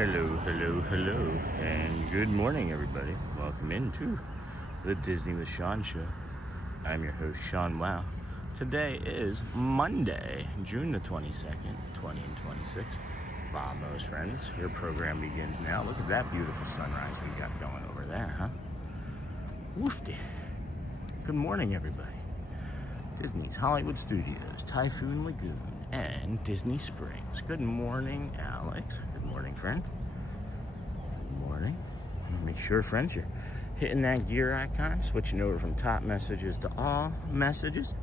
Hello, and good morning, everybody. Welcome into the Disney with Sean show. I'm your host, Sean Wow. Today is Monday, June the 22nd, 2026. Vamos, friends. Your program begins now. Look at that beautiful sunrise we got going over there, huh? Woofty. Good morning, everybody. Disney's Hollywood Studios, Typhoon Lagoon, and Disney Springs. Good morning, Alex. Good morning, friend. Good morning. Make sure, friends, you're hitting that gear icon, switching over from top messages to all messages.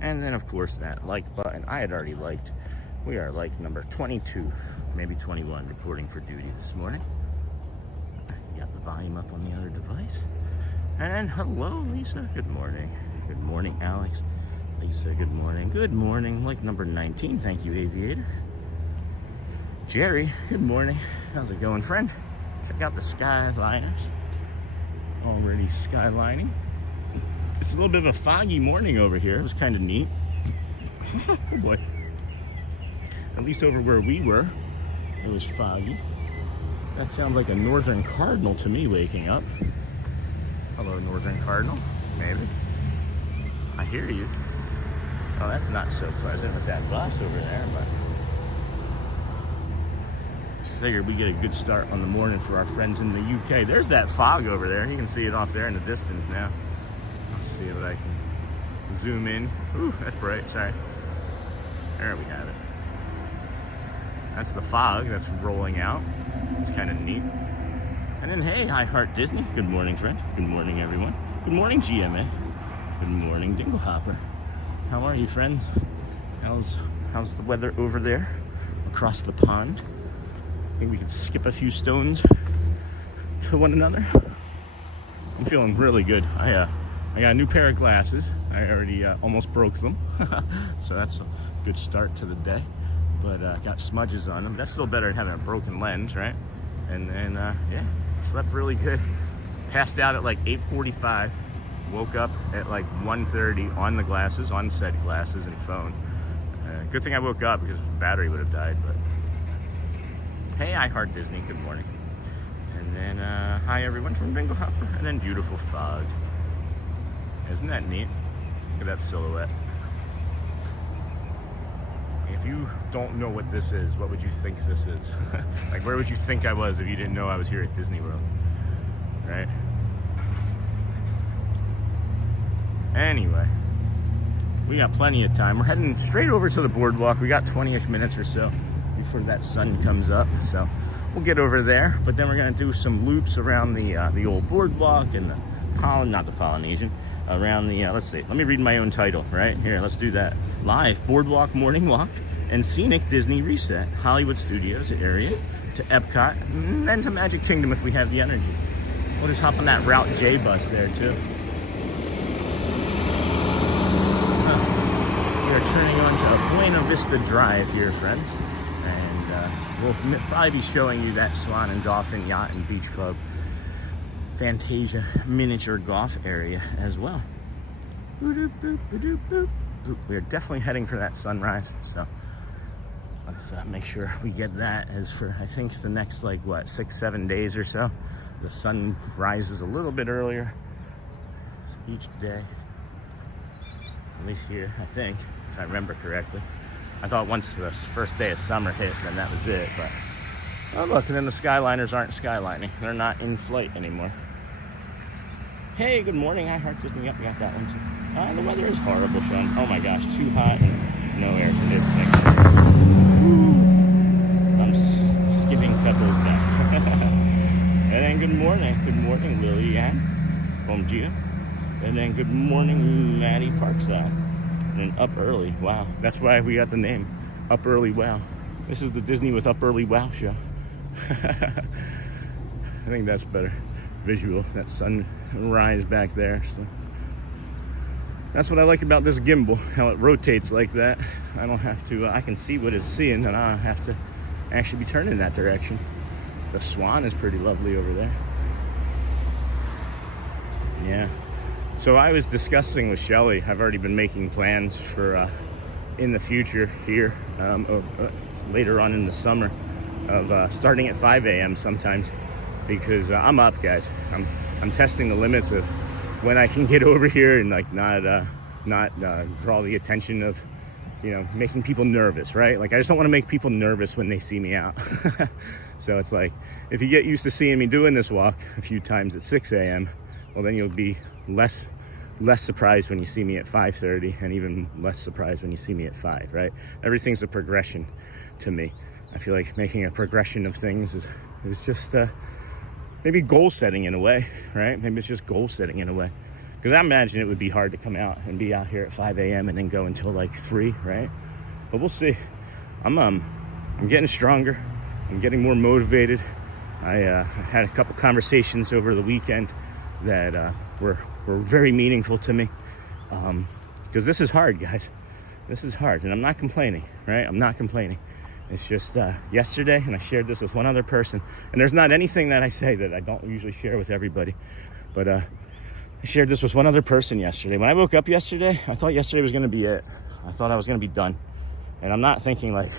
And then, of course, that like button. I had already liked. We are like number 22, maybe 21, reporting for duty this morning. You got the volume up on the other device. And then, hello, Lisa. Good morning. Good morning, Alex. Lisa, good morning. Good morning. Like number 19. Thank you, Aviator. Jerry, good morning. How's it going, friend? Check out the Skyliners. Already skylining. It's a little bit of a foggy morning over here. It was kind of neat. Oh boy. At least over where we were, it was foggy. That sounds like a northern cardinal to me waking up. Hello, northern cardinal. Maybe. I hear you. Oh, that's not so pleasant with that bus over there, but figured we get a good start on the morning for our friends in the UK. There's that fog over there. You can see it off there in the distance now. Let's see if I can zoom in. Ooh, that's bright. Sorry. There we have it. That's the fog that's rolling out. It's kind of neat. And then, hey, I Heart Disney. Good morning, friend. Good morning, everyone. Good morning, GMA. Good morning, Dinglehopper. How are you, friends? How's the weather over there across the pond? Think we could skip a few stones to one another? I'm feeling really good. I got a new pair of glasses. I already almost broke them, so that's a good start to the day. But got smudges on them. That's still better than having a broken lens, right? And then yeah, slept really good. Passed out at like 8:45. Woke up at like 1:30 on the glasses, on said glasses and phone. Good thing I woke up because the battery would have died. But hey, I Heart Disney. Good morning. And then hi everyone from Dinglehopper. And then beautiful fog. Isn't that neat? Look at that silhouette. If you don't know what this is, what would you think this is? Like, where would you think I was if you didn't know I was here at Disney World? Right? Anyway, we got plenty of time. We're heading straight over to the boardwalk. We got 20-ish minutes or so before that sun comes up. So we'll get over there. But then we're going to do some loops around the old boardwalk and not the Polynesian, around the, let's see, let me read my own title, right? Here, let's do that. Live Boardwalk Morning Walk and Scenic Disney Reset, Hollywood Studios area to EPCOT, and then to Magic Kingdom if we have the energy. We'll just hop on that Route J bus there, too. Turning on to Buena Vista Drive here, friends, and we'll probably be showing you that Swan and Dolphin Yacht and Beach Club Fantasia miniature golf area as well. Boop, boop, boop, boop, boop. We're definitely heading for that sunrise, so let's make sure we get that. As for, I think, the next, like, what, 6-7 days or so, the sun rises a little bit earlier each day, at least here, I think, if I remember correctly. I thought once the first day of summer hit, then that was it, but oh look, and then the Skyliners aren't skylining. They're not in flight anymore. Hey, good morning, I Heart Disney. Yep, we got that one too. The weather is horrible, Sean. Oh my gosh, too hot and no air conditioning. I'm skipping Peppo's back. And then good morning, Lillian. Bom dia. And then good morning, Maddie Parkside. And Up Early, wow. That's why we got the name, Up Early Wow. This is the Disney with Up Early Wow show. I think that's better visual, that sunrise back there. So that's what I like about this gimbal, how it rotates like that. I don't have to, I can see what it's seeing, and I don't have to actually be turning in that direction. The Swan is pretty lovely over there. Yeah. So I was discussing with Shelly, I've already been making plans for in the future here, later on in the summer, of starting at 5 a.m. sometimes, because I'm up, guys. I'm testing the limits of when I can get over here and like not draw the attention of, you know, making people nervous, right? Like, I just don't want to make people nervous when they see me out. So it's like, if you get used to seeing me doing this walk a few times at 6 a.m., well, then you'll be less surprised when you see me at 5:30, and even less surprised when you see me at 5, right? Everything's a progression to me. I feel like making a progression of things is just maybe goal setting in a way, right? Maybe it's just goal setting in a way. Because I imagine it would be hard to come out and be out here at 5 a.m. and then go until like 3, right? But we'll see. I'm getting stronger. I'm getting more motivated. I had a couple conversations over the weekend that were very meaningful to me. Because this is hard, guys. This is hard, and I'm not complaining, right? I'm not complaining. It's just yesterday, and I shared this with one other person, and there's not anything that I say that I don't usually share with everybody, but I shared this with one other person yesterday. When I woke up yesterday, I thought yesterday was going to be it. I thought I was going to be done, and I'm not thinking like,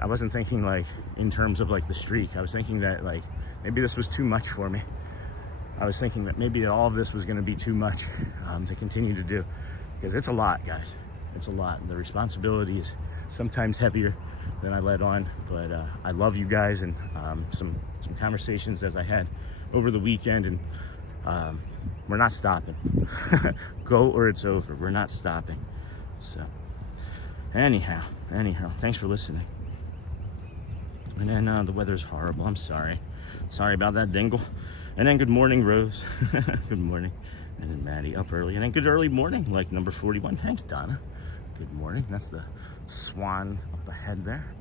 I wasn't thinking like in terms of like the streak. I was thinking that like maybe this was too much for me. I was thinking that maybe all of this was going to be too much to continue to do, because it's a lot, guys. It's a lot. The responsibility is sometimes heavier than I let on, but I love you guys, and some conversations as I had over the weekend, and we're not stopping. Go or it's over. We're not stopping. So anyhow, thanks for listening. And then the weather's horrible. I'm sorry about that, Dingle. And then good morning, Rose. Good morning. And then Maddie up early, and then good early morning, like number 41. Thanks, Donna. Good morning. That's the Swan up ahead there.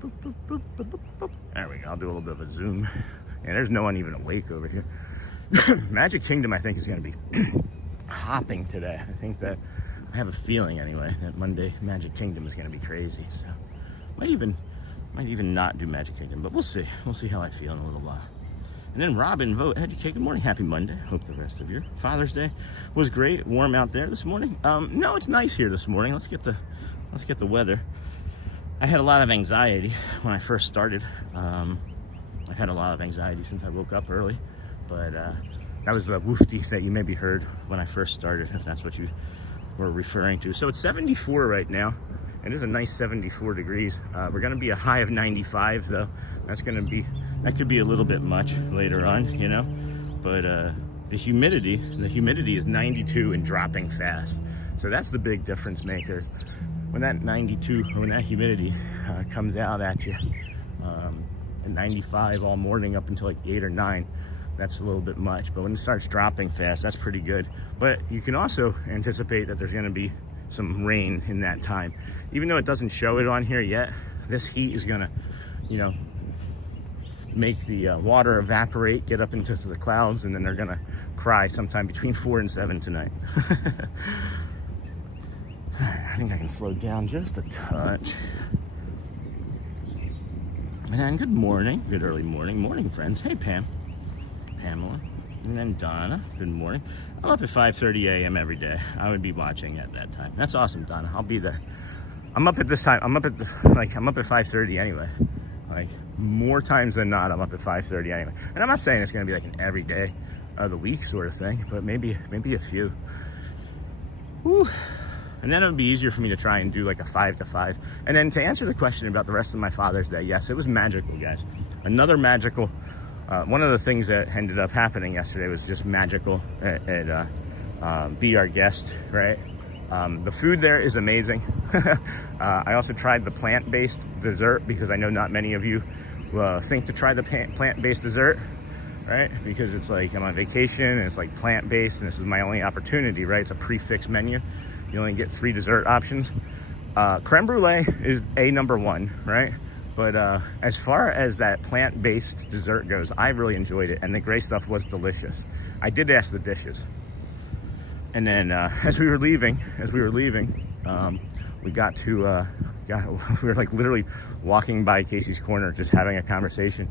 Boop, boop, boop, boop, boop, boop. There we go. I'll do a little bit of a zoom. Yeah, there's no one even awake over here. Magic Kingdom, I think, is going to be hopping today. I think that, I have a feeling anyway, that Monday Magic Kingdom is going to be crazy. So might even not do Magic Kingdom, but we'll see. We'll see how I feel in a little while. And then Robin Vote, good morning, happy Monday. Hope the rest of your Father's Day was great. Warm out there this morning. No, it's nice here this morning. Let's get the weather. I had a lot of anxiety when I first started. I've had a lot of anxiety since I woke up early, but that was the woofty that you maybe heard when I first started, if that's what you were referring to. So it's 74 right now. It is a nice 74 degrees. We're going to be a high of 95 though. That could be a little bit much later on, you know. But the humidity is 92 and dropping fast. So that's the big difference maker. When that humidity comes out at you at 95 all morning up until like 8 or 9, that's a little bit much. But when it starts dropping fast, that's pretty good. But you can also anticipate that there's going to be some rain in that time. Even though it doesn't show it on here yet, this heat is going to, you know, make the water evaporate, get up into the clouds, and then they're going to cry sometime between 4 and 7 tonight. I think I can slow down just a touch. And then good morning, good early morning, friends. Hey, Pamela, and then Donna, good morning. I'm up at 5:30 a.m. every day. I would be watching at that time. That's awesome, Donna. I'll be there. I'm up at this time. I'm up at 5:30 anyway. Like, more times than not, I'm up at 5:30 anyway. And I'm not saying it's going to be like an every day of the week sort of thing, but maybe a few. Whew. And then it would be easier for me to try and do like a 5 to 5. And then to answer the question about the rest of my Father's Day, yes, it was magical, guys. Another magical. One of the things that ended up happening yesterday was just magical at Be Our Guest, right? The food there is amazing. I also tried the plant-based dessert, because I know not many of you think to try the plant-based dessert, right? Because it's like I'm on vacation and it's like plant-based, and this is my only opportunity, right? It's a prefix menu. You only get 3 dessert options. Creme brulee is number 1, right? But as far as that plant-based dessert goes, I really enjoyed it, and the gray stuff was delicious. I did ask the dishes. And then as we were leaving, we got to, we were like literally walking by Casey's Corner, just having a conversation,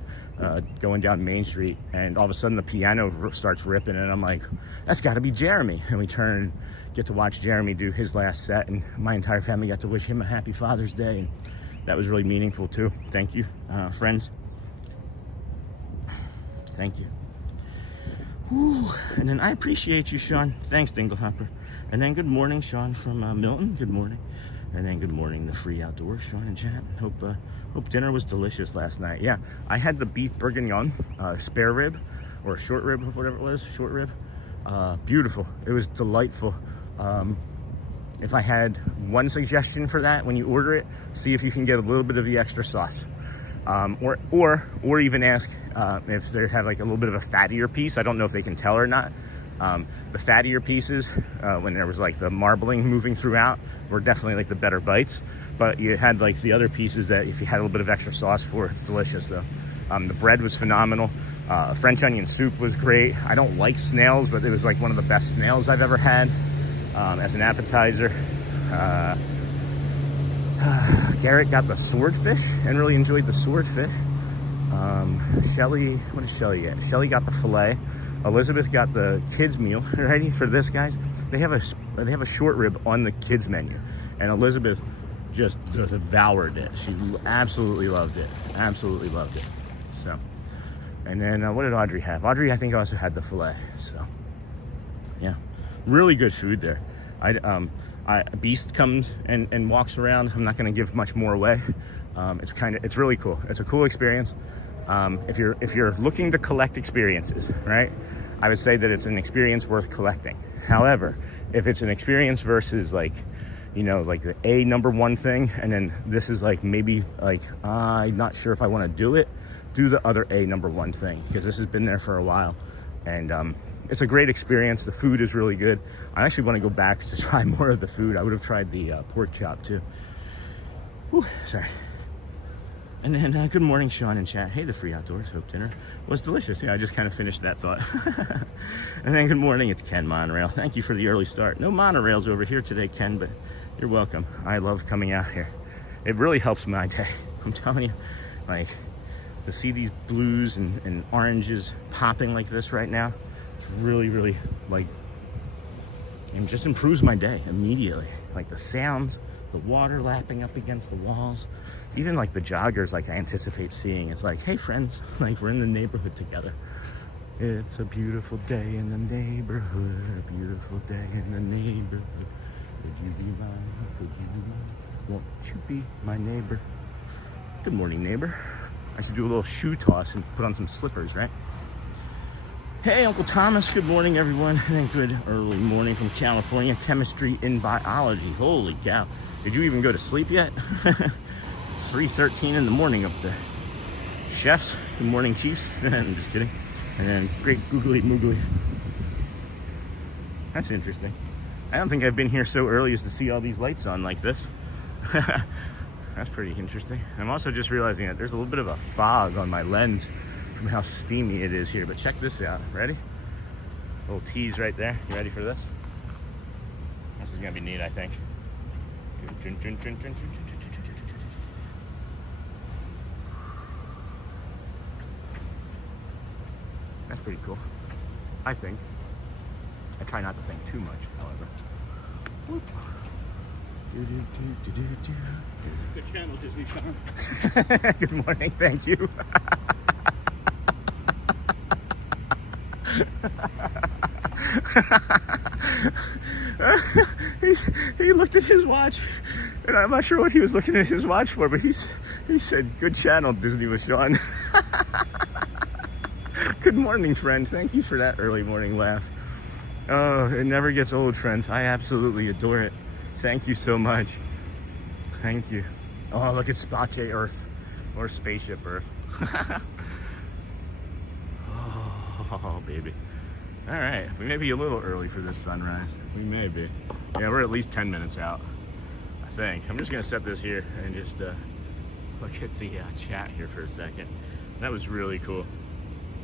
going down Main Street, and all of a sudden the piano starts ripping, and I'm like, that's got to be Jeremy. And we turn and get to watch Jeremy do his last set, and my entire family got to wish him a happy Father's Day. And That was really meaningful too. Thank you, friends. Thank you. Whew. And then I appreciate you, Sean. Thanks, Dinglehopper. And then good morning, Sean from Milton. Good morning. And then good morning, the free outdoors, Sean and chat. Hope dinner was delicious last night. Yeah, I had the beef bourguignon, spare rib, or short rib, whatever it was, short rib. Beautiful. It was delightful. If I had one suggestion for that, when you order it, see if you can get a little bit of the extra sauce. Or even ask if they have like a little bit of a fattier piece. I don't know if they can tell or not. The fattier pieces, when there was like the marbling moving throughout, were definitely like the better bites. But you had like the other pieces that if you had a little bit of extra sauce for, it's delicious though. The bread was phenomenal. French onion soup was great. I don't like snails, but it was like one of the best snails I've ever had as an appetizer. Garrett got the swordfish and really enjoyed the swordfish. Shelly, what did Shelly get? Shelly got the filet. Elizabeth got the kids meal. Ready for this, guys? They have a short rib on the kids menu, and Elizabeth just devoured it. She absolutely loved it. Absolutely loved it. So, and then what did Audrey have? Audrey, I think, also had the filet. So, yeah, really good food there. Beast comes and walks around. I'm not going to give much more away. It's really cool. It's a cool experience. If you're looking to collect experiences, right? I would say that it's an experience worth collecting. However, if it's an experience versus like, you know, like the #1 thing, and then this is like maybe like I'm not sure if I want to do it, do the other #1 thing, because this has been there for a while, and it's a great experience. The food is really good. I actually want to go back to try more of the food. I would have tried the pork chop too. Whew, sorry. And then good morning, Sean in chat. Hey, the free outdoors. Hope dinner was delicious. Yeah, I just kind of finished that thought. And then good morning, it's Ken Monorail. Thank you for the early start. No monorails over here today, Ken, but you're welcome. I love coming out here. It really helps my day. I'm telling you, like, to see these blues and oranges popping like this right now, it's really, really, like, it just improves my day immediately. Like the sound, the water lapping up against the walls, even like the joggers, like I anticipate seeing. It's like, hey friends, like we're in the neighborhood together. It's a beautiful day in the neighborhood, a beautiful day in the neighborhood. Would you be mine? Would you? Won't you be my neighbor? Good morning, neighbor. I should do a little shoe toss and put on some slippers, right? Hey, Uncle Thomas, good morning, everyone. And good early morning from California. Chemistry in biology. Holy cow. Did you even go to sleep yet? It's 3:13 in the morning up there. Chefs, good morning, Chiefs. I'm just kidding. And then great googly moogly. That's interesting. I don't think I've been here so early as to see all these lights on like this. That's pretty interesting. I'm also just realizing that there's a little bit of a fog on my lens from how steamy it is here. But check this out. Ready? Little tease right there. You ready for this? This is gonna be neat, I think. That's pretty cool, I think. I try not to think too much, however. Whoop. Good channel, Disney Sean. Good morning, thank you. He looked at his watch, and I'm not sure what he was looking at his watch for, but he said, good channel, Disney with Sean. Good morning, friend. Thank you for that early morning laugh. Oh, it never gets old, friends. I absolutely adore it. Thank you so much. Thank you. Oh, look at Spaceship Earth, or Spaceship Earth. Oh, baby. All right, we may be a little early for this sunrise. We may be. Yeah, we're at least 10 minutes out, I think. I'm just gonna set this here and just look at the chat here for a second. That was really cool.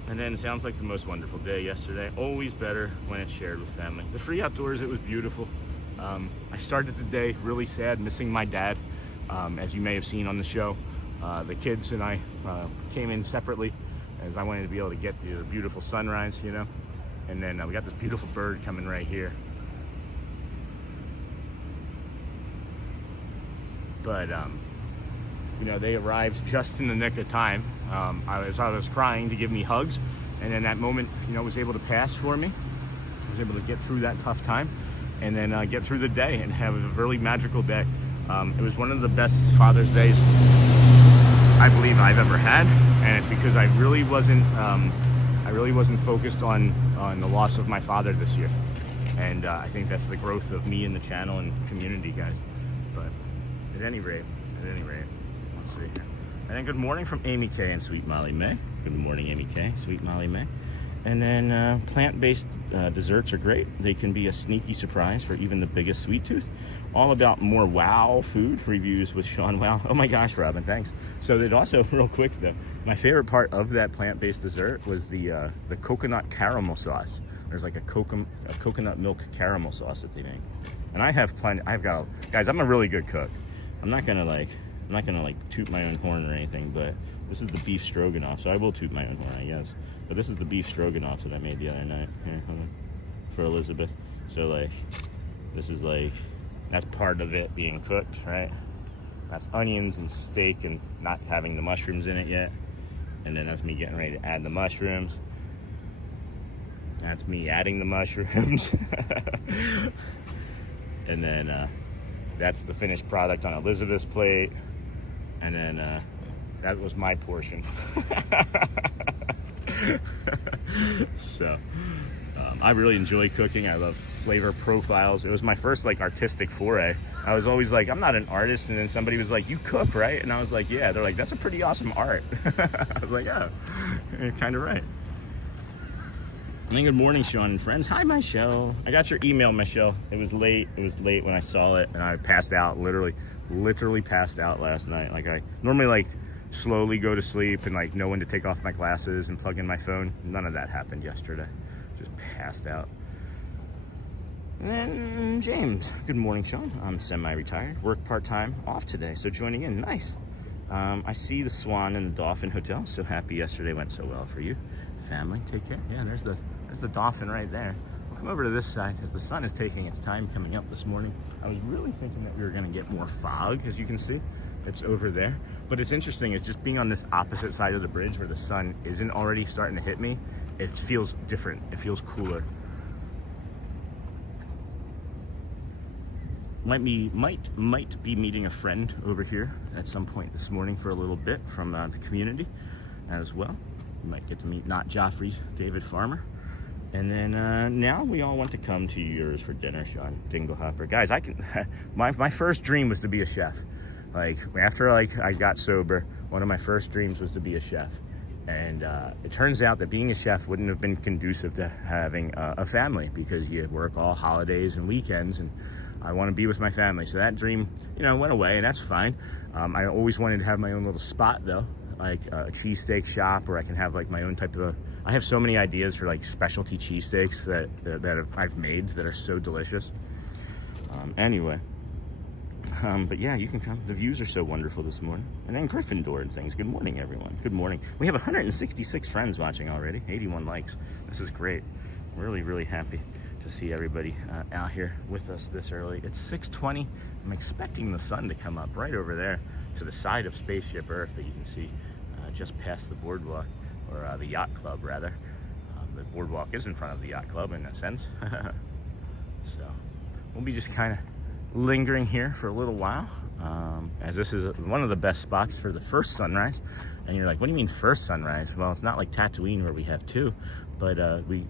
And then it sounds like the most wonderful day yesterday. Always better when it's shared with family. The free outdoors, it was beautiful. I started the day really sad, missing my dad, as you may have seen on the show. The kids and I came in separately as I wanted to be able to get the beautiful sunrise, you know. And then we got this beautiful bird coming right here. But you know, they arrived just in the nick of time. I was crying to give me hugs, and then that moment, you know, was able to pass for me. I was able to get through that tough time, and then get through the day and have a really magical day. It was one of the best Father's Days I believe I've ever had, and it's because I really wasn't focused on the loss of my father this year. And I think that's the growth of me and the channel and community, guys. But at any rate, let's see here. And then good morning from Amy K and Sweet Molly May. Good morning, Amy K, Sweet Molly May. And then plant-based desserts are great. They can be a sneaky surprise for even the biggest sweet tooth. All about more wow food reviews with Sean Wow. Oh my gosh, Robin, thanks. So that also, real quick though, my favorite part of that plant-based dessert was the coconut caramel sauce. There's like a coconut milk caramel sauce that they make. And I have plenty. Guys, I'm a really good cook. I'm not gonna like toot my own horn or anything, but this is the beef stroganoff, so I will toot my own horn, I guess. But this is the beef stroganoff that I made the other night. Here, hold on. For Elizabeth. So like, this is like, that's part of it being cooked, right? That's onions and steak and not having the mushrooms in it yet. And then that's me getting ready to add the mushrooms. That's me adding the mushrooms. And then that's the finished product on Elizabeth's plate. And then that was my portion. So I really enjoy cooking. I love flavor profiles. It was my first like artistic foray. I was always like, I'm not an artist, and then somebody was like, you cook, right? And I was like, yeah. They're like, that's a pretty awesome art. I was like, yeah, you're kind of right. And good morning, Sean and friends. Hi, Michelle. I got your email, Michelle. It was late when I saw it, and I passed out, literally passed out last night. Like I normally like slowly go to sleep and like know when to take off my glasses and plug in my phone. None of that happened yesterday. Just passed out. And then James, good morning, Sean. I'm semi-retired, work part-time, off today, so joining in, nice. I see the Swan and the Dolphin Hotel. So happy yesterday went so well for you. Family, take care. Yeah, there's the Dolphin right there. We'll come over to this side as the sun is taking its time coming up this morning. I was really thinking that we were gonna get more fog, as you can see. It's over there. But it's interesting, it's just being on this opposite side of the bridge where the sun isn't already starting to hit me. It feels different, it feels cooler. Might be meeting a friend over here at some point this morning for a little bit from the community as well. You might get to meet Not Joffrey's David Farmer. And then now we all want to come to yours for dinner, Sean Dinglehopper. Guys, my first dream was to be a chef. Like after I got sober, one of my first dreams was to be a chef. And it turns out that being a chef wouldn't have been conducive to having a family, because you work all holidays and weekends, and I want to be with my family. So that dream, you know, went away, and that's fine. I always wanted to have my own little spot though, like a cheesesteak shop where I can have like my own type of I have so many ideas for like specialty cheesesteaks that I've made that are so delicious. Anyway. But yeah, you can come. The views are so wonderful this morning. And then Gryffindor and things. Good morning, everyone. Good morning. We have 166 friends watching already. 81 likes. This is great. Really, really happy to see everybody out here with us this early. It's 6:20. I'm expecting the sun to come up right over there to the side of Spaceship Earth that you can see just past the boardwalk, or the yacht club rather. The boardwalk is in front of the yacht club in a sense. So we'll be just kind of lingering here for a little while, as this is one of the best spots for the first sunrise. And you're like, what do you mean first sunrise? Well, it's not like Tatooine where we have two, but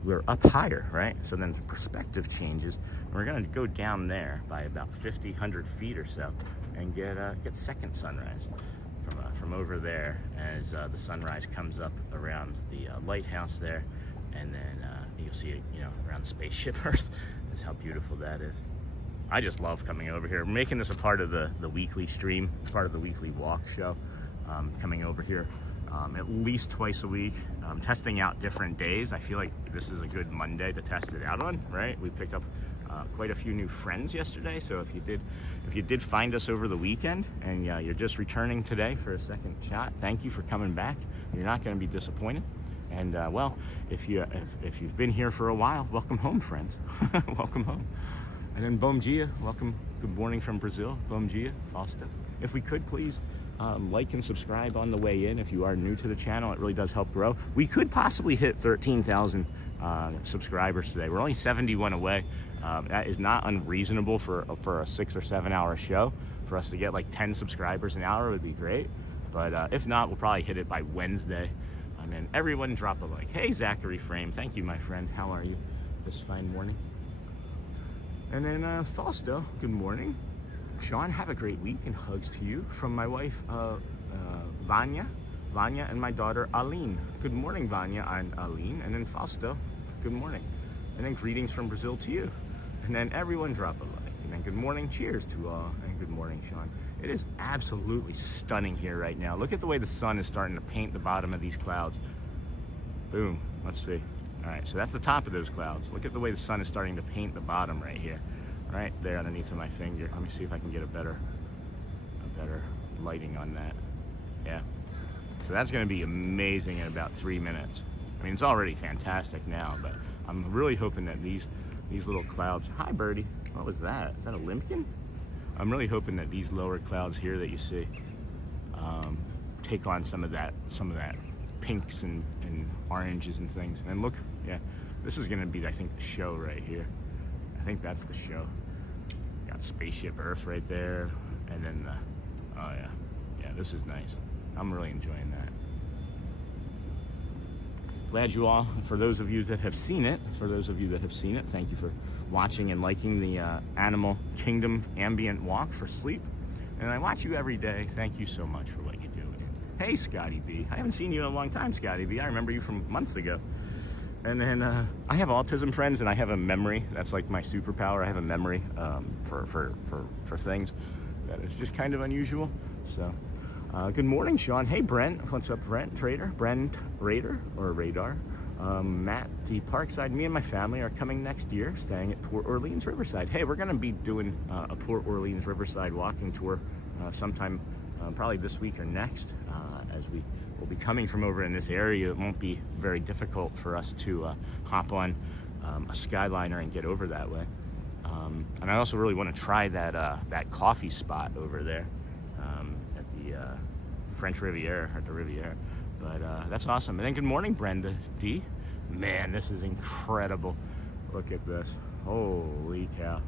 we're up higher, right? So then the perspective changes, and we're going to go down there by about 50, 100 feet or so and get second sunrise from over there as the sunrise comes up around the lighthouse there, and then you'll see it, you know, around the Spaceship Earth. That's how beautiful that is. I just love coming over here. We're making this a part of the weekly stream, part of the weekly walk show. Coming over here at least twice a week, testing out different days. I feel like this is a good Monday to test it out on, right? We picked up quite a few new friends yesterday. So if you did find us over the weekend and you're just returning today for a second shot, thank you for coming back. You're not going to be disappointed. And well, if you've been here for a while, welcome home, friends. Welcome home. And then Bom dia, welcome, good morning from Brazil. Bom dia, Fausta. If we could please Like and subscribe on the way in if you are new to the channel. It really does help grow. We could possibly hit 13,000 subscribers today. We're only 71 away. That is not unreasonable for a 6 or 7 hour show. For us to get like 10 subscribers an hour would be great. But if not, we'll probably hit it by Wednesday. And then everyone drop a like. Hey, Zachary Frame. Thank you, my friend. How are you this fine morning? And then Fausto, good morning. Sean, have a great week and hugs to you from my wife, Vanya, and my daughter, Aline. Good morning, Vanya and Aline. And then Fausto, good morning. And then greetings from Brazil to you. And then everyone drop a like. And then good morning, cheers to all. And good morning, Sean. It is absolutely stunning here right now. Look at the way the sun is starting to paint the bottom of these clouds. Boom, let's see. All right, so that's the top of those clouds. Look at the way the sun is starting to paint the bottom right here. Right there underneath of my finger. Let me see if I can get a better lighting on that. Yeah. So that's gonna be amazing in about 3 minutes. I mean, it's already fantastic now, but I'm really hoping that these little clouds, hi birdie, what was that? Is that a limpkin? I'm really hoping that these lower clouds here that you see take on some of that pinks and oranges and things. And look, yeah, this is gonna be, I think, the show right here. I think that's the show. Got Spaceship Earth right there, and then oh yeah, this is nice. I'm really enjoying that. Glad you all, for those of you that have seen it, thank you for watching and liking the Animal Kingdom ambient walk for sleep. And I watch you every day. Thank you so much for what you do. Hey, Scotty B. I haven't seen you in a long time, Scotty B. I remember you from months ago. And then I have autism friends, and I have a memory. That's like my superpower. I have a memory for things that is just kind of unusual. So, good morning, Sean. Hey, Brent. What's up, Brent? Trader? Brent Raider or Radar? Matt, the Parkside. Me and my family are coming next year, staying at Port Orleans Riverside. Hey, we're going to be doing a Port Orleans Riverside walking tour sometime probably this week or next, as we will be coming from over in this area. It won't be very difficult for us to hop on a Skyliner and get over that way. And I also really want to try that coffee spot over there at the French Riviera, or the Riviera. But that's awesome. And then good morning, Brenda D. Man, this is incredible. Look at this. Holy cow.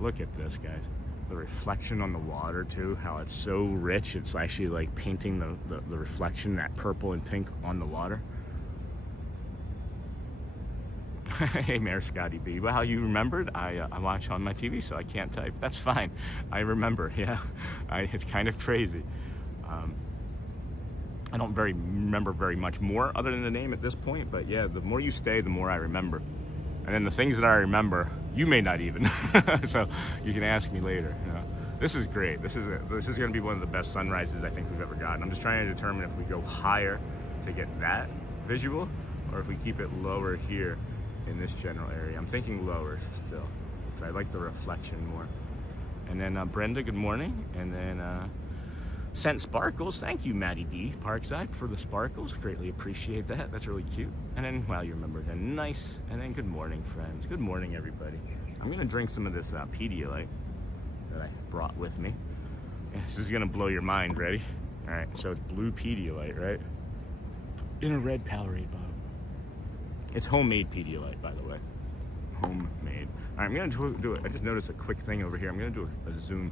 Look at this, guys. The reflection on the water too, how it's so rich. It's actually like painting the reflection, that purple and pink on the water. Hey, Mayor Scotty B. Well, you remembered? I watch on my TV, so I can't type. That's fine. I remember, yeah. It's kind of crazy. I don't remember very much more other than the name at this point, but yeah, the more you stay, the more I remember. And then the things that I remember, you may not even. So you can ask me later. You know? This is great. This is going to be one of the best sunrises I think we've ever gotten. I'm just trying to determine if we go higher to get that visual, or if we keep it lower here in this general area. I'm thinking lower still, because I like the reflection more. And then Brenda, good morning. And then sent sparkles. Thank you, Maddie D. Parkside, for the sparkles. Greatly appreciate that. That's really cute. And then, wow, you remembered. And nice. And then good morning, friends. Good morning, everybody. I'm going to drink some of this Pedialyte that I brought with me. Yeah, this is going to blow your mind. Ready? All right, so it's blue Pedialyte, right? In a red Powerade bottle. It's homemade Pedialyte, by the way. Homemade. All right, I'm going to do it. I just noticed a quick thing over here. I'm going to do a zoom.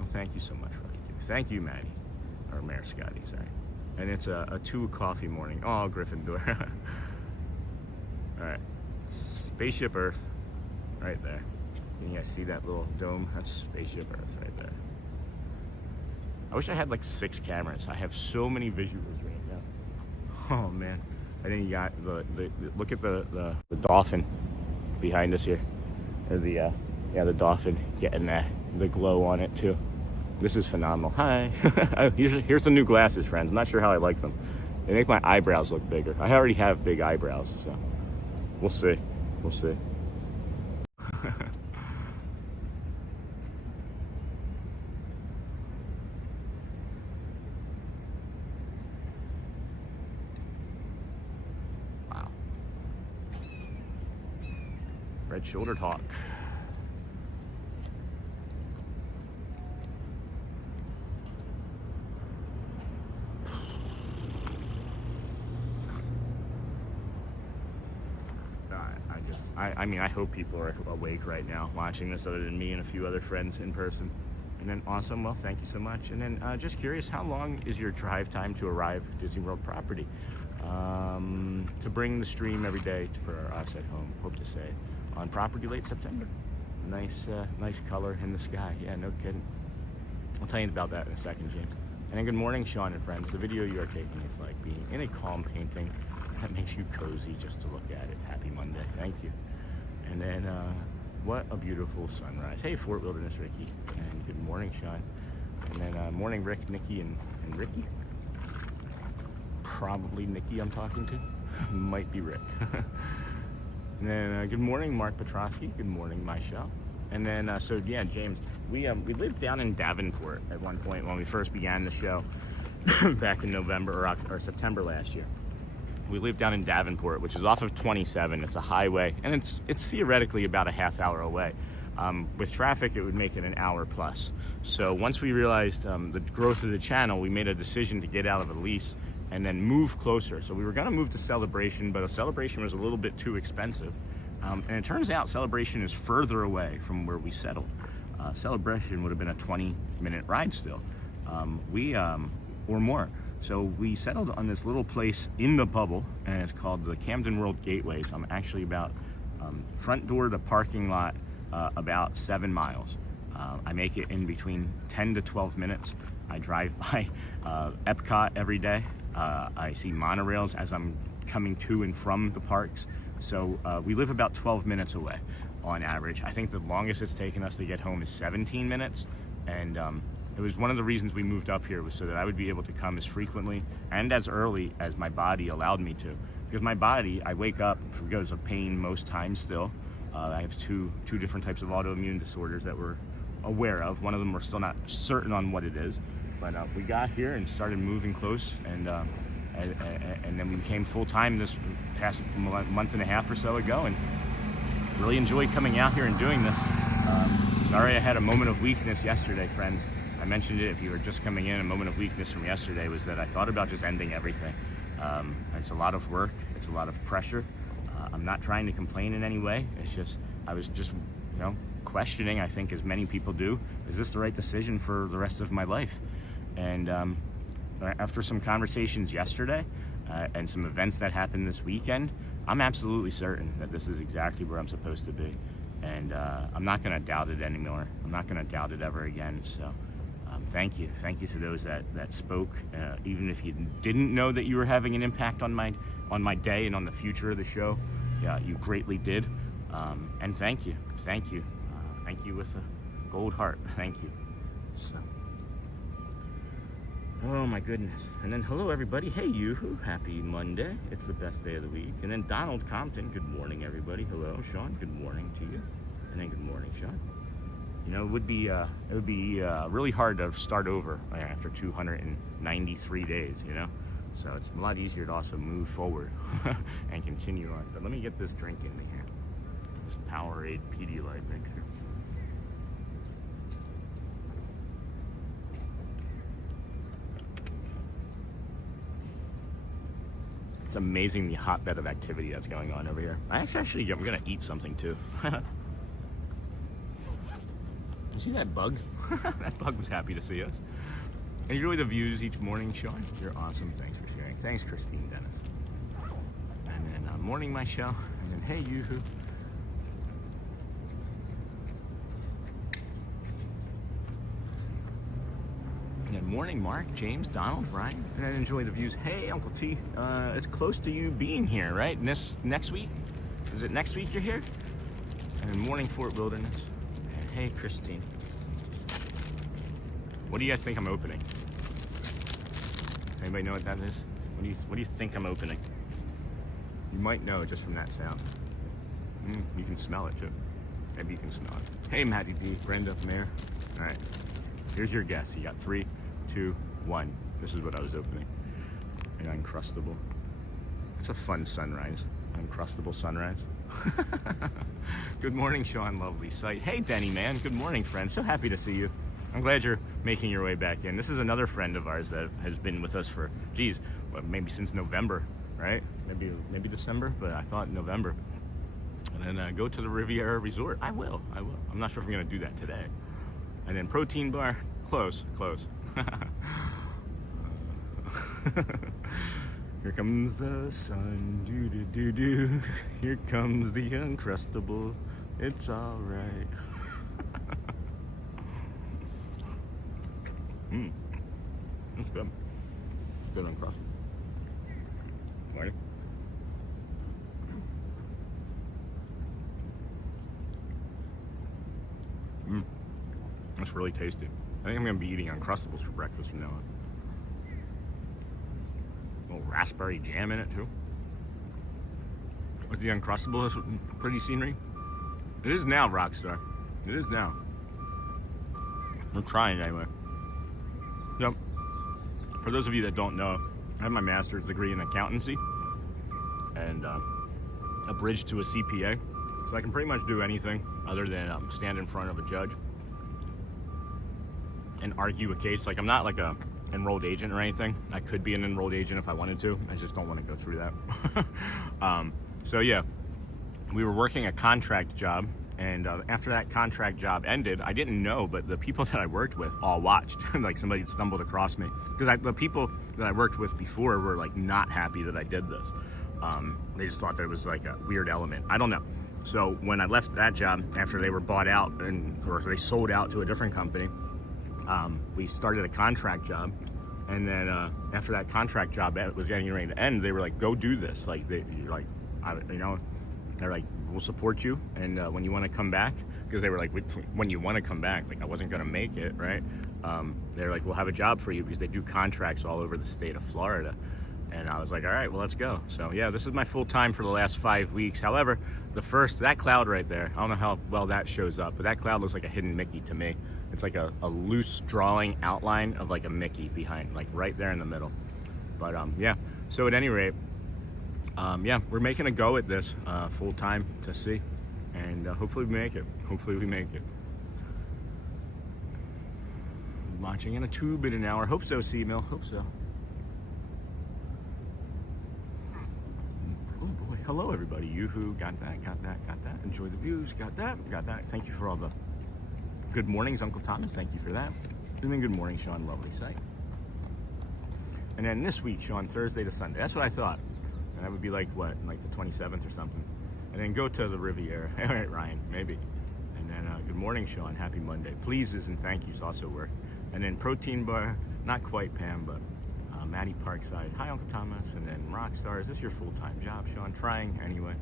Oh, thank you so much for that. Thank you, Maddie. Or Mayor Scotty, sorry. And it's a 2 coffee morning. Oh, Gryffindor. All right. Spaceship Earth, right there. Can you guys see that little dome? That's Spaceship Earth right there. I wish I had like 6 cameras. I have so many visuals right now. Oh, man. And then you got look at the dolphin behind us here. The dolphin getting the glow on it too. This is phenomenal. Hi. Here's the new glasses, friends. I'm not sure how I like them. They make my eyebrows look bigger. I already have big eyebrows, so we'll see. We'll see. Wow. Red-shouldered hawk. I mean, I hope people are awake right now watching this other than me and a few other friends in person. And then awesome, well, thank you so much. And then just curious, how long is your drive time to arrive at Disney World property? To bring the stream every day for us at home, hope to say, on property late September. Nice color in the sky. Yeah, no kidding. I'll tell you about that in a second, James. And then good morning, Sean and friends. The video you are taking is like being in a calm painting that makes you cozy just to look at it. Happy Monday, thank you. And then what a beautiful sunrise. Hey, Fort Wilderness Ricky, and good morning, Sean. And then morning, Rick, Nikki, and Ricky. Probably Nikki I'm talking to. Might be Rick. And then good morning, Mark Petrosky. Good morning, Michelle. And then so yeah, James, we lived down in Davenport at one point when we first began the show back in November or September last year. We lived down in Davenport, which is off of 27. It's a highway, and it's theoretically about a half hour away. With traffic, it would make it an hour plus. So once we realized the growth of the channel, we made a decision to get out of a lease and then move closer. So we were gonna move to Celebration, but a Celebration was a little bit too expensive. And it turns out Celebration is further away from where we settled. Celebration would have been a 20-minute ride still, or more. So we settled on this little place in the bubble, and it's called the Camden World Gateway. So I'm actually about front door to parking lot, about 7 miles. I make it in between 10 to 12 minutes. I drive by EPCOT every day. I see monorails as I'm coming to and from the parks. So we live about 12 minutes away on average. I think the longest it's taken us to get home is 17 minutes. And it was one of the reasons we moved up here, was so that I would be able to come as frequently and as early as my body allowed me to. Because my body, I wake up because of pain most times still. I have two different types of autoimmune disorders that we're aware of. One of them we're still not certain on what it is. But we got here and started moving close, and then we became full-time this past month and a half or so ago, and really enjoy coming out here and doing this. Sorry I had a moment of weakness yesterday, friends. I mentioned it if you were just coming in. A moment of weakness from yesterday was that I thought about just ending everything. It's a lot of work, it's a lot of pressure. I'm not trying to complain in any way. It's just, I was just, questioning, I think as many people do, is this the right decision for the rest of my life? And after some conversations yesterday and some events that happened this weekend, I'm absolutely certain that this is exactly where I'm supposed to be. And I'm not gonna doubt it anymore. I'm not gonna doubt it ever again. So thank you. Thank you to those that spoke. Even if you didn't know that you were having an impact on my day and on the future of the show, yeah, you greatly did. And thank you. Thank you. Thank you with a gold heart. Thank you. So. Oh my goodness. And then hello everybody. Hey Yoo-hoo, happy Monday. It's the best day of the week. And then Donald Compton, good morning everybody. Hello Sean, good morning to you. And then good morning Sean. It would be really hard to start over after 293 days, So it's a lot easier to also move forward and continue on. But let me get this drink in me here. This Powerade Pedialyte mixer. It's amazing the hotbed of activity that's going on over here. I'm gonna eat something too. You see that bug? That bug was happy to see us. Enjoy the views each morning, Sean. You're awesome. Thanks for sharing. Thanks, Christine Dennis. And then morning, Michelle. And then hey, Yoo-hoo. And then morning, Mark, James, Donald, Ryan. And then enjoy the views. Hey, Uncle T. It's close to you being here, right? Next week? Is it next week you're here? And then morning, Fort Wilderness. And hey, Christine. What do you guys think I'm opening? Anybody know what that is? What do you think I'm opening? You might know just from that sound. You can smell it too. Maybe you can smell it. Hey, Maddie B, Brenda, Mayor. All right, here's your guess. You got 3, 2, 1. This is what I was opening. An Uncrustable. It's a fun sunrise. Uncrustable sunrise. Good morning, Sean. Lovely sight. Hey, Denny, man. Good morning, friend. So happy to see you. I'm glad you're making your way back in. This is another friend of ours that has been with us for, maybe since November, right? Maybe December, but I thought November. And then go to the Riviera Resort. I will. I'm not sure if I'm gonna do that today. And then protein bar, close. Here comes the sun, do. Here comes the Uncrustable. It's all right. That's good. Good Uncrustable. Ready? That's really tasty. I think I'm gonna be eating Uncrustables for breakfast from now on. A little raspberry jam in it too. With the Uncrustables, pretty scenery. It is now, Rockstar. It is now. I'm trying anyway. Yep. For those of you that don't know, I have my master's degree in accountancy and a bridge to a CPA. So I can pretty much do anything other than stand in front of a judge and argue a case. Like, I'm not like a enrolled agent or anything. I could be an enrolled agent if I wanted to. I just don't want to go through that. So yeah, we were working a contract job, and after that contract job ended, I didn't know, but the people that I worked with all watched. Like, somebody had stumbled across me, because the people that I worked with before were like not happy that I did this. They just thought that it was like a weird element. I don't know. So when I left that job after they were bought out or they sold out to a different company, we started a contract job, and then after that contract job was getting ready to end, they were like, "Go do this." Like, they're like, "We'll support you, and when you want to come back," because they were like, "When you want to come back," like I wasn't gonna make it, right? They're like, "We'll have a job for you," because they do contracts all over the state of Florida. And I was like, all right, well, let's go. So yeah, this is my full time for the last 5 weeks. However, that cloud right there, I don't know how well that shows up, but that cloud looks like a hidden Mickey to me. It's like a loose drawing outline of like a Mickey behind, like right there in the middle. But yeah, so at any rate, yeah, we're making a go at this full time to see. And hopefully we make it. Launching in a tube in an hour. Hope so, C-Mill, hope so. Hello everybody, yoo-hoo, got that. Enjoy the views, got that. Thank you for all the good mornings, Uncle Thomas, thank you for that. And then good morning, Sean, lovely sight. And then this week, Sean, Thursday to Sunday, that's what I thought. And that would be like, what, like the 27th or something. And then go to the Riviera, all right, Ryan, maybe. And then good morning, Sean, happy Monday. Pleases and thank yous also work. And then protein bar, not quite Pam, but Maddie Parkside, hi Uncle Thomas, and then Rockstar, is this your full-time job, Sean? Trying anyway.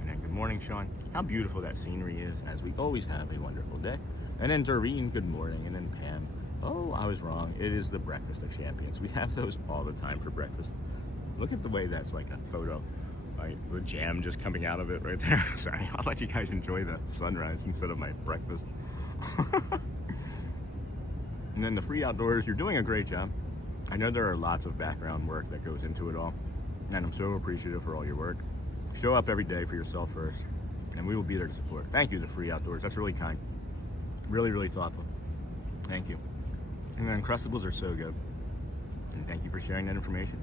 And then good morning, Sean. How beautiful that scenery is, as we always have a wonderful day. And then Doreen, good morning, and then Pam. Oh, I was wrong. It is the Breakfast of Champions. We have those all the time for breakfast. Look at the way that's like a photo. Like the jam just coming out of it right there. Sorry, I'll let you guys enjoy the sunrise instead of my breakfast. And then the free outdoors, you're doing a great job. I know there are lots of background work that goes into it all, and I'm so appreciative for all your work. Show up every day for yourself first, and we will be there to support. Thank you, the free outdoors. That's really kind. Really, really thoughtful. Thank you. And the Uncrustables are so good. And thank you for sharing that information.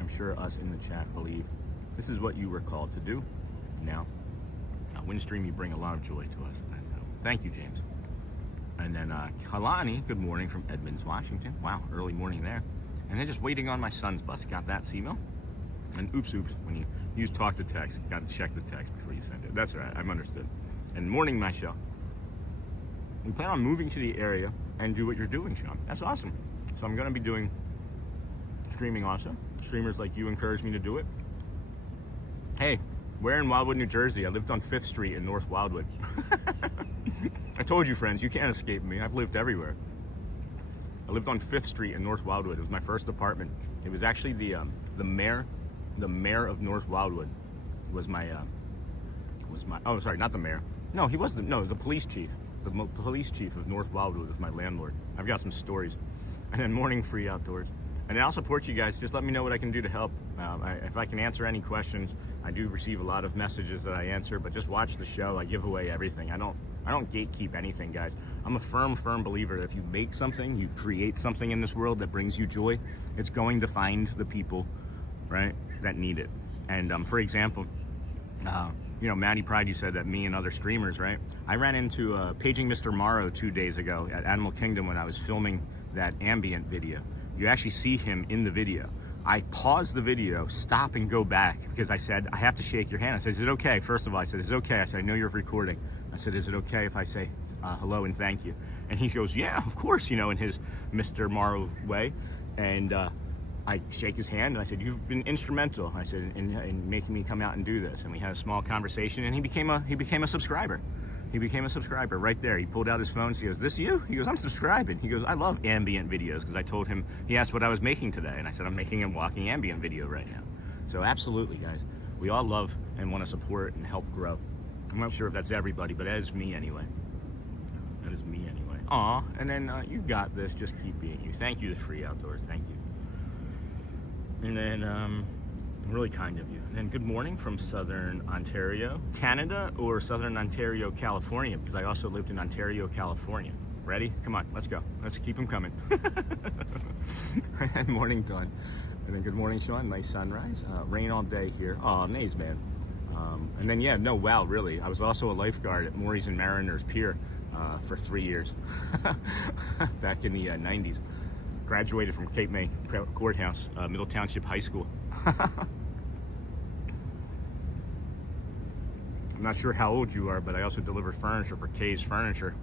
I'm sure us in the chat believe this is what you were called to do. Now, Windstream, you bring a lot of joy to us. And, thank you, James. And then Kalani, good morning from Edmonds, Washington. Wow, early morning there. And then just waiting on my son's bus. Got that, C-Mill? And oops, when you use talk to text, you got to check the text before you send it. That's all right, I'm understood. And morning, Michelle. We plan on moving to the area and do what you're doing, Sean. That's awesome. So I'm going to be doing streaming also. Streamers like you encouraged me to do it. Hey, where in Wildwood, New Jersey? I lived on 5th Street in North Wildwood. I told you, friends, you can't escape me. I've lived everywhere. I lived on 5th Street in North Wildwood. It was my first apartment. It was actually the mayor of North Wildwood was my oh, sorry, not the mayor. No, he was the police chief. The police chief of North Wildwood was my landlord. I've got some stories. And then morning free outdoors. And I'll support you guys. Just let me know what I can do to help. If I can answer any questions, I do receive a lot of messages that I answer, but just watch the show. I give away everything. I don't gatekeep anything, guys. I'm a firm believer that if you make something, you create something in this world that brings you joy, it's going to find the people, right, that need it. And for example, you know, Maddie Pride, you said that me and other streamers, right? I ran into Paging Mr. Morrow 2 days ago at Animal Kingdom when I was filming that ambient video. You actually see him in the video. I paused the video, stop and go back because I said, I have to shake your hand. I said, is it okay? First of all, I said, is it okay? I said, I know you're recording. I said, is it okay if I say hello and thank you? And he goes, yeah, of course, you know, in his Mr. Morrow way. And I shake his hand and I said, you've been instrumental, I said, in making me come out and do this. And we had a small conversation and he became a subscriber. He became a subscriber right there. He pulled out his phone. He goes, this you? He goes, I'm subscribing. He goes, I love ambient videos, because I told him, he asked what I was making today. And I said, I'm making a walking ambient video right now. So absolutely, guys. We all love and want to support and help grow. I'm not sure if that's everybody, but that is me anyway. That is me anyway. Aw, and then you got this. Just keep being you. Thank you, the Free Outdoors. Thank you. And then, really kind of you. And then good morning from Southern Ontario, Canada, or Southern Ontario, California, because I also lived in Ontario, California. Ready? Come on, let's go. Let's keep them coming. And morning, Dawn. And then good morning, Sean. Nice sunrise. Rain all day here. Oh, nice, man. And then, yeah, no, wow, really. I was also a lifeguard at Maury's and Mariners Pier for 3 years back in the 90s. Graduated from Cape May Courthouse, Middle Township High School. I'm not sure how old you are, but I also delivered furniture for Kay's Furniture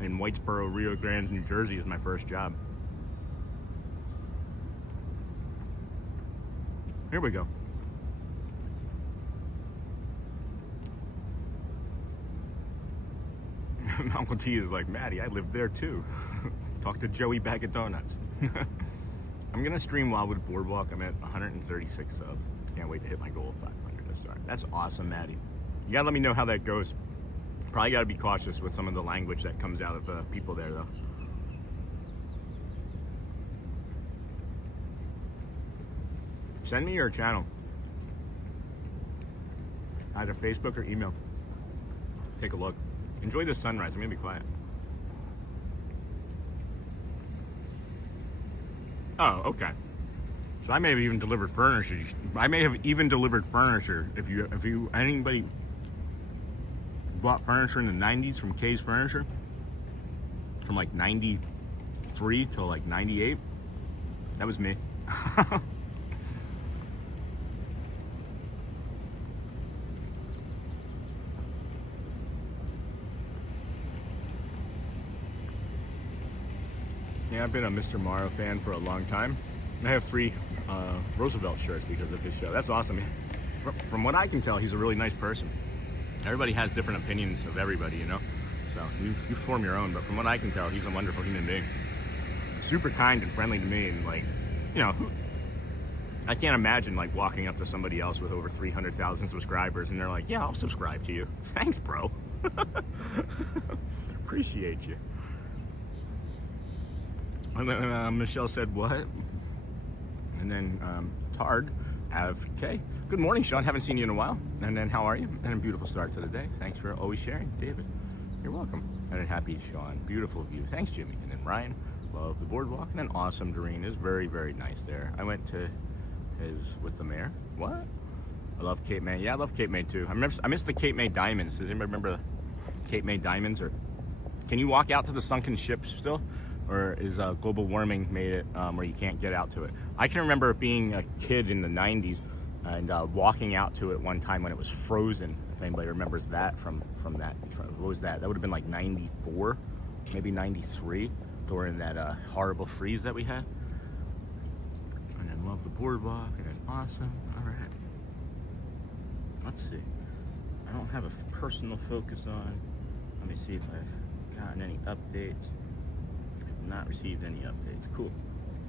in Whitesboro, Rio Grande, New Jersey is my first job. Here we go. Uncle T is like, Maddie, I lived there too. Talk to Joey Bag of Donuts. I'm gonna stream while with BoardWalk. I'm at 136 subs. Can't wait to hit my goal of 500 to start. That's awesome, Maddie. You gotta let me know how that goes. Probably gotta be cautious with some of the language that comes out of people there, though. Send me your channel, either Facebook or email. Take a look. Enjoy the sunrise. I'm gonna be quiet. Oh, okay. So I may have even delivered furniture. I may have even delivered furniture. If anybody bought furniture in the 90s from Kay's Furniture, from like 93 till like 98, that was me. Yeah, I've been a Mr. Morrow fan for a long time. I have 3 Roosevelt shirts because of his show. That's awesome. From what I can tell, he's a really nice person. Everybody has different opinions of everybody, you know? So you form your own, but from what I can tell, he's a wonderful human being. Super kind and friendly to me, and like, you know, I can't imagine like walking up to somebody else with over 300,000 subscribers and they're like, yeah, I'll subscribe to you. Thanks, bro. Appreciate you. And then Michelle said, what? And then Tard, K. Good morning, Sean. Haven't seen you in a while. And then how are you? And a beautiful start to the day. Thanks for always sharing, David. You're welcome. And then happy Sean. Beautiful view. Thanks, Jimmy. And then Ryan, love the boardwalk. And then awesome Doreen is very, very nice there. I went to his with the mayor. What? I love Cape May. Yeah, I love Cape May too. I miss the Cape May Diamonds. Does anybody remember the Cape May Diamonds? Or can you walk out to the sunken ships still? Or is global warming made it where you can't get out to it? I can remember being a kid in the 90s and walking out to it one time when it was frozen. If anybody remembers that from that, what was that? That would have been like 94, maybe 93, during that horrible freeze that we had. And then love the boardwalk, and then awesome. All right. Let's see. I don't have a personal focus on. Let me see if I've gotten any updates. Not received any updates. Cool.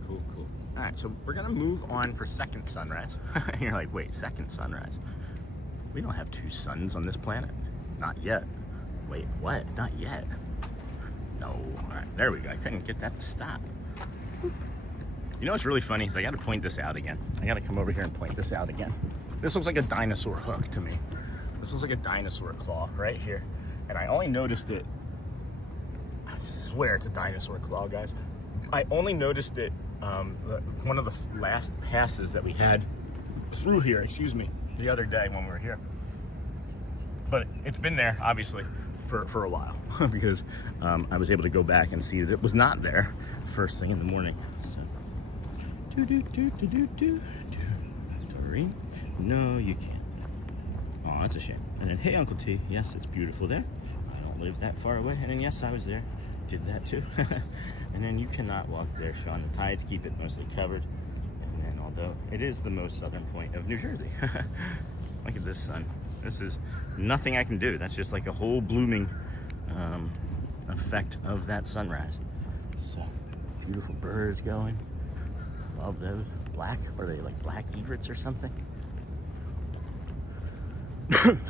All right, so we're gonna move on for second sunrise. You're like, wait, second sunrise? We don't have 2 suns on this planet. Not yet. Wait, what? Not yet. No. All right, there we go. I couldn't get that to stop. You know what's really funny is I gotta point this out again. I gotta come over here and point this out again. This looks like a dinosaur hook to me. This looks like a dinosaur claw right here. And I only noticed it, I swear it's a dinosaur claw, guys. I only noticed it one of the last passes that we had through here, excuse me, the other day when we were here. but it's been there obviously for a while because I was able to go back and see that it was not there first thing in the morning. So, Doreen, no, you can't. Oh, that's a shame. And then, hey, Uncle T, yes, it's beautiful there. I don't live that far away. And then, yes, I was there. Did that too. And then you cannot walk there, Sean. The tides keep it mostly covered. And then, although it is the most southern point of New Jersey. Look at this sun. This is nothing I can do. That's just like a whole blooming effect of that sunrise. So, beautiful birds going. Love those. Black, are they like black egrets or something?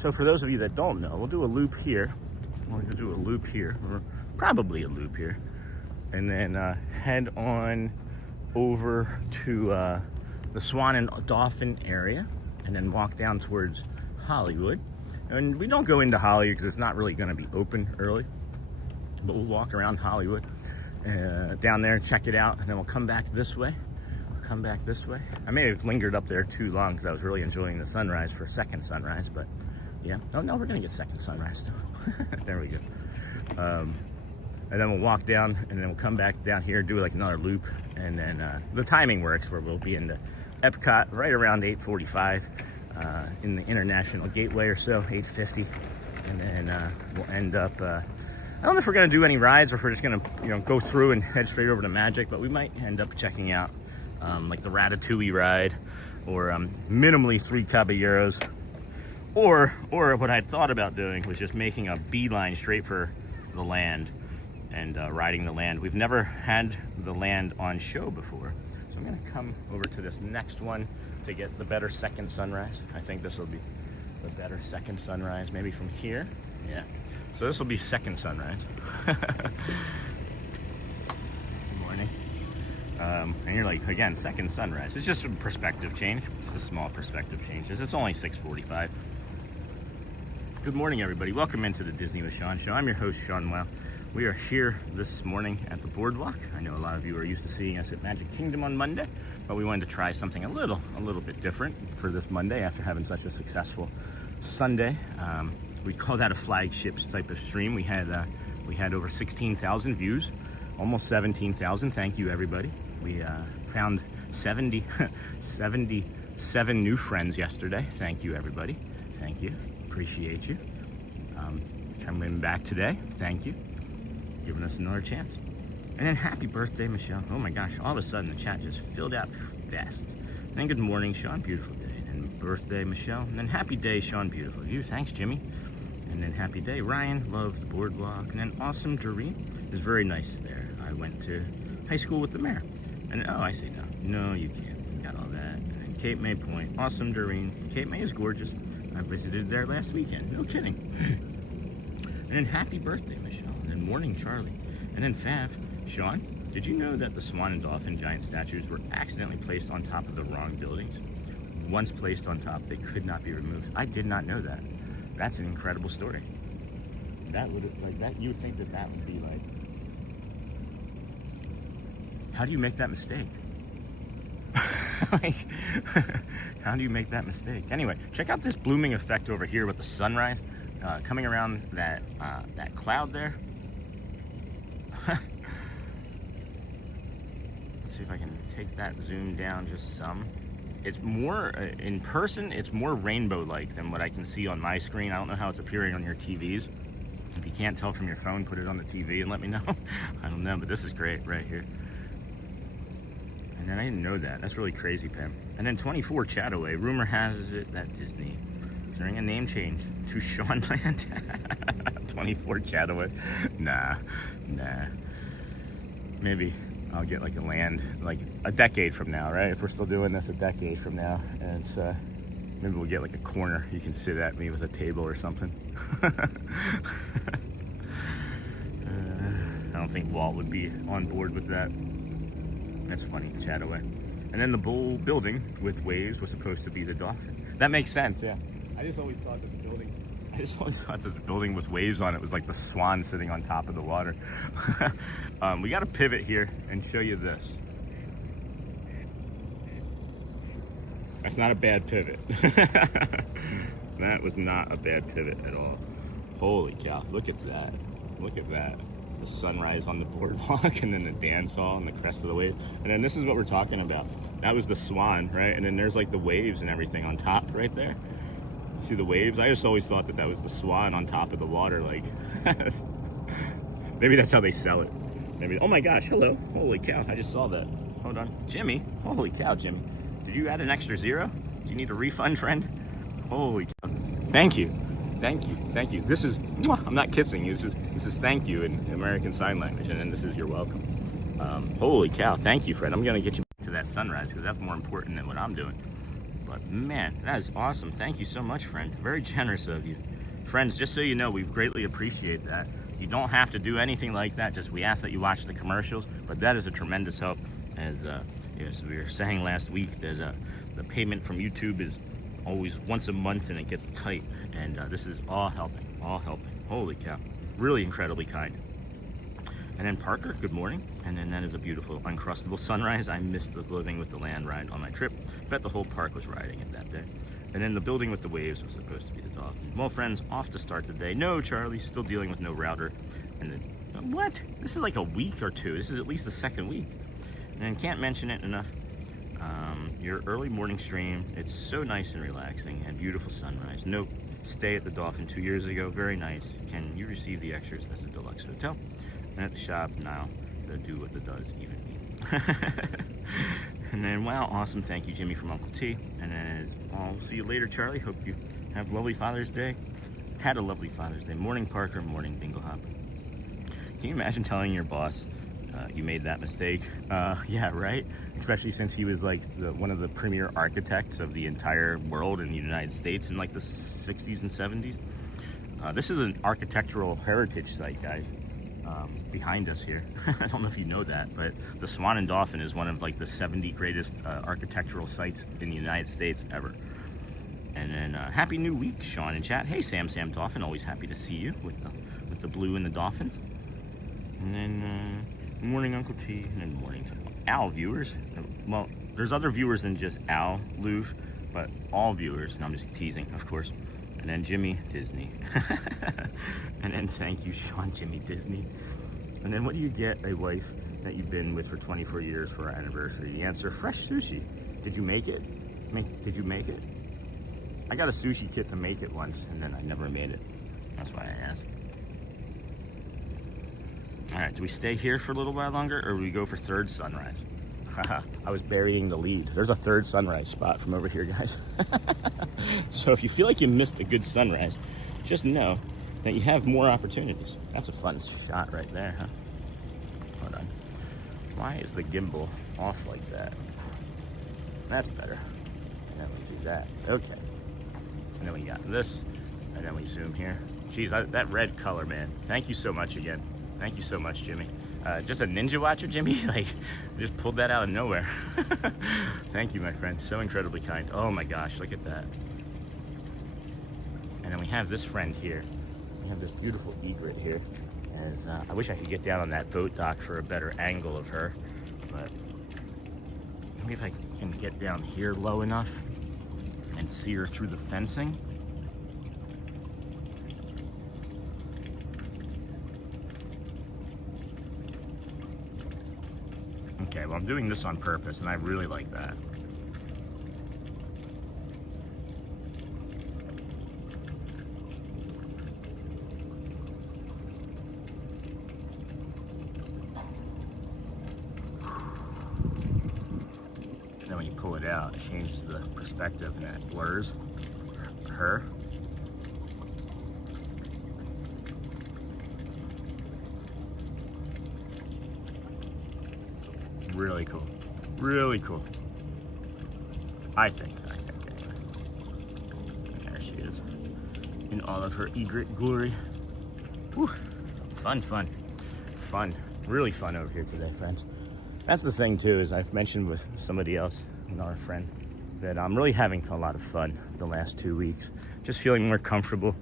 So for those of you that don't know, we'll do a loop here. We're going to do a loop here, or probably a loop here. And then head on over to the Swan and Dolphin area. And then walk down towards Hollywood. And we don't go into Hollywood because it's not really going to be open early. But we'll walk around Hollywood down there and check it out. And then we'll come back this way. I may have lingered up there too long because I was really enjoying the sunrise for second sunrise, but yeah. Oh no, we're gonna get second sunrise too. There we go. And then we'll walk down and then we'll come back down here, do like another loop. And then the timing works where we'll be into EPCOT right around 8:45 in the International Gateway or so, 8:50. And then we'll end up, I don't know if we're gonna do any rides or if we're just gonna, go through and head straight over to Magic, but we might end up checking out like the Ratatouille ride, or minimally 3 Caballeros, or what I thought about doing was just making a beeline straight for the land and riding the land. We've never had the land on show before, so I'm gonna come over to this next one to get the better second sunrise. I think this will be the better second sunrise, maybe from here. Yeah, so this will be second sunrise. Good morning. And you're like, again, second sunrise. It's just a perspective change. It's a small perspective change. It's only 6:45. Good morning, everybody. Welcome into the Disney with Sean show. I'm your host, Sean Wow. We are here this morning at the BoardWalk. I know a lot of you are used to seeing us at Magic Kingdom on Monday, but we wanted to try something a little bit different for this Monday after having such a successful Sunday. We call that a flagship type of stream. We had over 16,000 views, almost 17,000. Thank you, everybody. We found 77 new friends yesterday. Thank you, everybody. Thank you. Appreciate you. Coming back today. Thank you. Giving us another chance. And then happy birthday, Michelle. Oh my gosh, all of a sudden the chat just filled out fast. And then good morning, Sean. Beautiful day. And birthday, Michelle. And then happy day, Sean. Beautiful you. Thanks, Jimmy. And then happy day, Ryan. Loves the BoardWalk. And then awesome, Doreen. It was very nice there. I went to high school with the mayor. And oh, I say no. No, you can't. You got all that. And then Cape May Point. Awesome, Doreen. Cape May is gorgeous. I visited there last weekend. No kidding. And then happy birthday, Michelle. And then morning, Charlie. And then Fav. Sean, did you know that the Swan and Dolphin giant statues were accidentally placed on top of the wrong buildings? Once placed on top, they could not be removed. I did not know that. That's an incredible story. That would, like that, you would think that that would be like, how do you make that mistake? Like, how do you make that mistake? Anyway, check out this blooming effect over here with the sunrise coming around that cloud there. Let's see if I can take that zoom down just some. It's more, in person, it's more rainbow-like than what I can see on my screen. I don't know how it's appearing on your TVs. If you can't tell from your phone, put it on the TV and let me know. I don't know, but this is great right here. And then I didn't know that. That's really crazy, Pam. And then 24 Chataway. Rumor has it that Disney is doing a name change to Seanland. 24 Chataway. Nah. Maybe I'll get like a land, like a decade from now, right? If we're still doing this a decade from now. And it's, maybe we'll get like a corner. You can sit at me with a table or something. I don't think Walt would be on board with that. That's funny, Chataway. And then the building with waves was supposed to be the Dolphin. That makes sense, yeah. I just always thought that the building with waves on it was like the Swan sitting on top of the water. We got to pivot here and show you this. That's not a bad pivot. That was not a bad pivot at all. Holy cow, look at that. Look at that. The sunrise on the boardwalk, and then the dance hall and the crest of the wave. And then this is what we're talking about. That was the Swan, right? And then there's like the waves and everything on top right there. See the waves? I just always thought that that was the Swan on top of the water. Like, maybe that's how they sell it. Maybe. Oh my gosh, hello. Holy cow, I just saw that. Hold on. Jimmy. Holy cow, Jimmy. Did you add an extra 0? Do you need a refund, friend? Holy cow. Thank you. Thank you. Thank you. This is, I'm not kissing you. This is thank you in American Sign Language, and then this is you're welcome. Holy cow. Thank you, friend. I'm going to get you to that sunrise because that's more important than what I'm doing. But man, that is awesome. Thank you so much, friend. Very generous of you. Friends, just so you know, we greatly appreciate that. You don't have to do anything like that. Just we ask that you watch the commercials, but that is a tremendous help. As we were saying last week, that the payment from YouTube is always once a month and it gets tight, and this is all helping. Holy cow, really incredibly kind. And then Parker, good morning. And then that is a beautiful uncrustable sunrise. I missed the living with the land ride on my trip. Bet the whole park was riding it that day. And then the building with the waves was supposed to be the Dolphin. Well, friends, off to start the day. No, Charlie, still dealing with no router. And then, what? This is like a week or two. This is at least the second week. And can't mention it enough. Your early morning stream, it's so nice and relaxing, and beautiful sunrise. Nope, stay at the Dolphin 2 years ago, very nice. Can you receive the extras as a deluxe hotel? And at the shop now, the do what the does even mean. And then, wow, awesome, thank you, Jimmy from Uncle T. And then I'll see you later, Charlie. Hope you have a lovely Father's Day. Had a lovely Father's Day. Morning, Parker, morning, Bingo Hop. Can you imagine telling your boss you made that mistake? Yeah, right? Especially since he was like one of the premier architects of the entire world in the United States in like the 60s and 70s. This is an architectural heritage site, guys, behind us here. I don't know if you know that, but the Swan and Dolphin is one of like the 70 greatest architectural sites in the United States ever. And then happy new week, Sean in chat. Hey, Sam Dolphin, always happy to see you with the blue and the Dolphins. And then morning, Uncle T, and then morning to Al viewers. Well, there's other viewers than just Al Louvre, but all viewers, and I'm just teasing, of course. And then Jimmy Disney. And then thank you, Sean, Jimmy Disney. And then what do you get a wife that you've been with for 24 years for our anniversary? The answer, fresh sushi. Did you make it? Did you make it? I got a sushi kit to make it once, and then I never made it. That's why I asked. All right, do we stay here for a little while longer, or do we go for third sunrise? Haha, I was burying the lead. There's a third sunrise spot from over here, guys. So if you feel like you missed a good sunrise, just know that you have more opportunities. That's a fun shot right there, huh? Hold on. Why is the gimbal off like that? That's better. And then we do that. Okay. And then we got this, and then we zoom here. Geez, that red color, man. Thank you so much again. Thank you so much, Jimmy. Just a ninja watcher, Jimmy? Like, just pulled that out of nowhere. Thank you, my friend. So incredibly kind. Oh my gosh, look at that. And then we have this friend here. We have this beautiful egret here. As I wish I could get down on that boat dock for a better angle of her, but maybe if I can get down here low enough and see her through the fencing. Okay, well, I'm doing this on purpose, and I really like that. Then when you pull it out, it changes the perspective, and it blurs her. Really cool. Really cool. I think anyway. And there she is in all of her egret glory. Whew. Fun. Really fun over here today, friends. That's the thing too, is I've mentioned with somebody else, our friend, that I'm really having a lot of fun the last 2 weeks. Just feeling more comfortable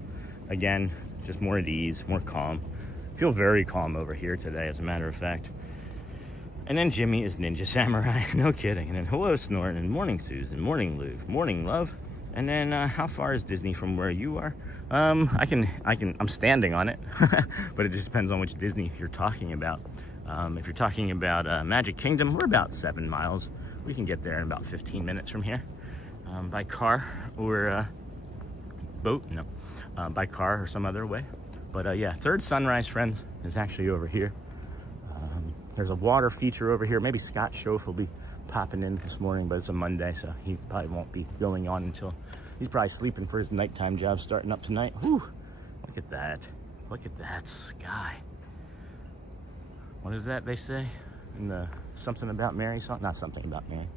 again, just more at ease, more calm. Feel very calm over here today, as a matter of fact. And then Jimmy is Ninja Samurai, no kidding. And then hello Snorin, and morning Susan, morning Lou, morning love. And then how far is Disney from where you are? I'm standing on it, but it just depends on which Disney you're talking about. If you're talking about Magic Kingdom, we're about 7 miles. We can get there in about 15 minutes from here, by car or boat. No, by car or some other way. But yeah, third sunrise, friends, is actually over here. There's a water feature over here. Maybe Scott Schoaf will be popping in this morning, but it's a Monday, so he probably won't be going on until he's probably sleeping for his nighttime job starting up tonight. Whew, look at that. Look at that sky. What is that they say in the Something About Mary song? Not Something About Mary.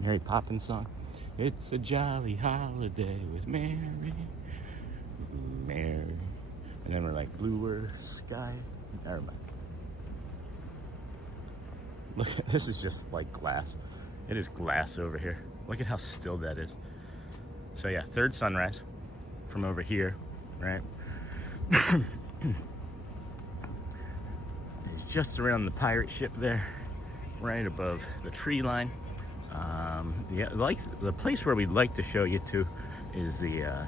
Mary Poppins song. It's a jolly holiday with Mary. Mary. And then we're like, bluer sky. Never mind. Look, this is just like glass. It is glass over here. Look at how still that is. So yeah, third sunrise from over here, right? It's just around the pirate ship there, right above the tree line. Yeah, like the place where we'd like to show you to is the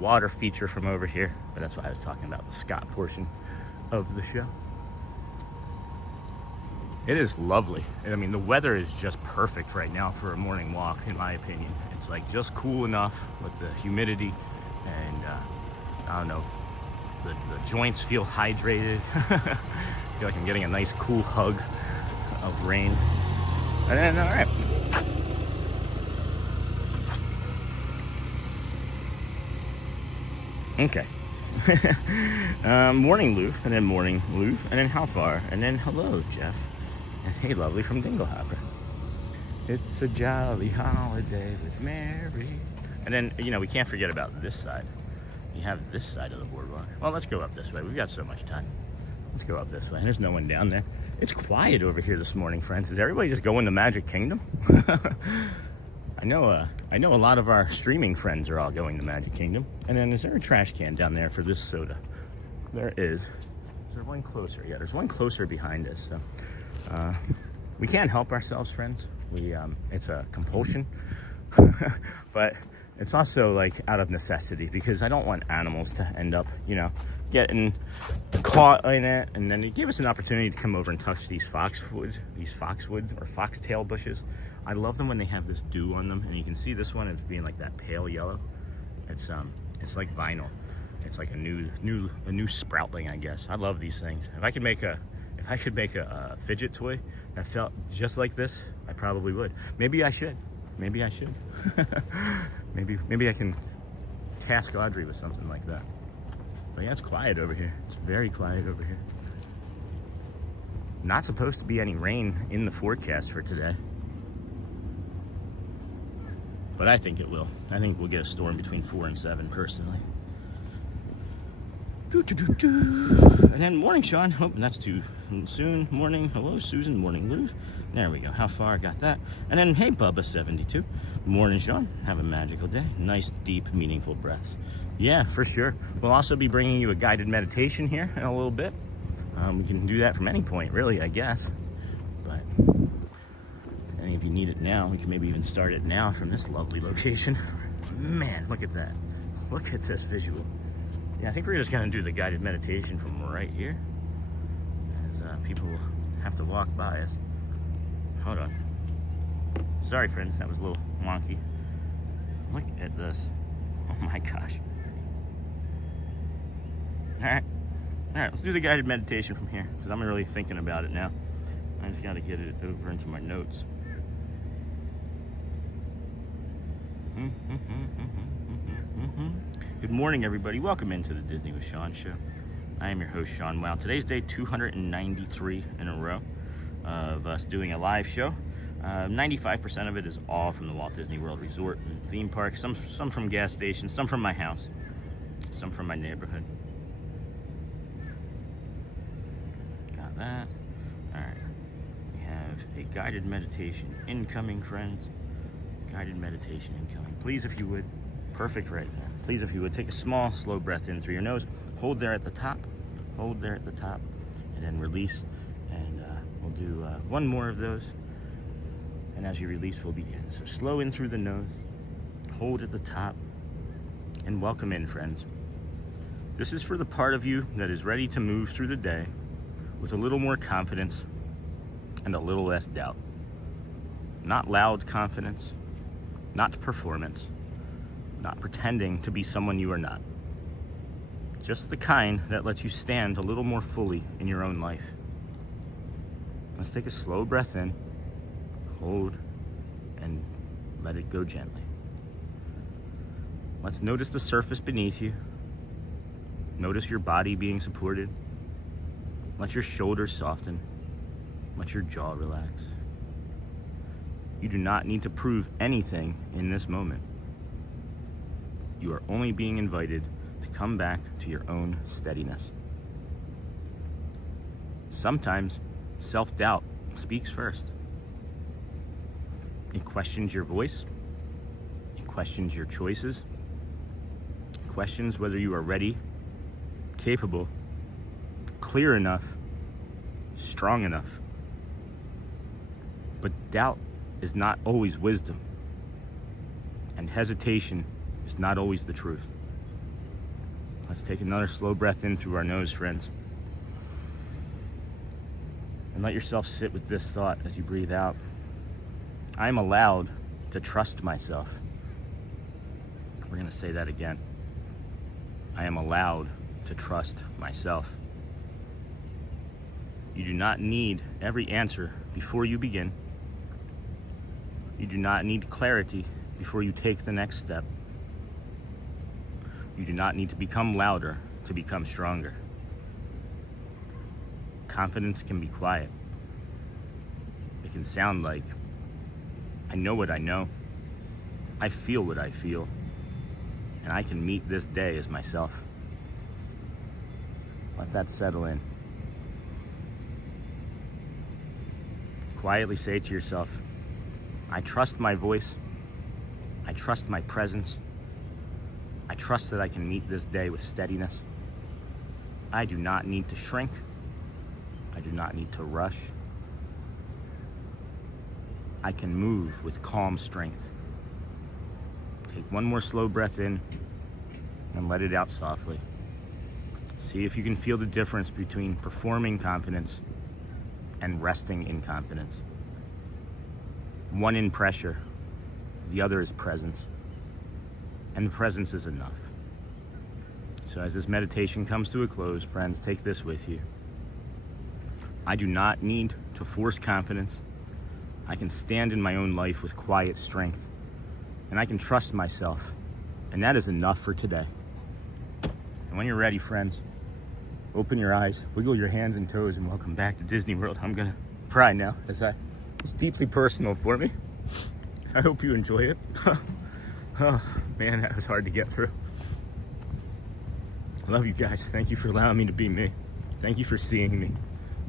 water feature from over here, but that's why I was talking about the Scott portion of the show. It is lovely. I mean, the weather is just perfect right now for a morning walk, in my opinion. It's like just cool enough with the humidity, and I don't know, the joints feel hydrated. I feel like I'm getting a nice cool hug of rain. And then, all right. Okay. Morning Louvre, and then morning Louvre, and then how far? And then hello, Jeff. And hey, lovely from Dinglehopper. It's a jolly holiday with Mary. And then, you know, we can't forget about this side. You have this side of the boardwalk. Well, let's go up this way. We've got so much time. Let's go up this way. There's no one down there. It's quiet over here this morning, friends. Is everybody just going to Magic Kingdom? I know a lot of our streaming friends are all going to Magic Kingdom. And then is there a trash can down there for this soda? There is. Is there one closer? Yeah, there's one closer behind us. So we can't help ourselves, friends. It's a compulsion, but it's also like out of necessity, because I don't want animals to end up, you know, getting caught in it. And then it gave us an opportunity to come over and touch these foxwood or foxtail bushes. I love them when they have this dew on them, and you can see this one as being like that pale yellow. It's like vinyl. It's like a new sproutling, I guess. I love these things. If I could make a fidget toy that felt just like this, I probably would. Maybe I should. Maybe I can task Audrey with something like that. But yeah, it's quiet over here. It's very quiet over here. Not supposed to be any rain in the forecast for today, but I think it will. I think we'll get a storm between 4 and 7 personally. And then morning, Sean. Oh, that's too soon. Morning. Hello, Susan. Morning, Lou. There we go. How far? Got that. And then, hey, Bubba72. Morning, Sean. Have a magical day. Nice, deep, meaningful breaths. Yeah, for sure. We'll also be bringing you a guided meditation here in a little bit. We can do that from any point, really, I guess. But if any of you need it now, we can maybe even start it now from this lovely location. Man, look at that. Look at this visual. Yeah, I think we're just going to do the guided meditation from right here, as people have to walk by us. Hold on. Sorry, friends, that was a little wonky. Look at this. Oh my gosh. All right, let's do the guided meditation from here, because I'm really thinking about it now. I just got to get it over into my notes. Good morning, everybody. Welcome into the Disney with Sean show. I am your host, Sean Wow. Today's day 293 in a row of us doing a live show. 95% of it is all from the Walt Disney World Resort and theme park. Some from gas stations, some from my house, some from my neighborhood. Got that. All right. We have a guided meditation incoming, friends. Guided meditation incoming. Please, if you would. Perfect right there. Please, if you would, take a small, slow breath in through your nose. Hold there at the top. Hold there at the top. And then release. And we'll do one more of those. And as you release, we'll begin. So slow in through the nose. hold at the top, and welcome in, friends. This is for the part of you that is ready to move through the day with a little more confidence and a little less doubt. Not loud confidence, not performance, not pretending to be someone you are not. Just the kind that lets you stand a little more fully in your own life. Let's take a slow breath in, hold, and let it go gently. Let's notice the surface beneath you. Notice your body being supported. Let your shoulders soften. Let your jaw relax. You do not need to prove anything in this moment. You are only being invited to come back to your own steadiness. Sometimes self-doubt speaks first. It questions your voice. It questions your choices. It questions whether you are ready, capable, clear enough, strong enough. But doubt is not always wisdom, and hesitation is not always the truth. Let's take another slow breath in through our nose, friends. And let yourself sit with this thought as you breathe out. I am allowed to trust myself. We're going to say that again. I am allowed to trust myself. You do not need every answer before you begin. You do not need clarity before you take the next step. You do not need to become louder to become stronger. Confidence can be quiet. It can sound like, I know what I know, I feel what I feel, and I can meet this day as myself. Let that settle in. Quietly say to yourself, I trust my voice, I trust my presence, I trust that I can meet this day with steadiness. I do not need to shrink. I do not need to rush. I can move with calm strength. Take one more slow breath in and let it out softly. See if you can feel the difference between performing confidence and resting in confidence. One in pressure, the other is presence. And the presence is enough. So as this meditation comes to a close, friends, take this with you. I do not need to force confidence. I can stand in my own life with quiet strength. And I can trust myself. And that is enough for today. And when you're ready, friends, open your eyes, wiggle your hands and toes, and welcome back to Disney World. I'm gonna cry now, as it's deeply personal for me. I hope you enjoy it. Oh, man, that was hard to get through. I love you guys. Thank you for allowing me to be me. Thank you for seeing me.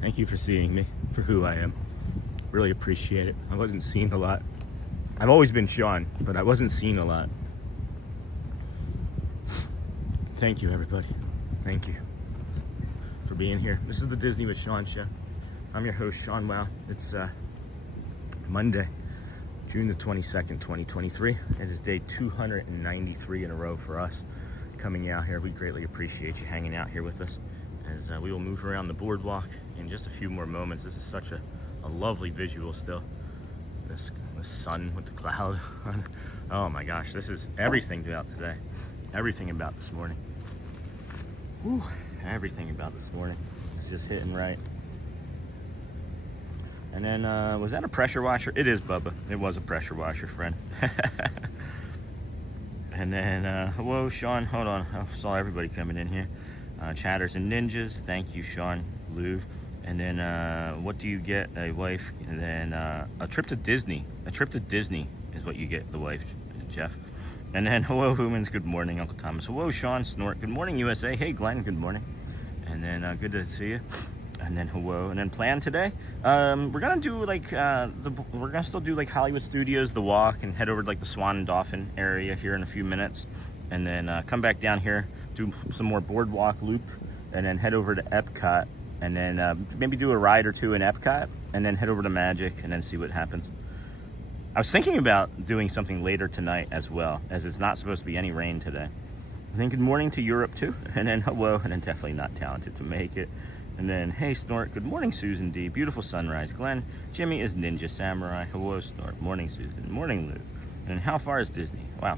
Thank you for seeing me for who I am. Really appreciate it. I wasn't seen a lot. I've always been Sean, but I wasn't seen a lot. Thank you, everybody. Thank you for being here. This is the Disney with Sean show. I'm your host, Sean Wow. It's Monday, June the 22nd, 2023. It is day 293 in a row for us coming out here. We greatly appreciate you hanging out here with us as we will move around the boardwalk in just a few more moments. This is such a lovely visual still. This sun with the cloud. Oh my gosh, this is everything about today. Everything about this morning. Whew, everything about this morning is just hitting right. And then, was that a pressure washer? It is, Bubba. It was a pressure washer, friend. And then, whoa, Sean, hold on. I saw everybody coming in here. Chatters and Ninjas, thank you, Sean, Lou. And then, what do you get? A wife, and then a trip to Disney. A trip to Disney is what you get, the wife, Jeff. And then, hello, humans, good morning, Uncle Thomas. Hello, Sean, Snort, good morning, USA. Hey, Glenn, good morning. And then, good to see you. And then, hello. And then, plan today. We're gonna do like we're gonna still do like Hollywood Studios, the walk, and head over to like the Swan and Dolphin area here in a few minutes. And then come back down here, do some more boardwalk loop, and then head over to EPCOT. And then maybe do a ride or two in EPCOT, and then head over to Magic, and then see what happens. I was thinking about doing something later tonight as well, as it's not supposed to be any rain today. And then good morning to Europe too, and then hello, and then definitely not talented to make it. And then, hey Snort, good morning Susan D, beautiful sunrise. Glenn, Jimmy is Ninja Samurai, hello Snort, morning Susan, morning Lou. And then how far is Disney? Wow.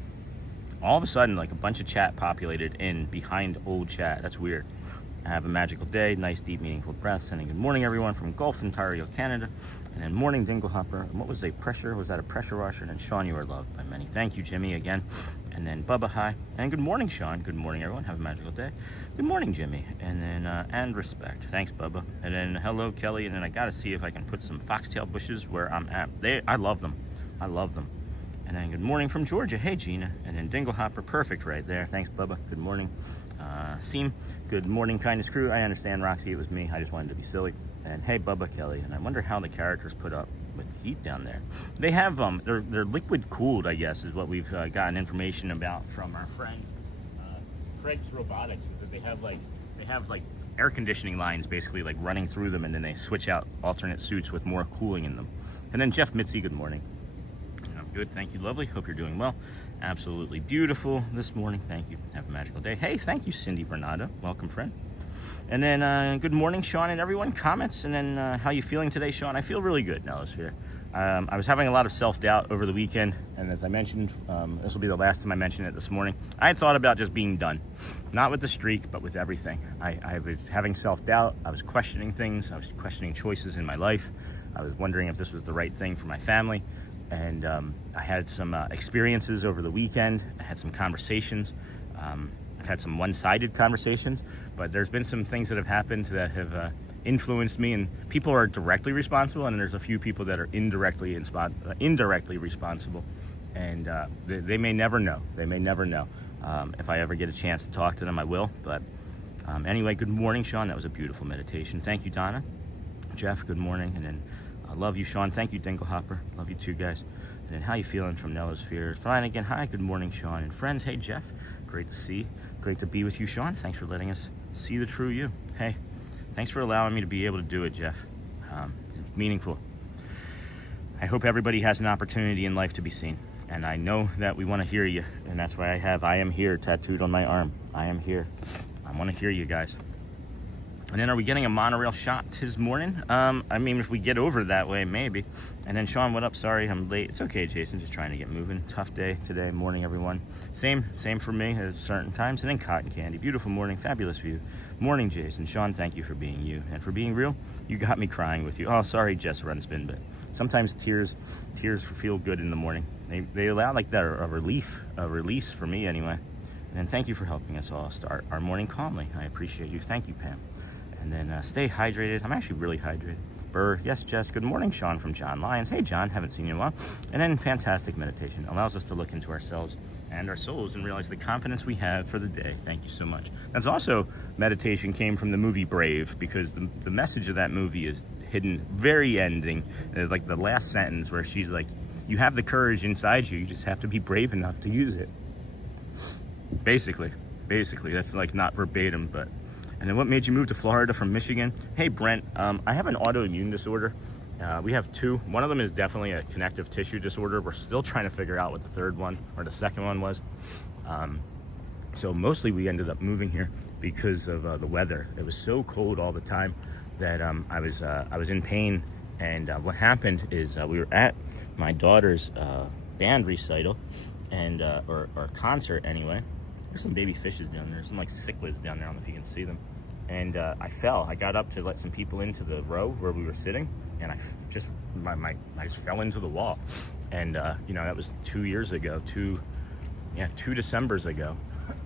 All of a sudden, like a bunch of chat populated in behind old chat. That's weird. Have a magical day, nice, deep, meaningful breath. Sending good morning, everyone, from Gulf, Ontario, Canada. And then morning, Dinglehopper. And what was a pressure? Was that a pressure washer? And then Sean, you are loved by many. Thank you, Jimmy, again. And then Bubba, hi. And good morning, Sean. Good morning, everyone. Have a magical day. Good morning, Jimmy. And then, and respect. Thanks, Bubba. And then, hello, Kelly. And then I got to see if I can put some foxtail bushes where I'm at. I love them. I love them. And then good morning from Georgia. Hey, Gina. And then Dinglehopper, perfect right there. Thanks, Bubba. Good morning. Seam, good morning, kindness crew. I understand, Roxy, it was me. I just wanted to be silly. And hey, Bubba, Kelly. And I wonder how the characters put up with the heat down there. They have, they're liquid cooled, I guess, is what we've gotten information about from our friend Craig's Robotics. Is that they have like air conditioning lines basically like running through them, and then they switch out alternate suits with more cooling in them. And then Jeff Mitzi, good morning. Good, thank you, lovely. Hope you're doing well. Absolutely beautiful this morning. Thank you. Have a magical day. Hey, thank you, Cindy Bernardo. Welcome, friend. And then good morning, Sean and everyone. Comments, and then how you feeling today, Sean? I feel really good, Nellosphere. I was having a lot of self-doubt over the weekend, and as I mentioned, this will be the last time I mention it this morning. I had thought about just being done, not with the streak, but with everything. I was having self-doubt. I was questioning things. I was questioning choices in my life. I was wondering if this was the right thing for my family. And I had some experiences over the weekend. I had some conversations. I've had some one-sided conversations, but there's been some things that have happened that have influenced me, and people are directly responsible, and there's a few people that are indirectly responsible, and they may never know. They may never know. If I ever get a chance to talk to them, I will. But anyway, good morning, Sean. That was a beautiful meditation. Thank you, Donna. Jeff, good morning. And then I love you, Sean. Thank you, Dinglehopper. Love you too, guys. And then how you feeling from Nellosphere? Fine again. Hi, good morning, Sean. And friends, hey, Jeff. Great to see. Great to be with you, Sean. Thanks for letting us see the true you. Hey, thanks for allowing me to be able to do it, Jeff. It's meaningful. I hope everybody has an opportunity in life to be seen. And I know that we want to hear you. And that's why I have I am here tattooed on my arm. I am here. I want to hear you guys. And then are we getting a monorail shot this morning? I mean, if we get over that way, maybe. And then Sean, what up? Sorry, I'm late. It's okay, Jason. Just trying to get moving. Tough day today. Morning, everyone. Same for me at certain times. And then Cotton Candy. Beautiful morning. Fabulous view. Morning, Jason. Sean, thank you for being you. And for being real, you got me crying with you. Oh, sorry, Jess Runspin, but sometimes tears feel good in the morning. They allow like that a release for me anyway. And thank you for helping us all start our morning calmly. I appreciate you. Thank you, Pam. And then stay hydrated. I'm actually really hydrated. Burr, yes, Jess. Good morning, Sean from John Lyons. Hey, John, haven't seen you in a while. And then fantastic meditation allows us to look into ourselves and our souls and realize the confidence we have for the day. Thank you so much. That's also meditation came from the movie Brave, because the message of that movie is hidden very ending. It's like the last sentence where she's like, you have the courage inside you. You just have to be brave enough to use it. Basically, that's like not verbatim, but. And then what made you move to Florida from Michigan? Hey, Brent, I have an autoimmune disorder. We have two. One of them is definitely a connective tissue disorder. We're still trying to figure out what the third one or the second one was. So mostly we ended up moving here because of the weather. It was so cold all the time that I was in pain. And what happened is we were at my daughter's band recital and or concert anyway. There's some baby fishes down there. Some like cichlids down there. I don't know if you can see them. And I fell. I got up to let some people into the row where we were sitting, and I just fell into the wall. And that was 2 years ago, 2 Decembers ago.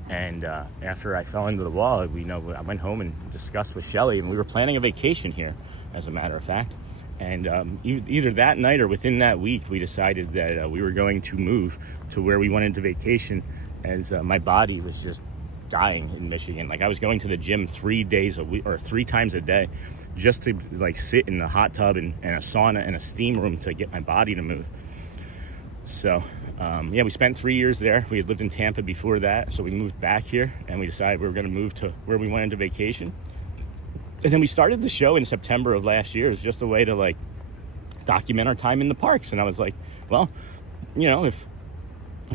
And after I fell into the wall, I went home and discussed with Shelly, and we were planning a vacation here, as a matter of fact. And either that night or within that week, we decided that we were going to move to where we wanted to vacation. As my body was just dying in Michigan. Like I was going to the gym 3 days a week or 3 times a day just to like sit in the hot tub and a sauna and a steam room to get my body to move. So we spent 3 years there. We had lived in Tampa before that, so we moved back here and we decided we were going to move to where we wanted to vacation. And then we started the show in September of last year. It was just a way to like document our time in the parks. And I was like, well, you know, if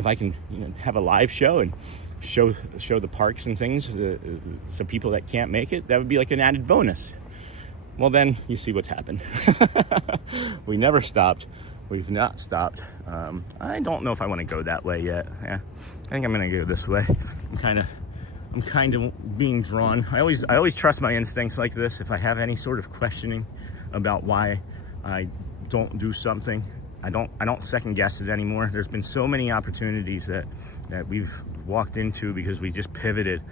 I can, you know, have a live show and show the parks and things to people that can't make it, that would be like an added bonus. Well, then you see what's happened. We never stopped. We've not stopped. I don't know if I want to go that way yet. Yeah, I think I'm gonna go this way. I'm kind of being drawn. I always trust my instincts like this. If I have any sort of questioning about why I don't do something, I don't second guess it anymore. There's been so many opportunities that we've walked into because we just pivoted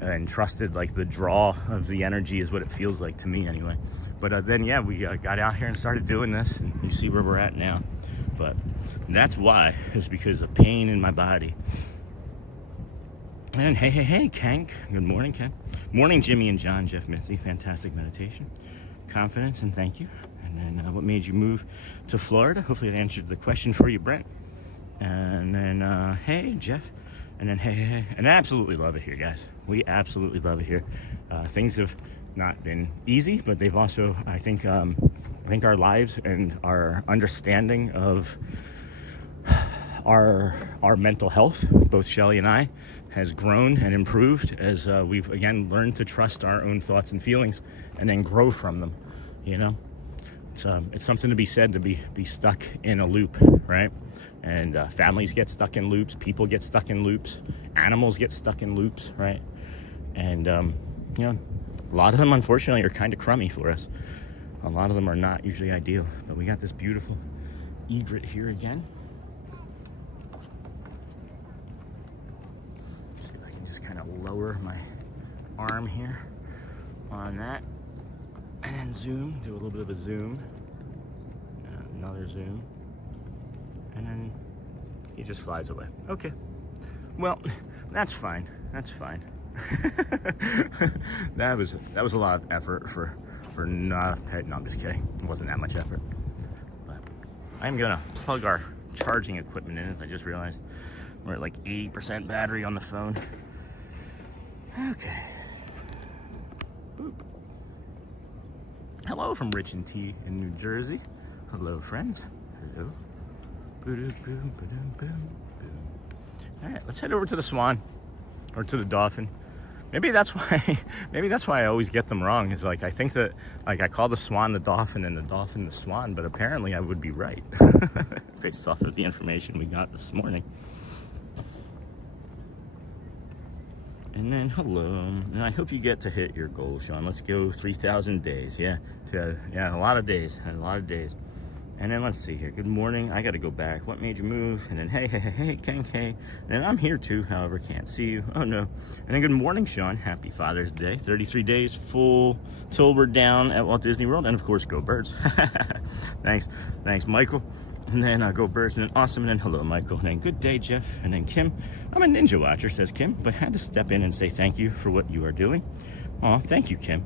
and trusted like the draw of the energy is what it feels like to me anyway. But then yeah, we got out here and started doing this, and you see where we're at now. But that's why, is because of pain in my body. And hey, Ken. Good morning, Ken. Morning, Jimmy and John, Jeff Mitzi. Fantastic meditation, confidence, and thank you. And then what made you move to Florida? Hopefully it answered the question for you, Brent. And then hey, Jeff. And then hey, and I absolutely love it here, guys. We absolutely love it here. Things have not been easy, but they've also, I think our lives and our understanding of our mental health, both Shelly and I, has grown and improved as we've again learned to trust our own thoughts and feelings and then grow from them. You know, it's something to be said to be stuck in a loop, right? And families get stuck in loops, people get stuck in loops, animals get stuck in loops, right? And you know, a lot of them unfortunately are kind of crummy for us. A lot of them are not usually ideal, but we got this beautiful egret here again. See if I can just kind of lower my arm here on that, and then zoom, do a little bit of a zoom, another zoom, and then he just flies away. Okay, well, that's fine. That's fine. that was a lot of effort for not a pet. No, I'm just kidding. It wasn't that much effort. But I'm gonna plug our charging equipment in, as I just realized we're at like 80% battery on the phone. Okay. Boop. Hello from Rich and T in New Jersey. Hello, friends. Hello. All right, let's head over to the Swan, or to the Dolphin. Maybe that's why I always get them wrong. Is like I think that like I call the Swan the Dolphin and the Dolphin the Swan, but apparently I would be right based off of the information we got this morning. And then hello, and I hope you get to hit your goal, Sean. Let's go 3,000 days. Yeah, a lot of days, And then let's see here. Good morning. I got to go back. What made you move? And then hey, Ken K. And I'm here too. However, can't see you. Oh no. And then good morning, Sean. Happy Father's Day. 33 days full till we're down at Walt Disney World. And of course, go Birds. Thanks, Michael. And then go Birds. And then awesome. And then hello, Michael. And then good day, Jeff. And then Kim. I'm a ninja watcher, says Kim, but had to step in and say thank you for what you are doing. Aw, thank you, Kim.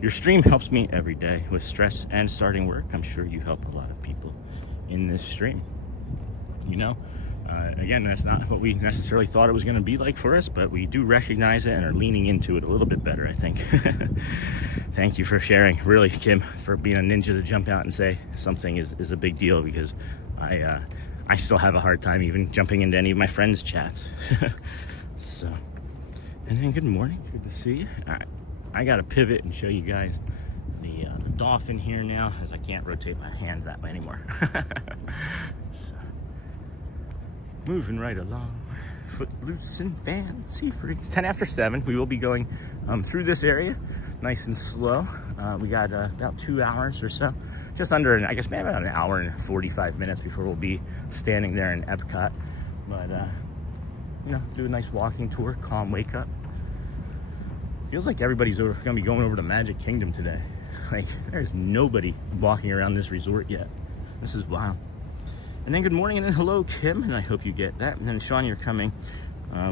Your stream helps me every day with stress and starting work. I'm sure you help a lot of people in this stream. You know, again, that's not what we necessarily thought it was going to be like for us, but we do recognize it and are leaning into it a little bit better, I think. Thank you for sharing, really, Kim, for being a ninja to jump out and say something is a big deal, because I still have a hard time even jumping into any of my friends' chats. So, and then good morning. Good to see you. All right. I gotta pivot and show you guys the Dolphin here now, as I can't rotate my hand that way anymore. So, moving right along, footloose and fancy free. It's 10 after 7. We will be going through this area, nice and slow. We got about 2 hours or so, just under, I guess maybe about an hour and 45 minutes before we'll be standing there in EPCOT. But you know, do a nice walking tour, calm wake up. Feels like everybody's gonna be going over to Magic Kingdom today. Like, there's nobody walking around this resort yet. This is wild. And then good morning, and then hello, Kim, and I hope you get that. And then Sean, you're coming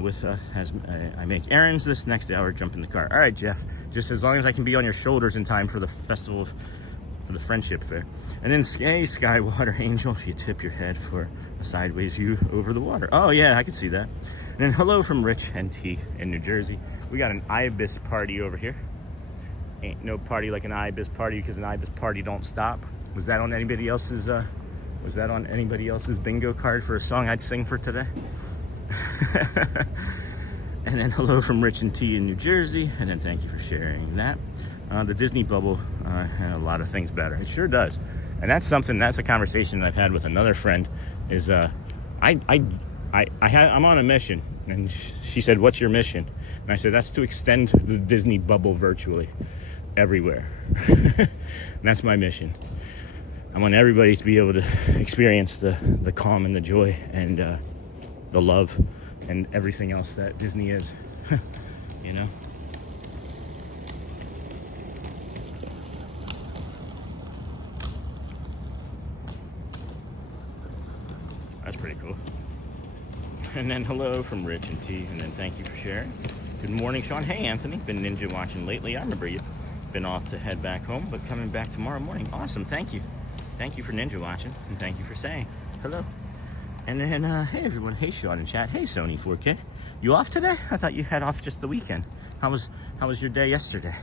with as I make errands this next hour, jump in the car. All right, Jeff, just as long as I can be on your shoulders in time for the festival for the Friendship Fair. And then hey, Skywater Angel, if you tip your head for a sideways view over the water. Oh yeah, I can see that. And then hello from Rich and T in New Jersey. We got an ibis party over here. Ain't no party like an ibis party, because an ibis party don't stop. Was that on anybody else's Was that on anybody else's bingo card for a song I'd sing for today? And then hello from Rich and T in New Jersey. And then thank you for sharing that. The Disney bubble had a lot of things better. It sure does. And that's a conversation that I've had with another friend is I'm on a mission. And she said, what's your mission? And I said, that's to extend the Disney bubble virtually everywhere. And that's my mission. I want everybody to be able to experience the calm and the joy and the love and everything else that Disney is, you know? That's pretty cool. And then hello from Rich and T, and then thank you for sharing. Good morning, Sean. Hey, Anthony. Been ninja watching lately. I remember you. Been off to head back home, but coming back tomorrow morning. Awesome. Thank you. Thank you for ninja watching, and thank you for saying hello. And then, hey, everyone. Hey, Sean in chat. Hey, Sony 4K. You off today? I thought you had off just the weekend. How was your day yesterday?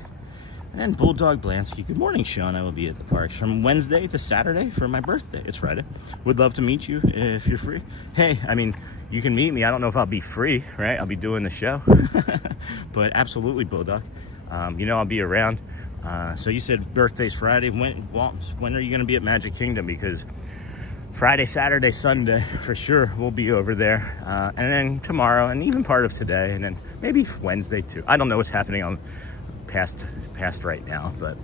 And then Bulldog Blansky. Good morning, Sean. I will be at the parks from Wednesday to Saturday for my birthday. It's Friday. Would love to meet you if you're free. Hey, I mean, you can meet me. I don't know if I'll be free, right? I'll be doing the show. But absolutely, Bulldog. You know I'll be around. So you said birthday's Friday. When are you going to be at Magic Kingdom? Because Friday, Saturday, Sunday, for sure, we'll be over there. And then tomorrow, and even part of today, and then maybe Wednesday too. I don't know what's happening on past right now, but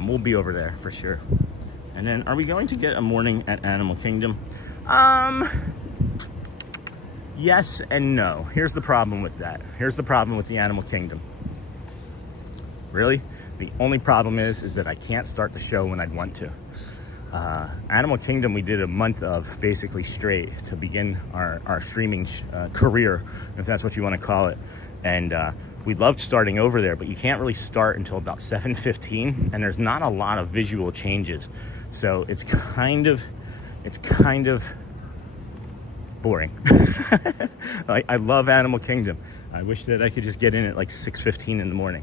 we'll be over there for sure. And then, are we going to get a morning at Animal Kingdom? Yes and no. Here's the problem with that. Here's the problem with the Animal Kingdom. Really? The only problem is that I can't start the show when I'd want to. Animal Kingdom, we did a month of basically straight to begin our streaming career, if that's what you want to call it. And we loved starting over there, but you can't really start until about 7:15, and there's not a lot of visual changes. So it's kind of boring. I love Animal Kingdom. I wish that I could just get in at like 6:15 in the morning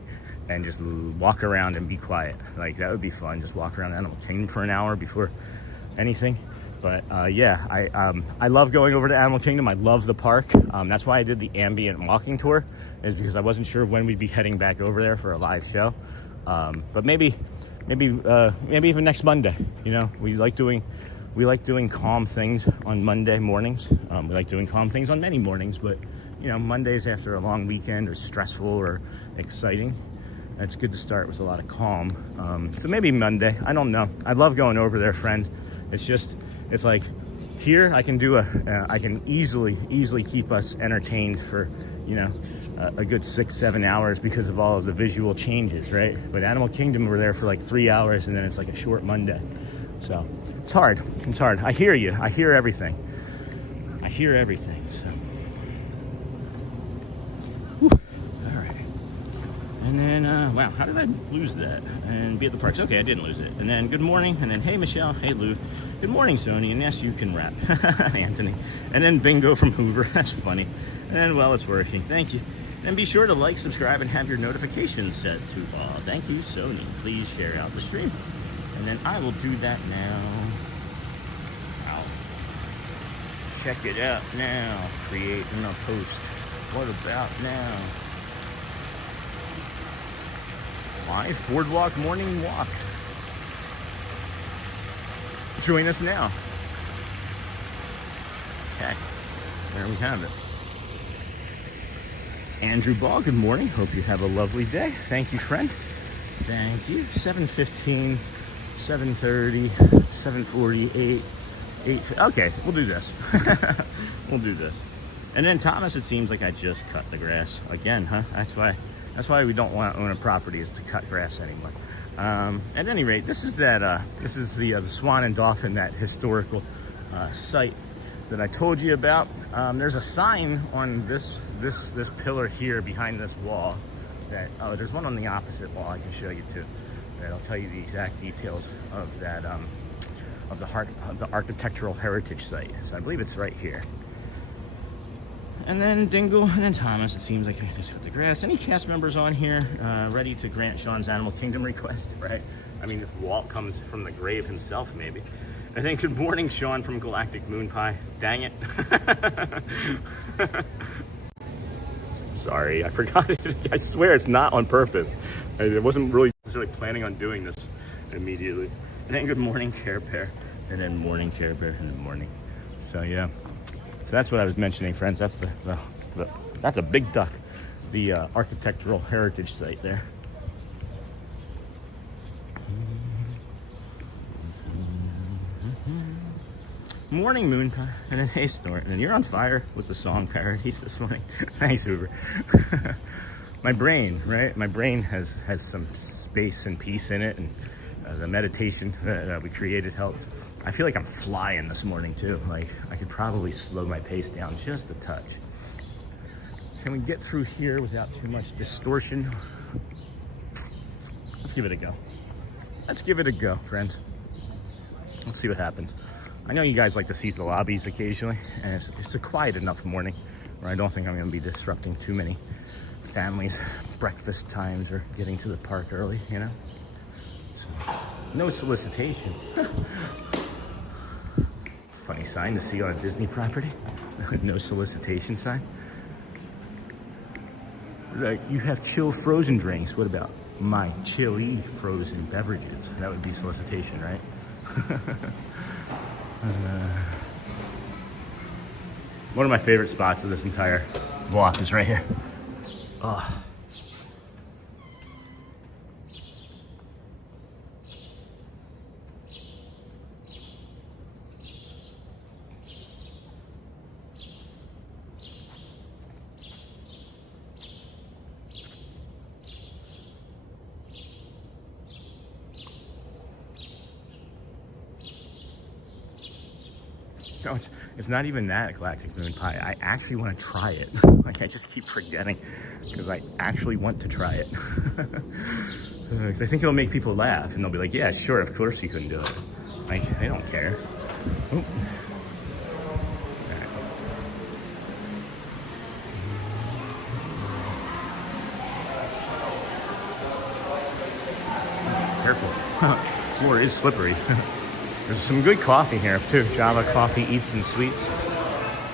and just walk around and be quiet. Like, that would be fun. Just walk around Animal Kingdom for an hour before anything. But yeah, I love going over to Animal Kingdom. I love the park. That's why I did the ambient walking tour, is because I wasn't sure when we'd be heading back over there for a live show. But maybe even next Monday. You know, we like doing calm things on Monday mornings. We like doing calm things on many mornings, but you know, Mondays after a long weekend or stressful or exciting, it's good to start with a lot of calm. So maybe Monday. I don't know. I love going over there, friends. It's like here I can easily keep us entertained for, you know, a good 6-7 hours because of all of the visual changes, right? But Animal Kingdom, we're there for like 3 hours, and then it's like a short Monday. So it's hard. I hear you. I hear everything. So whew. All right. And then wow, how did I lose that? And be at the parks. Okay, I didn't lose it. And then good morning. And then hey Michelle, hey Lou. Good morning, Sony. And yes, you can rap. Anthony. And then bingo from Hoover. That's funny. And well, it's working. Thank you. And be sure to like, subscribe, and have your notifications set to all. Thank you, Sony. Please share out the stream. And then I will do that now. Wow. Check it out now. Create in a post. What about now? Live BoardWalk morning walk. Join us now. Okay. There we have it. Andrew Ball, good morning. Hope you have a lovely day. Thank you, friend. Thank you. 7:15. 7:30, 7:48, 8. Okay, we'll do this. We'll do this. And then Thomas, it seems like I just cut the grass again, huh? That's why we don't want to own a property, is to cut grass anymore. At any rate, this is the Swan and Dolphin, that historical site that I told you about. There's a sign on this pillar here behind this wall. There's one on the opposite wall I can show you too. I'll tell you the exact details of that, of the architectural heritage site. So I believe it's right here. And then Dingle, and then Thomas. It seems like I just cut the grass. Any cast members on here ready to grant Sean's Animal Kingdom request, right? I mean, if Walt comes from the grave himself, maybe. And then good morning, Sean from Galactic Moon Pie. Dang it. Sorry, I forgot it. I swear it's not on purpose. I wasn't really necessarily planning on doing this immediately. And then good morning, Care Bear. And then morning, Care Bear in the morning. So yeah. So that's what I was mentioning, friends. That's that's a big duck. The architectural heritage site there. Morning, Moon Pie. And then hey, Snort. And you're on fire with the song parodies this morning. Thanks, Uber. My brain, right? My brain has some space and peace in it, and the meditation that we created helped. I feel like I'm flying this morning too. Like I could probably slow my pace down just a touch. Can we get through here without too much distortion? Let's give it a go. Let's give it a go, friends. Let's see what happens. I know you guys like to see the lobbies occasionally, and it's a quiet enough morning where I don't think I'm going to be disrupting too many families' breakfast times or getting to the park early, you know? So, no solicitation. Funny sign to see on a Disney property. No solicitation sign. Like, you have chill frozen drinks. What about my chilly frozen beverages? That would be solicitation, right? One of my favorite spots of this entire block is right here. Oh. No, it's not even that Galactic Moon Pie. I actually want to try it. Like, I just keep forgetting because I actually want to try it. Because I think it'll make people laugh and they'll be like, yeah, sure, of course you couldn't do it. Like, they don't care. Oh. Careful. Floor is slippery. There's some good coffee here too. Java Coffee Eats and Sweets.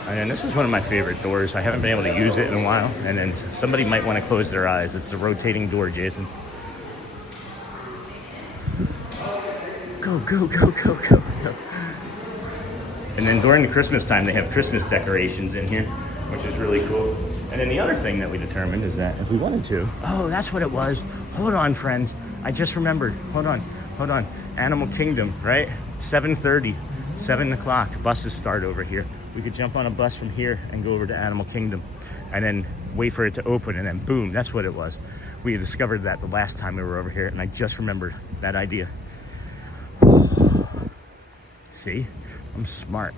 And then this is one of my favorite doors. I haven't been able to use it in a while. And then somebody might want to close their eyes. It's the rotating door, Jason. Go, go, go, go, go, go. And then during the Christmas time, they have Christmas decorations in here, which is really cool. And then the other thing that we determined is that if we wanted to, oh, that's what it was. Hold on, friends. I just remembered. Hold on. Animal Kingdom, right? 7:30, 7 o'clock. Buses start over here. We could jump on a bus from here and go over to Animal Kingdom and then wait for it to open, and then boom, that's what it was. We had discovered that the last time we were over here, and I just remembered that idea. See? I'm smart.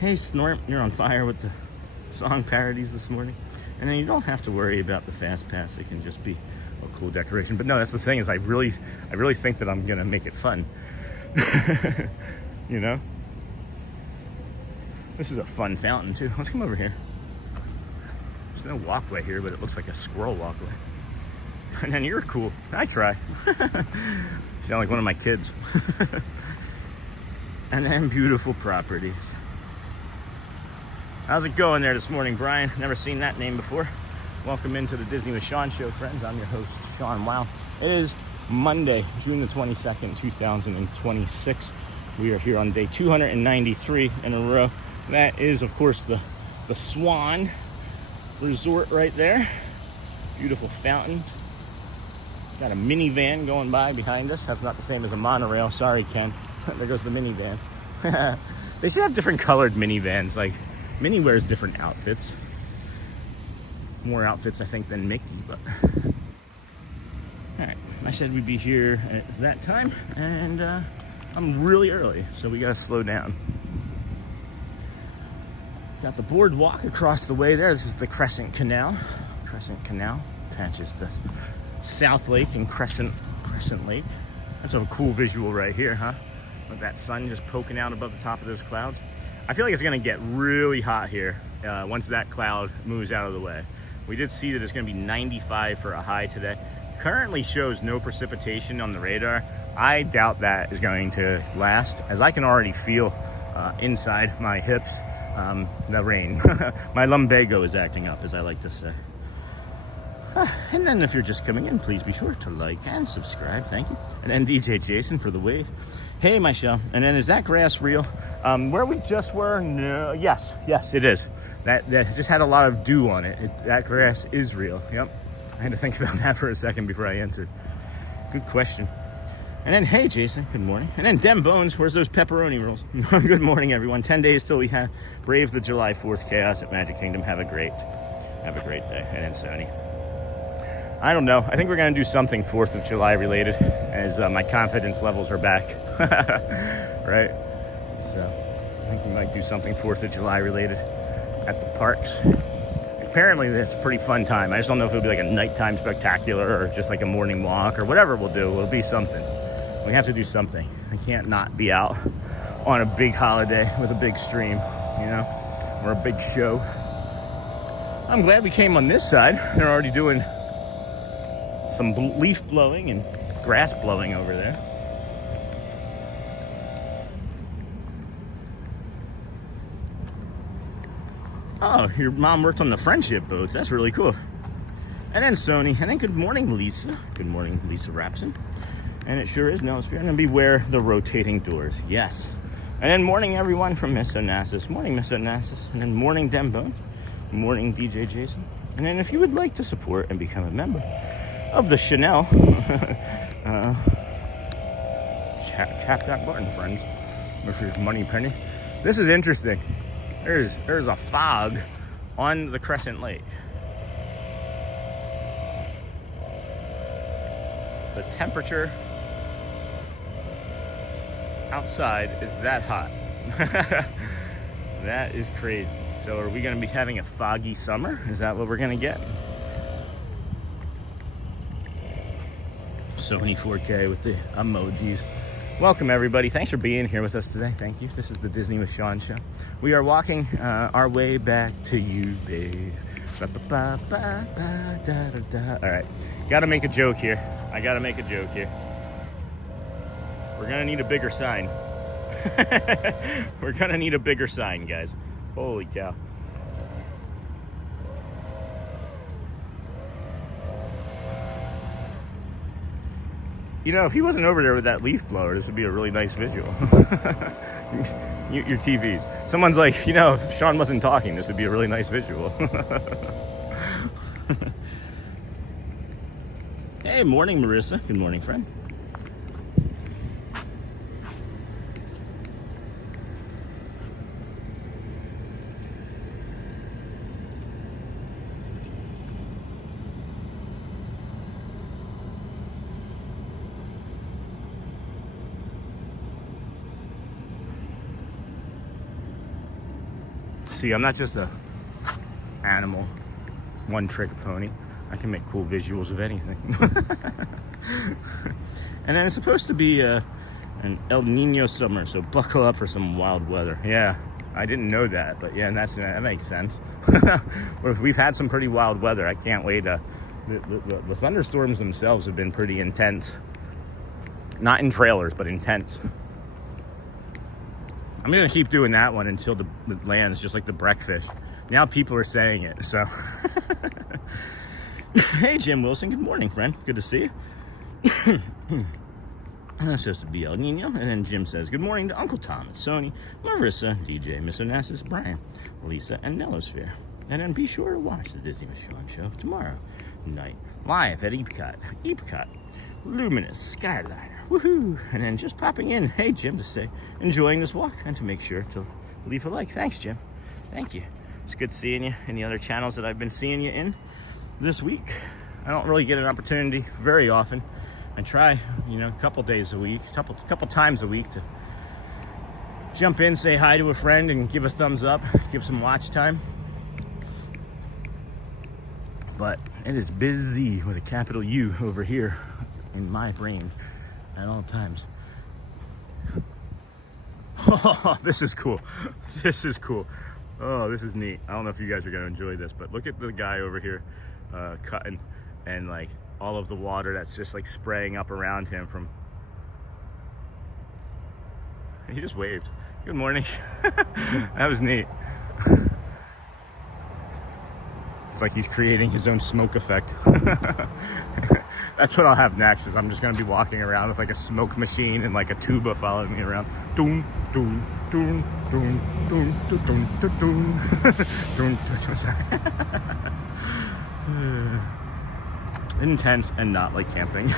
Hey, Snort, you're on fire with the song parodies this morning. And then you don't have to worry about the fast pass. It can just be a cool decoration. But no, that's the thing, is I really think that I'm gonna make it fun. You know? This is a fun fountain too. Let's come over here. There's no walkway here, but it looks like a squirrel walkway. And then you're cool. I try. You sound like one of my kids. And then beautiful properties. How's it going there this morning, Brian? Never seen that name before. Welcome into the Disney with Sean show, friends. I'm your host, Sean Wow. It is Monday, June the 22nd, 2026. We are here on day 293 in a row. That is, of course, the Swan Resort right there. Beautiful fountain. Got a minivan going by behind us. That's not the same as a monorail. Sorry, Ken. There goes the minivan. They should have different colored minivans. Like, Minnie wears different outfits. More outfits, I think, than Mickey, but... Alright, I said we'd be here at that time, and I'm really early, so we gotta slow down. Got the boardwalk across the way there. This is the Crescent Canal. Crescent Canal attaches to South Lake and Crescent Lake. That's a cool visual right here, huh? With that sun just poking out above the top of those clouds. I feel like it's gonna get really hot here once that cloud moves out of the way. We did see that it's gonna be 95 for a high today. Currently shows no precipitation on the radar, I doubt that is going to last, as I can already feel inside my hips the rain. My lumbago is acting up, as I like to say. And then if you're just coming in, please be sure to like and subscribe. Thank you. And then DJ Jason for the wave. Hey, Michelle. And then is that grass real? Where we just were? No. Yes, it is. That just had a lot of dew on it. That grass is real. Yep. I had to think about that for a second before I answered. Good question. And then, hey, Jason, good morning. And then, Dem Bones, where's those pepperoni rolls? Good morning, everyone. 10 days till we have brave the July 4th chaos at Magic Kingdom. Have a great day. And then, Sony. I don't know. I think we're going to do something 4th of July related, as my confidence levels are back. Right? So, I think we might do something 4th of July related at the parks. Apparently, it's a pretty fun time. I just don't know if it'll be like a nighttime spectacular or just like a morning walk or whatever we'll do. It'll be something. We have to do something. I can't not be out on a big holiday with a big stream, you know, or a big show. I'm glad we came on this side. They're already doing some leaf blowing and grass blowing over there. Oh, your mom worked on the friendship boats. That's really cool. And then Sony. And then good morning, Lisa. Good morning, Lisa Rapson. And it sure is Nosphere. And then beware the rotating doors. Yes. And then morning, everyone, from Miss Onassis. Morning, Miss Onassis. And then morning, Dembone. Morning, DJ Jason. And then if you would like to support and become a member of the Chanel, tap that button, friends. This is Money Penny. This is interesting. There's a fog on the Crescent Lake. The temperature outside is that hot. That is crazy. So are we going to be having a foggy summer? Is that what we're going to get? Sony 4K with the emojis. Welcome, everybody. Thanks for being here with us today. Thank you. This is the Disney with Sean show. We are walking our way back to you, babe. All right. Got to make a joke here. I got to make a joke here. We're going to need a bigger sign. We're going to need a bigger sign, guys. Holy cow. You know, if he wasn't over there with that leaf blower, this would be a really nice visual. Mute your TVs. Someone's like, you know, if Sean wasn't talking, this would be a really nice visual. Hey, morning, Marissa. Good morning, friend. See, I'm not just a animal, one-trick pony. I can make cool visuals of anything. And then it's supposed to be an El Nino summer, so buckle up for some wild weather. Yeah, I didn't know that, but yeah, and that makes sense. We've had some pretty wild weather. I can't wait. The thunderstorms themselves have been pretty intense. Not in trailers, but intense. I'm gonna keep doing that one until the lands, just like the breakfast. Now people are saying it, so. Hey, Jim Wilson, good morning, friend. Good to see you. That's supposed to be El Nino. And then Jim says, good morning to Uncle Thomas, Sony, Marissa, DJ, Miss Onassis, Brian, Lisa, and Nellosphere. And then be sure to watch the Disney with Sean show tomorrow night, live at EPCOT, Luminous, Skyliner. Woohoo! And then just popping in, hey Jim, to say enjoying this walk and to make sure to leave a like. Thanks, Jim. Thank you. It's good seeing you in the other channels that I've been seeing you in this week. I don't really get an opportunity very often. I try, you know, a couple days a week, couple times a week to jump in, say hi to a friend, and give a thumbs up, give some watch time. But it is busy with a capital U over here in my brain at all times. Oh, this is cool. This is cool. Oh, this is neat. I don't know if you guys are going to enjoy this, but look at the guy over here cutting, and like all of the water that's just like spraying up around him from He just waved. Good morning. That was neat. It's like he's creating his own smoke effect. That's what I'll have next, is I'm just going to be walking around with like a smoke machine and like a tuba following me around. Doom, doom, doom, doom, doom, doom, doom, doom, doom, doom. Intense and not like camping.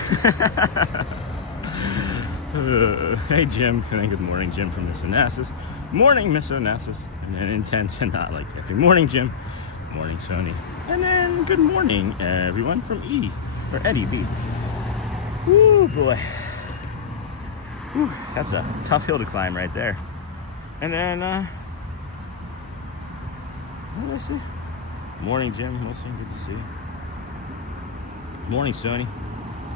Hey Jim, and then good morning Jim from Miss Onassis. Morning Miss Onassis. And then intense and not like camping. Morning Jim. Morning Sony. And then good morning everyone from E, or Eddie B. Woo boy. Whew, that's a tough hill to climb right there. And then what did I see? Morning Jim, Wilson, good to see you. Morning Sony.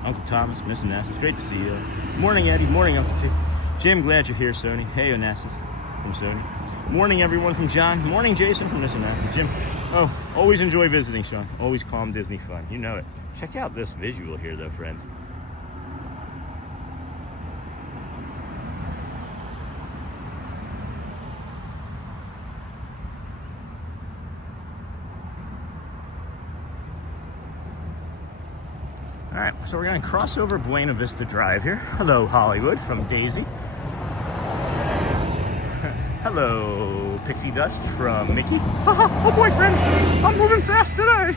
Uncle Thomas, Miss Onassis, great to see you. Morning Eddie, morning Uncle T. Jim, glad you're here, Sony. Hey Onassis from Sony. Morning everyone from John. Morning Jason from Miss Onassis. Jim, oh, always enjoy visiting, Sean. Always calm Disney fun, you know it. Check out this visual here though, friends. All right, so we're gonna cross over Buena Vista Drive here. Hello, Hollywood from Daisy. Hello, Pixie Dust from Mickey. Oh boy, friends, I'm moving fast today.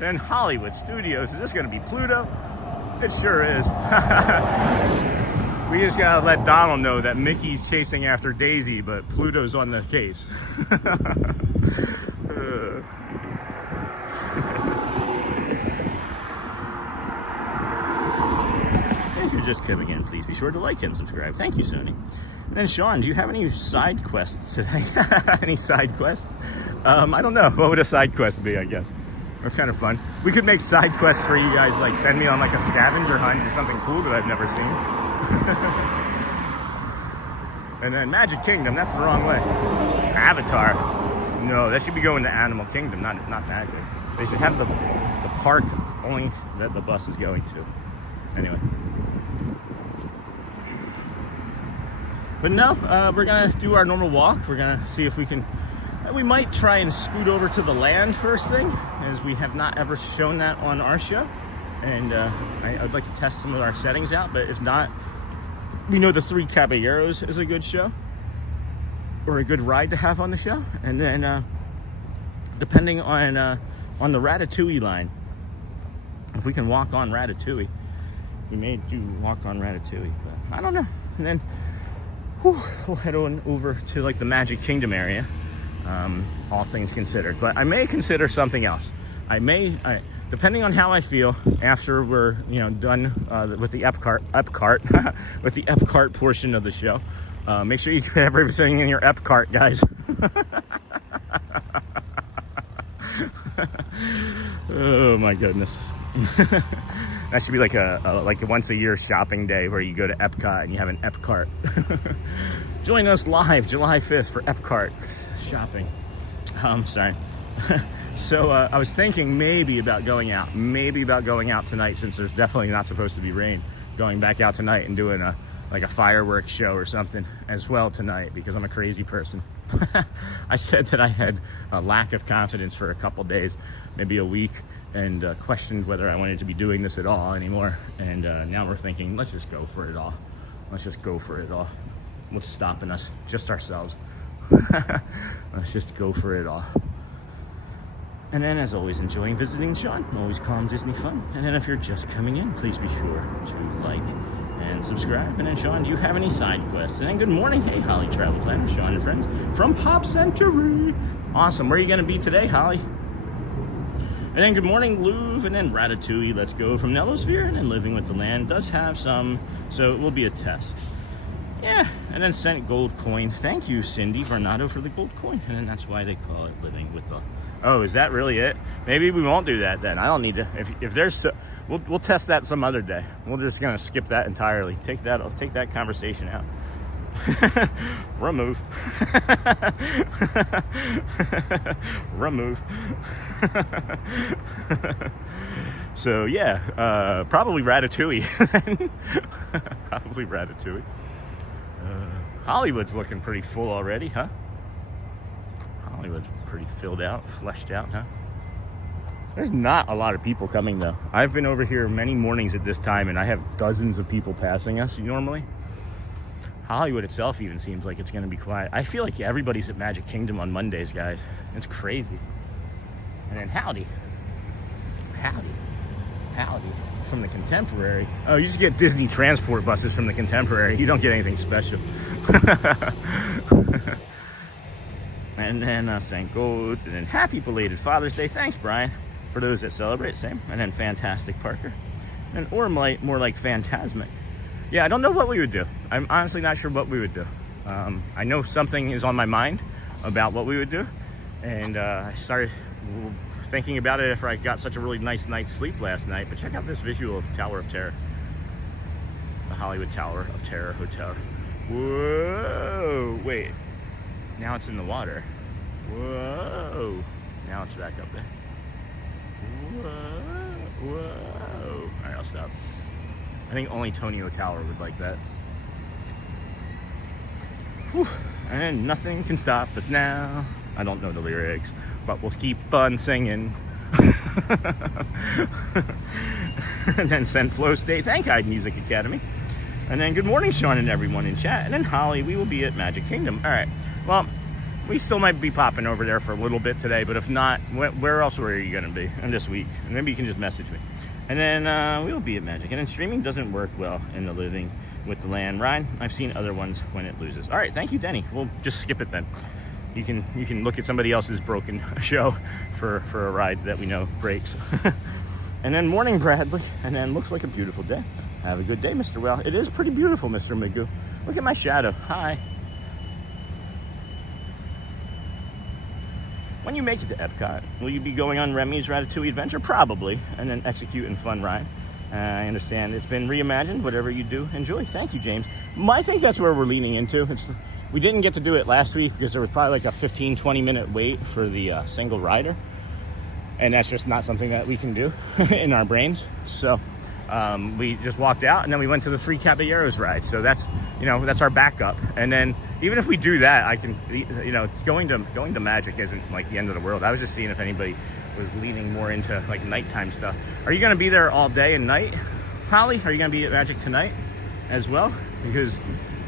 And Hollywood Studios, is this gonna be Pluto? It sure is. We just gotta let Donald know that Mickey's chasing after Daisy, but Pluto's on the case. Just coming in, please be sure to like and subscribe. Thank you, Sony. And then Sean, do you have any side quests today? Any side quests? I don't know. What would a side quest be? I guess that's kind of fun. We could make side quests where you guys like send me on like a scavenger hunt for something cool that I've never seen. And then Magic Kingdom, that's the wrong way. Avatar, no, that should be going to Animal Kingdom, not Magic. They should have the park only that the bus is going to. Anyway. But no, we're gonna do our normal walk. We're gonna see if we can, we might try and scoot over to the land first thing, as we have not ever shown that on our show. And I'd like to test some of our settings out, but if not, we know the Three Caballeros is a good show, or a good ride to have on the show. And then depending on the Ratatouille line, if we can walk on Ratatouille, we may do walk on Ratatouille, but I don't know. And then we'll head on over to like the Magic Kingdom area, all things considered. But I may consider something else. Depending on how I feel after we're done with the EPCOT with the EPCOT portion of the show. Make sure you get everything in your EPCOT, guys. Oh my goodness. That should be like a once a year shopping day where you go to EPCOT and you have an EPCOT. Join us live July 5th for EPCOT shopping. Sorry. So I was thinking maybe about going out tonight, since there's definitely not supposed to be rain. Going back out tonight and doing a fireworks show or something as well tonight, because I'm a crazy person. I said that I had a lack of confidence for a couple days, maybe a week, and questioned whether I wanted to be doing this at all anymore. And now we're thinking, let's just go for it all. Let's just go for it all. What's stopping us? Just ourselves. Let's just go for it all. And then, as always, enjoying visiting Sean. Always calm Disney fun. And then if you're just coming in, please be sure to like and subscribe. And then, Sean, do you have any side quests? And then good morning. Hey, Holly Travel Planner, Sean and friends from Pop Century. Awesome. Where are you going to be today, Holly? And then good morning, Louvre, and then Ratatouille. Let's go from Nellosphere, and then Living with the Land does have some, so it will be a test. Yeah, and then sent gold coin. Thank you, Cindy Varnado, for the gold coin. And then that's why they call it Living with the... Oh, is that really it? Maybe we won't do that then. I don't need to. If there's... We'll test that some other day. We're just going to skip that entirely. Take that conversation out. Remove. Remove. So yeah, probably Ratatouille. Probably Ratatouille. Hollywood's looking pretty full already, huh? Hollywood's pretty filled out, fleshed out, huh? There's not a lot of people coming though. I've been over here many mornings at this time and I have dozens of people passing us normally. Hollywood itself even seems like it's gonna be quiet. I feel like everybody's at Magic Kingdom on Mondays, guys. It's crazy. And then howdy from the Contemporary. Oh, you just get Disney transport buses from the Contemporary. You don't get anything special. And then St. Gold, and then happy belated Father's Day. Thanks, Brian, for those that celebrate. Same. And then Fantastic Parker, and or more like Phantasmic. Yeah, I don't know what we would do. I'm honestly not sure what we would do. I know something is on my mind about what we would do, and I started thinking about it after I got such a really nice night's sleep last night. But check out this visual of Tower of Terror, the Hollywood Tower of Terror Hotel. Whoa! Wait, now it's in the water. Whoa! Now it's back up there. Whoa! Whoa! All right, I'll stop. I think only Tonio Tower would like that. Whew. And nothing can stop us now. I don't know the lyrics, but we'll keep on singing. And then send Flow State, thank God Music Academy. And then good morning, Sean and everyone in chat. And then Holly, we will be at Magic Kingdom. All right, well, we still might be popping over there for a little bit today, but if not, where else are you gonna be in this week? And maybe you can just message me. And then we'll be at Magic. And then streaming doesn't work well in the living with the land. Ryan, I've seen other ones when it loses. All right, thank you, Denny. We'll just skip it then. You can look at somebody else's broken show for a ride that we know breaks. And then morning, Bradley. And then looks like a beautiful day. Have a good day, Mr. Well. It is pretty beautiful, Mr. Magoo. Look at my shadow. Hi. When you make it to Epcot, will you be going on Remy's Ratatouille Adventure? Probably. And then Execute and Fun Ride. I understand it's been reimagined. Whatever you do, enjoy. Thank you, James. I think that's where we're leaning into. We didn't get to do it last week because there was probably like a 15-20 minute wait for the single rider. And that's just not something that we can do in our brains. So we just walked out and then we went to the 3 Caballeros ride. So that's our backup. And then even if we do that, I can, going to Magic isn't like the end of the world. I was just seeing if anybody was leaning more into like nighttime stuff. Are you going to be there all day and night, Holly? Are you going to be at Magic tonight as well? Because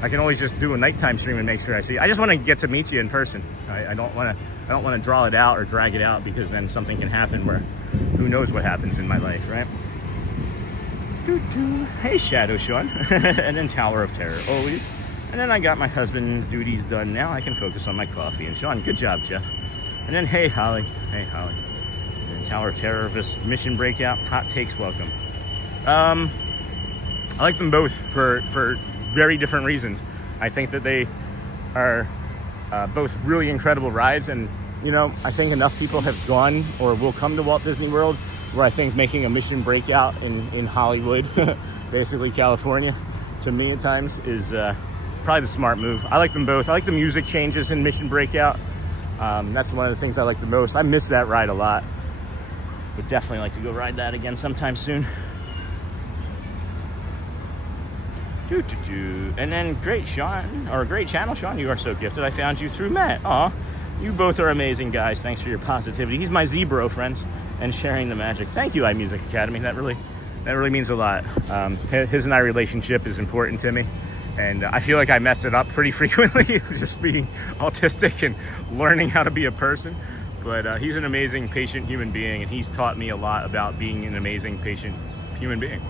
I can always just do a nighttime stream and make sure I see. I just want to get to meet you in person. I don't want to draw it out or drag it out, because then something can happen where who knows what happens in my life, right? Hey, Shadow Sean. And then Tower of Terror, always. And then I got my husband's duties done. Now I can focus on my coffee. And Sean, good job, Jeff. And then, hey, Holly. Hey, Holly. And then Tower of Terror, this mission breakout. Hot takes, welcome. I like them both for very different reasons. I think that they are both really incredible rides. And, I think enough people have gone or will come to Walt Disney World where I think making a mission breakout in Hollywood, basically California, to me at times is probably the smart move. I like them both. I like the music changes in Mission Breakout. That's one of the things I like the most. I miss that ride a lot. Would definitely like to go ride that again sometime soon. And then great channel, Sean. You are so gifted. I found you through Matt. Aw, you both are amazing guys. Thanks for your positivity. He's my Zebro, friends, and sharing the magic. Thank you, iMusic Academy. That really means a lot. His and I relationship is important to me. And I feel like I mess it up pretty frequently, just being autistic and learning how to be a person. But he's an amazing, patient human being, and he's taught me a lot about being an amazing, patient human being.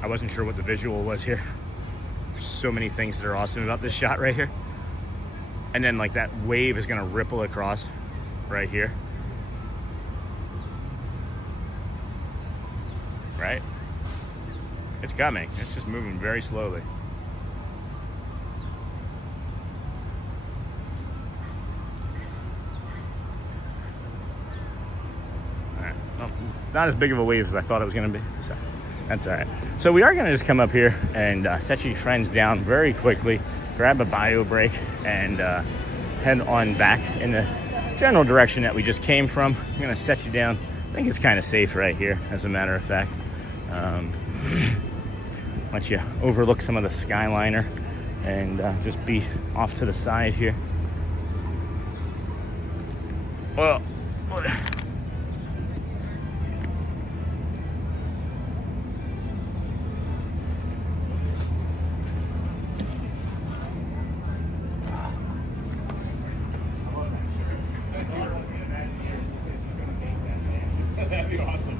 I wasn't sure what the visual was here. There's so many things that are awesome about this shot right here. And then like that wave is gonna ripple across right here. Right? It's coming. It's just moving very slowly. not as big of a wave as I thought it was going to be. So that's all right. So we are going to just come up here and set you friends down very quickly, grab a bio break, and head on back in the general direction that we just came from. I'm going to set you down. I think it's kind of safe right here, as a matter of fact. Let you overlook some of the Skyliner and just be off to the side here. Well, that'd be awesome.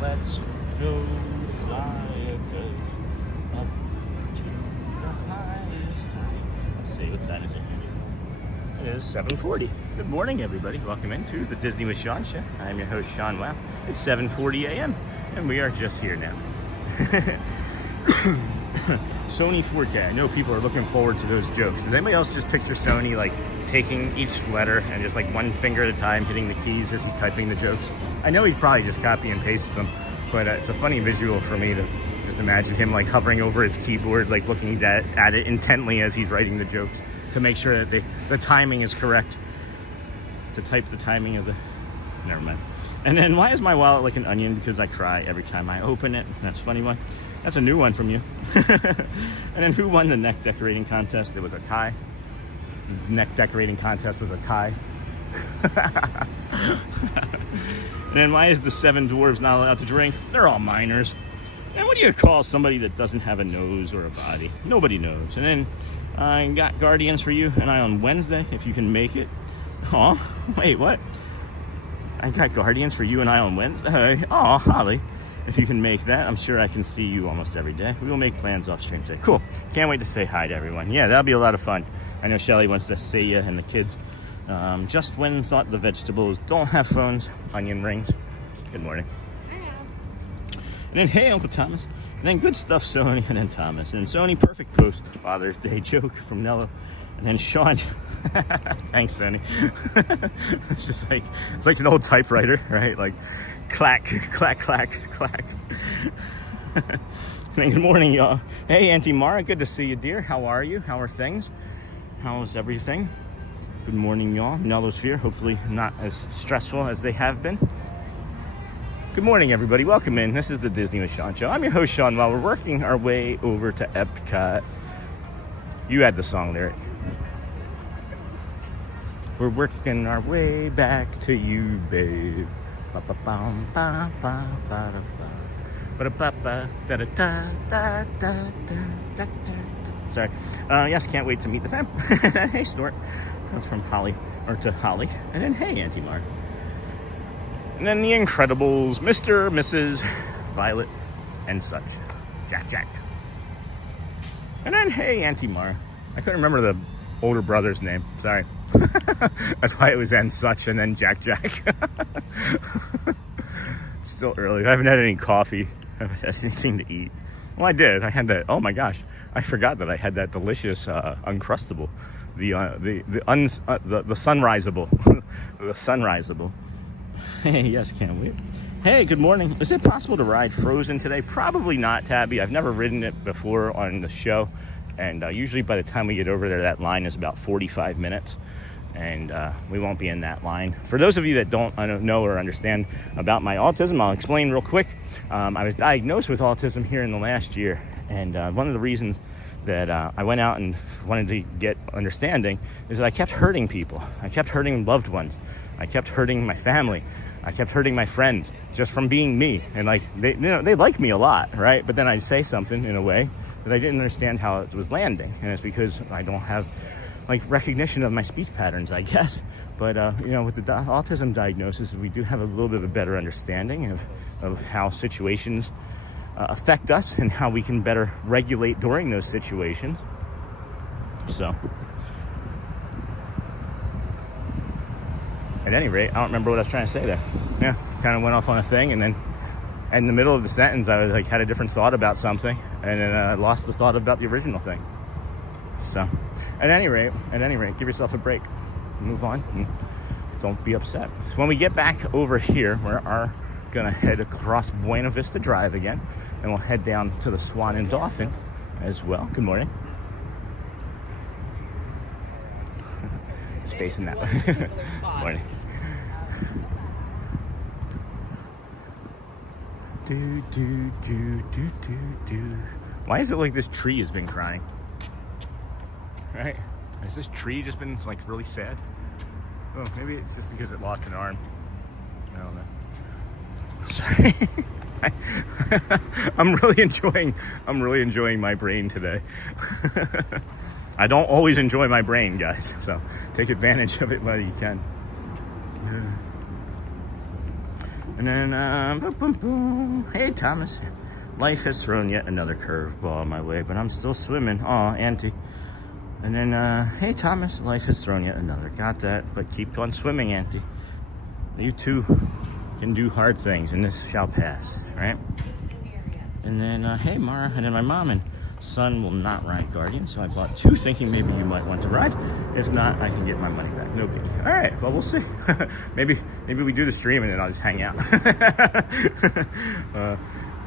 let's go fly a kite up to the highest height. Let's see, what time is it? It is 7:40. Good morning, everybody. Welcome into the Disney with Sean show. I'm your host, Sean Wow. It's 7:40 a.m. and we are just here now. Sony Forte. I know people are looking forward to those jokes. Does anybody else just picture Sony like taking each letter and just like one finger at a time hitting the keys as he's typing the jokes? I know he probably just copy and pastes them, but it's a funny visual for me to just imagine him like hovering over his keyboard, like looking at it intently as he's writing the jokes to make sure that the timing is correct. To type the timing of the... Never mind. And then why is my wallet like an onion? Because I cry every time I open it. That's a funny one. That's a new one from you. And then who won the neck decorating contest? It was a tie. The neck decorating contest was a tie. And then why is the 7 dwarves not allowed to drink? They're all minors. And what do you call somebody that doesn't have a nose or a body? Nobody knows. And then I got Guardians for you and I on Wednesday, if you can make it. Oh, wait, what? I got Guardians for you and I on Wednesday. Oh, Holly, if you can make that, I'm sure I can see you almost every day. We will make plans off stream today. Cool. Can't wait to say hi to everyone. Yeah, that'll be a lot of fun. I know Shelly wants to see you and the kids. Just when thought the vegetables don't have phones, onion rings. Good morning. And then, hey, Uncle Thomas. And then good stuff, Sony, and then Thomas. And then Sony, perfect post, Father's Day joke from Nello. And then Sean. Thanks, Sony. It's just like, it's like an old typewriter, right? Like, clack, clack, clack, clack. And then good morning, y'all. Hey, Auntie Mara, good to see you, dear. How are you? How are things? How's everything? Good morning, y'all. Nello's here. Hopefully not as stressful as they have been. Good morning, everybody. Welcome in. This is the Disney with Sean show. I'm your host, Sean. While we're working our way over to EPCOT, you had the song lyric. We're working our way back to you, babe. Sorry. Yes, can't wait to meet the fam. Hey, Snort. That's from Holly, or to Holly. And then, hey, Auntie Mar. And then the Incredibles, Mr., Mrs., Violet, and such. Jack. And then, hey, Auntie Mar. I couldn't remember the older brother's name. Sorry. That's why it was and such and then Jack. It's still early. I haven't had any coffee. I haven't had anything to eat. Well, I did. I had that. Oh my gosh. I forgot that I had that delicious Uncrustable. The Sunriseable. The Sunriseable. Hey, yes, can't wait. Hey, good morning. Is it possible to ride Frozen today? Probably not, Tabby. I've never ridden it before on the show. And usually by the time we get over there, that line is about 45 minutes. And we won't be in that line. For those of you that don't know or understand about my autism, I'll explain real quick. I was diagnosed with autism here in the last year. And one of the reasons that I went out and wanted to get understanding is that I kept hurting people. I kept hurting loved ones. I kept hurting my family. I kept hurting my friends just from being me. And like, they like me a lot, right? But then I'd say something in a way that I didn't understand how it was landing. And it's because I don't have like recognition of my speech patterns, I guess. But with the autism diagnosis, we do have a little bit of a better understanding of how situations affect us and how we can better regulate during those situations. So at any rate, I don't remember what I was trying to say there. Yeah, kind of went off on a thing, and then in the middle of the sentence, I was like had a different thought about something, and then I lost the thought about the original thing. So, at any rate, give yourself a break, move on, and don't be upset. So when we get back over here, we are gonna head across Buena Vista Drive again, and we'll head down to the Swan and Dolphin as well. Good morning. Space in that way. Morning. Why is it like this tree has been crying? Right? Has this tree just been like really sad? Oh, maybe it's just because it lost an arm. I don't know. Sorry. I'm really enjoying my brain today. I don't always enjoy my brain, guys, so take advantage of it while you can. And then, boom, boom, boom. Hey, Thomas. Life has thrown yet another curveball my way, but I'm still swimming. Aw, Auntie. And then, hey, Thomas. Life has thrown yet another. Got that, but keep on swimming, Auntie. You too can do hard things, and this shall pass, right? And then, hey, Mara. And then my mom and son will not ride Guardian, so I bought two thinking maybe you might want to ride. If not, I can get my money back. No biggie. All right, well, we'll see. maybe we do the stream and then I'll just hang out.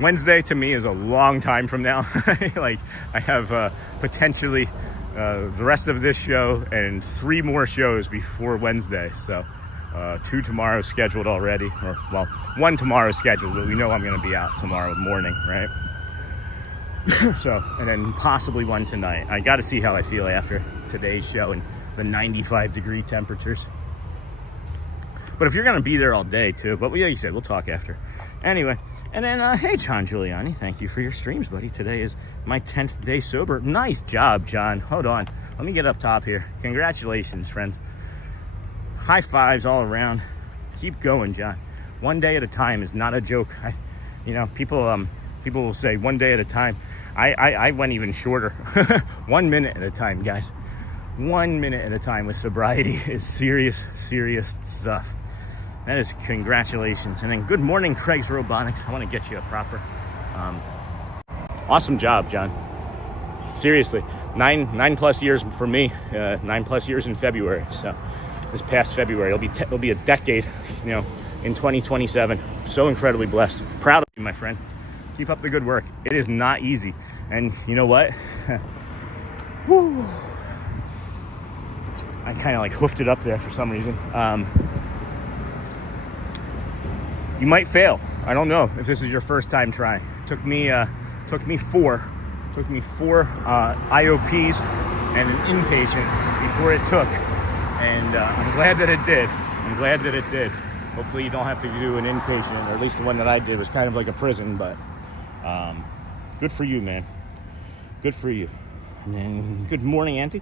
Wednesday to me is a long time from now. Like I have potentially the rest of this show and 3 more shows before Wednesday. So 2 tomorrow scheduled already, or well, 1 tomorrow scheduled, but we know I'm going to be out tomorrow morning, right? So, and then possibly 1 tonight. I got to see how I feel after today's show and the 95-degree temperatures. But if you're going to be there all day too, but yeah, you said we'll talk after. Anyway, and then hey, John Giuliani, thank you for your streams, buddy. Today is my 10th day sober. Nice job, John. Hold on, let me get up top here. Congratulations, friends. High fives all around. Keep going, John. 1 day at a time is not a joke. People will say 1 day at a time. I went even shorter. 1 minute at a time, guys. 1 minute at a time with sobriety is serious stuff. That is congratulations. And then good morning, Craig's Robotics. I want to get you a proper. Awesome job, John. Seriously, 9+ years for me. 9+ years in February. So this past February, it'll be a decade. In 2027. So incredibly blessed. Proud of you, my friend. Keep up the good work. It is not easy. And you know what? Woo. I kind of like hoofed it up there for some reason. You might fail. I don't know if this is your first time trying. Took me 4 IOPs and an inpatient before it took. And I'm glad that it did. Hopefully you don't have to do an inpatient, or at least the one that I did was kind of like a prison, but good for you, man. Good for you. And then good morning, Auntie.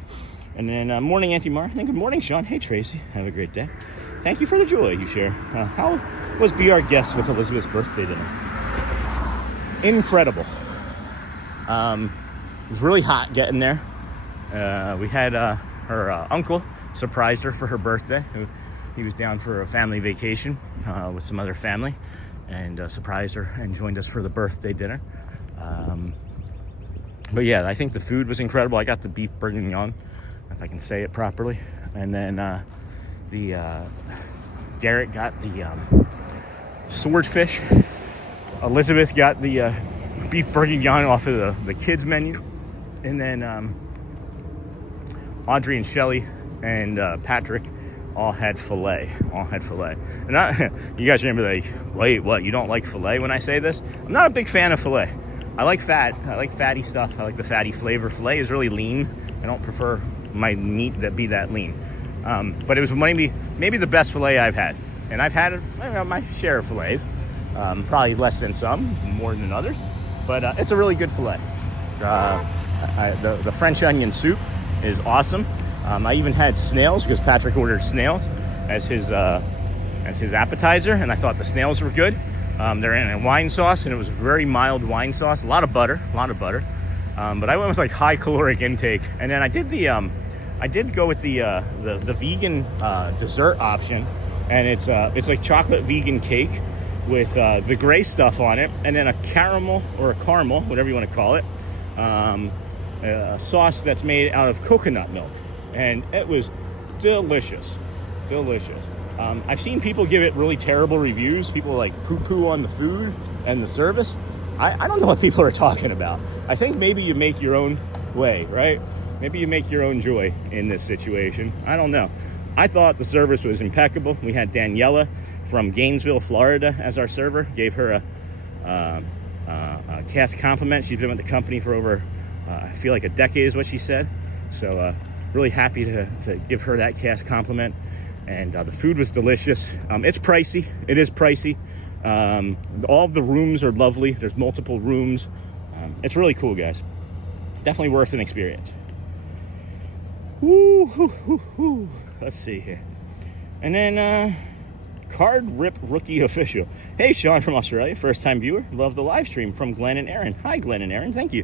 And then morning, Auntie Mar. And then good morning, Sean. Hey, Tracy. Have a great day. Thank you for the joy you share. How was Be Our Guest with Elizabeth's birthday dinner? Incredible. It was really hot getting there. We had her uncle surprised her for her birthday. He was down for a family vacation with some other family, and surprised her and joined us for the birthday dinner. But yeah, I think the food was incredible. I got the beef bourguignon, if I can say it properly. And then Garrett got the swordfish. Elizabeth got the beef bourguignon off of the kids menu. And then Audrey and Shelly and Patrick all had filet. And you guys remember, like, wait, what? You don't like filet when I say this? I'm not a big fan of filet. I like fat. I like fatty stuff. I like the fatty flavor. Filet is really lean. I don't prefer my meat that be that lean. But it was maybe the best filet I've had. And I've had my share of fillets. Probably less than some, more than others. But it's a really good filet. The French onion soup is awesome. I even had snails because Patrick ordered snails as his appetizer, and I thought the snails were good. They're in a wine sauce, and it was a very mild wine sauce. A lot of butter. But I went with like high caloric intake, and then I did go with the vegan dessert option, and it's like chocolate vegan cake with the gray stuff on it, and then a caramel or a caramel, whatever you want to call it, a sauce that's made out of coconut milk, and it was delicious. I've seen people give it really terrible reviews. People like poo-poo on the food and the service. I don't know what people are talking about. I think maybe you make your own way, right? Maybe you make your own joy in this situation. I don't know. I thought the service was impeccable. We had Daniela from Gainesville, Florida as our server. Gave her a cast compliment. She's been with the company for over, I feel like a decade is what she said. So really happy to give her that cast compliment. And the food was delicious. It's pricey. It is pricey. All of the rooms are lovely. There's multiple rooms. It's really cool, guys. Definitely worth an experience. Woo. Let's see here. And then Card Rip Rookie Official. Hey, Sean from Australia, first time viewer. Love the live stream from Glenn and Aaron. Hi, Glenn and Aaron. Thank you.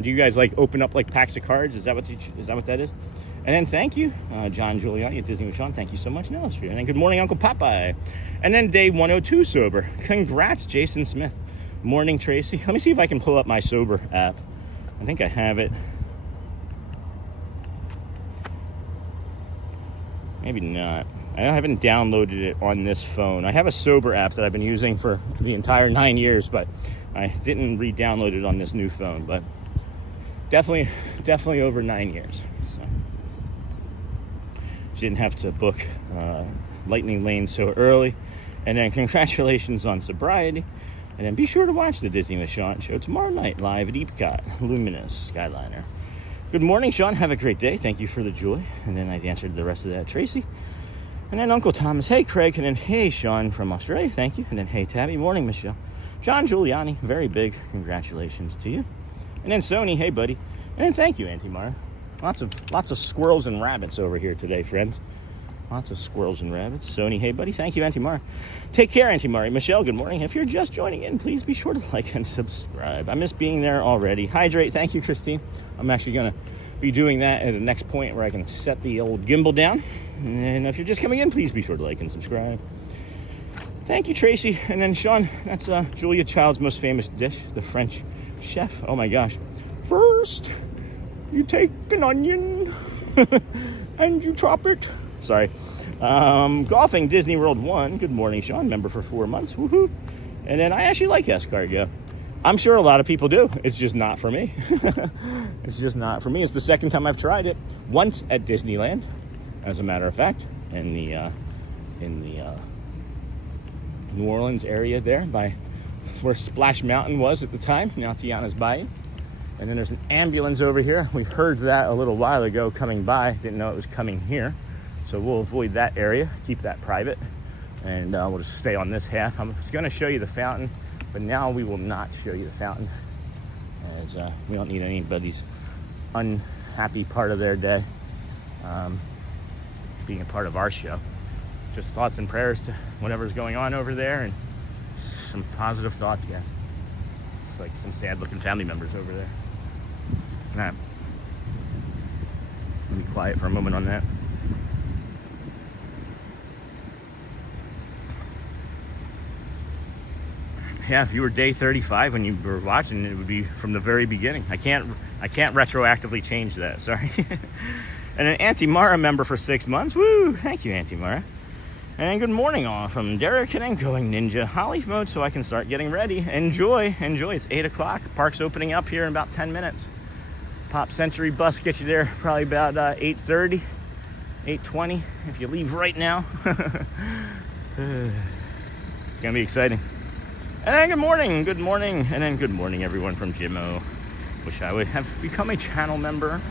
Do you guys like open up like packs of cards? Is that what that is? And then thank you, John Giuliani at Disney with Sean. Thank you so much, Nellis. And then good morning, Uncle Popeye. And then day 102 sober. Congrats, Jason Smith. Morning, Tracy. Let me see if I can pull up my sober app. I think I have it. Maybe not. I haven't downloaded it on this phone. I have a sober app that I've been using for the entire 9 years, but I didn't re-download it on this new phone. But definitely over 9 years. So didn't have to book Lightning Lane so early. And then congratulations on sobriety. And then be sure to watch the Disney with Sean show tomorrow night live at EPCOT, Luminous, Skyliner. Good morning, Sean. Have a great day. Thank you for the joy. And then I answered the rest of that, Tracy. And then Uncle Thomas. Hey, Craig. And then hey, Sean from Australia. Thank you. And then hey, Tabby. Morning, Michelle. John Giuliani. Very big congratulations to you. And then Sony. Hey, buddy. And then thank you, Auntie Mara. Lots of squirrels and rabbits over here today, friends. Lots of squirrels and rabbits. Sony, hey, buddy. Thank you, Auntie Mara. Take care, Auntie Mara. Michelle, good morning. If you're just joining in, please be sure to like and subscribe. I miss being there already. Hydrate. Thank you, Christine. I'm actually going to be doing that at the next point where I can set the old gimbal down. And if you're just coming in, please be sure to like and subscribe. Thank you, Tracy. And then Sean, that's Julia Child's most famous dish, the French chef. Oh my gosh. First, you take an onion and you chop it. Sorry. Golfing Disney World 1. Good morning, Sean. Member for 4 months. Woohoo. And then I actually like escargot. I'm sure a lot of people do. It's just not for me. It's just not for me. It's the second time I've tried it. Once at Disneyland, as a matter of fact, in the New Orleans area there by where Splash Mountain was at the time. Now Tiana's Bayou. And then there's an ambulance over here. We heard that a little while ago coming by. Didn't know it was coming here. So we'll avoid that area, keep that private. And we'll just stay on this half. I'm going to show you the fountain, but now we will not show you the fountain, as we don't need anybody's unhappy part of their day being a part of our show. Just thoughts and prayers to whatever's going on over there, and some positive thoughts, guys. It's like some sad looking family members over there. All right. Let me be quiet for a moment on that. Yeah, if you were day 35 when you were watching, it would be from the very beginning. I can't retroactively change that. Sorry. And an Auntie Mara member for 6 months. Woo! Thank you, Auntie Mara. And good morning all from Derek and I'm going Ninja Holly mode so I can start getting ready. Enjoy. It's 8 o'clock. Park's opening up here in about 10 minutes. Pop Century bus gets you there probably about 8:30, 8:20 if you leave right now. It's gonna be exciting. And then good morning, and then good morning everyone from Jimmo. Wish I would have become a channel member.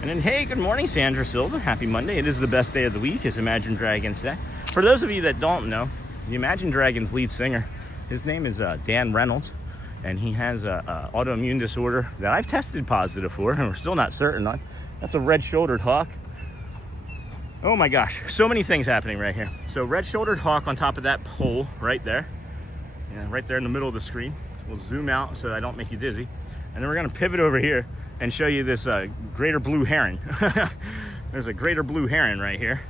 And then hey, good morning Sandra Silva, happy Monday. It is the best day of the week, as Imagine Dragons say. For those of you that don't know, the Imagine Dragons lead singer, his name is Dan Reynolds, and he has a autoimmune disorder that I've tested positive for, and we're still not certain on. That's a red-shouldered hawk. Oh my gosh, so many things happening right here. So red-shouldered hawk on top of that pole right there. Yeah, right there in the middle of the screen. We'll zoom out so I don't make you dizzy. And then we're gonna pivot over here and show you this greater blue heron. There's a greater blue heron right here.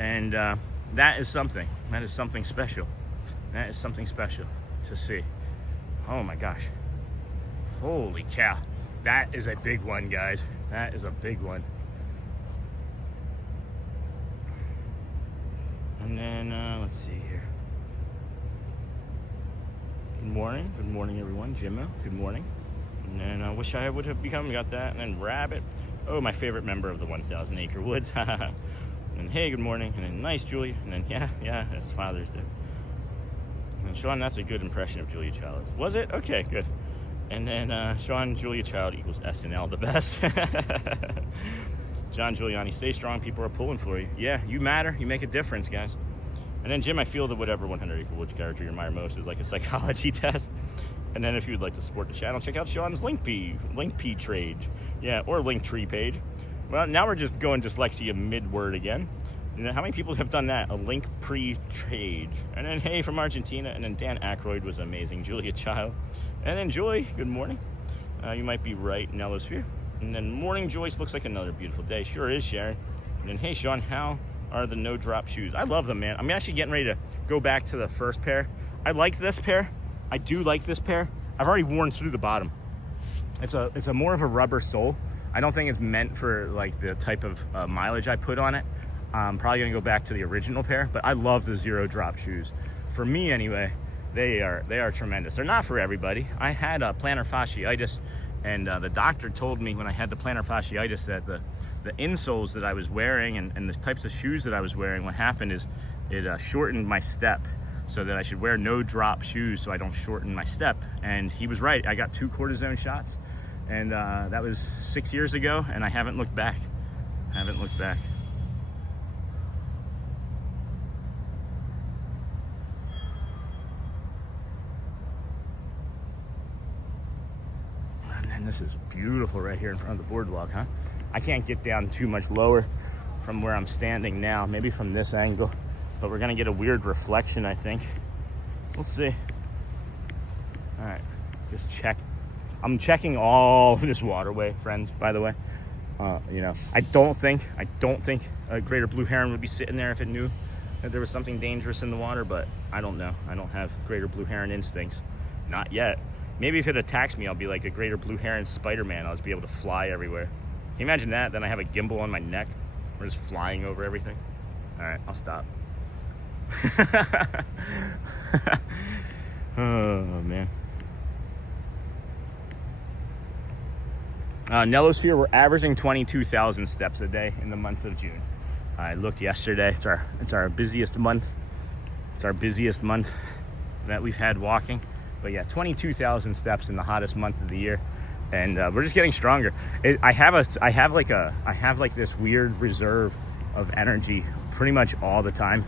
And that is something special. That is something special to see. Oh my gosh. Holy cow. That is a big one, guys. That is a big one. And then, let's see here. Good morning everyone. Jimmo, good morning. And then I wish I would have become, got that. And then Rabbit. Oh, my favorite member of the 1,000 Acre Woods. And hey, good morning. And then nice, Julia. And then, yeah, it's Father's Day. And Sean, that's a good impression of Julia Child. Was it? Okay, good. And then Sean, Julia Child equals SNL, the best. John Giuliani, stay strong. People are pulling for you. Yeah, you matter. You make a difference, guys. And then Jim, I feel that whatever 100 Acre Woods character you admire most is like a psychology test. And then if you would like to support the channel, check out Sean's link P trade. Yeah, or Linktree page. Well, now we're just going dyslexia mid-word again. And then how many people have done that? A link pre-trade. And then hey from Argentina. And then Dan Aykroyd was amazing. Julia Child. And then Joy, good morning. You might be right, Nellosphere. And then Morning Joyce, looks like another beautiful day. Sure is, Sharon. And then hey Sean, how are the no drop shoes? I love them, man. I'm actually getting ready to go back to the first pair. I like this pair. I do like this pair. I've already worn through the bottom. It's a more of a rubber sole. I don't think it's meant for like the type of mileage I put on it. I'm probably gonna go back to the original pair, but I love the zero drop shoes. For me anyway, they are tremendous. They're not for everybody. I had plantar fasciitis, and the doctor told me when I had the plantar fasciitis that the insoles that I was wearing and the types of shoes that I was wearing, what happened is it shortened my step, so that I should wear no drop shoes so I don't shorten my step. And he was right. I got 2 cortisone shots, and that was 6 years ago, and I haven't looked back. And then this is beautiful right here in front of the boardwalk, huh? I can't get down too much lower from where I'm standing now, maybe from this angle. But we're gonna get a weird reflection, I think. We'll see. All right, just check. I'm checking all of this waterway, friends, by the way. You know, I don't think a greater blue heron would be sitting there if it knew that there was something dangerous in the water, but I don't know. I don't have greater blue heron instincts. Not yet. Maybe if it attacks me, I'll be like a greater blue heron Spider-Man. I'll just be able to fly everywhere. Can you imagine that? Then I have a gimbal on my neck. We're just flying over everything. All right, I'll stop. Oh man. Nellosphere, we're averaging 22,000 steps a day in the month of June. I looked yesterday. It's our busiest month. It's our busiest month that we've had walking. But yeah, 22,000 steps in the hottest month of the year, and we're just getting stronger. I have like this weird reserve of energy pretty much all the time.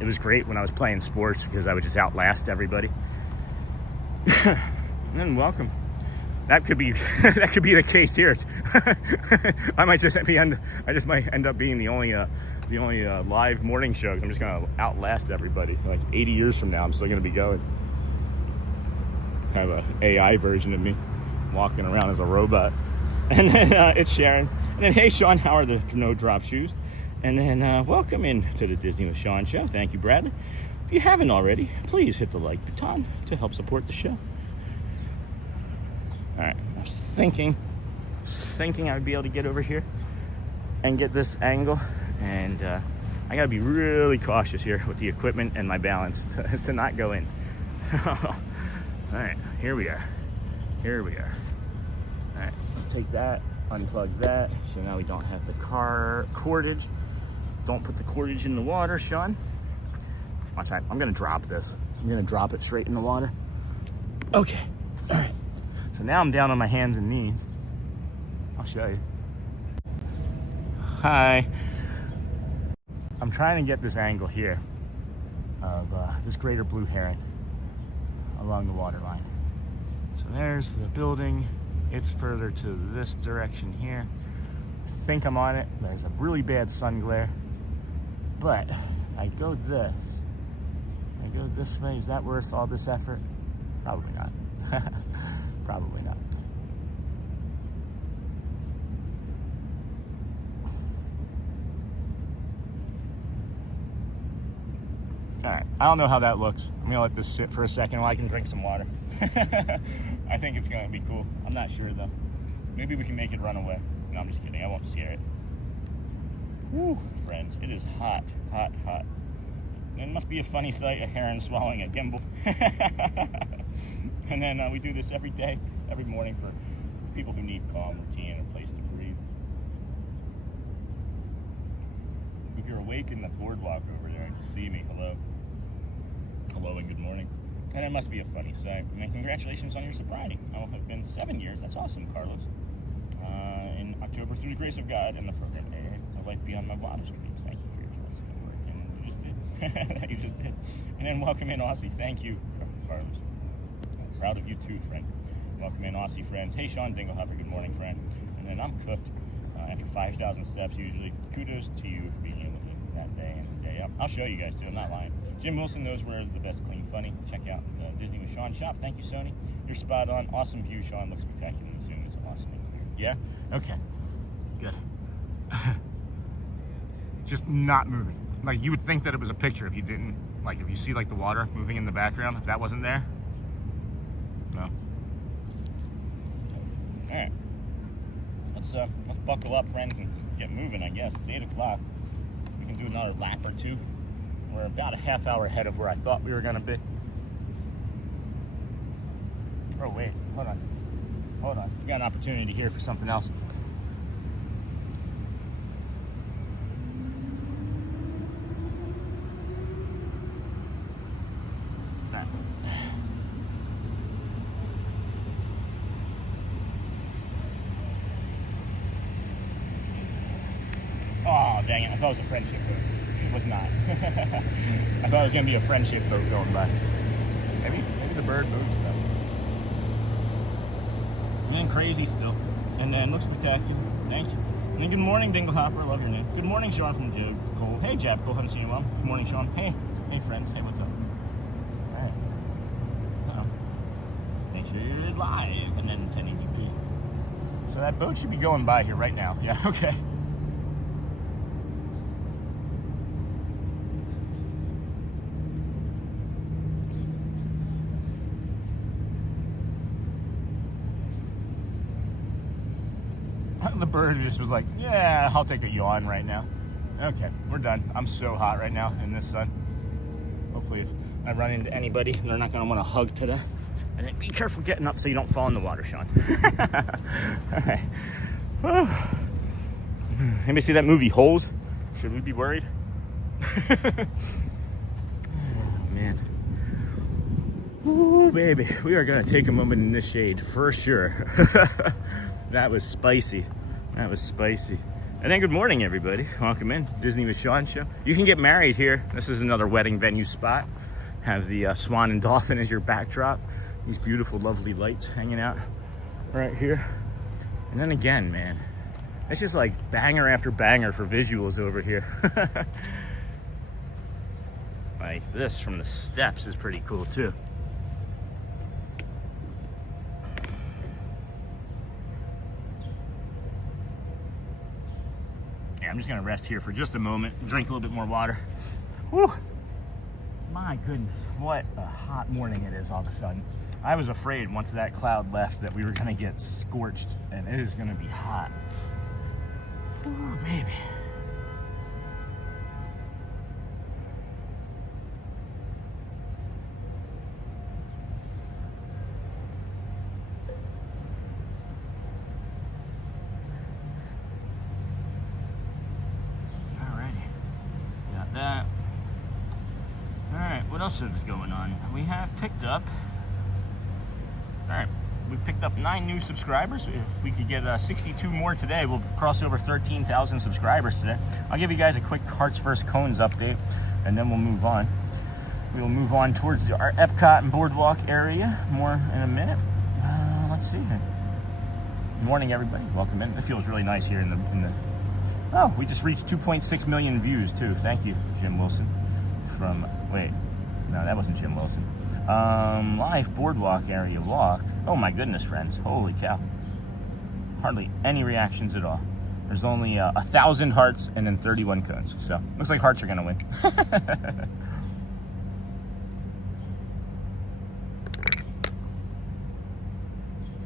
It was great when I was playing sports because I would just outlast everybody. And then welcome. That could be the case here. I just might end up being the only live morning show. I'm just gonna outlast everybody. Like 80 years from now, I'm still gonna be going. Have a AI version of me walking around as a robot. And then it's Sharon. And then hey Sean, how are the no drop shoes? And then welcome in to the Disney with Sean show. Thank you, Bradley. If you haven't already, please hit the like button to help support the show. All right, I was thinking I would be able to get over here and get this angle, and I gotta be really cautious here with the equipment and my balance to not go in. All right, here we are. Here we are. All right, let's take that, unplug that. So now we don't have the car cordage. Don't put the cordage in the water, Sean. Watch out, I'm gonna drop this. I'm gonna drop it straight in the water. Okay, all right. So now I'm down on my hands and knees. I'll show you. Hi. I'm trying to get this angle here of this greater blue heron along the water line. So there's the building. It's further to this direction here. I think I'm on it. There's a really bad sun glare. But if I go this way, is that worth all this effort? Probably not. Probably not. All right, I don't know how that looks. I'm gonna let this sit for a second while I can drink some water. I think it's gonna be cool. I'm not sure though. Maybe we can make it run away. No, I'm just kidding, I won't scare it. Woo, friends, it is hot, hot, hot. And it must be a funny sight, a heron swallowing a gimbal. And then we do this every day, every morning for people who need calm, routine, and a place to breathe. If you're awake in the boardwalk over there and you see me, hello. Hello and good morning. And it must be a funny sight. I mean, congratulations on your sobriety. Oh, it's been 7 years. That's awesome, Carlos. In October, through the grace of God and the program, a life beyond my wildest dreams. Thank you for your trust and work. And you just did. You just did. And then welcome in, Aussie. Thank you, Carlos. I'm proud of you too, friend. Welcome in, Aussie friends. Hey, Sean Dinglehopper. Good morning, friend. And then I'm cooked after 5,000 steps usually. Kudos to you for being in with me that day and the day up. I'll show you guys too. I'm not lying. Jim Wilson knows where the best clean funny. Check out the Disney with Sean shop. Thank you, Sony. You're spot on. Awesome view, Sean. Looks spectacular. The Zoom is awesome. Yeah? Okay. Good. Just not moving. Like, you would think that it was a picture if you didn't, like, if you see, like, the water moving in the background, if that wasn't there. No. All right. Let's buckle up, friends, and get moving, I guess. It's 8 o'clock. We can do another lap or two. We're about a half hour ahead of where I thought we were going to be. Oh, wait. Hold on. Hold on. We got an opportunity here for something else. Oh, dang it. I thought it was a friendship boat. It was not. I thought it was going to be a friendship boat going by. Maybe the bird moves though. And then crazy still. And then looks spectacular. Thank you. And then good morning, Dinglehopper. Love your name. Good morning, Sean from Joe Cole. Hey, Jab Cole. Haven't seen you well. Good morning, Sean. Hey. Hey, friends. Hey, what's up? All right. Uh-oh. Make sure you're live. And then 1080p. So that boat should be going by here right now. Yeah, okay. The bird just was like, yeah, I'll take a yawn right now. Okay, we're done. I'm so hot right now in this sun. Hopefully if I run into anybody, they're not gonna want to hug today. And then be careful getting up so you don't fall in the water, Sean. All right. Anybody see that movie, Holes? Should we be worried? Oh, man. Ooh, baby. We are gonna take a moment in this shade for sure. That was spicy. That was spicy. And then good morning, everybody. Welcome in, Disney with Sean show. You can get married here. This is another wedding venue spot. Have the Swan and Dolphin as your backdrop. These beautiful, lovely lights hanging out right here. And then again, man, it's just like banger after banger for visuals over here. Like this from the steps is pretty cool too. I'm just gonna rest here for just a moment, drink a little bit more water. Whew. My goodness, what a hot morning it is all of a sudden. I was afraid once that cloud left that we were gonna get scorched and it is gonna be hot. Ooh, baby. else is going on? We have picked up, all right, we've picked up 9 new subscribers. If we could get 62 more today, we'll cross over 13,000 subscribers today. I'll give you guys a quick Hearts First Cones update, and then we'll move on. We'll move on towards our EPCOT and BoardWalk area more in a minute. Let's see. Good morning, everybody. Welcome in. It feels really nice here in the. Oh, we just reached 2.6 million views too. Thank you, Jim Wilson. From wait, no, that wasn't Jim Wilson. Live BoardWalk area walk. Oh my goodness, friends! Holy cow! Hardly any reactions at all. There's only 1,000 hearts and then 31 cones. So looks like hearts are gonna win.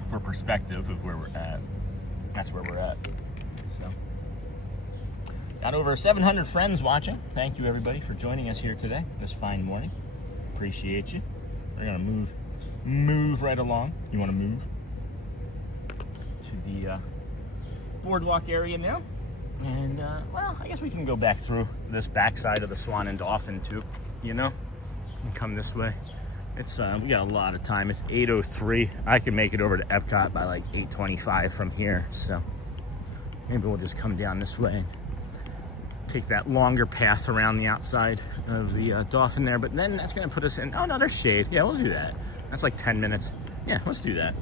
For perspective of where we're at, that's where we're at. So, got over 700 friends watching. Thank you, everybody, for joining us here today, this fine morning. Appreciate you. We're gonna move right along. You want to move to the BoardWalk area now, and well, I guess we can go back through this backside of the Swan and Dolphin too. You know, and come this way. It's we got a lot of time. It's 8:03. I can make it over to EPCOT by like 8:25 from here. So maybe we'll just come down this way and take that longer path around the outside of the Dolphin there. But then that's gonna put us in. Oh no, there's shade. Yeah, we'll do that. That's like 10 minutes. Yeah, let's do that.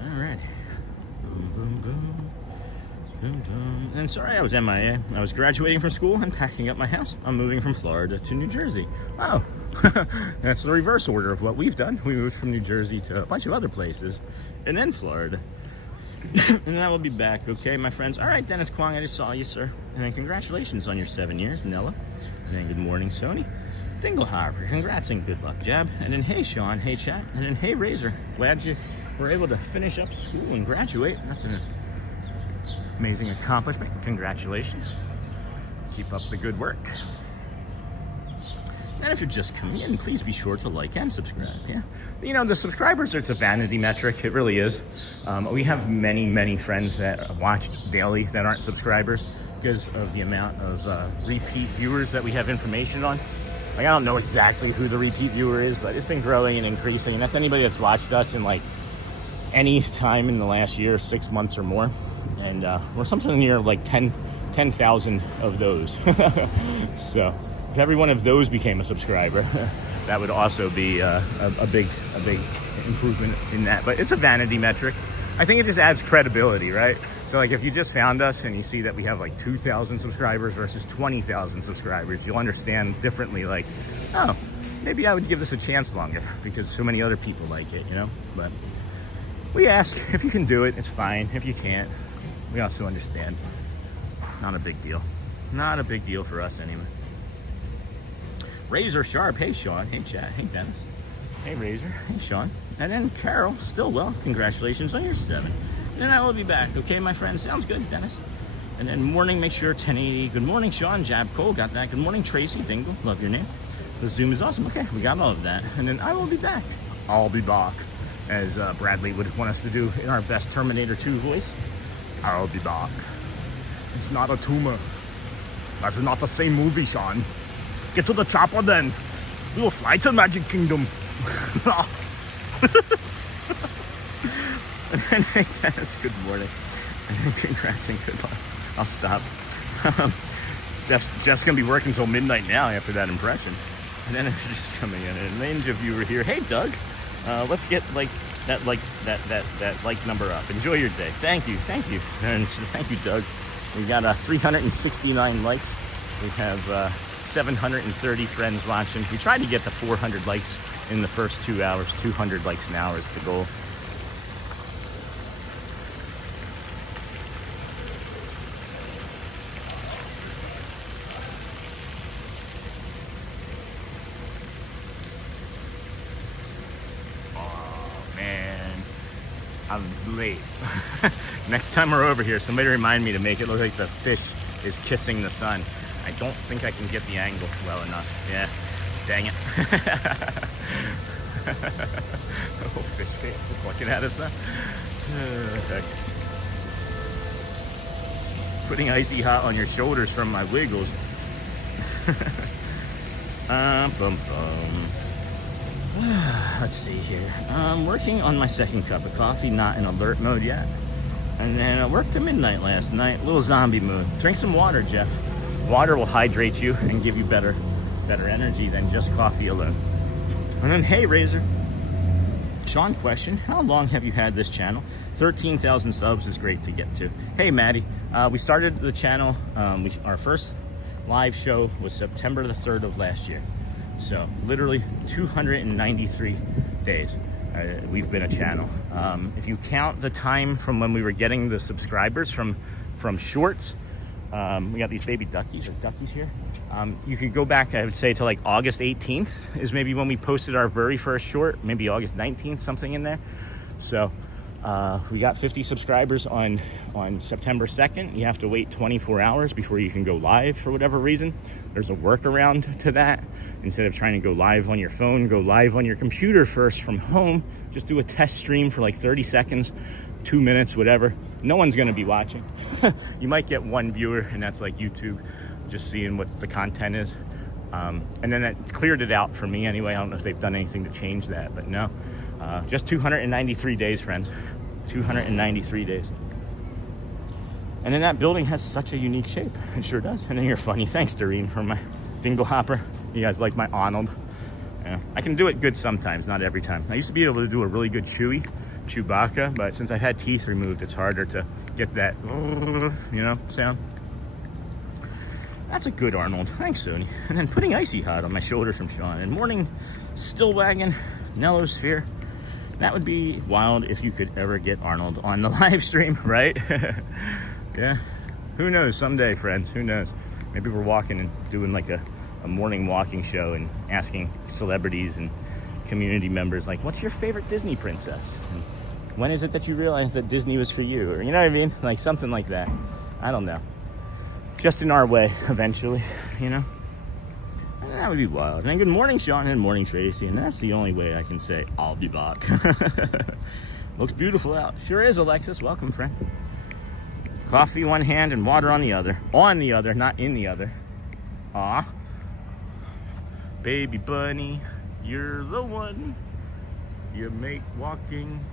All right. Boom, boom, boom. And sorry I was MIA. I was graduating from school and packing up my house. I'm moving from Florida to New Jersey. Wow. That's the reverse order of what we've done. We moved from New Jersey to a bunch of other places and then Florida. And then I will be back, okay, my friends? All right, Dennis Kwong, I just saw you, sir. And then congratulations on your 7 years, Nella. And then good morning, Sony. Dingle Harper, congrats and good luck, Jab. And then hey, Sean, hey, chat. And then hey, Razor, glad you were able to finish up school and graduate. That's an amazing accomplishment. Congratulations. Keep up the good work. And if you're just coming in, please be sure to like and subscribe. Yeah, you know, the subscribers, it's a vanity metric. It really is. We have many friends that watch daily that aren't subscribers because of the amount of repeat viewers that we have information on. Like, I don't know exactly who the repeat viewer is, but it's been growing and increasing. And that's anybody that's watched us in like any time in the last year, 6 months or more. And we're something near like 10,000 of those. So if every one of those became a subscriber, that would also be a big improvement in that. But it's a vanity metric. I think it just adds credibility, right? So like if you just found us and you see that we have like 2,000 subscribers versus 20,000 subscribers, you'll understand differently, like, oh, maybe I would give this a chance longer because so many other people like it, you know? But we ask, if you can do it, it's fine. If you can't, we also understand. Not a big deal. Not a big deal for us anyway. Razor Sharp, hey Sean, hey chat, hey Dennis, hey Razor, hey Sean. And then Carol, still well, congratulations on your 7. And then I will be back, okay my friend? Sounds good, Dennis. And then morning, make sure 1080. Good morning, Sean, Jab Cole, got that. Good morning, Tracy, Dingle, love your name. The Zoom is awesome, okay, we got all of that. And then I will be back. I'll be back, as Bradley would want us to do in our best Terminator 2 voice. I'll be back. It's not a tumor. That's not the same movie, Sean. Get to the chopper then. We will fly to Magic Kingdom. And then, hey Dennis, good morning. And congrats and good luck. I'll stop. Jeff's gonna be working till midnight now after that impression. And then if you're just coming in, and range of you were here. Hey Doug, let's get that like number up. Enjoy your day. Thank you. And thank you, Doug. We got 369 likes. We have 730 friends watching. We tried to get to 400 likes in the first 2 hours. 200 likes an hour is the goal. I'm late. Next time we're over here, somebody remind me to make it look like the fish is kissing the sun. I don't think I can get the angle well enough. Yeah, dang it. Oh, fish face is looking at us now. Okay. Putting icy hot on your shoulders from my wiggles. Let's see here. I'm working on my second cup of coffee, not in alert mode yet. And then I worked to midnight last night, little zombie mood. Drink some water, Jeff. Water will hydrate you and give you better energy than just coffee alone. And then, hey, Razor. Sean question, how long have you had this channel? 13,000 subs is great to get to. Hey, Maddie. We started the channel, our first live show was September the 3rd of last year. So literally 293 days we've been a channel. If you count the time from when we were getting the subscribers from shorts, we got these baby duckies here. You could go back, I would say, to like August 18th is maybe when we posted our very first short, maybe August 19th, something in there. So we got 50 subscribers on September 2nd. You have to wait 24 hours before you can go live for whatever reason. There's a workaround to that. Instead of trying to go live on your phone, go live on your computer first from home. Just do a test stream for like 30 seconds, 2 minutes, whatever. No one's gonna be watching. You might get one viewer, and that's like YouTube, just seeing what the content is. And then that cleared it out for me anyway. I don't know if they've done anything to change that, but no. Just 293 days, friends. 293 days. And then that building has such a unique shape. It sure does. And then you're funny. Thanks, Doreen, for my dingle hopper. You guys like my Arnold. Yeah. I can do it good sometimes, not every time. I used to be able to do a really good Chewbacca, but since I had teeth removed, it's harder to get that, sound. That's a good Arnold. Thanks, Sony. And then putting Icy Hot on my shoulder from Sean. And morning still wagging Nellosphere. That would be wild if you could ever get Arnold on the live stream, right? Yeah. Who knows? Someday, friends. Who knows? Maybe we're walking and doing like a morning walking show and asking celebrities and community members, like, what's your favorite Disney princess? And when is it that you realize that Disney was for you? Or, you know what I mean? Like something like that. I don't know. Just in our way, eventually, you know? And that would be wild. And good morning, Sean, and morning, Tracy. And that's the only way I can say, I'll be back. Looks beautiful out. Sure is, Alexis. Welcome, friend. Coffee one hand and water on the other. On the other, not in the other. Aw. Baby bunny, you're the one. You make walking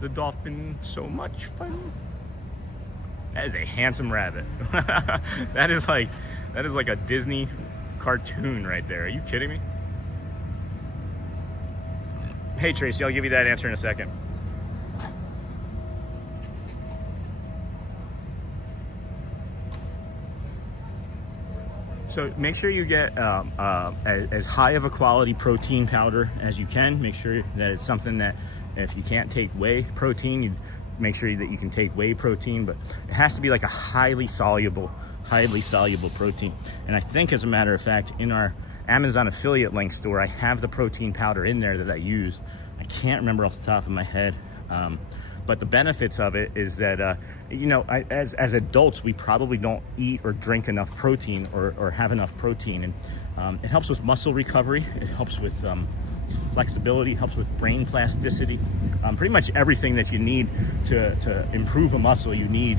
the dolphin so much fun. That is a handsome rabbit. That is like a Disney cartoon right there. Are you kidding me? Hey, Tracy, I'll give you that answer in a second. So make sure you get as high of a quality protein powder as you can. Make sure that it's something that if you can't take whey protein, you make sure that you can take whey protein, but it has to be like a highly soluble protein. And I think, as a matter of fact, in our Amazon affiliate link store, I have the protein powder in there that I use. I can't remember off the top of my head. But the benefits of it is that, as adults, we probably don't eat or drink enough protein or have enough protein. And it helps with muscle recovery. It helps with flexibility, helps with brain plasticity. Pretty much everything that you need to improve a muscle, you need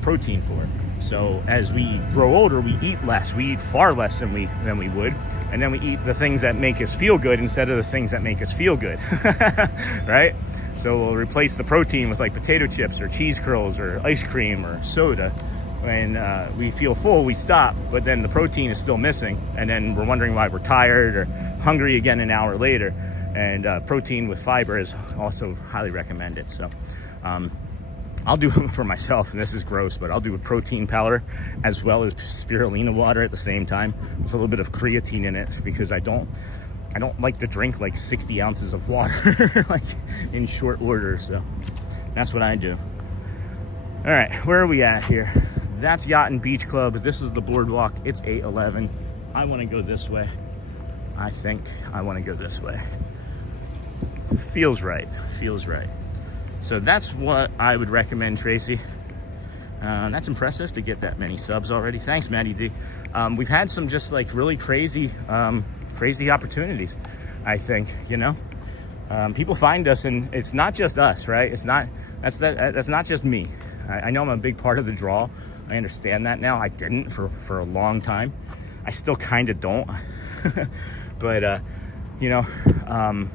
protein for it. So as we grow older, we eat less. We eat far less than we would. And then we eat the things that make us feel good instead of the things that make us feel good, right? So we'll replace the protein with like potato chips or cheese curls or ice cream or soda. When we feel full, we stop, but then the protein is still missing. And then we're wondering why we're tired or hungry again an hour later. And protein with fiber is also highly recommended. So I'll do it for myself, and this is gross, but I'll do a protein powder as well as spirulina water at the same time. There's a little bit of creatine in it because I don't like to drink like 60 ounces of water like in short order. So that's what I do. All right, where are we at here? That's Yacht and Beach Club. This is the boardwalk. It's 8:11. I want to go this way. I think I want to go this way. Feels right. So that's what I would recommend, Tracy. That's impressive to get that many subs already. Thanks, Maddie D. We've had some just like really crazy opportunities, I think, people find us, and it's not just us, right? That's not just me. I know I'm a big part of the draw, I understand that now. I didn't for a long time. I still kind of don't. But, you know,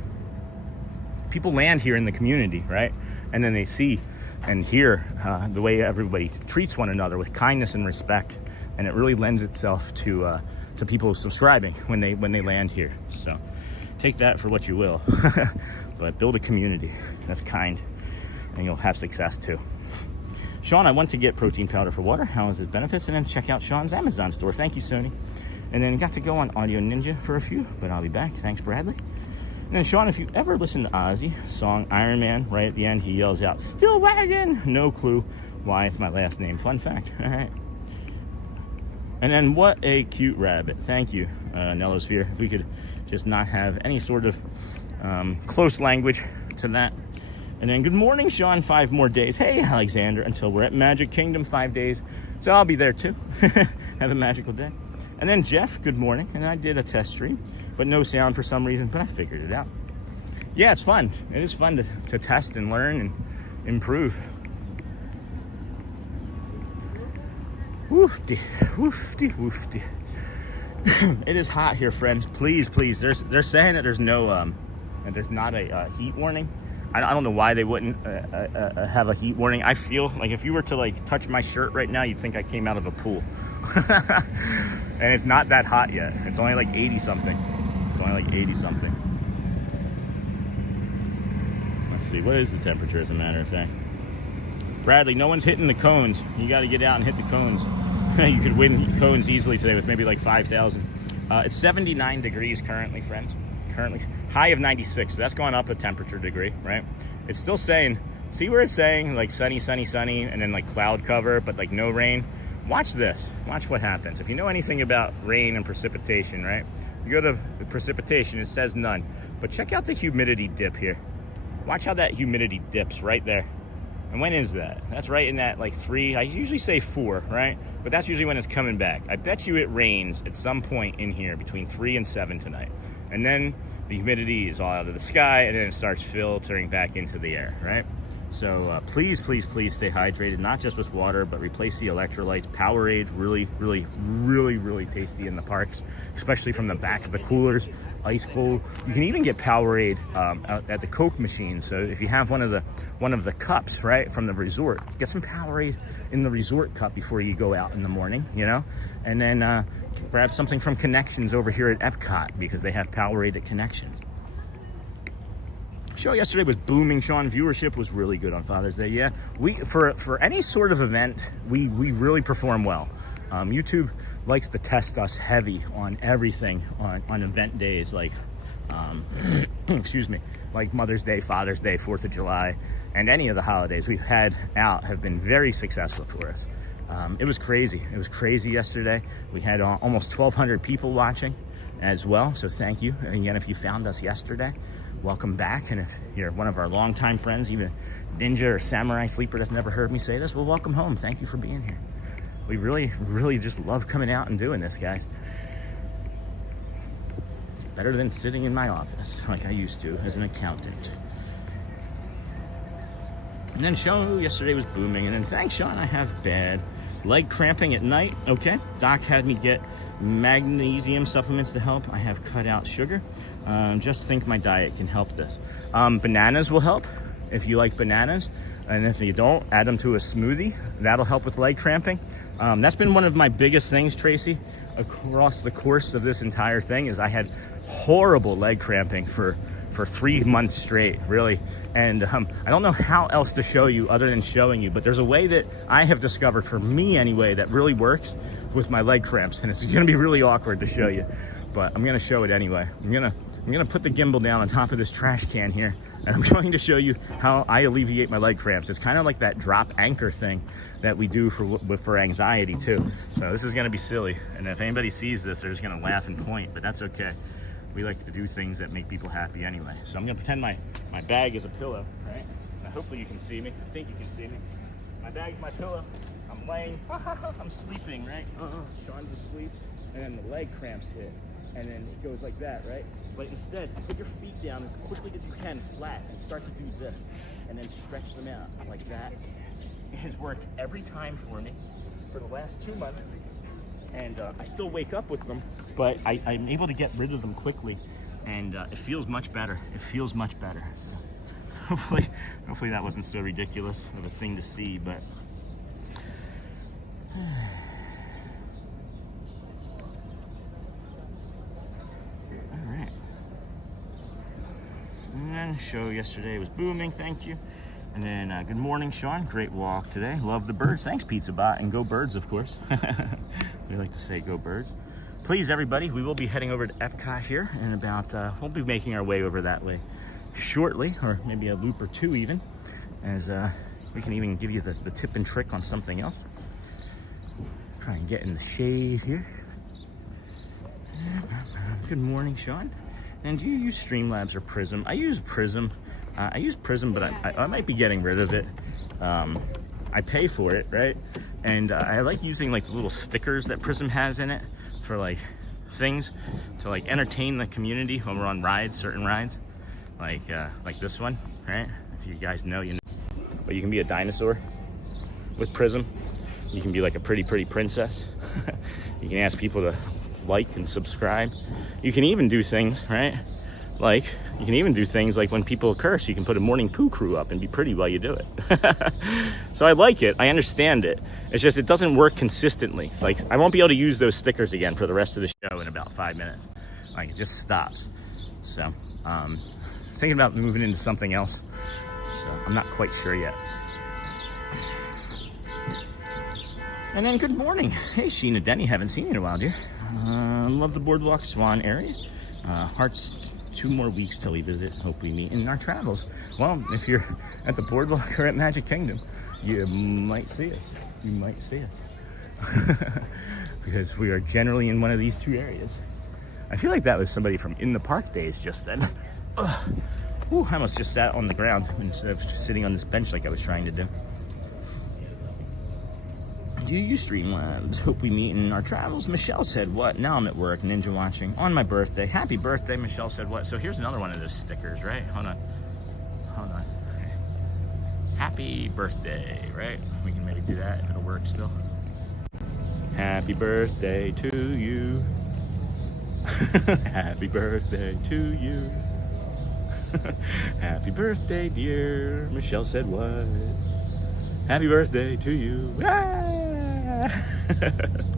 people land here in the community, right? And then they see and hear the way everybody treats one another with kindness and respect. And it really lends itself to people subscribing when they land here. So take that for what you will. But build a community that's kind, and you'll have success too. Sean, I want to get protein powder for water. How is its benefits? And then check out Sean's Amazon store. Thank you, Sony. And then got to go on Audio Ninja for a few, but I'll be back. Thanks, Bradley. And then Sean, if you ever listen to Ozzy song Iron Man, right at the end, he yells out, "Still wagon!" No clue why it's my last name. Fun fact. All right. And then what a cute rabbit. Thank you, Nellosphere. If we could just not have any sort of close language to that. And then good morning, Sean. 5 more days. Hey, Alexander, until we're at Magic Kingdom, 5 days. So I'll be there too. Have a magical day. And then Jeff, good morning. And I did a test stream, but no sound for some reason, but I figured it out. Yeah, it's fun. It is fun to test and learn and improve. Woofty, woofty, woofty. It is hot here, friends. Please, please. They're saying that there's no, that there's not a heat warning. I don't know why they wouldn't have a heat warning. I feel like if you were to like touch my shirt right now, you'd think I came out of a pool. And it's not that hot yet. It's only like 80 something. It's only like 80 something. Let's see, what is the temperature as a matter of fact? Bradley, no one's hitting the cones. You got to get out and hit the cones. You could win cones easily today with maybe like 5,000. It's 79 degrees currently, friends. Currently, high of 96. So that's going up a temperature degree, right? It's still saying, see where it's saying like sunny, sunny, sunny, and then like cloud cover, but like no rain. Watch this. Watch what happens. If you know anything about rain and precipitation, right? You go to the precipitation, it says none. But check out the humidity dip here. Watch how that humidity dips right there. And when is that? That's right in that like 3, I usually say 4, right? But that's usually when it's coming back. I bet you it rains at some point in here between 3 and 7 tonight. And then the humidity is all out of the sky, and then it starts filtering back into the air, right? So please, please, please stay hydrated, not just with water, but replace the electrolytes. Powerade, really, really, really, really tasty in the parks, especially from the back of the coolers, ice cold. You can even get Powerade out at the Coke machine. So if you have one of the cups, right, from the resort, get some Powerade in the resort cup before you go out in the morning, you know? And then grab something from Connections over here at EPCOT, because they have Powerade at Connections. Show yesterday was booming, Sean. Viewership was really good on Father's Day. Yeah, we for any sort of event, we really perform well. YouTube likes to test us heavy on everything on event days, like excuse me, like Mother's Day, Father's Day, 4th of July, and any of the holidays we've had out have been very successful for us. It was crazy. It was crazy yesterday. We had almost 1,200 people watching as well. So thank you. And again, if you found us yesterday, welcome back. And if you're one of our longtime friends, even Ninja or Samurai Sleeper that's never heard me say this, well, welcome home. Thank you for being here. We really, really just love coming out and doing this, guys. It's better than sitting in my office like I used to as an accountant. And then Sean, yesterday was booming. And then thanks, Sean, I have bad leg cramping at night. Okay, Doc had me get magnesium supplements to help. I have cut out sugar. Just think my diet can help this. Bananas will help if you like bananas. And if you don't, add them to a smoothie. That'll help with leg cramping. That's been one of my biggest things, Tracy, across the course of this entire thing, is I had horrible leg cramping for 3 months straight, really. And I don't know how else to show you other than showing you, but there's a way that I have discovered, for me anyway, that really works with my leg cramps. And it's gonna be really awkward to show you, but I'm gonna show it anyway. I'm gonna put the gimbal down on top of this trash can here, and I'm going to show you how I alleviate my leg cramps. It's kind of like that drop anchor thing that we do for anxiety too. So this is gonna be silly. And if anybody sees this, they're just gonna laugh and point, but that's okay. We like to do things that make people happy anyway. So I'm gonna pretend my bag is a pillow, right? Now hopefully you can see me. I think you can see me. My bag is my pillow. I'm laying, I'm sleeping, right? Sean's asleep, and then the leg cramps hit. And then it goes like that, right? But instead, put your feet down as quickly as you can, flat, and start to do this. And then stretch them out like that. It has worked every time for me. for the last 2 months, and I still wake up with them, but I'm able to get rid of them quickly, and it feels much better. It feels much better. So hopefully that wasn't so ridiculous of a thing to see, but all right. And then show yesterday was booming, thank you. And then good morning, Sean. Great walk today. Love the birds. Thanks, Pizza Bot, and go birds, of course. We like to say go birds. Please, everybody, we will be heading over to EPCOT here in about, we'll be making our way over that way shortly, or maybe a loop or two even, as we can even give you the tip and trick on something else. Try and get in the shade here. Good morning, Sean. And do you use Streamlabs or Prism? I use Prism. I use Prism, but I might be getting rid of it. I pay for it, right? And I like using like the little stickers that Prism has in it for like things to like entertain the community when we're on rides, certain rides, like this one, right? If you guys know, you know. But you can be a dinosaur with Prism. You can be like a pretty princess. You can ask people to like and subscribe. You can even do things, right? Like, you can even do things like when people curse, you can put a morning poo crew up and be pretty while you do it. So I like it. I understand it. It's just, it doesn't work consistently. It's like, I won't be able to use those stickers again for the rest of the show in about 5 minutes. Like, it just stops. So, thinking about moving into something else. So, I'm not quite sure yet. And then, good morning. Hey, Sheena Denny. Haven't seen you in a while, dear. Love the BoardWalk Swan area. Hearts. 2 more weeks till we visit, hope we meet in our travels. Well, if you're at the BoardWalk or at Magic Kingdom, you might see us. You might see us. Because we are generally in one of these 2 areas. I feel like that was somebody from In the Park days just then. Ooh, I almost just sat on the ground instead of just sitting on this bench like I was trying to do. Do you use Streamlabs? Hope we meet in our travels. Michelle said what? Now I'm at work, ninja watching on my birthday. Happy birthday, Michelle said what? So here's another one of those stickers, right? Hold on. Okay. Happy birthday, right? We can maybe do that if it'll work still. Happy birthday to you. Happy birthday to you. Happy birthday, dear. Michelle said what? Happy birthday to you.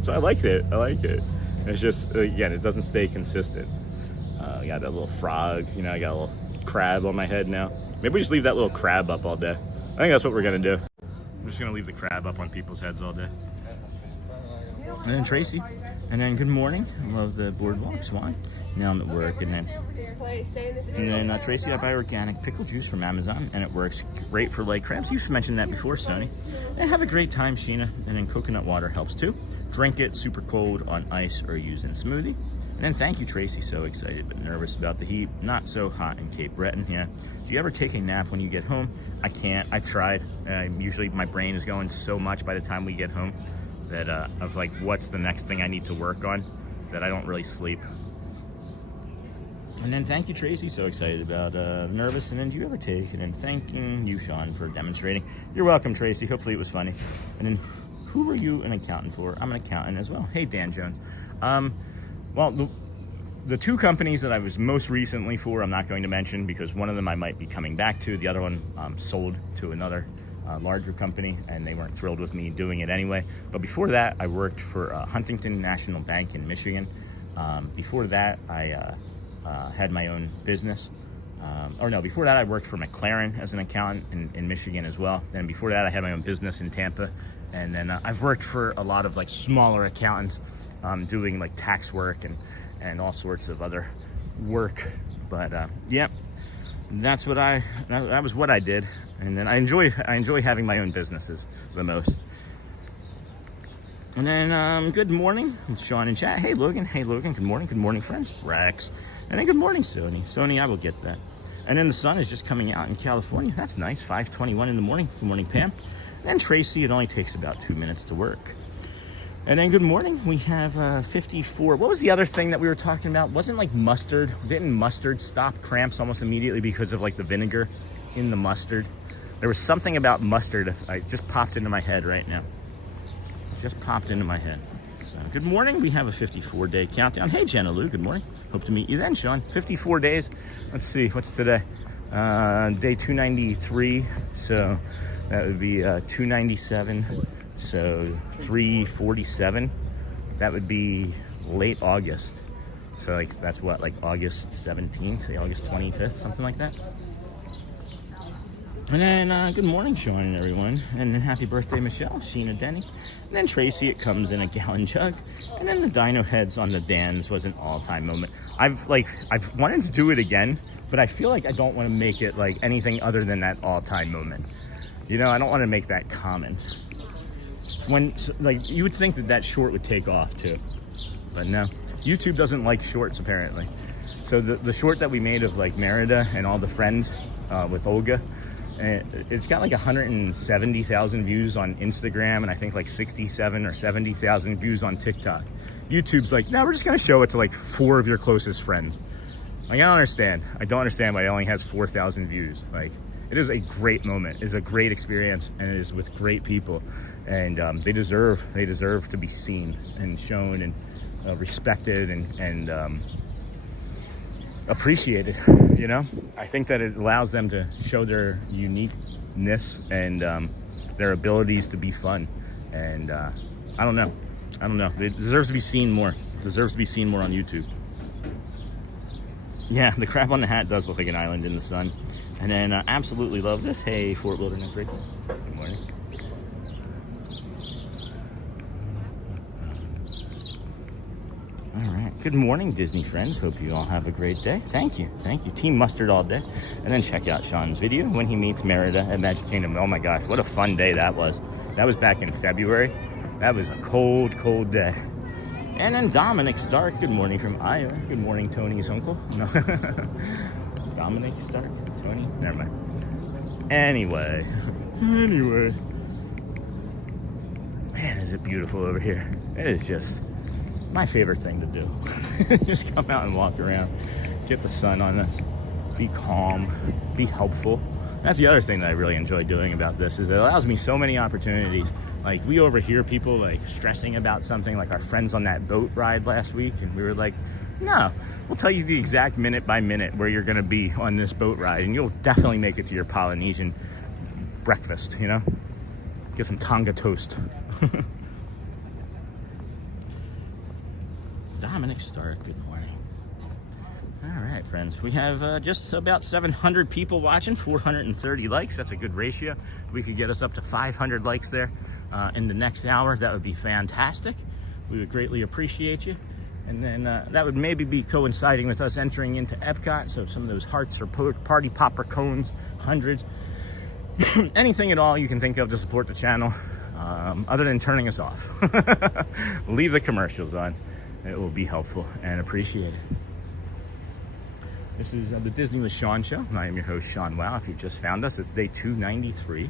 So I like it. It's just, again, it doesn't stay consistent. I got that little frog, you know, I got a little crab on my head now. Maybe we just leave that little crab up all day. I think that's what we're gonna do. I'm just gonna leave the crab up on people's heads all day. And then Tracy, and then good morning. I love the BoardWalk Swan. Now I'm at work, and then Tracy, I buy organic pickle juice from Amazon, and it works great for leg cramps. You've mentioned that before, Sony. And have a great time, Sheena. And then coconut water helps too. Drink it super cold on ice or use in smoothie. And then thank you, Tracy. So excited but nervous about the heat. Not so hot in Cape Breton. Yeah. Do you ever take a nap when you get home? I can't. I've tried. Usually my brain is going so much by the time we get home that of like what's the next thing I need to work on that I don't really sleep. And then thank you, Tracy. So excited about nervous. And then do you ever take? And then thanking you, Sean, for demonstrating. You're welcome, Tracy. Hopefully it was funny. And then who are you an accountant for? I'm an accountant as well. Hey, Dan Jones. Well, the 2 companies that I was most recently for, I'm not going to mention because one of them I might be coming back to. The other one sold to another larger company, and they weren't thrilled with me doing it anyway. But before that, I worked for Huntington National Bank in Michigan. Before that, I had my own business. Before that I worked for McLaren as an accountant in Michigan as well. Then before that I had my own business in Tampa. And then I've worked for a lot of like smaller accountants doing like tax work and all sorts of other work. But yeah, that was what I did. And then I enjoy having my own businesses the most. And then good morning, it's Sean in chat. Hey Logan, good morning friends. Rex. And then good morning, Sony, I will get that. And then the sun is just coming out in California. That's nice, 5:21 in the morning. Good morning, Pam. And then Tracy, it only takes about 2 minutes to work. And then good morning, we have 54. What was the other thing that we were talking about? Wasn't like mustard? Didn't mustard stop cramps almost immediately because of like the vinegar in the mustard? There was something about mustard. I just popped into my head right now. Just popped into my head. So, good morning. We have a 54-day countdown. Hey, Jenna Lou, good morning. Hope to meet you then, Sean. 54 days. Let's see, what's today? Day 293. So that would be 297. So 347. That would be late August. So like that's what, like August 17th, say August 25th, something like that. And then good morning, Sean and everyone, and happy birthday, Michelle, Sheena, Denny, and then Tracy. It comes in a gallon jug, and then the dino heads on the Dans was an all-time moment. I've wanted to do it again, but I feel like I don't want to make it like anything other than that all-time moment. You know, I don't want to make that common. When like you would think that short would take off too, but no, YouTube doesn't like shorts apparently. So the short that we made of like Merida and all the friends with Olga. It's got like 170,000 views on Instagram and I think like 67 or 70,000 views on TikTok. YouTube's like, no, we're just gonna show it to like 4 of your closest friends. Like, I don't understand. I don't understand why it only has 4,000 views. Like, it is a great moment. It's a great experience, and it is with great people, and they deserve to be seen and shown and respected and appreciated. You know, I think that it allows them to show their uniqueness and their abilities to be fun. And I don't know. It deserves to be seen more. It deserves to be seen more on YouTube. Yeah, the crab on the hat does look like an island in the sun. And then absolutely love this. Hey, Fort Wilderness Radio. Good morning. All right. Good morning, Disney friends. Hope you all have a great day. Thank you. Thank you. Team Mustard all day. And then check out Sean's video when he meets Merida at Magic Kingdom. Oh my gosh, what a fun day that was. That was back in February. That was a cold, cold day. And then Dominic Stark. Good morning from Iowa. Good morning, Tony's uncle. No. Dominic Stark? Tony? Never mind. Anyway. Man, is it beautiful over here. It is just my favorite thing to do. Just come out and walk around, get the sun on us, be calm, be helpful. That's the other thing that I really enjoy doing about this, is it allows me so many opportunities. Like, we overhear people like stressing about something, like our friends on that boat ride last week, and we were like, no, we'll tell you the exact minute by minute where you're gonna be on this boat ride, and you'll definitely make it to your Polynesian breakfast, you know? Get some Tonga toast. Dominic Stark, good morning. All right, friends, we have just about 700 people watching, 430 likes. That's a good ratio. If we could get us up to 500 likes there in the next hour, that would be fantastic. We would greatly appreciate you. And then that would maybe be coinciding with us entering into EPCOT. So some of those hearts or party popper cones, hundreds, anything at all you can think of to support the channel, other than turning us off. Leave the commercials on. It will be helpful and appreciated. This is the Disney with Sean show. I am your host, Sean Wow. If you've just found us, it's day 293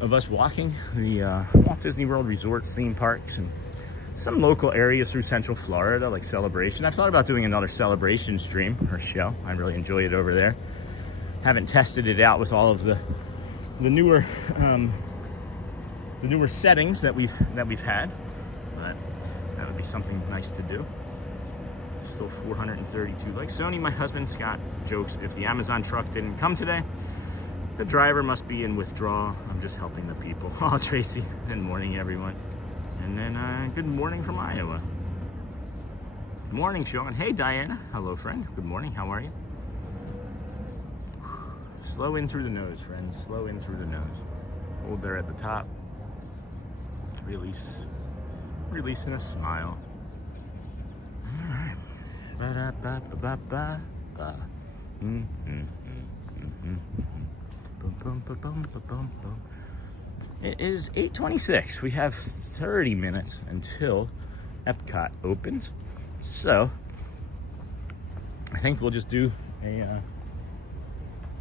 of us walking the Walt Disney World resorts, theme parks, and some local areas through Central Florida, like Celebration. I've thought about doing another Celebration stream or show. I really enjoy it over there. Haven't tested it out with all of the newer settings that we've had, but that would be something nice to do. Still 432 likes. Sony, my husband, Scott, jokes, if the Amazon truck didn't come today, the driver must be in withdrawal. I'm just helping the people. Oh, Tracy, good morning, everyone. And then good morning from Iowa. Morning, Sean. Hey, Diana. Hello, friend. Good morning. How are you? Slow in through the nose, friends. Slow in through the nose. Hold there at the top. Release. Releasing a smile. All right. Ba-da-ba-ba-ba-ba. It is 8:26. We have 30 minutes until EPCOT opens. So I think we'll just do a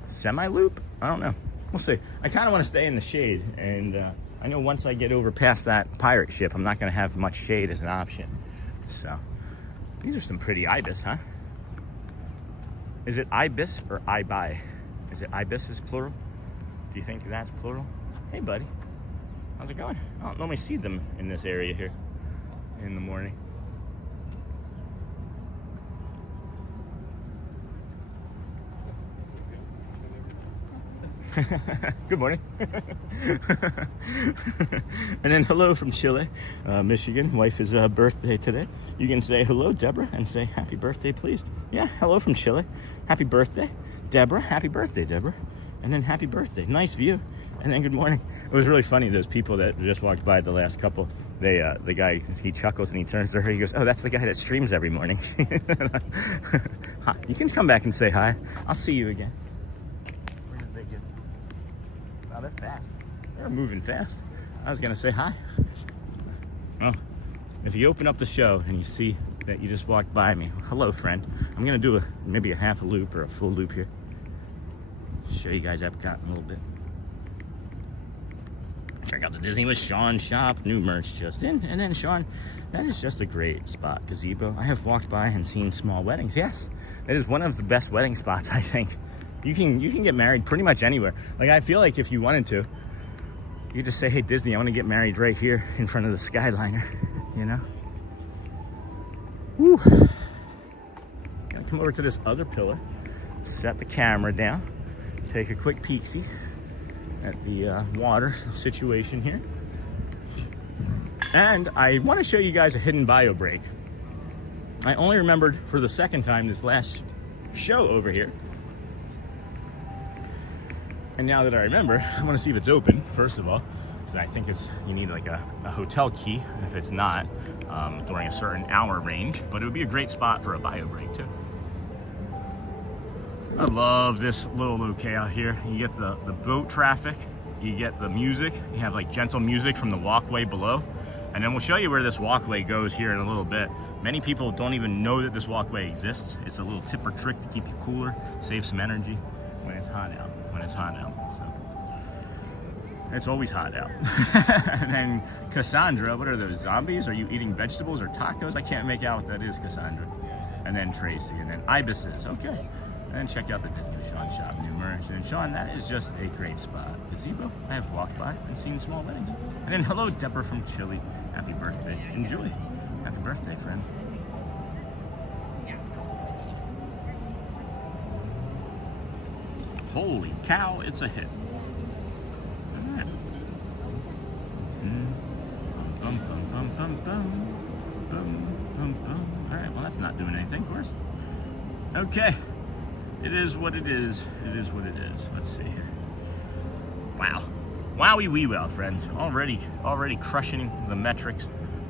semi-loop. I don't know. We'll see. I kind of want to stay in the shade, and I know once I get over past that pirate ship, I'm not going to have much shade as an option. So these are some pretty ibis, huh? Is it ibis or ibi? Is it ibis is plural? Do you think that's plural? Hey, buddy. How's it going? I don't normally see them in this area here in the morning. Good morning. And then hello from Chile, Michigan. Wife is birthday today. You can say hello, Deborah, and say happy birthday, please. Yeah, hello from Chile. Happy birthday, Deborah. Happy birthday, Deborah. And then happy birthday. Nice view. And then good morning. It was really funny. Those people that just walked by, the last couple, they the guy, he chuckles and he turns to her. He goes, "Oh, that's the guy that streams every morning." Hi. You can come back and say hi. I'll see you again. Where did they get? Wow, they're fast. They're moving fast. I was gonna say hi. Well, if you open up the show and you see that you just walked by me, hello, friend. I'm gonna do maybe a half a loop or a full loop here. Show you guys EPCOT in a little bit. Check out the Disney with Sean shop. New merch just in. And then Sean, that is just a great spot. Gazebo. I have walked by and seen small weddings. Yes, it is one of the best wedding spots, I think. You can get married pretty much anywhere. Like, I feel like if you wanted to, you could just say, "Hey, Disney, I want to get married right here in front of the Skyliner," you know? Woo. Gonna come over to this other pillar, set the camera down, take a quick peek-see at the water situation here. And I want to show you guys a hidden bio break. I only remembered for the second time this last show over here. And now that I remember, I want to see if it's open, first of all. Because I think you need like a hotel key if it's not during a certain hour range. But it would be a great spot for a bio break too. I love this little locale here. You get the boat traffic, you get the music, you have like gentle music from the walkway below. And then we'll show you where this walkway goes here in a little bit. Many people don't even know that this walkway exists. It's a little tip or trick to keep you cooler, save some energy when it's hot out. So it's always hot out. And then Cassandra, what are those, zombies? Are you eating vegetables or tacos? I can't make out what that is, Cassandra. And then Tracy, and then ibises, okay. And then check out the Disney with Sean shop, new merch. And Sean, that is just a great spot. Gazebo, I have walked by and seen small weddings. And then hello, Dapper from Chile. Happy birthday. Enjoy. Happy birthday, friend. Holy cow, it's a hit. All right. Bum, bum, bum, bum, bum. Bum, bum, bum. All right, well, that's not doing anything for us. Okay. It is what it is. It is what it is. Let's see here. Wow. Wowie wee wow, friends. Already crushing the metrics.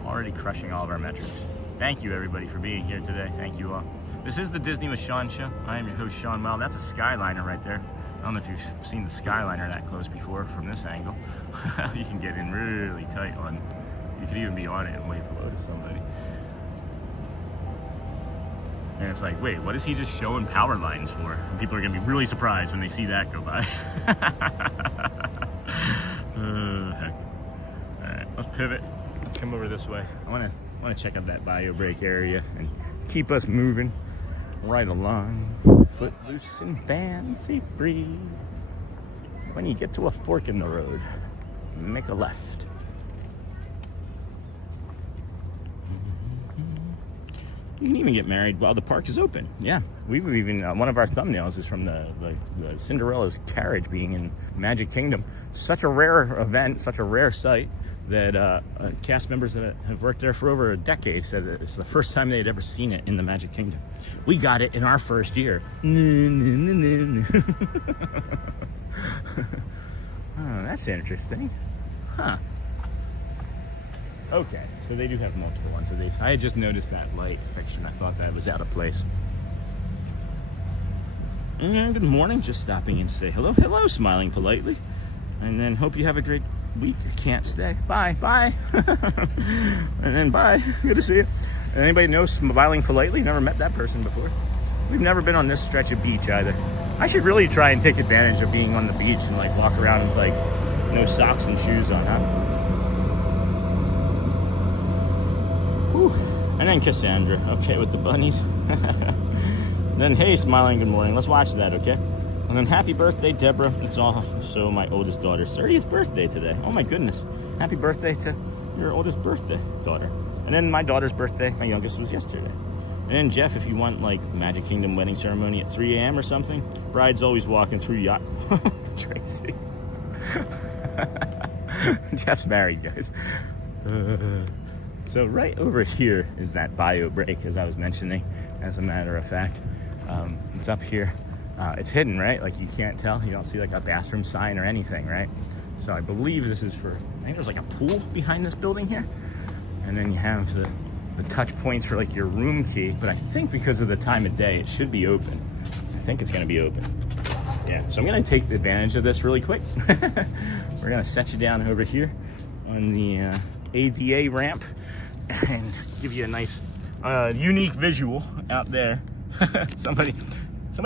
Already crushing all of our metrics. Thank you, everybody, for being here today. Thank you all. This is the Disney with Sean show. I am your host, Sean. Wow, that's a Skyliner right there. I don't know if you've seen the Skyliner that close before from this angle. You can get in really tight on. You could even be on it and wave hello to somebody. And it's like, wait, what is he just showing power lines for? And people are gonna be really surprised when they see that go by. Heck. All right, let's pivot. Let's come over this way. I wanna check out that bio break area and keep us moving right along. Footloose and fancy free. When you get to a fork in the road, make a left. You can even get married while the park is open. Yeah, we've even, one of our thumbnails is from the Cinderella's carriage being in Magic Kingdom. Such a rare event, such a rare sight that cast members that have worked there for over a decade said that it's the first time they'd ever seen it in the Magic Kingdom. We got it in our first year. Oh, that's interesting. Huh. Okay, so they do have multiple ones of these. I had just noticed that light fixture. I thought that was out of place. And good morning, just stopping in to say hello. Hello, smiling politely. And then hope you have a great week. I can't stay. Bye, bye. And then bye, good to see you. And anybody know smiling politely? Never met that person before. We've never been on this stretch of beach either. I should really try and take advantage of being on the beach and like walk around with like no socks and shoes on, huh? And then Cassandra, okay, with the bunnies. Then, hey, smiling, good morning. Let's watch that, okay? And then happy birthday, Deborah. It's also my oldest daughter's 30th birthday today. Oh my goodness. happy birthday to your oldest birthday daughter. And then my daughter's birthday, my youngest, was yesterday. And then Jeff, if you want like Magic Kingdom wedding ceremony at 3 a.m. or something, bride's always walking through Yacht Club. Tracy. Jeff's married, guys. So right over here is that bio break, as I was mentioning, as a matter of fact. It's up here. It's hidden, right? Like you can't tell. You don't see like a bathroom sign or anything, right? So I believe this is for, I think there's like a pool behind this building here. And then you have the touch points for like your room key. But I think because of the time of day, it should be open. I think it's gonna be open. Yeah, so I'm gonna take advantage of this really quick. We're gonna set you down over here on the ADA ramp and give you a nice, unique visual out there. Somebody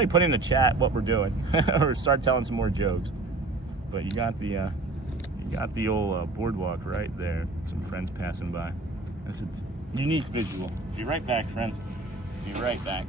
put in the chat what we're doing, or start telling some more jokes. But you got the old boardwalk right there. Some friends passing by. That's a unique visual. Be right back, friends. Be right back.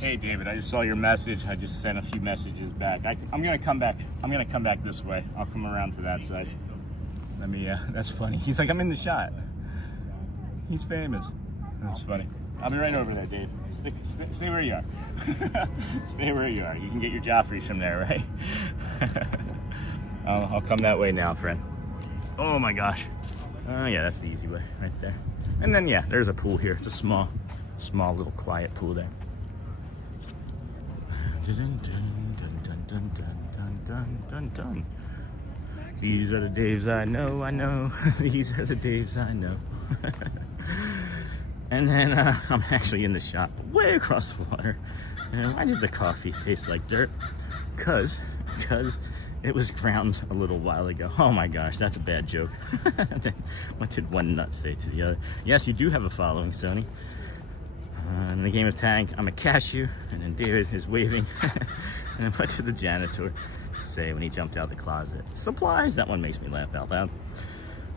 Hey David, I just saw your message. I just sent a few messages back. I'm gonna come back. I'm gonna come back this way. I'll come around to that side. Let me. That's funny. He's like, I'm in the shot. He's famous. That's funny. I'll be right over there, Dave. Stay where you are. Stay where you are. You can get your Joffreys from there, right? I'll come that way now, friend. Oh my gosh. Oh yeah, that's the easy way, right there. And then yeah, there's a pool here. It's a small little quiet pool there. Dun, dun, dun, dun, dun, dun, dun, dun. These are the Daves I know. These are the Daves I know. And then I'm actually in the shop way across the water. And why does the coffee taste like dirt? Because it was ground a little while ago. Oh my gosh, that's a bad joke. What did one nut say to the other? Yes, you do have a following, Sony. In the game of tag, I'm a cashew, and then David is waving. And I went to the janitor to say when he jumped out the closet, supplies. That one makes me laugh out loud.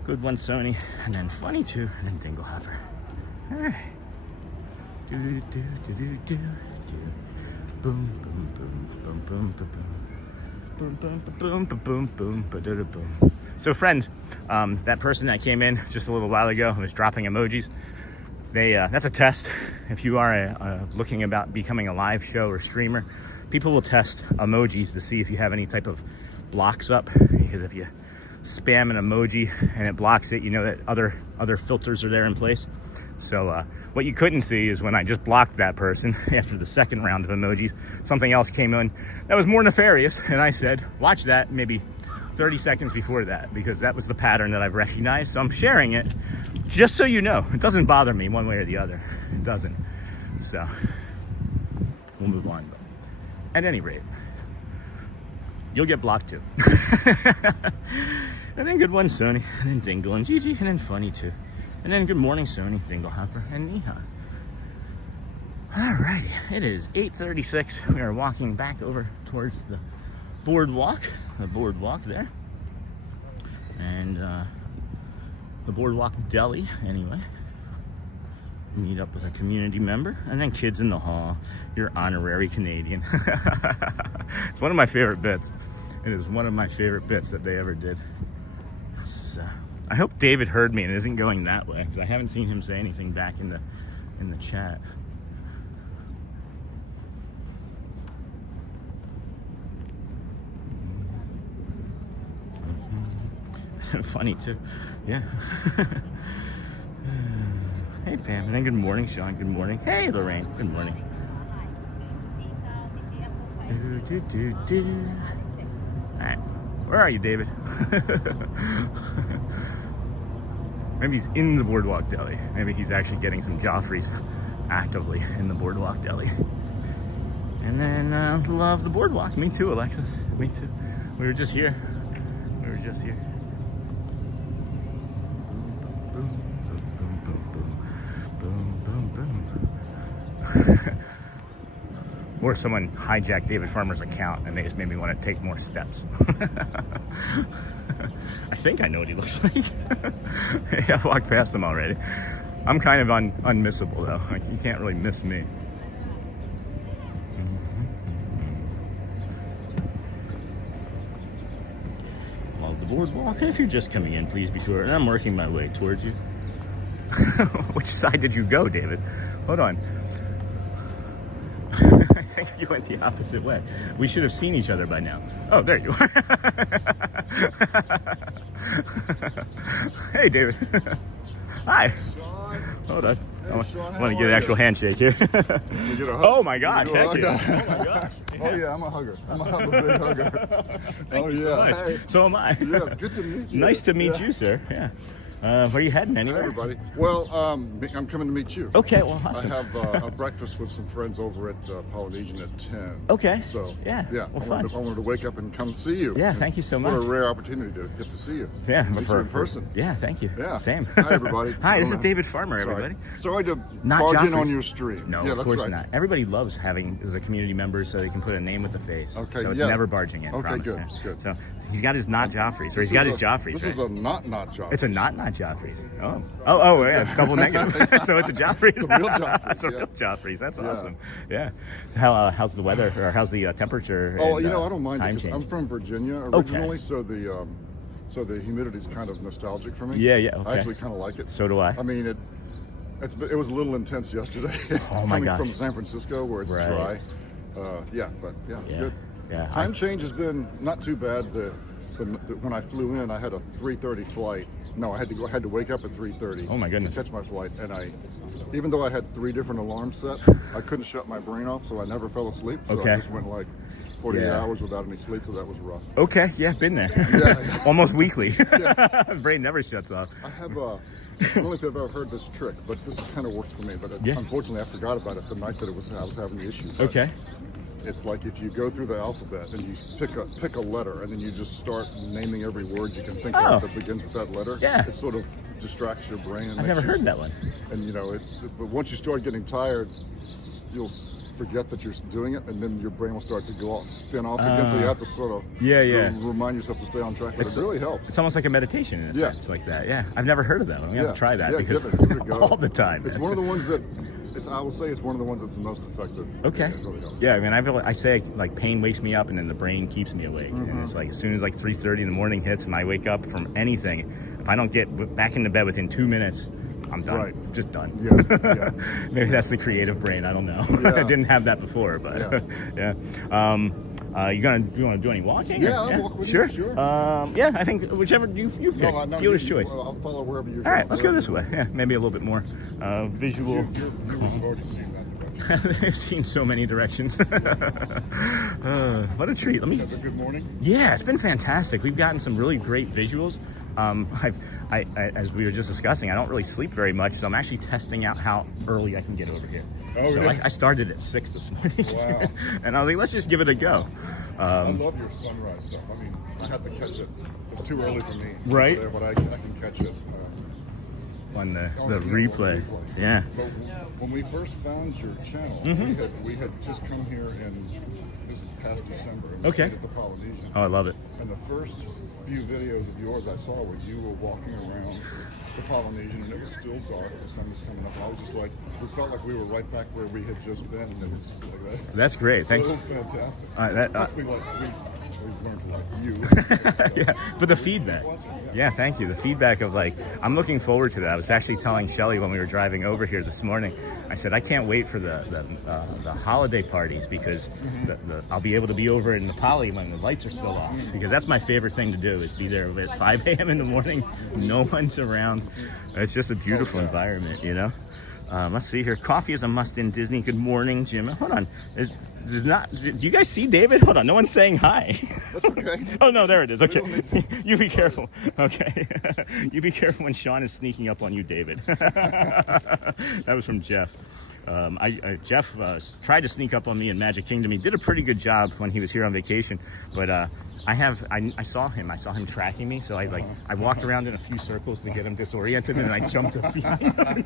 Good one, Sony. And then funny too, and then Dinglehopper. All right. Do do do do do do. Boom boom boom boom boom boom boom boom boom boom boom boom boom. So friends, that person that came in just a little while ago was dropping emojis. That's a test. If you are looking about becoming a live show or streamer, people will test emojis to see if you have any type of blocks up, because if you spam an emoji and it blocks it, you know that other filters are there in place. So what you couldn't see is when I just blocked that person after the second round of emojis, something else came in that was more nefarious, and I said, watch that maybe 30 seconds before that, because that was the pattern that I've recognized. So I'm sharing it just so you know. It doesn't bother me one way or the other. It doesn't. So we'll move on. But at any rate, you'll get blocked too. And then good one, Sony, and then Dingle and Gigi, and then funny too. And then good morning, Sony, Dinglehopper, and Neha. Alrighty, it is 8:36. We are walking back over towards the BoardWalk there. And the BoardWalk deli, anyway. Meet up with a community member, and then kids in the hall. You're honorary Canadian. It's one of my favorite bits. It is one of my favorite bits that they ever did. So, I hope David heard me and isn't going that way, because I haven't seen him say anything back in the chat. Funny too, yeah. Hey Pam, and then good morning Sean, good morning. Hey Lorraine, good morning. Alright, where are you, David? Maybe he's in the BoardWalk deli. Maybe he's actually getting some Joffreys actively in the BoardWalk deli. And then love the BoardWalk. Me too, Alexis, me too. We were just here. Or someone hijacked David Farmer's account and they just made me want to take more steps. I think I know what he looks like. Hey, I've walked past him already. I'm kind of unmissable though. Like, you can't really miss me. Love the BoardWalk. If you're just coming in, please be sure. And I'm working my way towards you. Which side did you go, David? Hold on. I think you went the opposite way. We should have seen each other by now. Oh, there you are. Hey, David. Hi. Sean. Hold on. Hey, Sean, I want to get an actual handshake here. You get a hug? Oh my gosh, thank you. Oh my gosh. Yeah. Oh yeah, I'm a hugger. I'm a big hugger. Thank you so much. Hey. So am I. Yeah, it's good to meet you. Nice to meet you, sir. Yeah. Where are you heading anywhere? Hi, everybody. Well, I'm coming to meet you. Okay, well, awesome. I have a breakfast with some friends over at Polynesian at 10. Okay. So, yeah. Well, fun. I wanted to wake up and come see you. Yeah, thank you so much. What a rare opportunity to get to see you. Yeah, meet you in person. Yeah, thank you. Yeah. Same. Hi, everybody. Hi, this is David Farmer, everybody. Sorry to Not barge in Joffrey's. on your stream. No, yeah, of that's course right. not. Everybody loves having the community members so they can put a name with the face. Okay, so it's yeah. never barging in. Okay, promise. good, Yeah. good. So he's got his not Joffreys, or he's got his Joffreys, This right? is a not Joffrey. It's a not Joffreys. Oh, yeah, double negative. So it's a Joffreys. It's a real Joffreys, It's a real Joffreys. That's awesome. Yeah. How's the weather, or how's the temperature? Oh, and, I don't mind time it, 'cause change? I'm from Virginia originally, so the humidity's kind of nostalgic for me. Yeah, okay. I actually kind of like it. So do I. I mean, it was a little intense yesterday. Oh my gosh. Coming from San Francisco where it's Right. dry. It's good. Yeah. Time change has been not too bad. When I flew in, I had a 3:30 flight. No, I had to wake up at 3:30. Oh my goodness. To catch my flight, and even though I had 3 different alarms set, I couldn't shut my brain off, so I never fell asleep. So Okay. I just went like 48 hours without any sleep, so that was rough. Okay, yeah, been there. Yeah. Almost weekly. Brain never shuts off. I have I don't know if you've ever heard this trick, but this kind of works for me. But unfortunately, I forgot about it the night that I was having the issue. But Okay. it's like if you go through the alphabet and you pick a letter, and then you just start naming every word you can think of that begins with that letter. Yeah. It sort of distracts your brain. And I've never heard that one. And but once you start getting tired, you'll forget that you're doing it, and then your brain will start to go off, spin off again. So you have to sort of remind yourself to stay on track. But it really helps. It's almost like a meditation in a sense, like that. Yeah, I've never heard of that one. We have to try that because give it a go. all the time. It's one of the ones that I will say it's one of the ones that's the most effective. Okay. It really helps. Yeah, I mean, I say like pain wakes me up, and then the brain keeps me awake. And it's like as soon as like 3:30 in the morning hits, and I wake up from anything, if I don't get back into bed within 2 minutes, I'm done. Right. Just done. Yeah. Maybe that's the creative brain. I don't know. Yeah. I didn't have that before, but yeah. You want to do any walking? Yeah, I'll walk with you. Sure. Yeah, I think whichever you pick. No, Dealer's choice. I'll follow wherever you're All right, going. let's go this way. Yeah, maybe a little bit more visual. Your viewers have already seen that. They've seen so many directions. What a treat. Let me. Have a good morning. Yeah, it's been fantastic. We've gotten some really great visuals. As we were just discussing, I don't really sleep very much, so I'm actually testing out how early I can get over here. Oh, so really? I started at 6 this morning. Wow. And I was like, let's just give it a go. I love your sunrise stuff. I mean, I have to catch it. It's too early for me. Right. But I can catch it. on the replay. Yeah. But when we first found your channel, we had just come here in this past December. And okay. At the Polynesian. Oh, I love it. And the first few videos of yours I saw where you were walking around the Polynesian, and it was still dark. The sun was coming up. I was just like, we felt like we were right back where we had just been. And it was just like that. That's great. Thanks. So fantastic. We've learned to like you. Yeah, but the feedback. Yeah, thank you. The feedback of like, I'm looking forward to that. I was actually telling Shelly when we were driving over here this morning, I said, I can't wait for the holiday parties because I'll be able to be over in the Poly when the lights are still off, because that's my favorite thing to do is be there at 5 a.m. in the morning. No one's around. It's just a beautiful environment, you know? Let's see here. Coffee is a must in Disney. Good morning, Jim. Hold on. Do you guys see David? Hold on, no one's saying hi. That's okay. Oh no, there it is. Okay, you be careful. Okay, you be careful when Sean is sneaking up on you, David. That was from Jeff. Jeff tried to sneak up on me in Magic Kingdom. He did a pretty good job when he was here on vacation, but I saw him tracking me, so I walked around in a few circles to get him disoriented, and I jumped up behind him.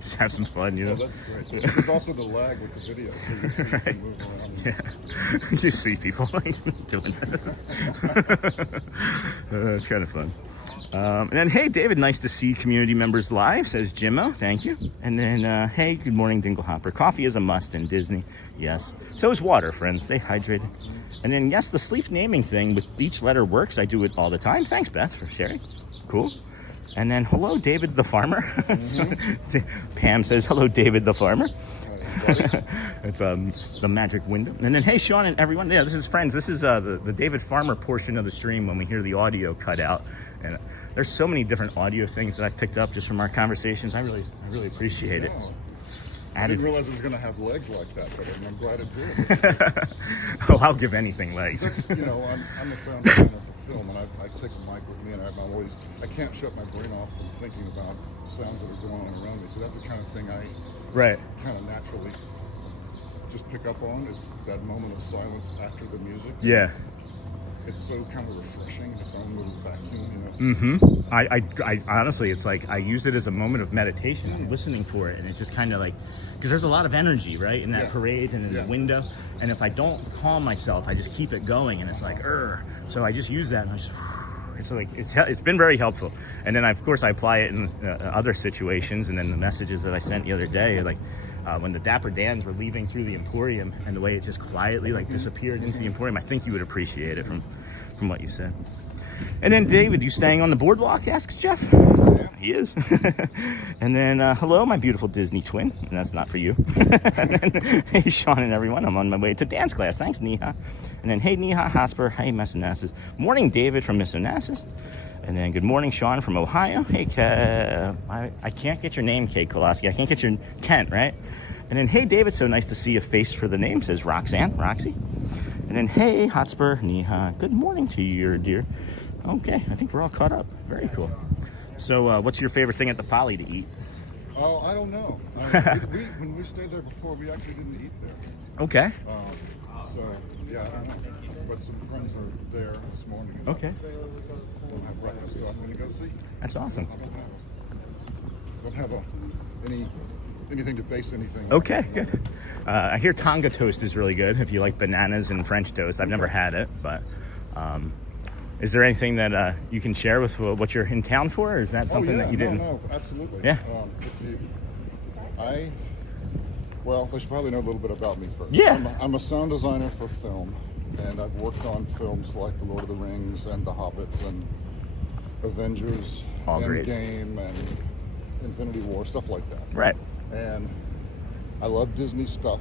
Just have some fun, you know. That's great. There's also the lag with the video, so you can move around. Yeah, you just see people like doing that. It's kind of fun. And then, hey, David, nice to see community members live, says Jimmo. Thank you. And then, hey, good morning, Dinglehopper. Coffee is a must in Disney. Yes. So is water, friends. Stay hydrated. And then, yes, the sleep naming thing with each letter works. I do it all the time. Thanks, Beth, for sharing. Cool. And then, hello, David the farmer. Pam says, hello, David the farmer. It's the magic window. And then, hey, Sean and everyone. Yeah, this is friends. This is the David Farmer portion of the stream when we hear the audio cut out. And there's so many different audio things that I've picked up just from our conversations. I really appreciate it. I didn't realize it was going to have legs like that, but I'm glad it did. Oh, I'll give anything legs. You know, I'm a sound designer for film, and I take a mic with me, and I can't shut my brain off from thinking about sounds that are going on around me. So that's the kind of thing I kind of naturally just pick up on, is that moment of silence after the music. Yeah. It's so kind of refreshing. Its own little vacuum, you know. I honestly, it's like I use it as a moment of meditation. I'm listening for it, and it's just kind of like, because there's a lot of energy, right, in that parade and in the window. And if I don't calm myself, I just keep it going, and it's like, so I just use that, and it's been very helpful. And then of course I apply it in other situations, and then the messages that I sent the other day, like. When the Dapper Dans were leaving through the Emporium and the way it just quietly disappeared into the Emporium, I think you would appreciate it from what you said. And then David, you staying on the boardwalk, asks Jeff. Yeah. He is. And then, hello, my beautiful Disney twin. And that's not for you. And then, hey, Sean and everyone, I'm on my way to dance class. Thanks, Neha. And then, hey, Neha, Hosper. Hey, Miss Onassis. Morning, David from Miss Onassis. And then, good morning, Sean from Ohio. Hey, I can't get your name, Kate Koloski. I can't get your Kent, right? And then, hey, David, so nice to see a face for the name, says Roxy. And then, hey, Hotspur, Neha, good morning to you, dear. Okay, I think we're all caught up. Very cool. So, what's your favorite thing at the Poly to eat? Oh, I don't know. When we stayed there before, we actually didn't eat there. Okay. So, yeah, I don't know. But some friends are there this morning. Okay. We'll have breakfast, so I'm going to go see. That's awesome. I don't have anything to base anything on. Okay, good. I hear Tonga toast is really good if you like bananas and French toast. I've never had it, but is there anything that you can share with what you're in town for, or is that something that you didn't? No, absolutely. Yeah. Well, they should probably know a little bit about me first. Yeah. I'm a sound designer for film, and I've worked on films like The Lord of the Rings and The Hobbits and Avengers, Endgame, and Infinity War, stuff like that. Right. And I love Disney stuff,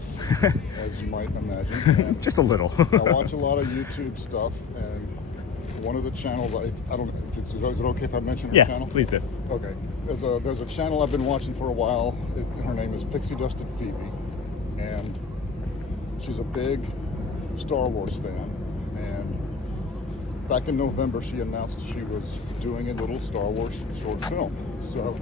as you might imagine. And just a little. I watch a lot of YouTube stuff, and one of the channels, I don't know, is it okay if I mention her channel? Yeah, please do. Okay. There's a channel I've been watching for a while. Her name is Pixie Dusted Phoebe, and she's a big Star Wars fan. And back in November, she announced she was doing a little Star Wars short film. So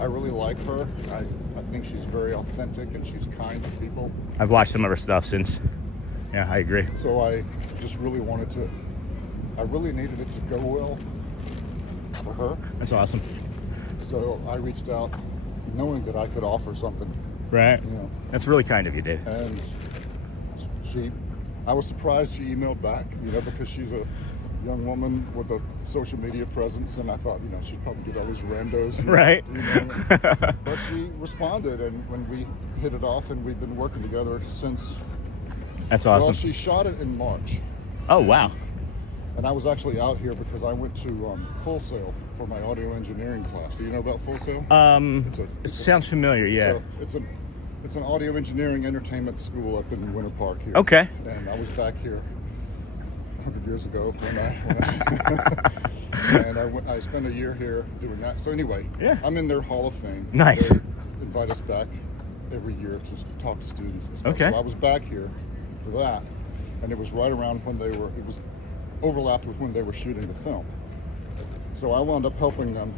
I really like her. I think she's very authentic, and she's kind to people. I've watched some of her stuff since. Yeah, I agree. So I just really I really needed it to go well. for her. That's awesome. So I reached out knowing that I could offer something. Right. You know. That's really kind of you, Dave. And I was surprised she emailed back, you know, because she's a young woman with a social media presence, and I thought, you know, she'd probably get all these randos. Right. You know. But she responded, and when we hit it off, and we've been working together since. That's awesome. Well, she shot it in March. Oh, wow. And I was actually out here because I went to Full Sail for my audio engineering class. Do you know about Full Sail? It sounds familiar, yeah. It's an audio engineering entertainment school up in Winter Park here. Okay. And I was back here 100 years ago when and I spent a year here doing that. So anyway, yeah. I'm in their Hall of Fame. Nice. They invite us back every year to talk to students and stuff. Okay. So I was back here for that, and it was right around when it was overlapped with when they were shooting the film. So I wound up helping them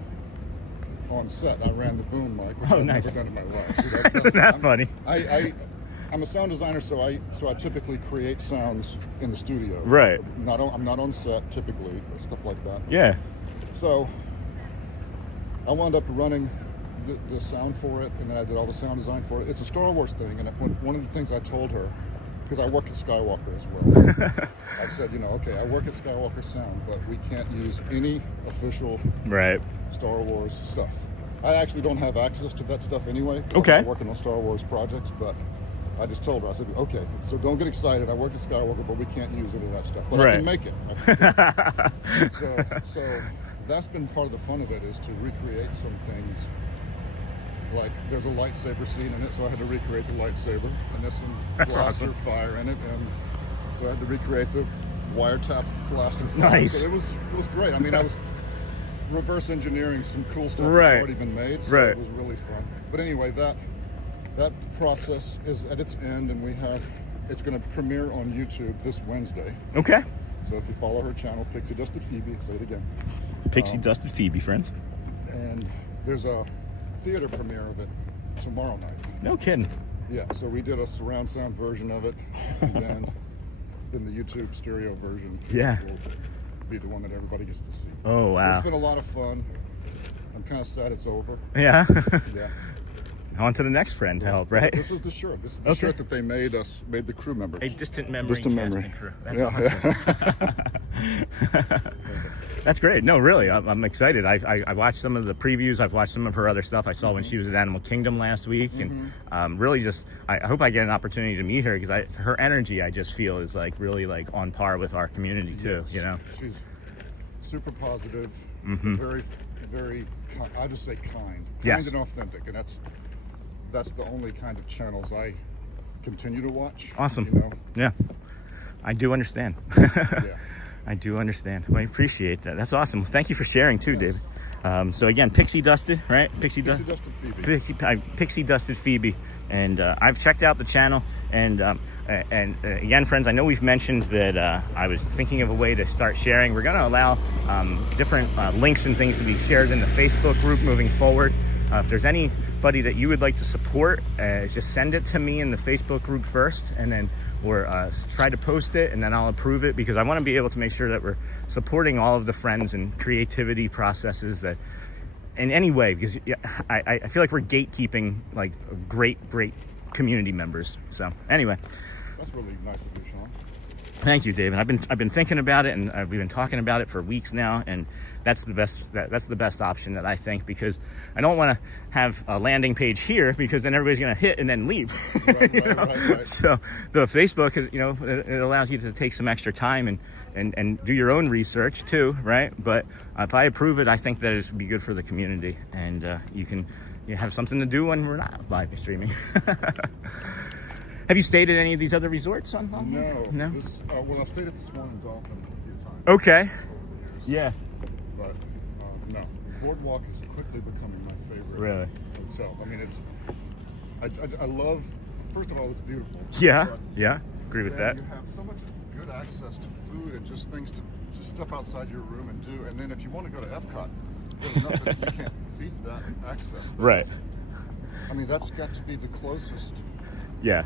on set. I ran the boom mic, which I've nice. never done in my life. So Isn't that funny? I'm a sound designer, so I typically create sounds in the studio. Right. I'm not on set typically, or stuff like that. Yeah. So I wound up running the sound for it, and then I did all the sound design for it. It's a Star Wars thing, and one of the things I told her, because I work at Skywalker as well, I said, you know, okay, I work at Skywalker Sound, but we can't use any official Star Wars stuff. I actually don't have access to that stuff anyway. Okay. I'm working on Star Wars projects, but I just told her, I said, okay, so don't get excited. I work at Skywalker, but we can't use any of that stuff. But I can make it. So that's been part of the fun of it, is to recreate some things. Like there's a lightsaber scene in it, so I had to recreate the lightsaber, and there's some blaster fire in it, and so I had to recreate the wiretap blaster fire. Nice. So it was great. I mean, I was reverse engineering some cool stuff that's already been made, so it was really fun. But anyway, that process is at its end, and it's going to premiere on YouTube this Wednesday. Okay. So if you follow her channel, Pixie Dusted Phoebe, say it again. Pixie Dusted Phoebe, friends. And there's a theater premiere of it tomorrow night. No kidding. Yeah, so we did a surround sound version of it, and then the YouTube stereo version will be the one that everybody gets to see. Oh, wow. It's been a lot of fun. I'm kind of sad it's over. Yeah. Yeah. On to the next friend to help, right? This is the shirt. This is the shirt that they made the crew members. A distant memory. Crew. That's awesome. That's great. No, really, I'm excited. I watched some of the previews. I've watched some of her other stuff. I saw when she was at Animal Kingdom last week, and really just I hope I get an opportunity to meet her, because her energy I just feel is like really like on par with our community too. You know, she's super positive, very, very. I just say kind and authentic, and that's the only kind of channels I continue to watch. Awesome. You know? Yeah, I do understand. Yeah. I do understand. I appreciate that. That's awesome. Thank you for sharing too, David. So again, Pixie Dusted, right? Pixie Dusted Phoebe. Pixie Dusted Phoebe. And I've checked out the channel. And again, friends, I know we've mentioned that I was thinking of a way to start sharing. We're going to allow different links and things to be shared in the Facebook group moving forward. If there's anybody that you would like to support, just send it to me in the Facebook group first, and then we'll try to post it, and then I'll approve it, because I want to be able to make sure that we're supporting all of the friends and creativity processes that in any way, because I feel like we're gatekeeping like great community members. So anyway, that's really nice of you, Sean. Thank you, David. I've been thinking about it, and we've been talking about it for weeks now, and that's the best option that I think, because I don't want to have a landing page here, because then everybody's going to hit and then leave. Right. So the Facebook is, it allows you to take some extra time and do your own research too, right? But if I approve it, I think that it would be good for the community, and you have something to do when we're not live streaming. Have you stayed at any of these other resorts? No. No? Well, I've stayed at the Swan and Dolphin a few times. Okay. Yeah. But no, BoardWalk is quickly becoming my favorite hotel. I mean, I love, first of all, it's beautiful. Yeah, agree with that. You have so much good access to food and just things to just step outside your room and do. And then if you want to go to EPCOT, there's nothing, you can't beat that access. Right. I mean, that's got to be the closest. Yeah.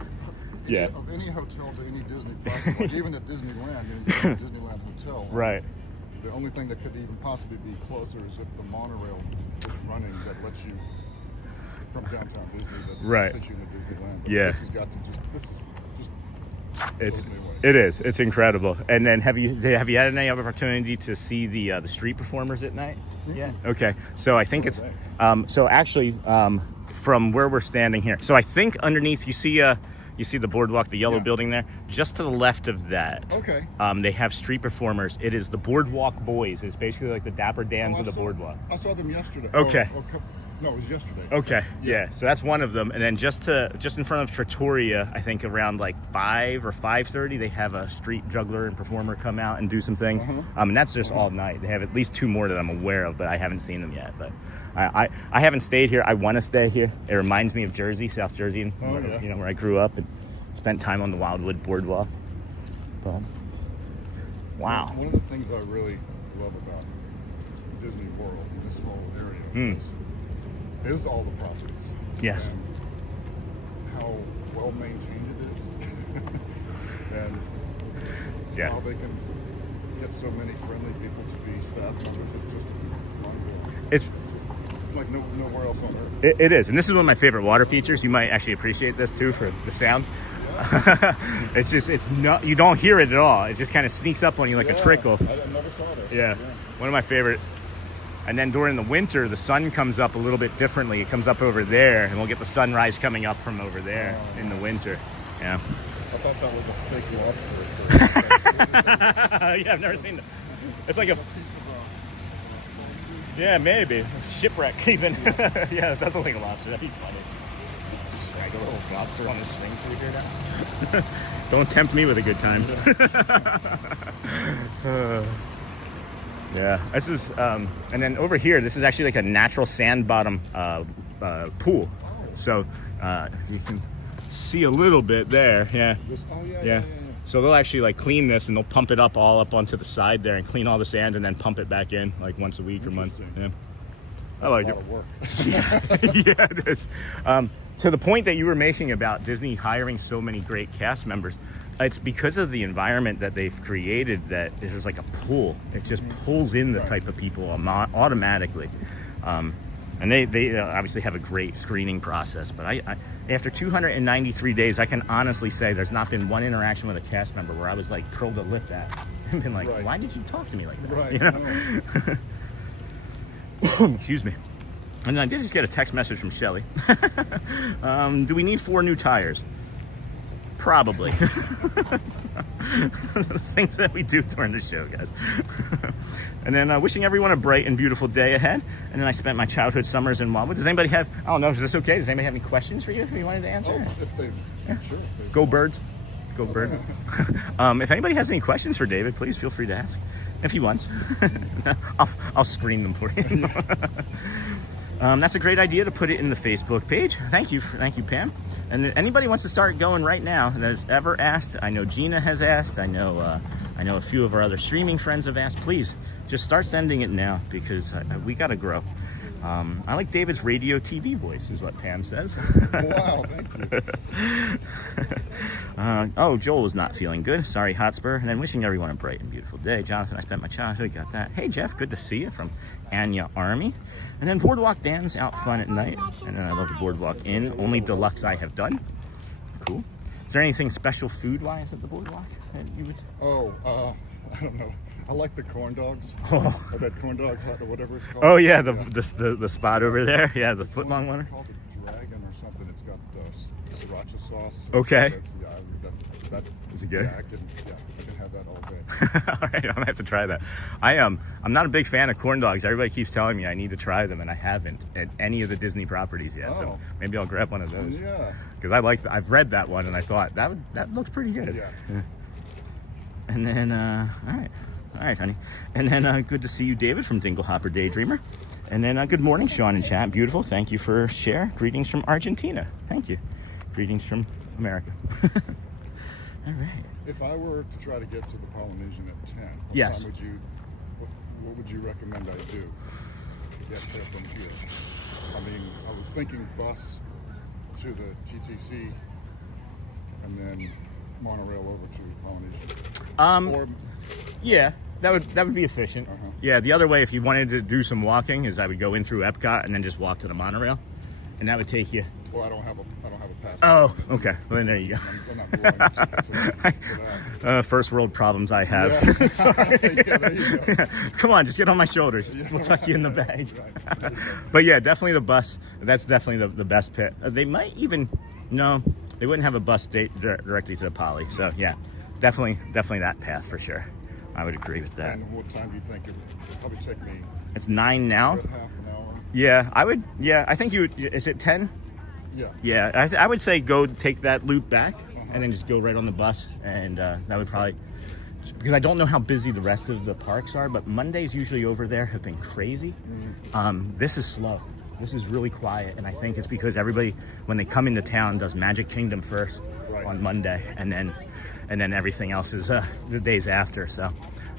Of any hotel to any Disney property, like even at Disneyland, Disneyland Hotel. Right. the only thing that could even possibly be closer is if the monorail was running that lets you from downtown Disney that takes you into Disneyland. But Yeah. this has got to this is It's blows me away. it is. It's incredible. And then have you had any opportunity to see the street performers at night? Mm-hmm. Yeah. Okay. So I think What it's are so actually from where we're standing here. So I think underneath you see the boardwalk, the yellow building there. Just to the left of that. Okay. They have street performers. It is the Boardwalk Boys. It's basically like the Dapper Dans of the boardwalk. I saw them yesterday. Okay. No, it was yesterday. Okay, yeah. So that's one of them, and then just in front of Trattoria, I think around like 5 or 5:30, they have a street juggler and performer come out and do some things. And that's just all night. They have at least 2 more that I'm aware of, but I haven't seen them yet. But I haven't stayed here. I want to stay here. It reminds me of Jersey, South Jersey, where I grew up and spent time on the Wildwood Boardwalk. But, wow. One of the things I really love about Disney World and this whole area is all the properties. Yes. And how well maintained it is. And how they can get so many friendly people to be staff members. It's just unreal. It's like nowhere else on Earth. It is, and this is one of my favorite water features. You might actually appreciate this too for the sound. It's not, you don't hear it at all. It just kind of sneaks up on you like a trickle. I never saw that. Yeah, one of my favorite. And then during the winter, the sun comes up a little bit differently. It comes up over there, and we'll get the sunrise coming up from over there in the winter. Yeah. I thought that was a fake lobster. Yeah, I've never seen that. It's like a. Yeah, maybe. Shipwreck, even. Yeah, that's like a lobster. That'd be funny. Just drag a little lobster on the string till we hear that. Don't tempt me with a good time. Yeah, this is, and then over here, this is actually like a natural sand bottom pool. So you can see a little bit there. Yeah. Yeah. So they'll actually like clean this and they'll pump it up all up onto the side there and clean all the sand and then pump it back in like once a week or month. Yeah. I like it. Yeah, it is. To the point that you were making about Disney hiring so many great cast members, it's because of the environment that they've created that there's like a pull. It just pulls in the type of people automatically. And they obviously have a great screening process, but I after 293 days, I can honestly say there's not been one interaction with a cast member where I was like curled a lip at and been like, why did you talk to me like that? Right. You know? Excuse me. And I did just get a text message from Shelly. Do we need 4 new tires? Probably. The things that we do during the show, guys. And then wishing everyone a bright and beautiful day ahead. And then I spent my childhood summers in Wildwood. Does anybody have, I don't know, is this okay? Does anybody have any questions for you you wanted to answer? Sure. Go Birds. Go Birds. If anybody has any questions for David, please feel free to ask. If he wants. I'll screen them for you. That's a great idea to put it in the Facebook page. Thank you, Pam. And if anybody wants to start going right now that's ever asked, I know Gina has asked, I know a few of our other streaming friends have asked, please just start sending it now because we got to grow. I like David's radio TV voice is what Pam says. Wow, thank you. Oh, Joel is not feeling good. Sorry, Hotspur. And then wishing everyone a bright and beautiful day. Jonathan, I spent my childhood, got that. Hey, Jeff, good to see you from Anya Army. And then Boardwalk Dan's out fun at night. And then I love the Boardwalk Inn. Only deluxe I have done. Cool. Is there anything special food-wise at the Boardwalk that you would? I don't know. I like the corn dogs. Or that corn dog hut or whatever it's called. Oh yeah, the spot over there. Yeah, the foot-long one. It's called the Dragon or something. It's got the sriracha sauce. Okay. That is it good? Yeah, I can have that all day. All right, I'm gonna have to try that. I'm not a big fan of corn dogs. Everybody keeps telling me I need to try them, and I haven't at any of the Disney properties yet. So maybe I'll grab one of those. Yeah. Because I've read that one, and I thought that looks pretty good. Yeah. And then all right, honey. And then good to see you, David from Dinglehopper Daydreamer. And then good morning, Sean and chat. Beautiful. Thank you for share. Greetings from Argentina. Thank you. Greetings from America. All right. If I were to try to get to the Polynesian at 10, yes. What would you recommend I do to get there from here? I mean, I was thinking bus to the TTC and then monorail over to Polynesian. Yeah. that would be efficient. Yeah, the other way, if you wanted to do some walking, is I would go in through EPCOT and then just walk to the monorail, and that would take you. Well, I don't have a pass. Oh, okay. Well, then there you go. I'm not blowing a ticket for that. First world problems I have. Yeah. Sorry. Yeah, there you go. Come on, just get on my shoulders. We'll tuck you in the bag. But yeah, definitely the bus. That's definitely the best pit. They might even, no, they wouldn't have a bus directly to the Poly. So yeah, definitely that path for sure. I would agree with that. And what time do you think it would probably take me? It's 9 now. About half an hour. Yeah, I would. Yeah, I think you would. Is it 10? Yeah. Yeah, I would say go take that loop back and then just go right on the bus, and that would probably, because I don't know how busy the rest of the parks are, but Mondays usually over there have been crazy. This is slow. This is really quiet, and I think it's because everybody, when they come into town, does Magic Kingdom first on Monday, and then everything else is the days after. So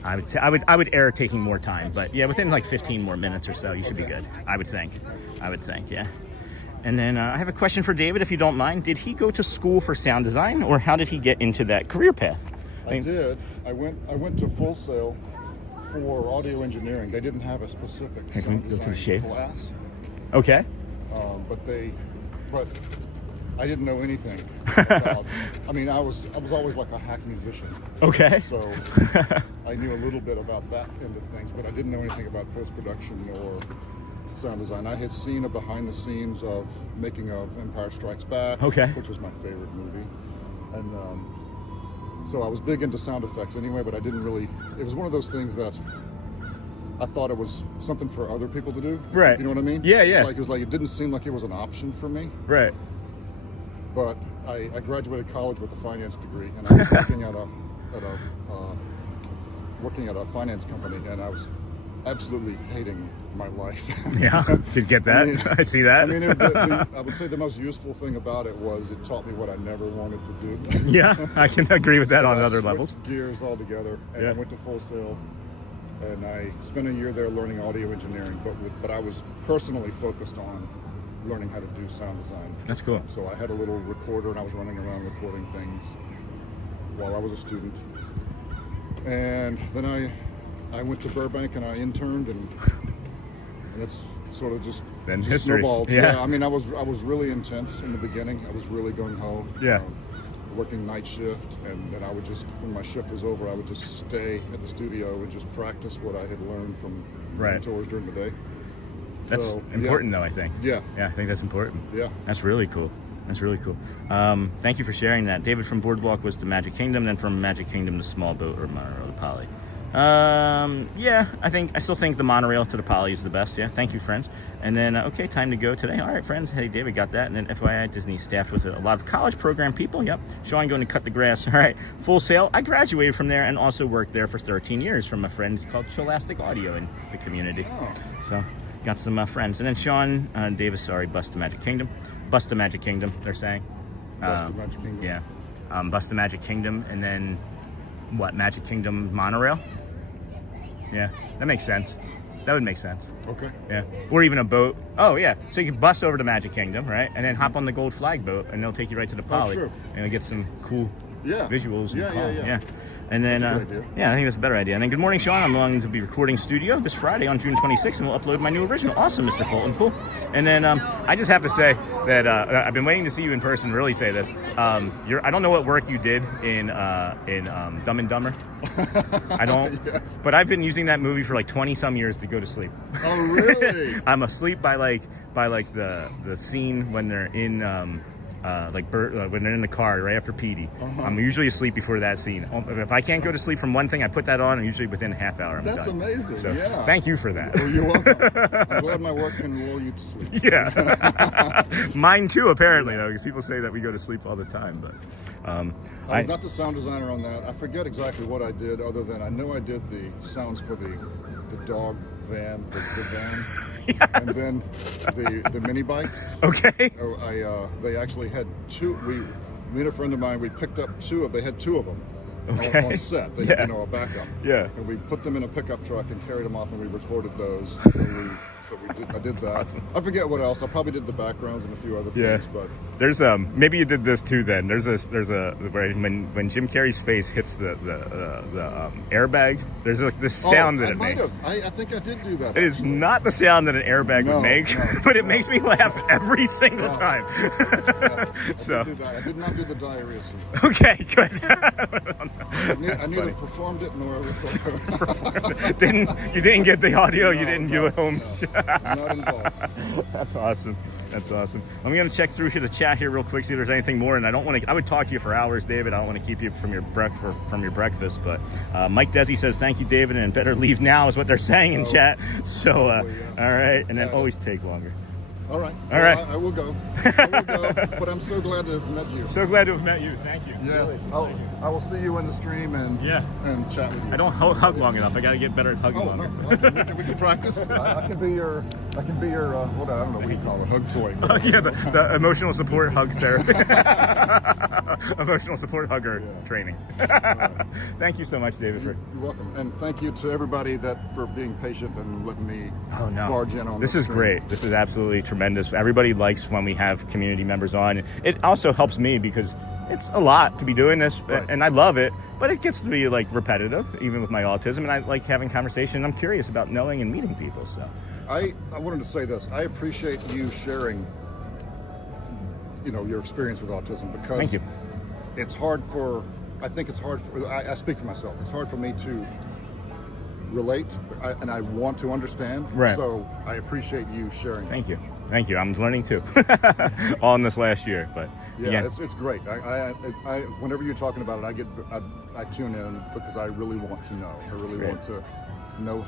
I would err taking more time, but yeah, within like 15 more minutes or so, you should be good. I would think, yeah. And then I have a question for David, if you don't mind. Did he go to school for sound design, or how did he get into that career path? I did. I went to Full Sail for audio engineering. They didn't have a specific sound design class. Okay. But I didn't know anything about. I mean, I was always like a hack musician. Okay. So I knew a little bit about that end of things, but I didn't know anything about post-production or sound design. I had seen a behind the scenes of making of Empire Strikes Back, which was my favorite movie, and so I was big into sound effects anyway, but I didn't really, it was one of those things that I thought it was something for other people to do. Right. You know what I mean? Yeah. It was like it didn't seem like it was an option for me. Right. But I graduated college with a finance degree, and I was working at a finance company, and I was absolutely hating my life. Yeah, did get that? I see that. I mean, I would say the most useful thing about it was it taught me what I never wanted to do. Yeah, I can agree with that on other levels. Gears altogether, and I went to Full Sail, and I spent a year there learning audio engineering. But I was personally focused on learning how to do sound design. That's cool. So I had a little recorder, and I was running around recording things while I was a student. And then I went to Burbank and I interned, and it's sort of just snowballed. Yeah, I mean, I was really intense in the beginning. I was really gung ho. Yeah. Working night shift, and then I would just, when my shift was over, I would just stay at the studio and just practice what I had learned from mentors during the day. That's important, though, I think. Yeah. Yeah, I think that's important. Yeah. That's really cool. That's really cool. Thank you for sharing that. David from BoardWalk was to Magic Kingdom, then from Magic Kingdom to Small Boat or Monorail to Poly. Yeah, I still think the monorail to the Poly is the best. Yeah, thank you, friends. And then, okay, time to go today. All right, friends. Hey, David got that. And then FYI, Disney staffed with a lot of college program people. Yep. Sean going to cut the grass. All right. Full Sail. I graduated from there and also worked there for 13 years from a friend called Scholastic Audio in the community. Oh. So got some friends. And then Sean Davis, bus to Magic Kingdom. Bus to Magic Kingdom, they're saying. Bus to Magic Kingdom. Yeah. Bus to Magic Kingdom, and then what? Magic Kingdom monorail? Yeah, that makes sense. That would make sense. Okay. Yeah. Or even a boat. Oh, yeah. So you can bus over to Magic Kingdom, right? And then hop on the Gold Flag boat, and they'll take you right to the Poly. True. And you'll get some cool visuals. And Yeah. And then, that's a good idea. yeah, I think that's a better idea. And then, good morning, Sean. I'm going to be recording studio this Friday on June 26th, and we'll upload my new original. Awesome, Mr. Fulton. Cool. And then, I just have to say that I've been waiting to see you in person. Really say this. I don't know what work you did in Dumb and Dumber. I don't. Yes. But I've been using that movie for like 20 some years to go to sleep. Oh, really? I'm asleep by the scene when they're in when they're in the car right after Petey. I'm usually asleep before that scene. If I can't go to sleep from one thing, I put that on, and usually within a half hour I'm done. That's amazing. So, yeah. Thank you for that. Well, you're welcome. I'm glad my work can lull you to sleep. Yeah. Mine too, apparently, though, because people say that we go to sleep all the time. But I was not the sound designer on that. I forget exactly what I did, other than I know I did the sounds for the dog van, the van. Yes. And then the mini bikes. Okay. They actually had two. Me and a friend of mine, we picked up they had two of them on set. They had, a backup. Yeah. And we put them in a pickup truck and carried them off, and we recorded those. And we So I did that. Awesome. I forget what else. I probably did the backgrounds and a few other things, but there's maybe you did this too. Then there's a where when Jim Carrey's face hits the airbag, there's like this sound that it makes. I think I did do that. It is not the sound that an airbag would make, but it makes me laugh every single time. So I did not do the diarrhea scene. Okay, good. I neither performed it nor you didn't get the audio. You didn't do it home. Not involved. That's awesome. That's awesome. I'm going to check through the chat here real quick, see if there's anything more. And I don't want to. I would talk to you for hours, David. I don't want to keep you from your breakfast. But Mike Desi says thank you, David, and better leave now is what they're saying in chat. So all right, and then always take longer. All right. All right. I will go. But I'm so glad to have met you. So glad to have met you. Thank you. Yes. Really. I will see you in the stream and chat with you. I don't hug long enough. I got to get better at hugging longer. No. We can practice. I can be your what I don't know what you call it, hug toy. The emotional support hug therapy. Emotional support hugger training. Right. Thank you so much, David. You're welcome, and thank you to everybody for being patient and letting me barge in on this. This is great. This is absolutely tremendous. Everybody likes when we have community members on. It also helps me because it's a lot to be doing this, and I love it, but it gets to be like repetitive, even with my autism, and I like having conversation. I'm curious about knowing and meeting people. So I wanted to say this. I appreciate you sharing, your experience with autism, because thank you. It's hard for, I speak for myself. It's hard for me to relate, and I want to understand. Right. So I appreciate you sharing. Thank you. Thank you. I'm learning too. All in this last year, but it's great. I whenever you're talking about it, I tune in because I really want to know. I really want to know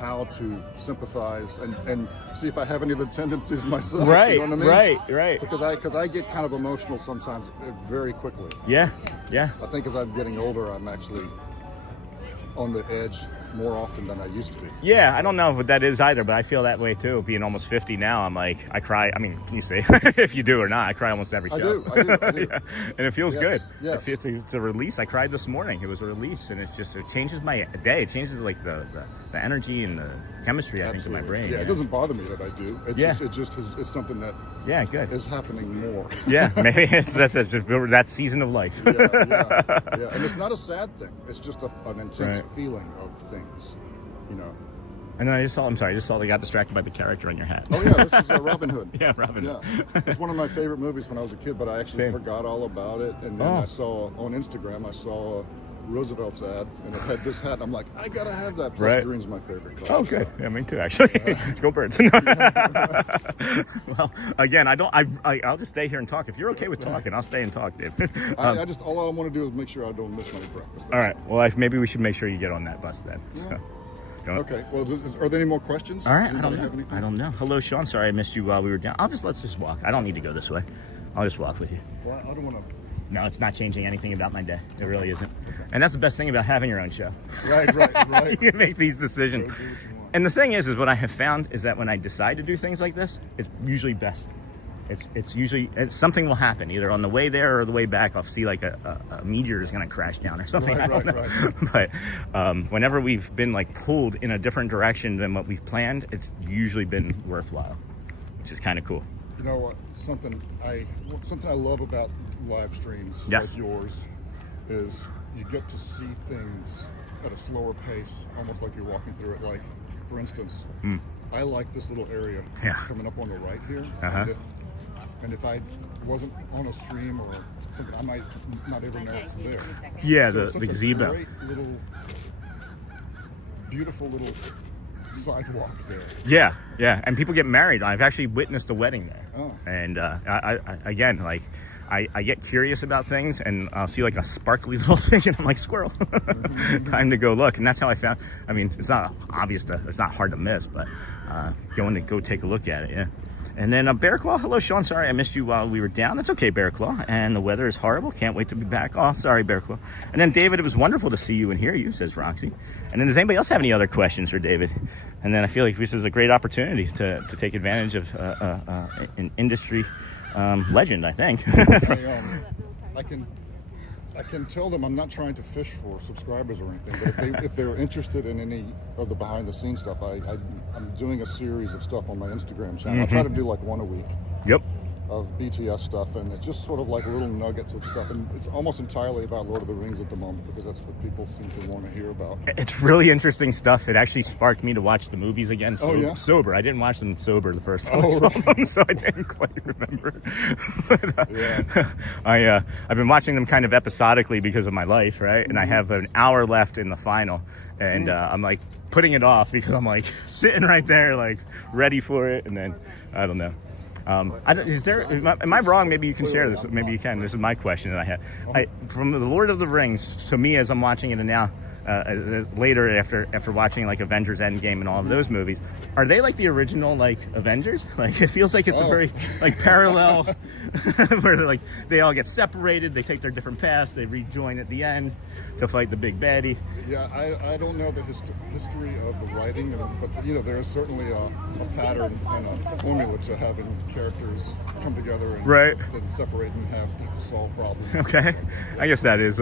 how to sympathize and see if I have any of the tendencies myself. Right. You know what I mean? Right. Because I get kind of emotional sometimes very quickly. Yeah. I think as I'm getting older, I'm actually on the edge more often than I used to be. Yeah, I don't know what that is either, but I feel that way too. Being almost 50 now, I'm like, I cry. I mean, can you say if you do or not? I cry almost every show. I do. Yeah. And it feels good. Yes. It's a release. I cried this morning. It was a release, and it changes my day. It changes like the energy and the chemistry, I think, in my brain. Yeah, it doesn't bother me that I do. It's something that good. is happening more. Yeah, maybe it's that season of life. Yeah. And it's not a sad thing. It's just an intense feeling of things, And then I just saw they got distracted by the character on your hat. Oh yeah, this is Robin Hood. Yeah, Robin Hood. Yeah. It's one of my favorite movies when I was a kid, but I actually forgot all about it. And then I saw on Instagram, Roosevelt's ad, and it had this hat. And I'm like, I gotta have that. Plus green's my favorite color. Oh, good. Yeah, me too, actually. Go Birds. Well, again, I'll just stay here and talk. If you're okay with talking, I'll stay and talk, Dave. All I want to do is make sure I don't miss my breakfast. All right. Well, maybe we should make sure you get on that bus then. So. Okay. Well, are there any more questions? All right. I don't know. Hello, Sean. Sorry I missed you while we were down. Let's just walk. I don't need to go this way. I'll just walk with you. Well, I don't want to. No, it's not changing anything about my day. It really isn't. And that's the best thing about having your own show. Right. You can make these decisions. And the thing is what I have found is that when I decide to do things like this, it's usually best. It's usually something will happen either on the way there or the way back. I'll see like a meteor is going to crash down or something. I don't know. But whenever we've been like pulled in a different direction than what we've planned, it's usually been worthwhile, which is kind of cool. You know what? Something I love about live streams like yours is you get to see things at a slower pace, almost like you're walking through it. Like, for instance, I like this little area coming up on the right here. And if I wasn't on a stream or something, I might not ever know it's there. Yeah, so the gazebo. Great little, beautiful little sidewalk there. Yeah, and people get married. I've actually witnessed a wedding there. Oh. And I get curious about things, and I'll see like a sparkly little thing, and I'm like, squirrel. Time to go look. And that's how I found. I mean, it's not obvious it's not hard to miss, but going to go take a look at it. Yeah. And then Bear Claw, hello Sean, sorry I missed you while we were down. That's okay, Bear Claw. And the weather is horrible, can't wait to be back. Oh, sorry, Bear Claw. And then David, it was wonderful to see you and hear you, says Roxy. And then does anybody else have any other questions for David? And then I feel like this is a great opportunity to take advantage of an industry legend, I think. I I can tell them I'm not trying to fish for subscribers or anything, but if they're interested in any of the behind the scenes stuff, I'm doing a series of stuff on my Instagram channel. I try to do like one a week. Yep. Of BTS stuff, and it's just sort of like little nuggets of stuff, and it's almost entirely about Lord of the Rings at the moment because that's what people seem to want to hear about. It's really interesting stuff. It actually sparked me to watch the movies again. Sober. I didn't watch them sober the first time I saw them, so I didn't quite remember. But, I've been watching them kind of episodically because of my life, right? And I have an hour left in the final, and I'm like putting it off because I'm like sitting right there, like ready for it, and then I don't know. Am I wrong? Maybe you can share this. Maybe you can. This is my question that I have. From the Lord of the Rings, to me, as I'm watching it now, later after watching like Avengers Endgame and all of those movies, are they like the original like Avengers? Like it feels like it's a very like parallel where like they all get separated, they take their different paths, they rejoin at the end to fight the big baddie. Yeah, I don't know the history of the writing, but there is certainly a pattern and a formula to having characters come together and then separate and have to solve problems. Okay, I guess that is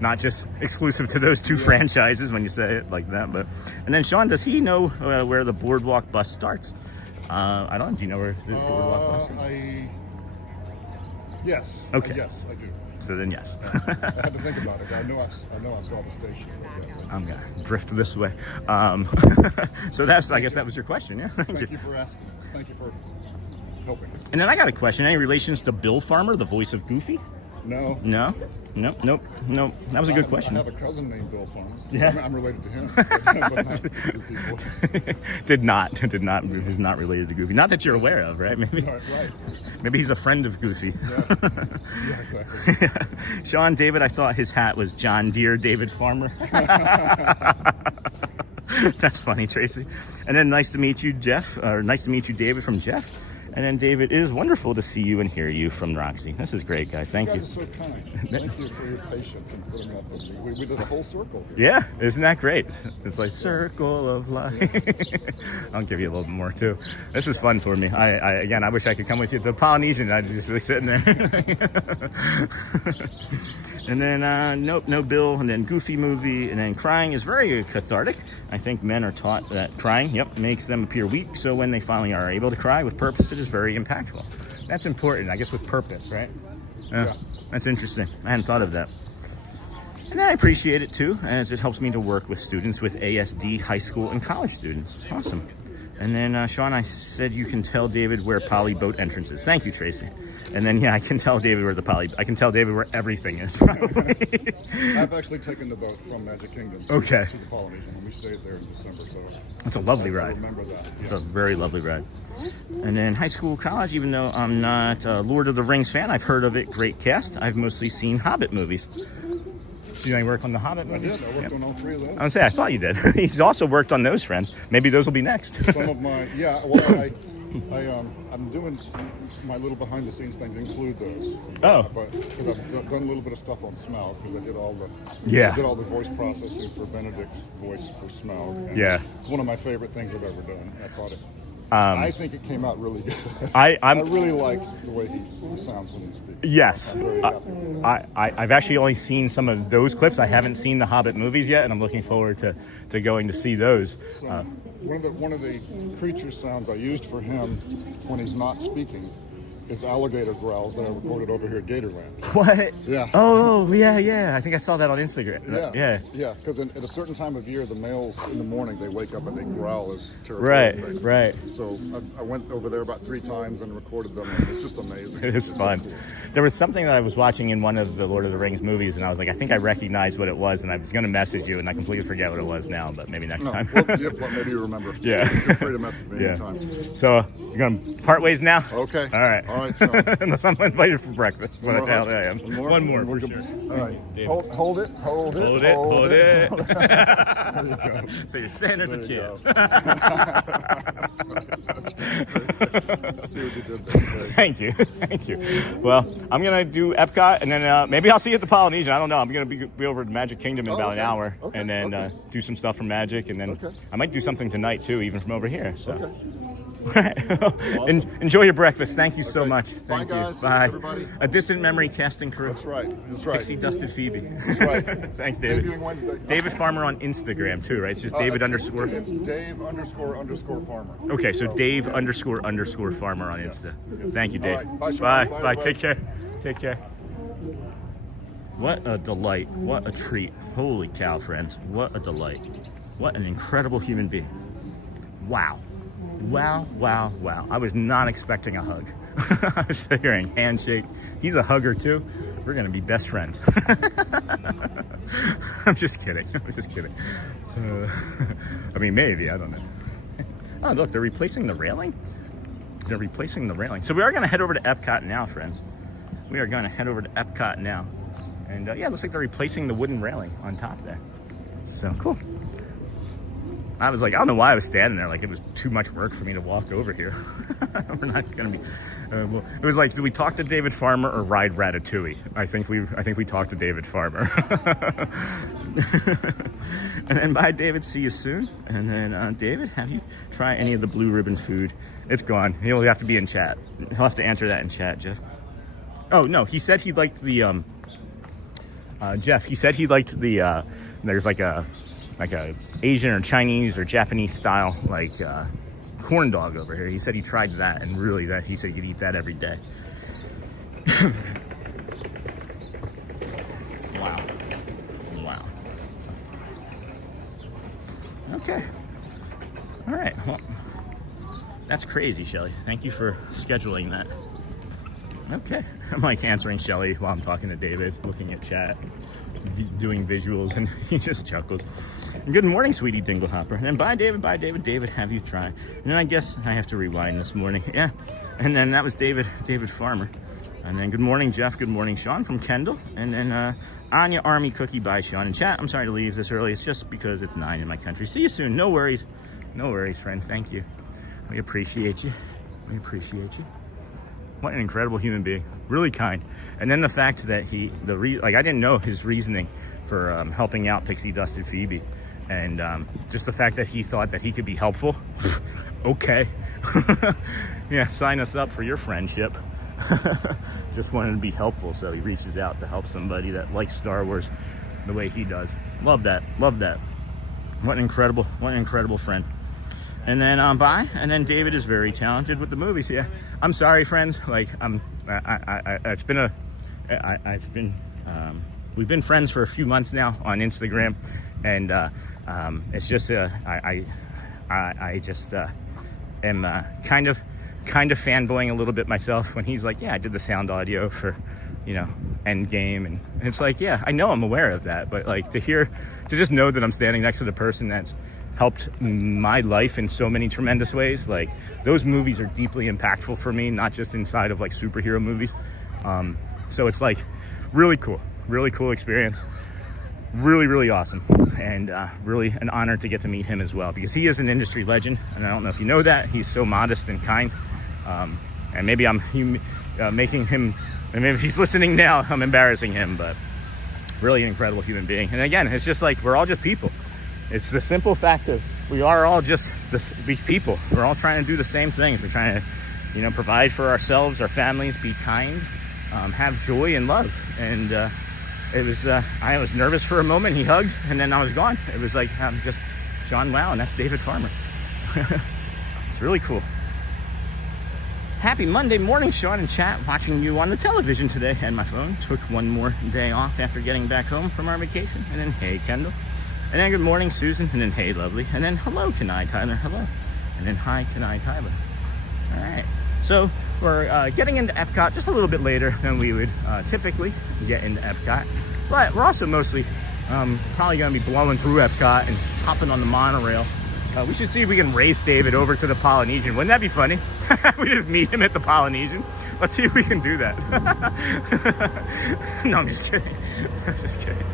not just exclusive to those two franchises when you say it like that. But and then Sean, does he know where the BoardWalk bus starts? I don't know. Do you know where the BoardWalk bus starts? Yes. Okay. Yes, I do. So then, yes. I had to think about it. I know I saw the station. Yes. I'm gonna drift this way. So I guess that was your question. Yeah. Thank you for asking. Thank you for helping. And then I got a question. Any relations to Bill Farmer, the voice of Goofy? No. No. Nope. That was a good question. I have a cousin named Bill Farmer. Yeah. I'm related to him. But not Goofy. Did not. Who's not related to Goofy? Not that you're aware of, right? Maybe. Right. Maybe he's a friend of Goofy. Yeah, exactly. Sean David, I thought his hat was John Deere David Farmer. That's funny, Tracy. And then nice to meet you, Jeff. Or nice to meet you, David, from Jeff. And then David, it is wonderful to see you and hear you from Roxy. This is great, guys. Thank you. You guys are so kind. Thank you for your patience and putting up with me. We did a whole circle here. Yeah, isn't that great? It's like circle of life. I'll give you a little bit more too. This is fun for me. I wish I could come with you to the Polynesian. I'd just be sitting there. And then, nope, no Bill, and then Goofy movie, and then crying is very cathartic. I think men are taught that crying, makes them appear weak, so when they finally are able to cry with purpose, it is very impactful. That's important, I guess, with purpose, right? Yeah. That's interesting. I hadn't thought of that. And I appreciate it, too, as it helps me to work with students with ASD, high school, and college students. Awesome. And then, Sean, I said you can tell David where Poly boat entrance is. Thank you, Tracy. And then, I can tell David where I can tell David where everything is, probably. I've actually taken the boat from Magic Kingdom to the Polynesian, and we stayed there in December, so... It's a lovely ride. I remember that. Yeah. It's a very lovely ride. And then high school, college, even though I'm not a Lord of the Rings fan, I've heard of it, great cast. I've mostly seen Hobbit movies. Did you work on the Hobbit movies? I did. I worked on all three of those. I was say I thought you did. He's also worked on those, friends. Maybe those will be next. Some of my I'm doing my little behind the scenes things include those. Oh. But because I've done a little bit of stuff on Smaug because I did all the voice processing for Benedict's voice for Smaug. And it's one of my favorite things I've ever done. I thought it. I think it came out really good. I really like the way he sounds when he speaks. Yes. I'm very happy. I've actually only seen some of those clips. I haven't seen the Hobbit movies yet, and I'm looking forward to going to see those. So, one of the creature sounds I used for him when he's not speaking is alligator growls that I recorded over here at Gatorland. What? Yeah. Oh, yeah. I think I saw that on Instagram. Yeah, because at a certain time of year, the males in the morning, they wake up and they growl as terrible. Right. So I went over there about 3 times and recorded them. And it's just amazing. It is fun. There was something that I was watching in one of the Lord of the Rings movies, and I was like, I think I recognized what it was, and I was going to message you, and I completely forget what it was now, but maybe next time. Well, maybe you remember. Yeah. Feel free to message me anytime. So, you're going to part ways now? Okay. All right. Unless I'm invited for breakfast. What the hell I am. One more for sure. All right. David. Hold it. Hold it. There you go. So you're saying there's a chance. I see what you did there. Thank you. Well, I'm going to do EPCOT, and then maybe I'll see you at the Polynesian. I don't know. I'm going to be over at Magic Kingdom in about an hour, and then do some stuff from Magic, and then I might do something tonight, too, even from over here. So. Awesome. Enjoy your breakfast. Thank you so Okay. much. Bye, Thank you. guys. Bye. Everybody. A distant memory casting crew. That's right. That's right. Pixie Dusted Phoebe. That's right. Thanks, David. Debuting Wednesday. David Farmer on Instagram too, right? It's just David underscore. It's Dave _ Farmer. Okay, so Dave _ Farmer on Insta. Thank you, Dave. All right. Bye, Sean. Bye. Bye, Bye. everybody. Take care. Take care. What a delight. What a treat. Holy cow, friends. What a delight. What an incredible human being. Wow. Wow, wow, wow. I was not expecting a hug. I was figuring handshake. He's a hugger too. We're going to be best friends. I'm just kidding. I'm just kidding. I mean, maybe. I don't know. Oh, look, they're replacing the railing. They're replacing the railing. So we are going to head over to EPCOT now, friends. We are going to head over to EPCOT now. And yeah, it looks like they're replacing the wooden railing on top there. So cool. I was like, I don't know why I was standing there. Like, it was too much work for me to walk over here. We're not going to be. Well, it was like, do we talk to David Farmer or ride Ratatouille? I think we talked to David Farmer. And then bye, David. See you soon. And then David, have you tried any of the blue ribbon food? It's gone. He'll have to be in chat. He'll have to answer that in chat, Jeff. Oh no, he said he liked the Jeff. He said he liked the there's like a Asian or Chinese or Japanese style corn dog over here. He said he tried that, and really that he said he could eat that every day. Wow. Wow. Okay. All right. Well, that's crazy, Shelly. Thank you for scheduling that. Okay. I'm like answering Shelly while I'm talking to David, looking at chat, doing visuals, and he just chuckles. Good morning, sweetie Dinglehopper. And then bye, David. Bye, David. David, have you tried? And then I guess I have to rewind this morning. Yeah. And then that was David Farmer. And then good morning, Jeff. Good morning, Sean from Kendall. And then Anya Army Cookie. Bye, Sean. And chat, I'm sorry to leave this early. It's just because it's 9 in my country. See you soon. No worries. No worries, friend. Thank you. We appreciate you. We appreciate you. What an incredible human being. Really kind. And then the fact that I didn't know his reasoning for helping out Pixie Dusted Phoebe. And just the fact that he thought that he could be helpful. Okay. Yeah, sign us up for your friendship. Just wanted to be helpful, so he reaches out to help somebody that likes Star Wars the way he does. Love that. Love that. What an incredible friend. And then bye. And then David is very talented with the movies. Yeah. I'm sorry, friends. Like we've been friends for a few months now on Instagram, and it's just I just am kind of fanboying a little bit myself when he's like, yeah, I did the sound audio for, Endgame, and it's like, yeah, I know, I'm aware of that, but like to just know that I'm standing next to the person that's helped my life in so many tremendous ways. Like, those movies are deeply impactful for me, not just inside of like superhero movies. So it's like really cool experience. Really awesome, and really an honor to get to meet him as well, because he is an industry legend, and I don't know if you know that. He's so modest and kind, and maybe I'm making him, and maybe if he's listening now, I'm embarrassing him, but really an incredible human being. And again, it's just like, we're all just people. It's the simple fact that we are all just people. We're all trying to do the same things. We're trying to, provide for ourselves, our families, be kind, have joy and love. And I was nervous for a moment. He hugged, and then I was gone. It was like, I'm just John Wow, and that's David Farmer. It's really cool. Happy Monday morning, Sean in chat, watching you on the television today. And my phone took one more day off after getting back home from our vacation. And then, hey, Kendall. And then good morning, Susan. And then, hey, lovely. And then, hello, Kenai Tyler. Hello. And then, hi, Kenai Tyler. All right. So we're getting into EPCOT just a little bit later than we would typically get into EPCOT. But we're also mostly probably going to be blowing through EPCOT and hopping on the monorail. We should see if we can race David over to the Polynesian. Wouldn't that be funny? We just meet him at the Polynesian. Let's see if we can do that. No, I'm just kidding. I'm just kidding.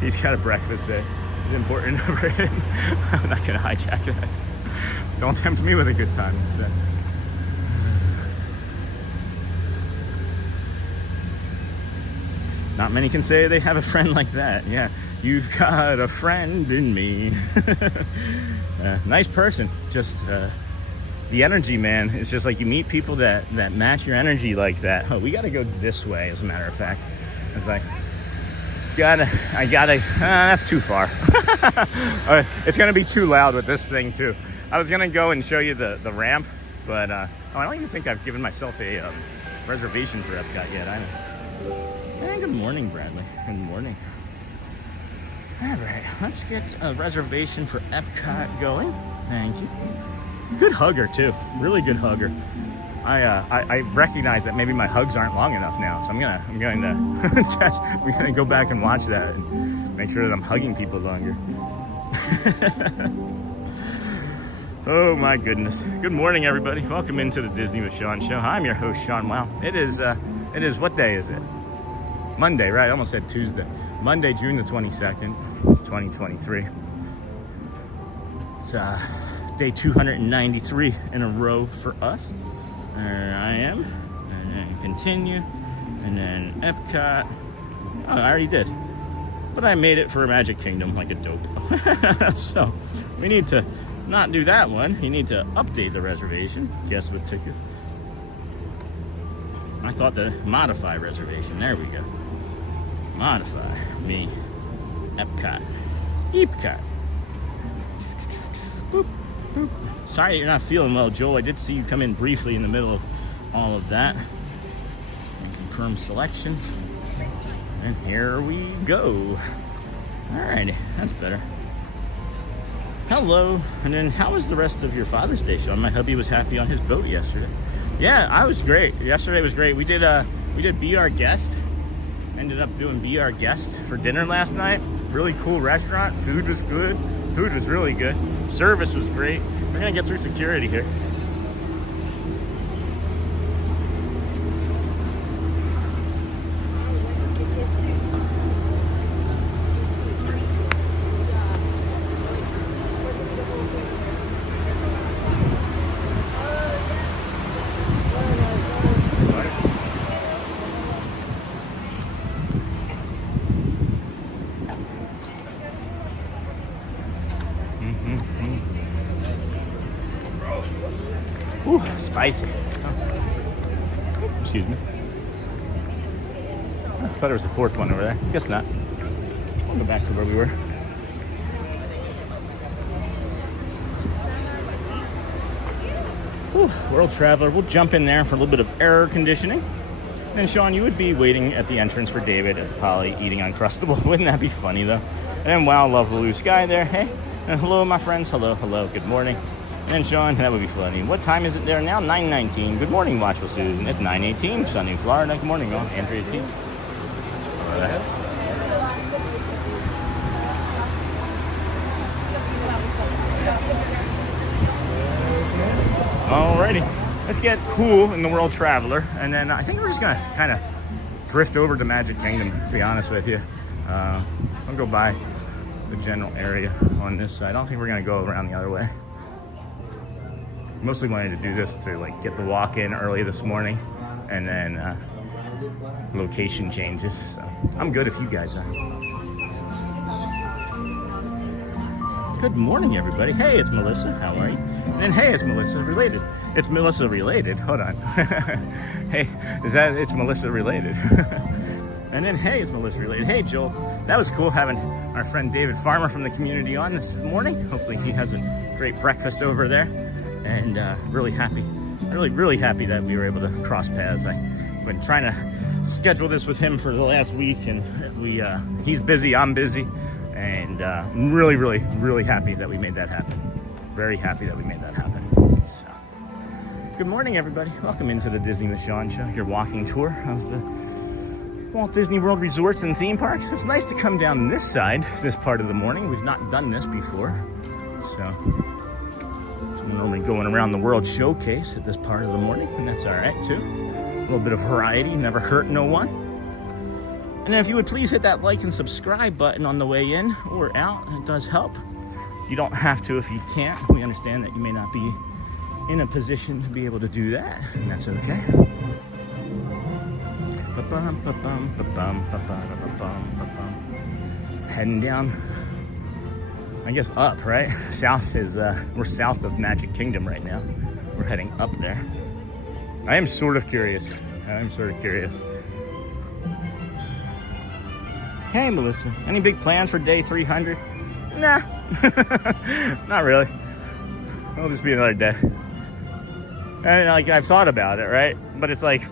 He's got a breakfast there. It's important for him. I'm not going to hijack that. Don't tempt me with a good time instead. Not many can say they have a friend like that. Yeah, you've got a friend in me. Nice person. Just the energy, man. It's just like you meet people that match your energy like that. Oh, we got to go this way, as a matter of fact. It's like, that's too far. It's going to be too loud with this thing, too. I was going to go and show you the ramp, but I don't even think I've given myself a reservation for EPCOT yet. I know. Hey, good morning, Bradley. Good morning. All right, let's get a reservation for EPCOT going. Thank you. Good hugger too, really good hugger. I recognize that maybe my hugs aren't long enough now, so I'm going to test. We're gonna go back and watch that and make sure that I'm hugging people longer. Oh my goodness! Good morning, everybody. Welcome into the Disney with Sean show. I'm your host, Sean. Wow, it is what day is it? Monday, right? I almost said Tuesday. Monday, June the 22nd. It's 2023. It's day 293 in a row for us. There I am. And then continue. And then EPCOT. Oh, I already did. But I made it for Magic Kingdom like a dope. So we need to not do that one. You need to update the reservation. Guess what tickets? I thought the modify reservation. There we go. Modify me. EPCOT. EPCOT. Boop, boop. Sorry you're not feeling well, Joel. I did see you come in briefly in the middle of all of that. And confirm selection. And here we go. Alrighty, that's better. Hello. And then how was the rest of your Father's Day, Sean? My hubby was happy on his boat yesterday. Yeah, I was great. Yesterday was great. We did Be Our Guest. Ended up doing Be Our Guest for dinner last night. Really cool restaurant. Food was good. Food was really good. Service was great. We're gonna get through security here. Ooh, spicy. Oh. Excuse me. I thought there was a fourth one over there. Guess not. We'll go back to where we were. Ooh, World Traveler. We'll jump in there for a little bit of air conditioning. And then, Sean, you would be waiting at the entrance for David at Polly eating Uncrustable. Wouldn't that be funny, though? And then, wow, love the blue sky there. Hey, and hello, my friends. Hello, hello. Good morning. And Sean, that would be funny. What time is it there now? 9:19. Good morning, Watchful Susan. It's 9:18, sunny Florida. Good morning, all. Andrea T. Alrighty. Let's get cool in the World Traveler. And then I think we're just going to kind of drift over to Magic Kingdom, to be honest with you. I'll go by the general area on this side. I don't think we're going to go around the other way. Mostly wanted to do this to like get the walk in early this morning, and then location changes. So I'm good if you guys are. Good morning, everybody. Hey, it's Melissa. How are you? And then hey, it's Melissa related. It's Melissa related. Hold on. Hey, it's Melissa related. And then hey, it's Melissa related. Hey, Joel. That was cool having our friend David Farmer from the community on this morning. Hopefully he has a great breakfast over there. And really happy that we were able to cross paths. I've been trying to schedule this with him for the last week, and he's busy, I'm busy, and I'm really happy that we made that happen. Very happy that we made that happen. So, good morning, everybody. Welcome into the Disney with Sean show, your walking tour of the Walt Disney World resorts and theme parks. It's nice to come down this side, this part of the morning. We've not done this before, so. We're normally going around the World Showcase at this part of the morning, and that's all right too. A little bit of variety, never hurt no one. And then if you would please hit that like and subscribe button on the way in or out, it does help. You don't have to if you can't. We understand that you may not be in a position to be able to do that, and that's okay. Heading down, I guess up, right? South is, we're south of Magic Kingdom right now. We're heading up there. I am sort of curious. Hey, Melissa, any big plans for day 300? Nah, not really. It'll just be another day. And like, I've thought about it, right? But it's like,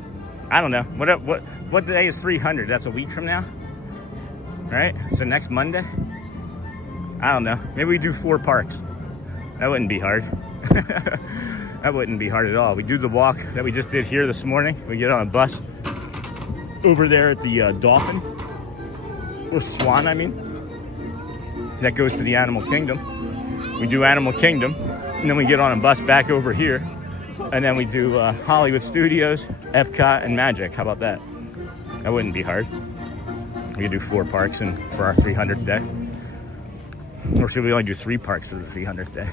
I don't know. What day is 300? That's a week from now, right? So next Monday? I don't know. Maybe we do 4 parks. That wouldn't be hard. That wouldn't be hard at all. We do the walk that we just did here this morning. We get on a bus over there at the Dolphin, or Swan, I mean. That goes to the Animal Kingdom. We do Animal Kingdom, and then we get on a bus back over here, and then we do Hollywood Studios, EPCOT, and Magic. How about that? That wouldn't be hard. We could do 4 parks for our 300th day. Or should we only do 3 parks for the 300th day?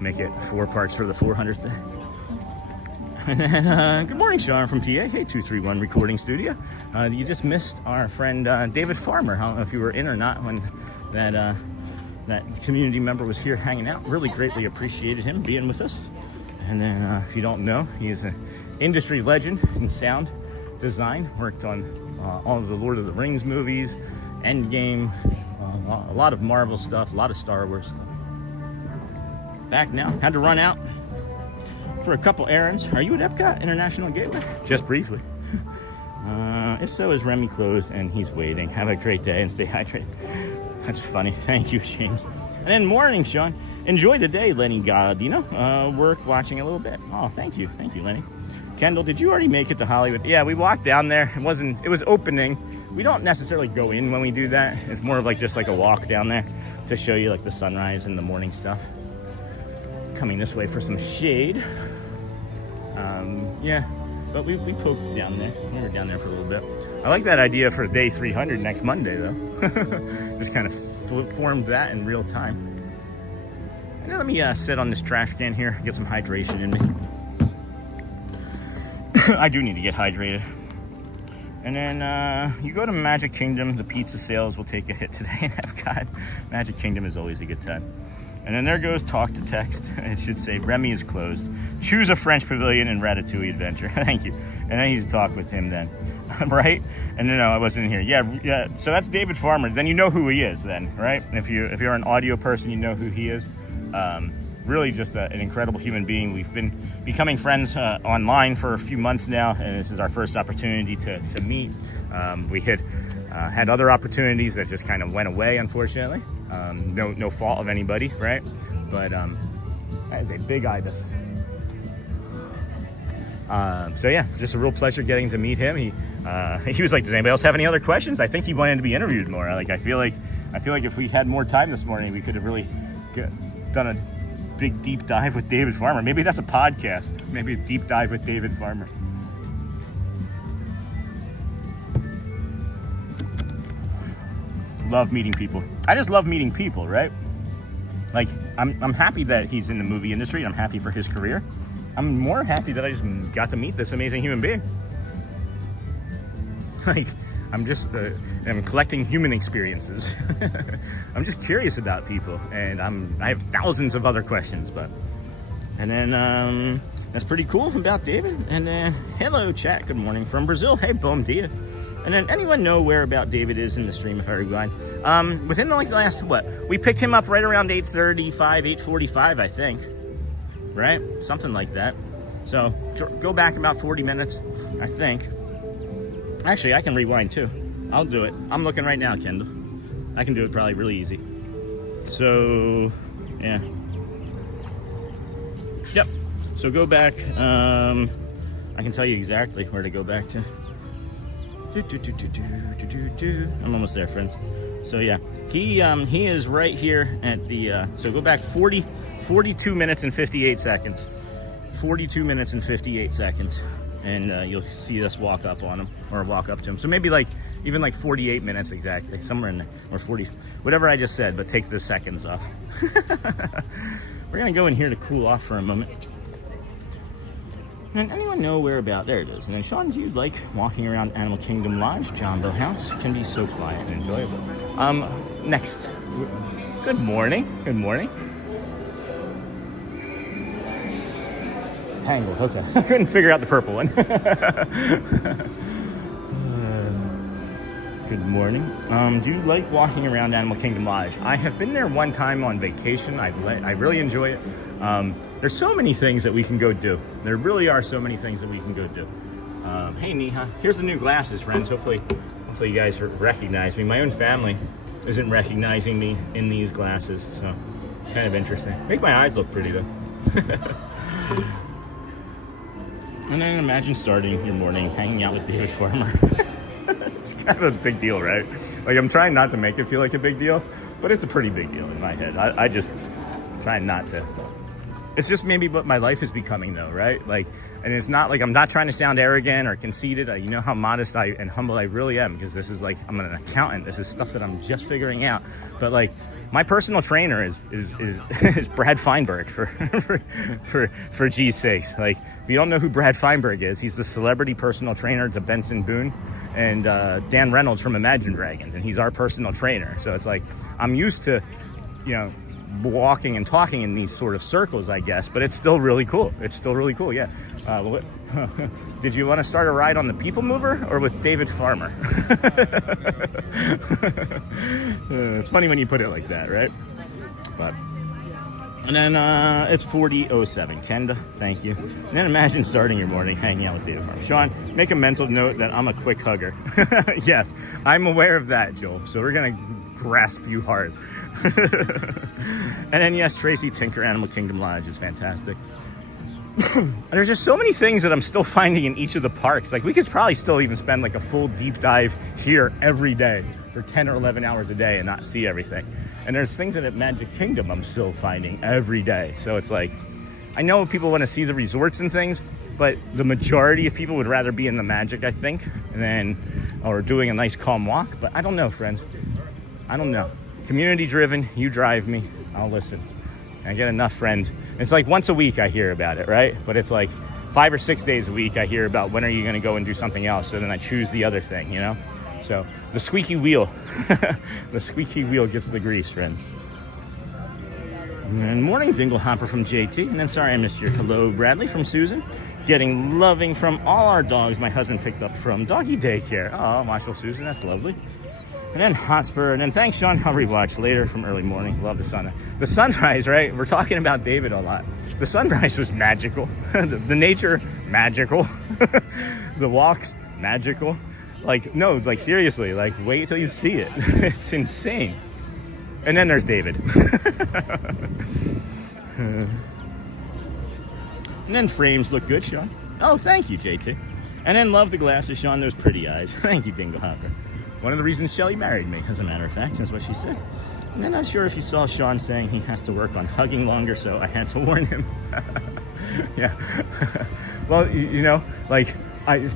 Make it 4 parks for the 400th day. And then, good morning, Sean from PA. Hey, 231 Recording Studio. You just missed our friend David Farmer. I don't know if you were in or not when that community member was here hanging out. Really greatly appreciated him being with us. And then, if you don't know, he is an industry legend in sound design. Worked on all of the Lord of the Rings movies, Endgame, a lot of Marvel stuff, a lot of Star Wars stuff. Back now. Had to run out for a couple errands. Are you at Epcot International Gateway? Just briefly. If so, is Remy closed and he's waiting. Have a great day and stay hydrated. That's funny. Thank you, James. And then morning, Sean. Enjoy the day, Lenny Galadino. Work watching a little bit. Oh, thank you. Thank you, Lenny. Kendall, did you already make it to Hollywood? Yeah, we walked down there. It was opening. We don't necessarily go in when we do that. It's more of like just like a walk down there to show you like the sunrise and the morning stuff. Coming this way for some shade. Yeah, but we poked down there. We were down there for a little bit. I like that idea for day 300 next Monday, though. Just kind of formed that in real time. And then let me sit on this trash can here, get some hydration in me. I do need to get hydrated. And then you go to Magic Kingdom. The pizza sales will take a hit today in Epcot. Magic Kingdom is always a good time. And then there goes talk to text. It should say Remy is closed. Choose a French pavilion in Ratatouille Adventure. Thank you. And I need to talk with him then, right? And no, I wasn't in here. Yeah. So that's David Farmer. Then you know who he is, then, right? If you're an audio person, you know who he is. Really just an incredible human being. We've been becoming friends online for a few months now, and this is our first opportunity to meet. We had other opportunities that just kind of went away, unfortunately. No fault of anybody, right? But that is a big ibis. So yeah, just a real pleasure getting to meet him. He was like, does anybody else have any other questions? I think he wanted to be interviewed more. Like I feel like if we had more time this morning, we could have really done a big deep dive with David Farmer. Maybe that's a podcast. Maybe a deep dive with David Farmer. Love meeting people. I just love meeting people, right? Like, I'm happy that he's in the movie industry. And I'm happy for his career. I'm more happy that I just got to meet this amazing human being. Like, I'm collecting human experiences. I'm just curious about people, and I have thousands of other questions, and then that's pretty cool about David. And then hello chat, good morning from Brazil. Hey, bom dia. And then anyone know where about David is in the stream if I rewind? Within the last, we picked him up right around 8:35, 8:45, I think. Right? Something like that. So go back about 40 minutes, I think. Actually, I can rewind too. I'll do it. I'm looking right now, Kendall. I can do it probably really easy. So, yeah. Yep. So go back. I can tell you exactly where to go back to. I'm almost there, friends. So yeah, he is right here at the, so go back 42 minutes and 58 seconds. 42 minutes and 58 seconds. And you'll see us walk up on him, or walk up to him. So maybe even 48 minutes exactly, somewhere in there, or 40, whatever I just said, but take the seconds off. We're gonna go in here to cool off for a moment. And anyone know where about? There it is. And then Sean, do you like walking around Animal Kingdom Lodge? Jumbo House can be so quiet and enjoyable. Next. Good morning. Good morning. Tangled, okay. I couldn't figure out the purple one. Good morning. Do you like walking around Animal Kingdom Lodge? I have been there one time on vacation. I really enjoy it. There's so many things that we can go do. There really are so many things that we can go do. Hey, Neha. Here's the new glasses, friends. Hopefully you guys recognize me. My own family isn't recognizing me in these glasses, so kind of interesting. Make my eyes look pretty, though. And then imagine starting your morning hanging out with David Farmer. It's kind of a big deal, right? Like, I'm trying not to make it feel like a big deal, but it's a pretty big deal in my head. I just try not to. It's just maybe what my life is becoming, though, right? Like, and it's not like I'm not trying to sound arrogant or conceited. You know how modest and humble I really am, because this is like, I'm an accountant. This is stuff that I'm just figuring out. But like, my personal trainer is Brad Feinberg for G's sakes. Like, if you don't know who Brad Feinberg is, he's the celebrity personal trainer to Benson Boone and Dan Reynolds from Imagine Dragons, and he's our personal trainer. So it's like, I'm used to, you know, walking and talking in these sort of circles, I guess, but it's still really cool. It's still really cool, yeah. Did you want to start a ride on the People Mover or with David Farmer? It's funny when you put it like that, right? But, and then it's 40:07. Kenda, thank you. And then imagine starting your morning hanging out with David Farmer. Sean, make a mental note that I'm a quick hugger. Yes, I'm aware of that, Joel. So we're going to grasp you hard. And then, yes, Tracy Tinker Animal Kingdom Lodge is fantastic. There's just so many things that I'm still finding in each of the parks. Like, we could probably still even spend like a full deep dive here every day for 10 or 11 hours a day and not see everything. And there's things in at Magic Kingdom I'm still finding every day. So it's like, I know people want to see the resorts and things, but the majority of people would rather be in the Magic, I think, or doing a nice calm walk. But I don't know, friends. I don't know. Community driven, you drive me, I'll listen. I get enough friends. It's like once a week I hear about it, right? But it's like 5 or 6 days a week I hear about when are you going to go and do something else. So then I choose the other thing, you know? So the squeaky wheel, the squeaky wheel gets the grease, friends. And morning, Dingle Hopper from JT. And then, sorry I missed your hello, Bradley from Susan. Getting loving from all our dogs my husband picked up from doggy daycare. Oh, Marshall Susan, that's lovely. And then Hotspur, and then thanks, Sean. I'll rewatch later from early morning. Love the sun. The sunrise, right? We're talking about David a lot. The sunrise was magical. the nature, magical. The walks, magical. Like, no, like seriously, like wait till you see it. It's insane. And then there's David. And then frames look good, Sean. Oh, thank you, JT. And then love the glasses, Sean, those pretty eyes. Thank you, Dingle Hopper. One of the reasons Shelly married me, as a matter of fact, that's what she said. And I'm not sure if you saw Sean saying he has to work on hugging longer, so I had to warn him. Yeah. Well, you know, like,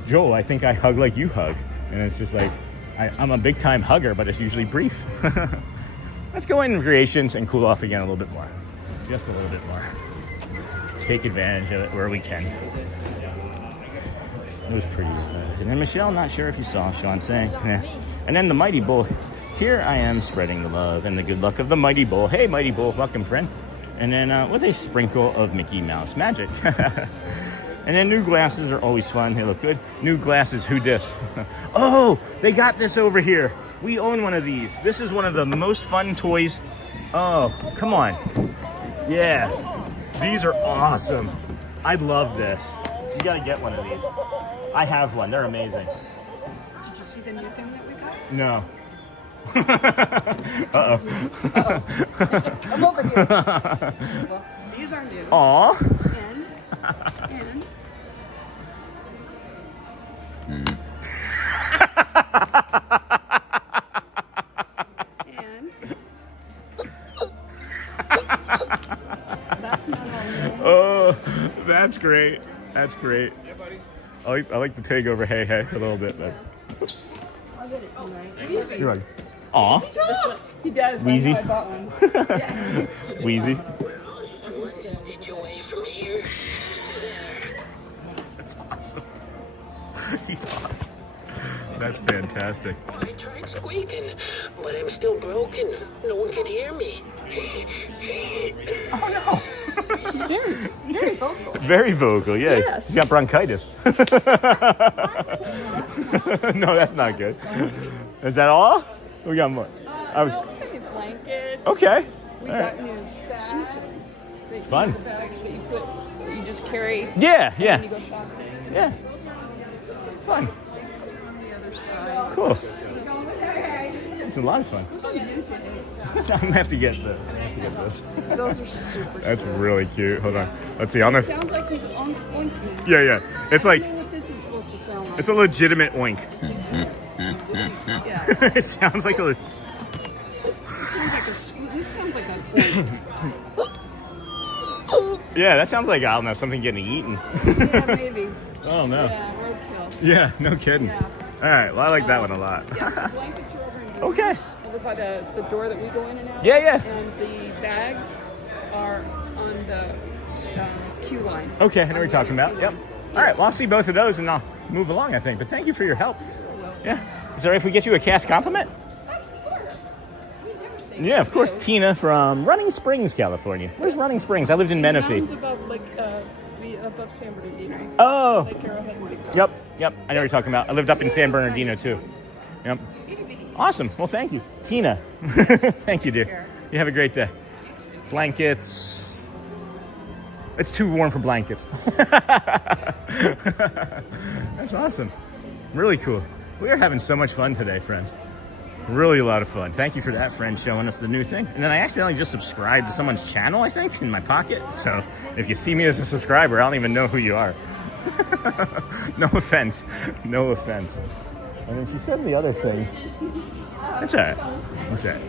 Joel, I think I hug like you hug. And it's just like, I'm a big time hugger, but it's usually brief. Let's go in creations and cool off again a little bit more. Just a little bit more. Take advantage of it where we can. It was pretty good. And then Michelle, not sure if you saw Sean saying, yeah. And then the Mighty Bull. Here I am spreading the love and the good luck of the Mighty Bull. Hey, Mighty Bull, welcome, friend. And then with a sprinkle of Mickey Mouse magic. And then new glasses are always fun. They look good. New glasses, who dis? Oh, they got this over here. We own one of these. This is one of the most fun toys. Oh, come on. Yeah, these are awesome. I love this. You gotta get one of these. I have one, they're amazing. Did you see the new thing that we got? No. Uh-oh. Come over here. Well, these are new. Aw. And that's not all. Oh, that's great. That's great. Yeah, buddy. I like the pig over hey hey a little bit, but I'll get it tonight. Easy. you're like, aw. He does. Wheezy. I bought one. Yeah. Wheezy. Did you wait from here? That's awesome. He talks. That's fantastic. I tried squeaking, but I'm still broken. No one can hear me. Oh no. She's very, very vocal. very vocal, yeah. Yes. He's got bronchitis. No, that's not good. Is that all? We got more. I was Blankets. okay. We All got right. new bags. Fun. Bags that you put, that you just carry. Yeah, When yeah, you go shopping. yeah. Fun. On the other side. Cool. It's a lot of fun. Those are new things. I'm gonna have to get this. Those are super That's cute. really cute. Hold on. Let's see. I'm gonna. Sounds like he's oinking. Yeah, yeah. It's I like don't know what this is supposed to sound like. it's a legitimate oink. Yeah. It sounds like a. This sounds like a oink. Yeah, that sounds like I don't know something getting eaten. Yeah, maybe. Oh no. Yeah, roadkill. Yeah, no kidding. Yeah. All right. Well, I like that one a lot. Yeah, the blankets are over in Okay. over by the door that we go in and out. Yeah, yeah. And the bags are on the queue line. Okay, I know what you're talking about. Yep. All right. Well, I'll see both of those and I'll move along. I think. But thank you for your help. Yeah. Is there if we get you a cast compliment? Yeah, of course. Tina from Running Springs, California. Where's Running Springs? I lived in Menifee. Mountains above, above San Bernardino. Oh. Like Arrowhead and Big Rock. Yep. Yep. I know what you're talking about. I lived up in San Bernardino too. Yep. Awesome. Well, thank you, Tina. Thank you, dear. You have a great day. Blankets. It's too warm for blankets. That's awesome. Really cool. We are having so much fun today, friends. Really a lot of fun. Thank you for that, friend, showing us the new thing. And then I accidentally just subscribed to someone's channel, I think, in my pocket. So if you see me as a subscriber, I don't even know who you are. No offense. No offense. And then she said the other thing. That's all right. What's that?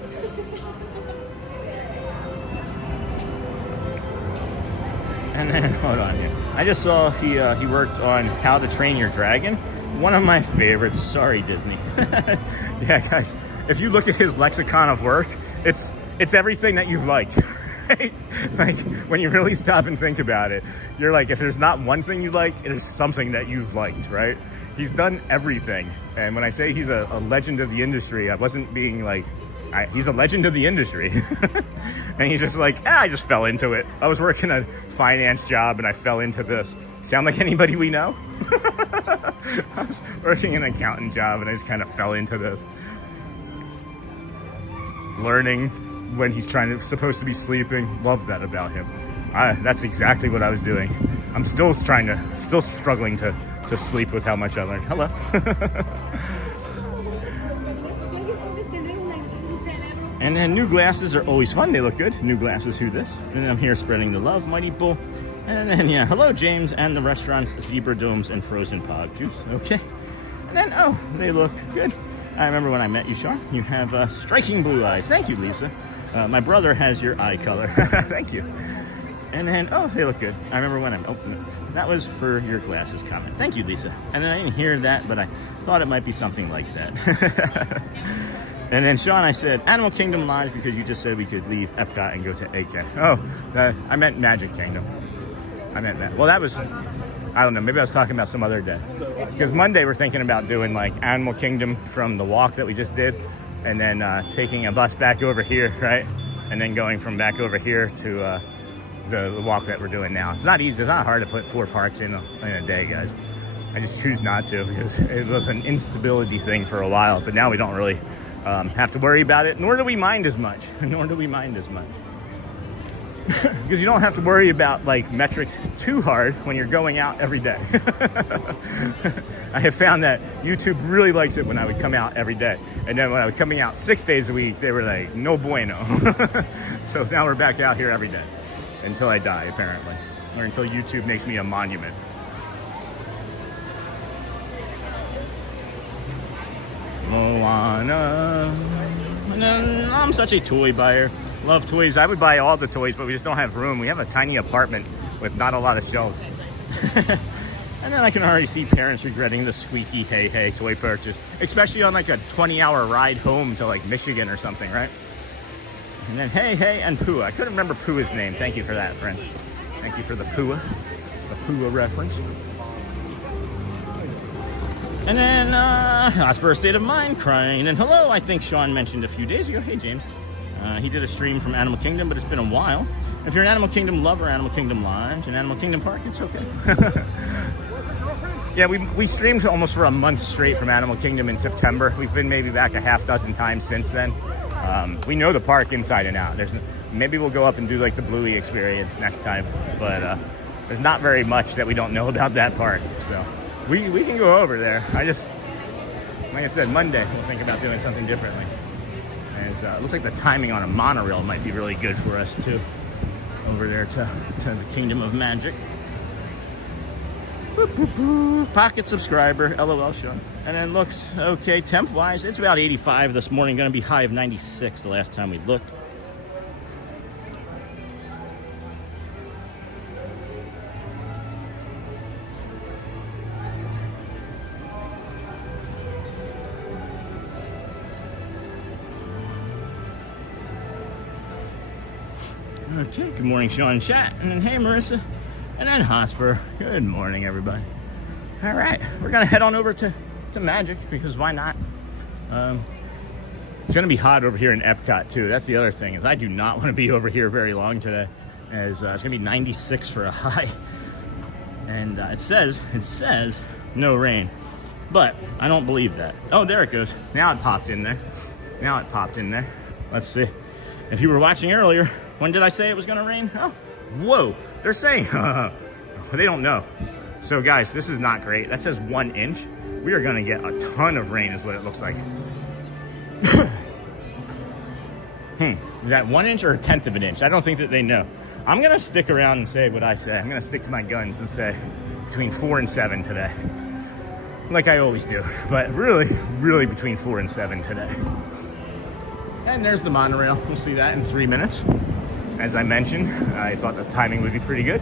And then, hold on here. I just saw he worked on How to Train Your Dragon. One of my favorites. Sorry, Disney. Yeah, guys. If you look at his lexicon of work, it's everything that you've liked. Right? Like, when you really stop and think about it, you're like, if there's not one thing you like, it is something that you've liked, right? He's done everything. And when I say he's a legend of the industry, I wasn't being like, he's a legend of the industry. And he's just like, I just fell into it. I was working a finance job and I fell into this. Sound like anybody we know? I was working an accountant job and I just kind of fell into this. Learning when he's supposed to be sleeping. Love that about him. That's exactly what I was doing. I'm still struggling to sleep with how much I learned. Hello. And then new glasses are always fun. They look good. New glasses, who this? And I'm here spreading the love, Mighty Bull. And then, yeah, hello, James, and the restaurants, Zebra Domes and Frozen Pog Juice. Okay. And then, oh, they look good. I remember when I met you, Sean. You have striking blue eyes. Thank you, Lisa. My brother has your eye color. Thank you. And then, oh, they look good. I remember when no, that was for your glasses comment. Thank you, Lisa. And then I didn't hear that, but I thought it might be something like that. And then, Sean, I said Animal Kingdom Lodge because you just said we could leave EPCOT and go to EPCOT. Oh, I meant Magic Kingdom. I meant that. Well, that was, I don't know, maybe I was talking about some other day. Because Monday we're thinking about doing like Animal Kingdom from the walk that we just did, and then taking a bus back over here, right? And then going from back over here to the walk that we're doing now. It's not easy. It's not hard to put 4 parks in a day, guys. I just choose not to because it was an instability thing for a while, but now we don't really have to worry about it, nor do we mind as much. Nor do we mind as much. Because you don't have to worry about like metrics too hard when you're going out every day. I have found that YouTube really likes it when I would come out every day. And then when I was coming out 6 days a week, they were like, no bueno. So now we're back out here every day. Until I die, apparently. Or until YouTube makes me a monument. Moana. I'm such a toy buyer. Love toys. I would buy all the toys, but we just don't have room. We have a tiny apartment with not a lot of shelves. And then I can already see parents regretting the squeaky hey toy purchase, especially on like a 20-hour ride home to like Michigan or something, right? And then hey and Pua. I couldn't remember Pua's name. Thank you for that, friend. Thank you for the Pua reference. And then last for a state of mind, crying. And hello, I think Sean mentioned a few days ago. Hey, James. He did a stream from Animal Kingdom, but it's been a while. If you're an Animal Kingdom lover, Animal Kingdom Lodge and Animal Kingdom Park, it's okay. Yeah, we streamed almost for a month straight from Animal Kingdom in September. We've been maybe back a half dozen times since then. We know the park inside and out. Maybe we'll go up and do like the Bluey experience next time, but there's not very much that we don't know about that park. So we can go over there. Like I said, Monday we'll think about doing something differently. And it looks like the timing on a monorail might be really good for us too. Over there to the Kingdom of Magic. Boop, boop, boop. Pocket subscriber, LOL Sean. And then looks okay temp wise. It's about 85 this morning. Going to be high of 96 the last time we looked. Okay, good morning, Sean Chat, and then hey, Marissa, and then Hosper. Good morning, everybody. All right, we're gonna head on over to Magic because why not? It's gonna be hot over here in Epcot too. That's the other thing is I do not want to be over here very long today. As it's gonna be 96 for a high, and it says no rain, but I don't believe that. Oh, there it goes. Now it popped in there. Let's see. If you were watching earlier, when did I say it was gonna rain? Oh, whoa, they're saying, they don't know. So guys, this is not great. That says 1 inch. We are gonna get a ton of rain is what it looks like. Is that 1 inch or 1/10 of an inch? I don't think that they know. I'm gonna stick around and say what I say. I'm gonna stick to my guns and say between 4 and 7 today. Like I always do, but really between 4 and 7 today. And there's the monorail. We'll see that in 3 minutes. As I mentioned, I thought the timing would be pretty good.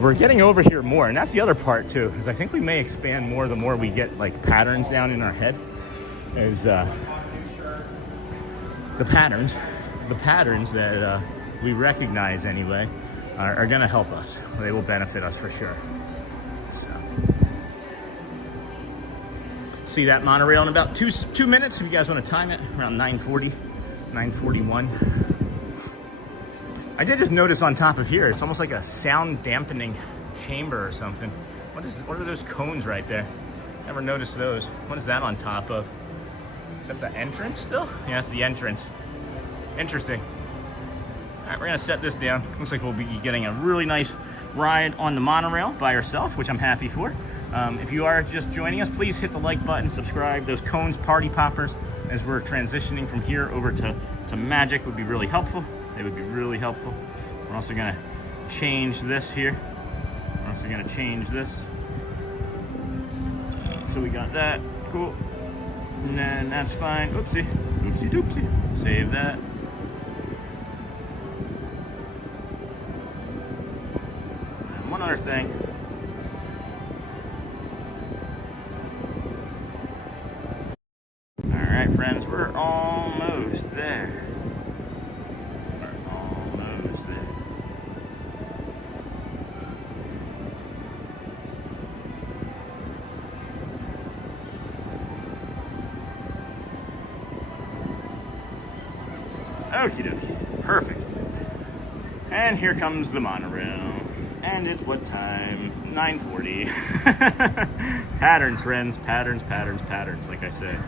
We're getting over here more, and that's the other part too, is I think we may expand more the more we get like patterns down in our head. Is the patterns that we recognize anyway are gonna help us. They will benefit us for sure. So, see that monorail in about two minutes if you guys want to time it, around 9:40, 9:41. I did just notice on top of here, it's almost like a sound dampening chamber or something. What are those cones right there? Never noticed those. What is that on top of? Is that the entrance still? Yeah, that's the entrance. Interesting. All right, we're gonna set this down. Looks like we'll be getting a really nice ride on the monorail by ourselves, which I'm happy for. If you are just joining us, please hit the like button, subscribe. Those cones, party poppers, as we're transitioning from here over to Magic would be really helpful. They would be really helpful. We're also gonna change this here. We're also gonna change this. So we got that, cool. And then that's fine. Oopsie, oopsie doopsie. Save that. And one other thing. All right, friends, we're almost there. Okie dokie, perfect. And here comes the monorail. And it's what time? 9:40. Patterns, friends, patterns, like I said.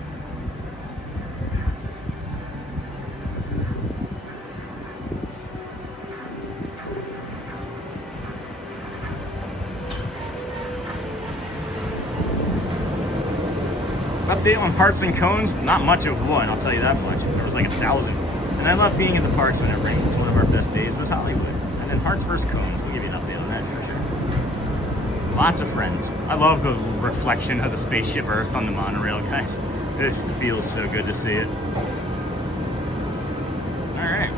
Update on Hearts and Cones, not much of one, I'll tell you that much. There was like 1,000. And I love being in the parks when it rains. One of our best days was Hollywood. And then Hearts vs. Cones, we'll give you an update on that for sure. Lots of friends. I love the reflection of the Spaceship Earth on the monorail, guys. It feels so good to see it. Alright.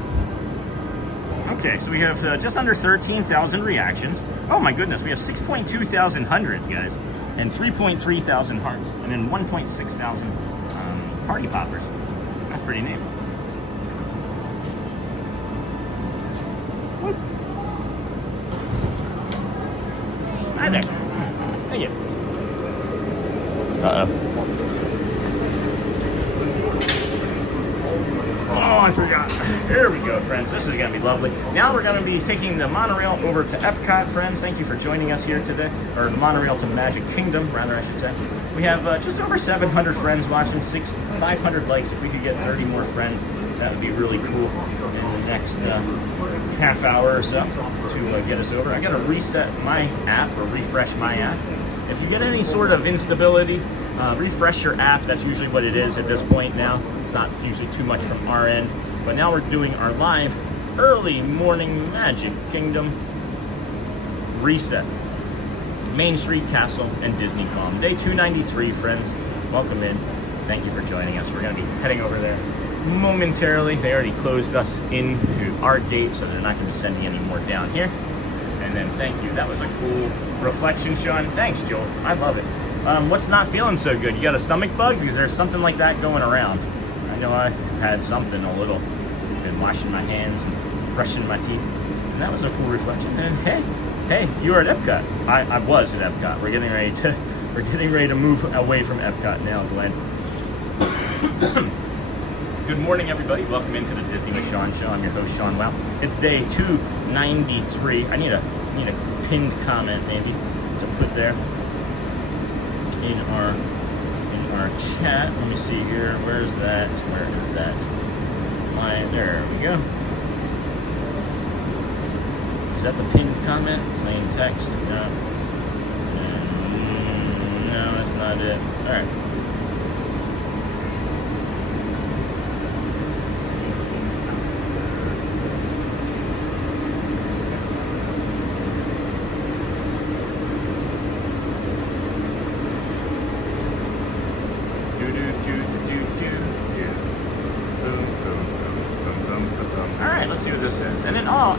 Okay, so we have just under 13,000 reactions. Oh my goodness, we have 6.2 thousand hundreds, guys. And 3.3 thousand hearts. And then 1.6 thousand party poppers. That's pretty neat. Hi there. Hey, you. Uh-oh. Oh, I forgot. There we go, friends. This is are going to be lovely. Now we're going to be taking the monorail over to Epcot, friends. Thank you for joining us here today, or the monorail to Magic Kingdom, rather I should say. We have just over 700 friends watching, 500 likes. If we could get 30 more friends, that would be really cool in the next half hour or so to get us over. I got to reset my app or refresh my app. If you get any sort of instability, refresh your app. That's usually what it is at this point now. It's not usually too much from our end. But now we're doing our live early morning Magic Kingdom reset. Main Street Castle and Disney Calm. Day 293, friends. Welcome in. Thank you for joining us. We're going to be heading over there momentarily. They already closed us into our gate, so they're not going to send me any more down here. And then thank you. That was a cool reflection, Sean. Thanks, Joel. I love it. What's not feeling so good? You got a stomach bug? Is there something like that going around? I know I had something a little. Been washing my hands and brushing my teeth. And that was a cool reflection. And hey, you are at Epcot. I was at Epcot. We're getting ready to move away from Epcot now, Glenn. Good morning, everybody. Welcome into the Disney with Sean Show. I'm your host, Sean Wow. It's day 293. I need a pinned comment maybe to put there in our chat. Let me see here. Where is that line? There we go. Is that the pinned comment? Plain text? No. No, that's not it. All right.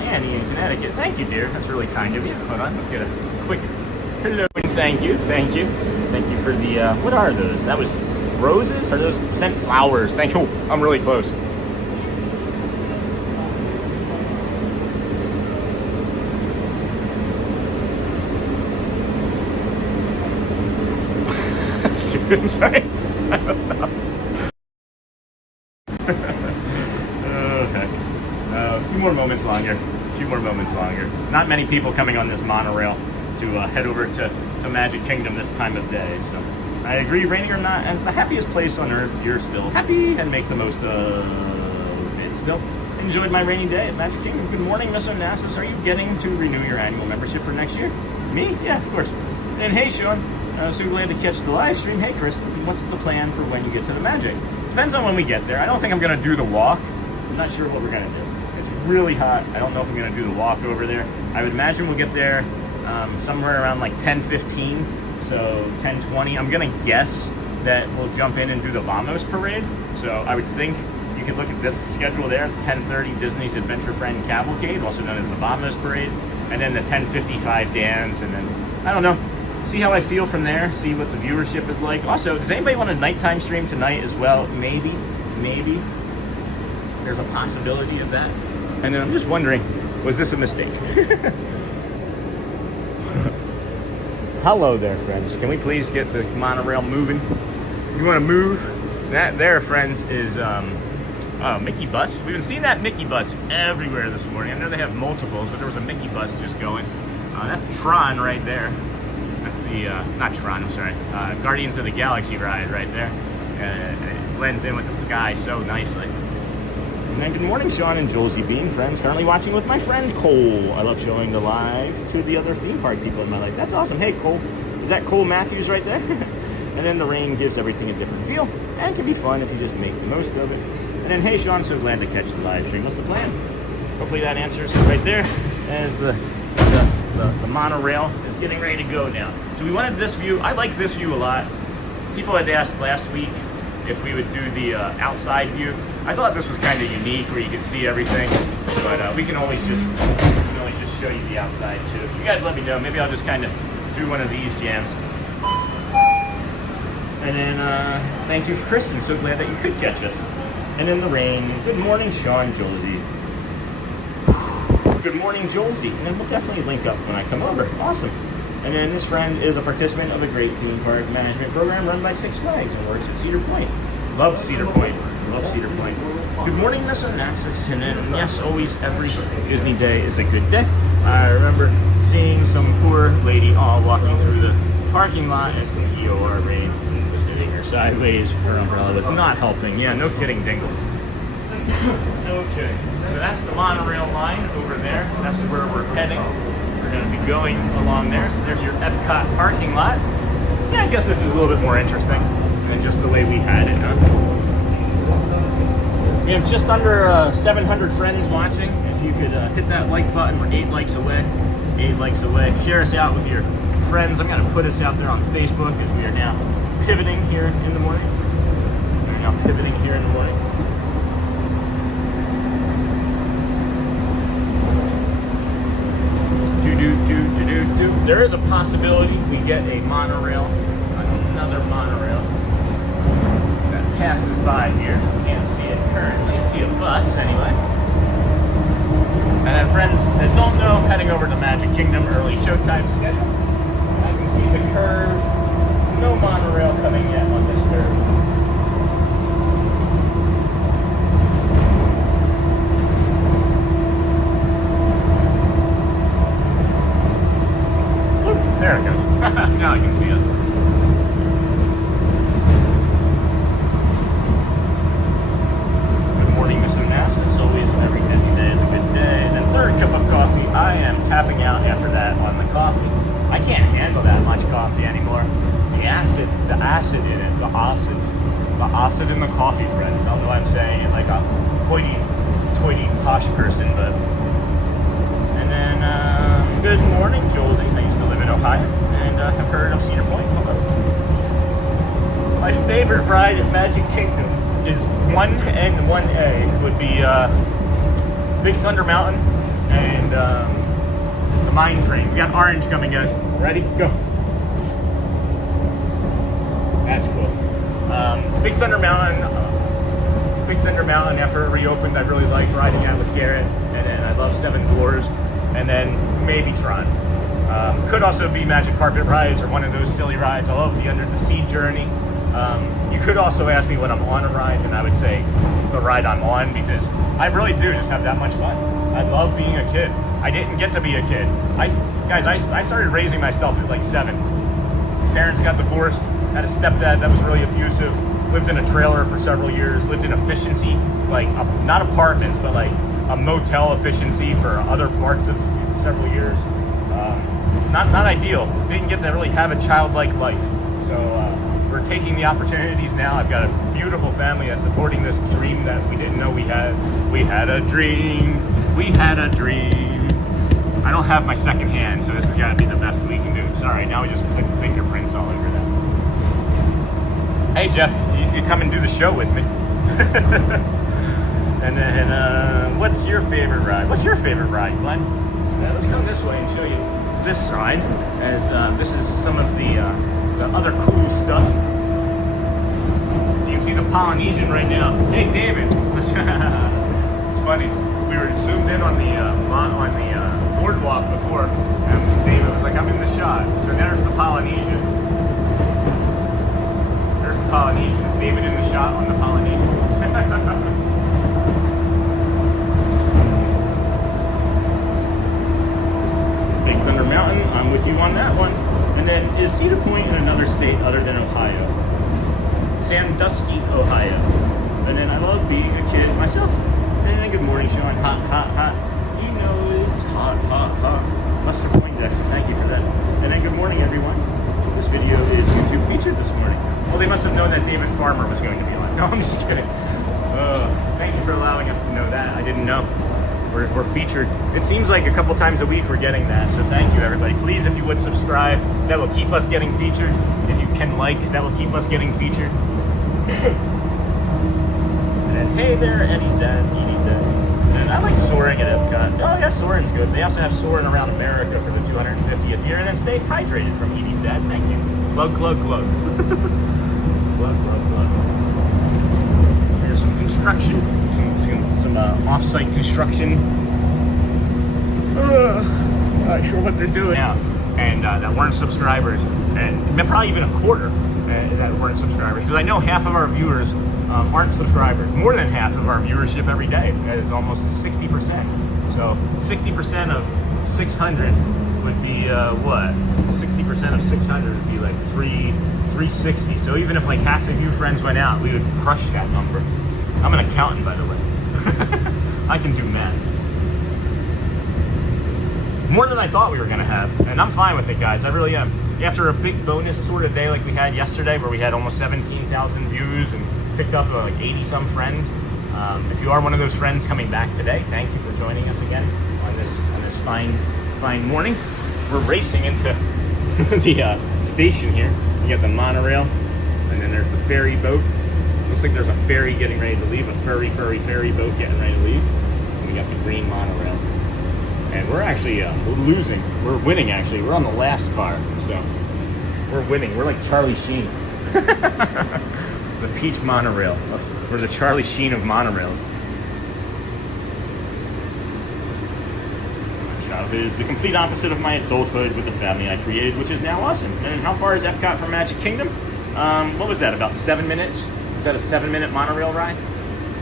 Annie in Connecticut. Thank you, dear. That's really kind of you. Hold on, let's get a quick hello and thank you. Thank you for the, what are those? That was roses? Are those scent flowers? Thank you. I'm really close. Stupid, I'm sorry. Stop. A few more moments longer. Not many people coming on this monorail to head over to Magic Kingdom this time of day. So I agree, rainy or not, and the happiest place on earth, you're still happy and make the most of it. Still enjoyed my rainy day at Magic Kingdom. Good morning, Miss Onassis. Are you getting to renew your annual membership for next year? Me? Yeah, of course. And hey, Sean. So glad to catch the live stream. Hey, Chris. What's the plan for when you get to the Magic? Depends on when we get there. I don't think I'm going to do the walk. I'm not sure what we're going to do. Really hot. I don't know if I'm going to do the walk over there. I would imagine we'll get there somewhere around like 10:15, so 10:20. I'm going to guess that we'll jump in and do the Vamos parade. So I would think you could look at this schedule there, 10:30 Disney's Adventure Friends Cavalcade, also known as the Vamos parade, and then the 10:55 dance, and then, I don't know, see how I feel from there, see what the viewership is like. Also, does anybody want a nighttime stream tonight as well? Maybe. There's a possibility of that. And then I'm just wondering, was this a mistake? Hello there, friends. Can we please get the monorail moving? You want to move? That there, friends, is Mickey bus. We've been seeing that Mickey bus everywhere this morning. I know they have multiples, but there was a Mickey bus just going. That's Tron right there. That's the, not Tron, I'm sorry. Guardians of the Galaxy ride right there. It blends in with the sky so nicely. And good morning, Sean and Josie Bean, friends. Currently watching with my friend Cole. I love showing the live to the other theme park people in my life. That's awesome. Hey, Cole. Is that Cole Matthews right there? And then the rain gives everything a different feel and can be fun if you just make the most of it. And then, hey, Sean, so glad to catch the live stream. What's the plan? Hopefully that answers right there as the monorail is getting ready to go now. So we wanted this view. I like this view a lot. People had asked last week if we would do the outside view. I thought this was kind of unique where you could see everything, but we can always just show you the outside too. You guys let me know. Maybe I'll just kind of do one of these jams. And then thank you, Chris. I'm so glad that you could catch us. And in the rain. Good morning, Sean, Josie. Good morning, Josie. And then we'll definitely link up when I come over. Awesome. And then this friend is a participant of a great theme park management program run by Six Flags and works at Cedar Point. Loved Cedar Point. Love Cedar Point. Good morning, Miss Onassis. And then, yes, always every Disney day is a good day. I remember seeing some poor lady all walking through the parking lot and your rain was hitting her sideways. Her umbrella was not helping. Yeah, no kidding, Dingle. No kidding. So that's the monorail line over there. That's where we're heading. We're going to be going along there. There's your EPCOT parking lot. Yeah, I guess this is a little bit more interesting than just the way we had it, huh? We have just under 700 friends watching. If you could hit that like button, we're 8 likes away. 8 likes away. Share us out with your friends. I'm going to put us out there on Facebook as we are now pivoting here in the morning. We're now pivoting here in the morning. There is a possibility we get a monorail, another monorail that passes by here. Can't see it currently. Can't see a bus anyway. And then friends that don't know, heading over to Magic Kingdom early showtime schedule. I can see the curve. No monorail coming yet on this curve. There it goes. Now I can see us. Good morning, Mr. Nasa. As always, every Disney day is a good day. And then third cup of coffee. I am tapping out after that on the coffee. I can't handle that much coffee anymore. The acid in it, the acid in the coffee, friends. I don't know why I'm saying it like a hoity-toity posh person, but. And then, good morning, Josie. I used to live in Ohio and have heard of Cedar Point. Hello. My favorite ride at Magic Kingdom is 1 and 1A would be Big Thunder Mountain and the Mine Train. We got orange coming, guys. Ready? Go. That's cool. Big Thunder Mountain. After it reopened, I really liked riding out with Garrett, and then I love Seven Dwarfs, and then maybe Tron. Could also be Magic Carpet Rides or one of those silly rides. I love the Under the Sea Journey. You could also ask me when I'm on a ride, and I would say the ride I'm on, because I really do just have that much fun. I love being a kid. I didn't get to be a kid. I started raising myself at like 7. Parents got divorced, had a stepdad that was really abusive, lived in a trailer for several years, lived in efficiency, like not apartments, but like a motel efficiency for other parts of several years. Not ideal. Didn't get to really have a childlike life. So we're taking the opportunities now. I've got a beautiful family that's supporting this dream that we didn't know we had. We had a dream. We had a dream. I don't have my second hand, so this has got to be the best we can do. Sorry, now we just put fingerprints all over that. Hey Jeff, you can come and do the show with me. And then, what's your favorite ride? What's your favorite ride, Glenn? Let's come this way and show you this side, as this is some of the other cool stuff. You can see the Polynesian right now. Hey, David. It's funny. We were zoomed in on the boardwalk before, and David was like, "I'm in the shot." So there's the Polynesian. There's the Polynesian. Is David in the shot on the Polynesian? Big Thunder Mountain, I'm with you on that one. And then, is Cedar Point in another state other than Ohio? Sandusky, Ohio. And then I love being a kid myself. And then good morning, Sean. Hot, hot, hot. You know it's hot, hot, hot. Buster Poindexter, thank you for that. And then good morning, everyone. This video is YouTube featured this morning. Well, they must have known that David Farmer was going to be on. No, I'm just kidding. Thank you for allowing us to know that. I didn't know. We're featured. It seems like a couple times a week we're getting that. So thank you, everybody. Please, if you would subscribe, that will keep us getting featured. If you can like, that will keep us getting featured. And then, hey there, Eddie's dad. Edie's dad. And I like soaring at EPCOT. Oh yeah, soaring's good. They also have soaring around America for the 250th year. And then stay hydrated from Edie's dad. Thank you. Glug, glug, glug. Glug, glug, glug. Here's some construction. Some off-site construction. Not sure what they're doing now. And that weren't subscribers. And probably even a quarter that weren't subscribers. Because I know half of our viewers aren't subscribers. More than half of our viewership every day. That is almost 60%. So 60% of 600 would be what? 60% of 600 would be like 360. So even if like half of you friends went out, we would crush that number. I'm an accountant, by the way. I can do math. More than I thought we were gonna have, and I'm fine with it, guys. I really am. After a big bonus sort of day like we had yesterday, where we had almost 17,000 views and picked up like 80 some friends. If you are one of those friends coming back today, thank you for joining us again on this fine morning. We're racing into the station here. You got the monorail, and then there's the ferry boat. Looks like there's a ferry getting ready to leave, a ferry boat getting ready to leave. And we got the green monorail. And we're actually, we're winning actually. We're on the last car, so we're winning. We're like Charlie Sheen. The Peach Monorail. We're the Charlie Sheen of monorails. Childhood is the complete opposite of my adulthood with the family I created, which is now awesome. And how far is EPCOT from Magic Kingdom? What was that, about 7 minutes? Was that a 7-minute monorail ride?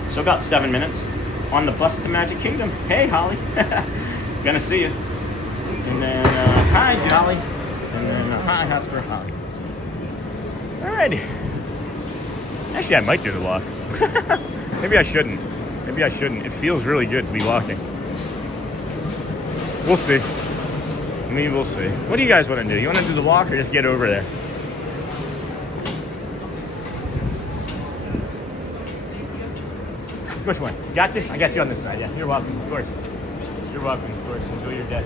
So about 7 minutes on the bus to Magic Kingdom. Hey, Holly. Gonna see you. And then, hi, Jolly. And then, hi, Hotspur Holly. Alrighty. Actually, I might do the walk. Maybe I shouldn't. Maybe I shouldn't. It feels really good to be walking. We'll see. Maybe we'll see. What do you guys want to do? You want to do the walk or just get over there? Which one? Got you? I got you on this side, yeah. You're welcome, of course. You're welcome, of course. Enjoy your day.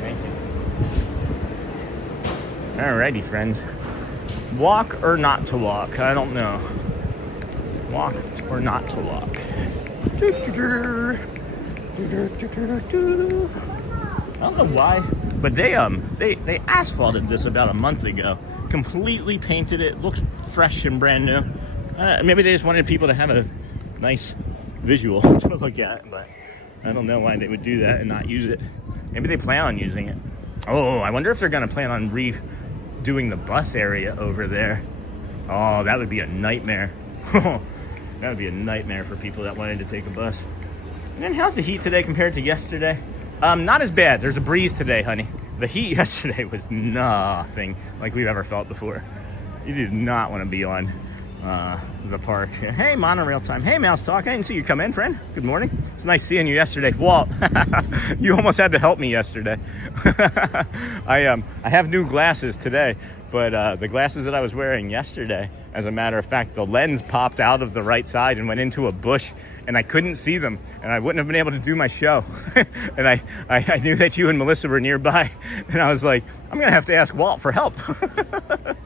Thank you. Alrighty, friends. Walk or not to walk? I don't know. Walk or not to walk? I don't know why, but they asphalted this about a month ago. Completely painted it. Looks fresh and brand new. Maybe they just wanted people to have a nice visual to look at, but I don't know why they would do that and not use it. Maybe they plan on using it. Oh, I wonder if they're going to plan on redoing the bus area over there. Oh, that would be a nightmare. That would be a nightmare for people that wanted to take a bus. And then how's the heat today compared to yesterday? Not as bad. There's a breeze today, honey. The heat yesterday was nothing like we've ever felt before. You did not want to be on the park. Hey, monorail time. Hey, Mouse Talk. I didn't see you come in, friend. Good morning. It's nice seeing you yesterday. Walt, you almost had to help me yesterday. I have new glasses today, but the glasses that I was wearing yesterday, as a matter of fact, the lens popped out of the right side and went into a bush, and I couldn't see them, and I wouldn't have been able to do my show. And I knew that you and Melissa were nearby, and I was like, I'm gonna have to ask Walt for help.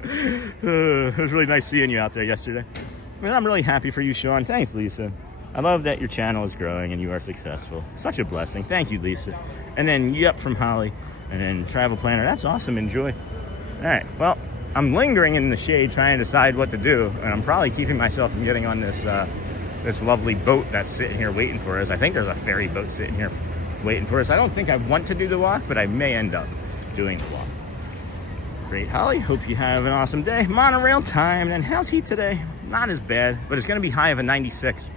It was really nice seeing you out there yesterday. I mean, I'm really happy for you, Sean. Thanks, Lisa. I love that your channel is growing and you are successful. Such a blessing. Thank you, Lisa. And then Yup from Holly, and then Travel Planner. That's awesome. Enjoy. All right. Well, I'm lingering in the shade trying to decide what to do, and I'm probably keeping myself from getting on this this lovely boat that's sitting here waiting for us. I think there's a ferry boat sitting here waiting for us. I don't think I want to do the walk, but I may end up doing the walk. Great, Holly. Hope you have an awesome day. Monorail time. And how's heat today? Not as bad, but it's going to be high of a 96.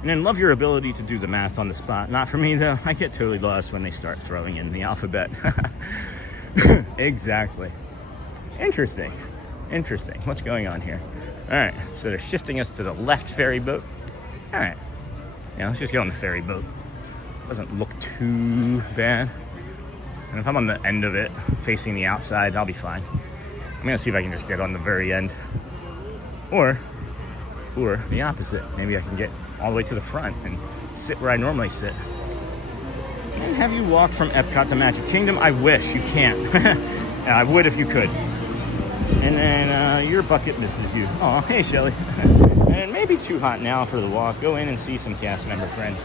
And then love your ability to do the math on the spot. Not for me, though. I get totally lost when they start throwing in the alphabet. Exactly. Interesting. Interesting. What's going on here? All right. So they're shifting us to the left ferry boat. All right. Yeah, let's just get on the ferry boat. Doesn't look too bad. And if I'm on the end of it, facing the outside, I'll be fine. I'm gonna see if I can just get on the very end. Or the opposite. Maybe I can get all the way to the front and sit where I normally sit. And have you walked from EPCOT to Magic Kingdom? I wish. You can't. I would if you could. And then your bucket misses you. Oh, hey, Shelly. And it may be too hot now for the walk. Go in and see some cast member friends.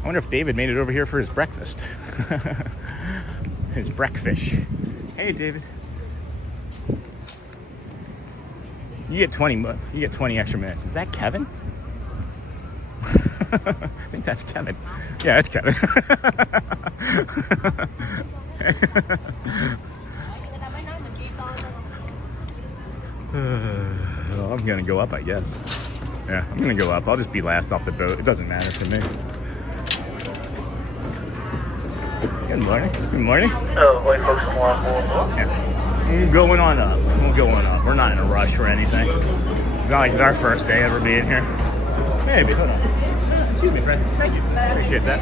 I wonder if David made it over here for his breakfast. His breakfast. Hey, David. You get 20 extra minutes. Is that Kevin? I think that's Kevin. Yeah, it's Kevin. Well, I'm gonna go up, I guess. Yeah, I'm gonna go up. I'll just be last off the boat. It doesn't matter to me. Good morning. Good morning. Yeah. We're going on up. We're going up. We're not in a rush or anything. It's not like it's our first day ever being here. Maybe. Hold on. Excuse me, friend. Thank you. Appreciate that.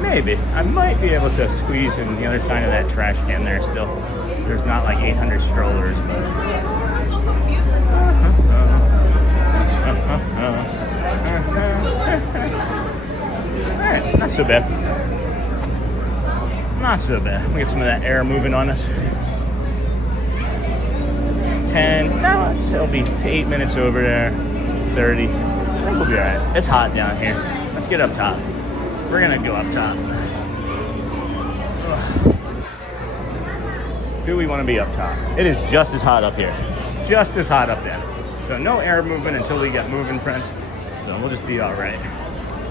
Maybe. I might be able to squeeze in the other side of that trash can there still. There's not like 800 strollers, but... Alright, not so bad. Not so bad. We get some of that air moving on us. 10, no, it'll be 8 minutes over there. 30. I think we'll be alright. It's hot down here. Let's get up top. We're gonna go up top. Do we want to be up top? It is just as hot up here. Just as hot up there. So no air movement until we get moving, friends. So we'll just be alright.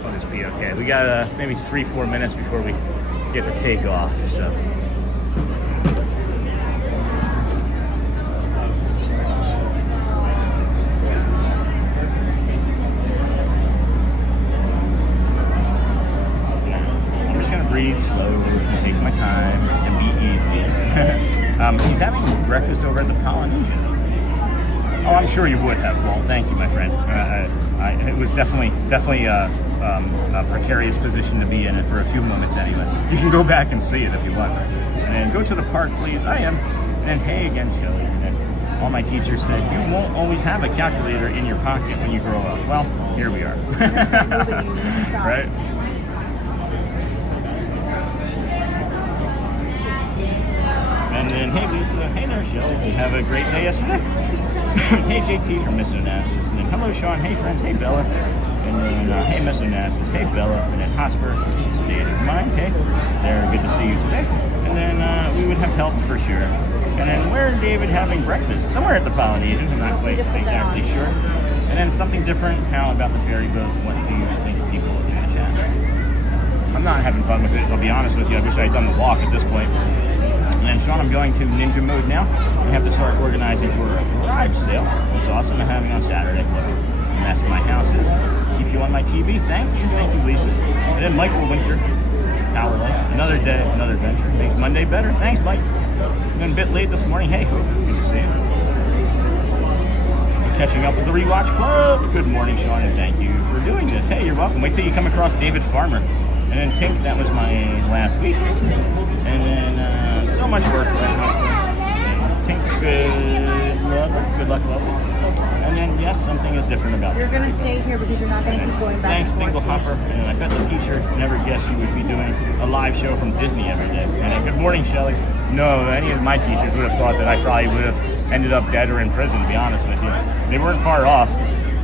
We'll just be okay. We got maybe 3-4 minutes before we get to take off. So. Breathe slow and take my time and be easy. He's having breakfast over at the Polynesian. Oh, I'm sure you would have, Walt. Thank you, my friend. It was definitely a precarious position to be in it for a few moments anyway. You can go back and see it if you want. And then go to the park, please. I am. And then hey again, Shelley. And all my teachers said, you won't always have a calculator in your pocket when you grow up. Well, here we are. Right? And then, hey Lisa, hey there Shelley, have a great day yesterday. Hey JT from Miss Onassis, and then hello Sean, hey friends, hey Bella, and then hey Miss Onassis, hey Bella, and then Hotspur, state of mind, hey, they're good to see you today. And then we would have help for sure. And then where is David having breakfast? Somewhere at the Polynesian, I'm not quite exactly sure. And then something different, how about the ferry boat? What do you think people in the chat? I'm not having fun with it, I'll be honest with you, I wish I had done the walk at this point. And Sean, I'm going to ninja mode now. I have to start organizing for a garage sale. It's awesome I'm having on Saturday. And that's my house is. Keep you on my TV. Thank you, Lisa. And then Michael Winter, Power Life. Another day, another adventure. Makes Monday better. Thanks, Mike. I'm a bit late this morning. Hey, good to see you. I'm catching up with the Rewatch Club. Good morning, Sean, and thank you for doing this. Hey, you're welcome. Wait till you come across David Farmer. And then Tink, that was my last week. And then so much work right now. Tink, good luck, love. And then yes, something is different about it. You're gonna stay here because you're not gonna keep going back. Thanks, Dinglehopper. And I bet the teachers never guessed you would be doing a live show from Disney every day. And then, good morning, Shelley. No, any of my teachers would have thought that I probably would have ended up dead or in prison, to be honest with you. They weren't far off.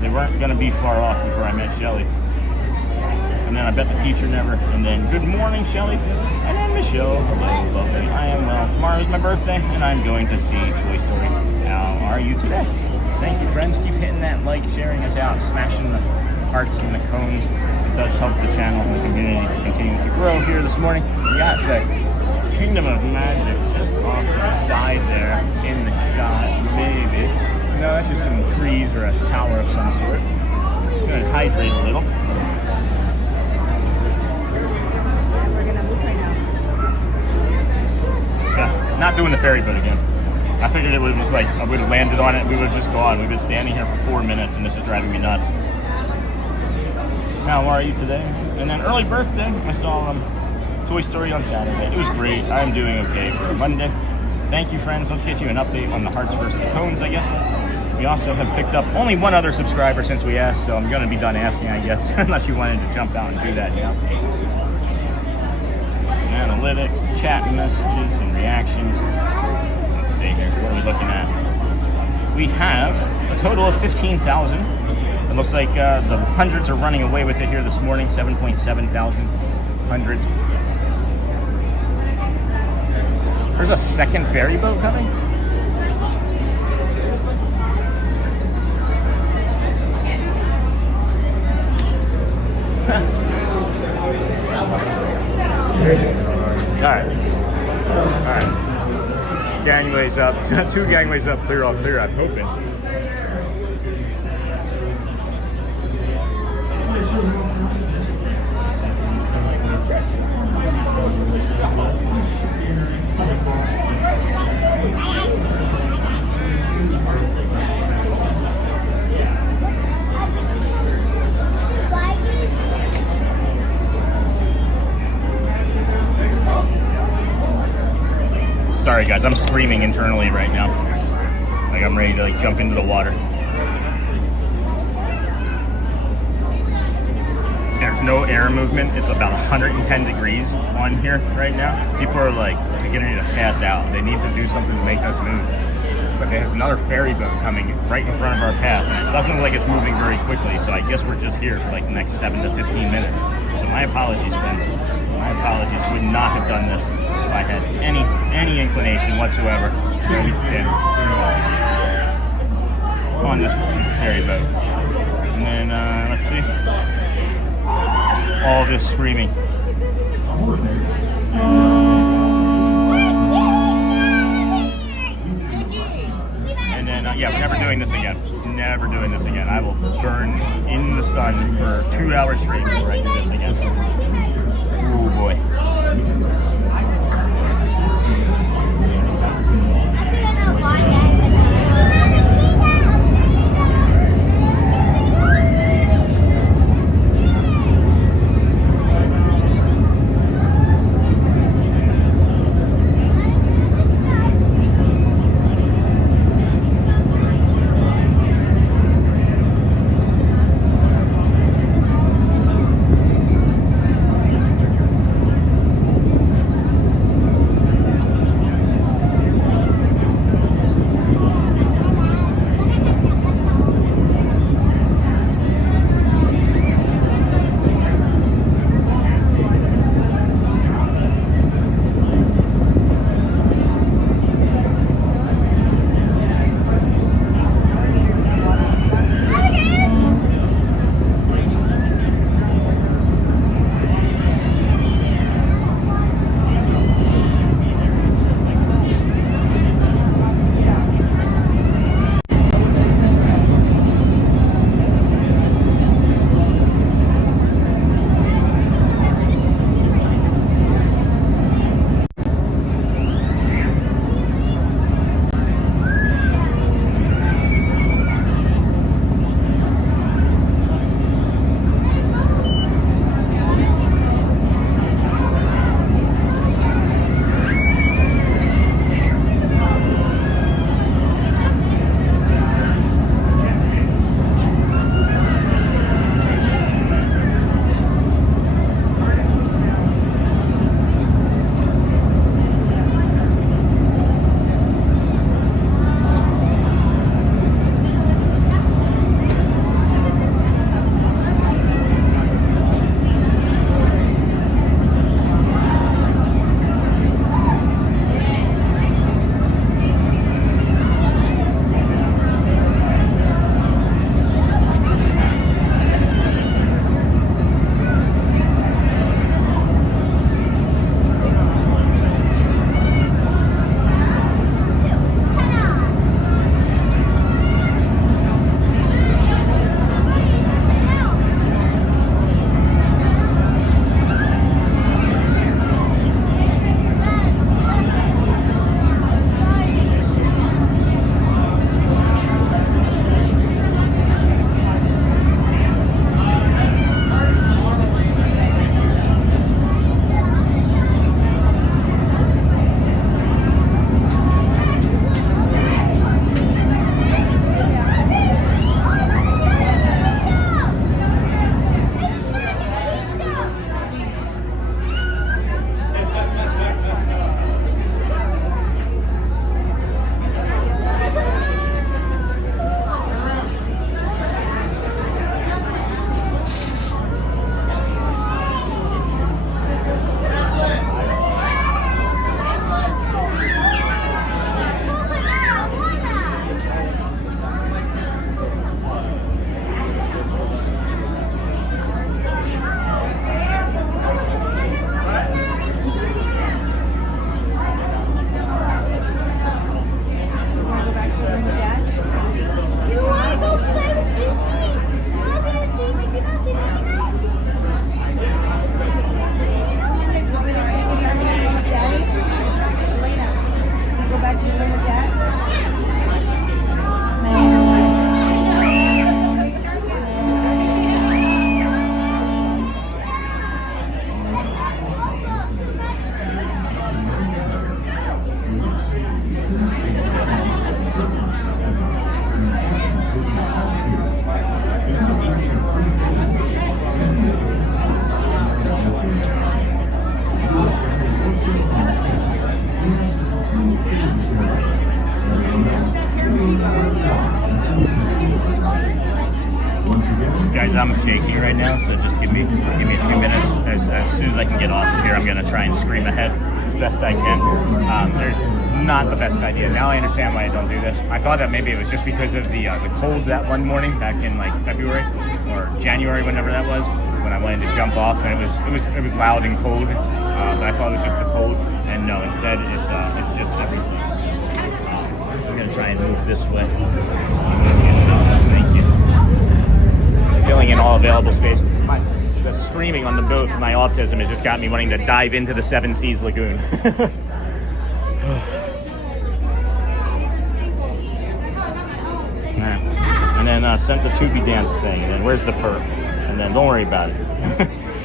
They weren't gonna be far off before I met Shelley. And then I bet the teacher never. And then good morning, Shelley. And then Michelle. Hello, lovely. I am well. Tomorrow is my birthday, and I'm going to see Toy Story. How are you today? Thank you, friends. Keep hitting that like, sharing us out, smashing the hearts and the cones. It does help the channel and the community to continue to grow here this morning. We got the Kingdom of Magic just off to the side there in the shot. Maybe. No, that's just some trees or a tower of some sort. I'm going to hydrate a little. Not doing the ferry boat again. I figured it would just like, I would have landed on it, we would have just gone. We've been standing here for 4 minutes and this is driving me nuts. How are you today? And then early birthday, I saw Toy Story on Saturday. It was great. I'm doing okay for a Monday. Thank you, friends. Let's get you an update on the hearts versus the cones, I guess. We also have picked up only one other subscriber since we asked, so I'm gonna be done asking, I guess, unless you wanted to jump out and do that now. Analytics, chat messages, and reactions. Let's see here. What are we looking at? We have a total of 15,000. It looks like the hundreds are running away with it here this morning. 7.7 thousand hundreds. There's a second ferry boat coming? gangways up, 2 gangways up, clear, all clear, I'm hoping. Sorry guys, I'm screaming internally right now. Like I'm ready to like jump into the water. There's no air movement. It's about 110 degrees on here right now. People are like getting ready to pass out. They need to do something to make us move. But there's another ferry boat coming right in front of our path, and it doesn't look like it's moving very quickly. So I guess we're just here for like the next 7 to 15 minutes. So my apologies, friends. My apologies. Would not have done this if I had any inclination whatsoever to at least stand on this ferry boat. And then let's see. All this screaming. And then yeah, we're never doing this again. Never doing this again. I will burn in the sun for 2 hours straight before I do this again. Oh boy. I'm shaky right now, so just give me a few minutes. As soon as I can get off of here, I'm gonna try and scream ahead as best I can. There's not the best idea. Now I understand why I don't do this. I thought that maybe it was just because of the cold that one morning back in like February or January, whenever that was, when I wanted to jump off, and it was loud and cold. But I thought it was just the cold, and no, instead it's just everything. So, I'm gonna try and move this way. Thank you. Filling in all available space. The screaming on the boat for my autism has just got me wanting to dive into the Seven Seas Lagoon. And then sent the Tubi dance thing, and then where's the perp? And then don't worry about it.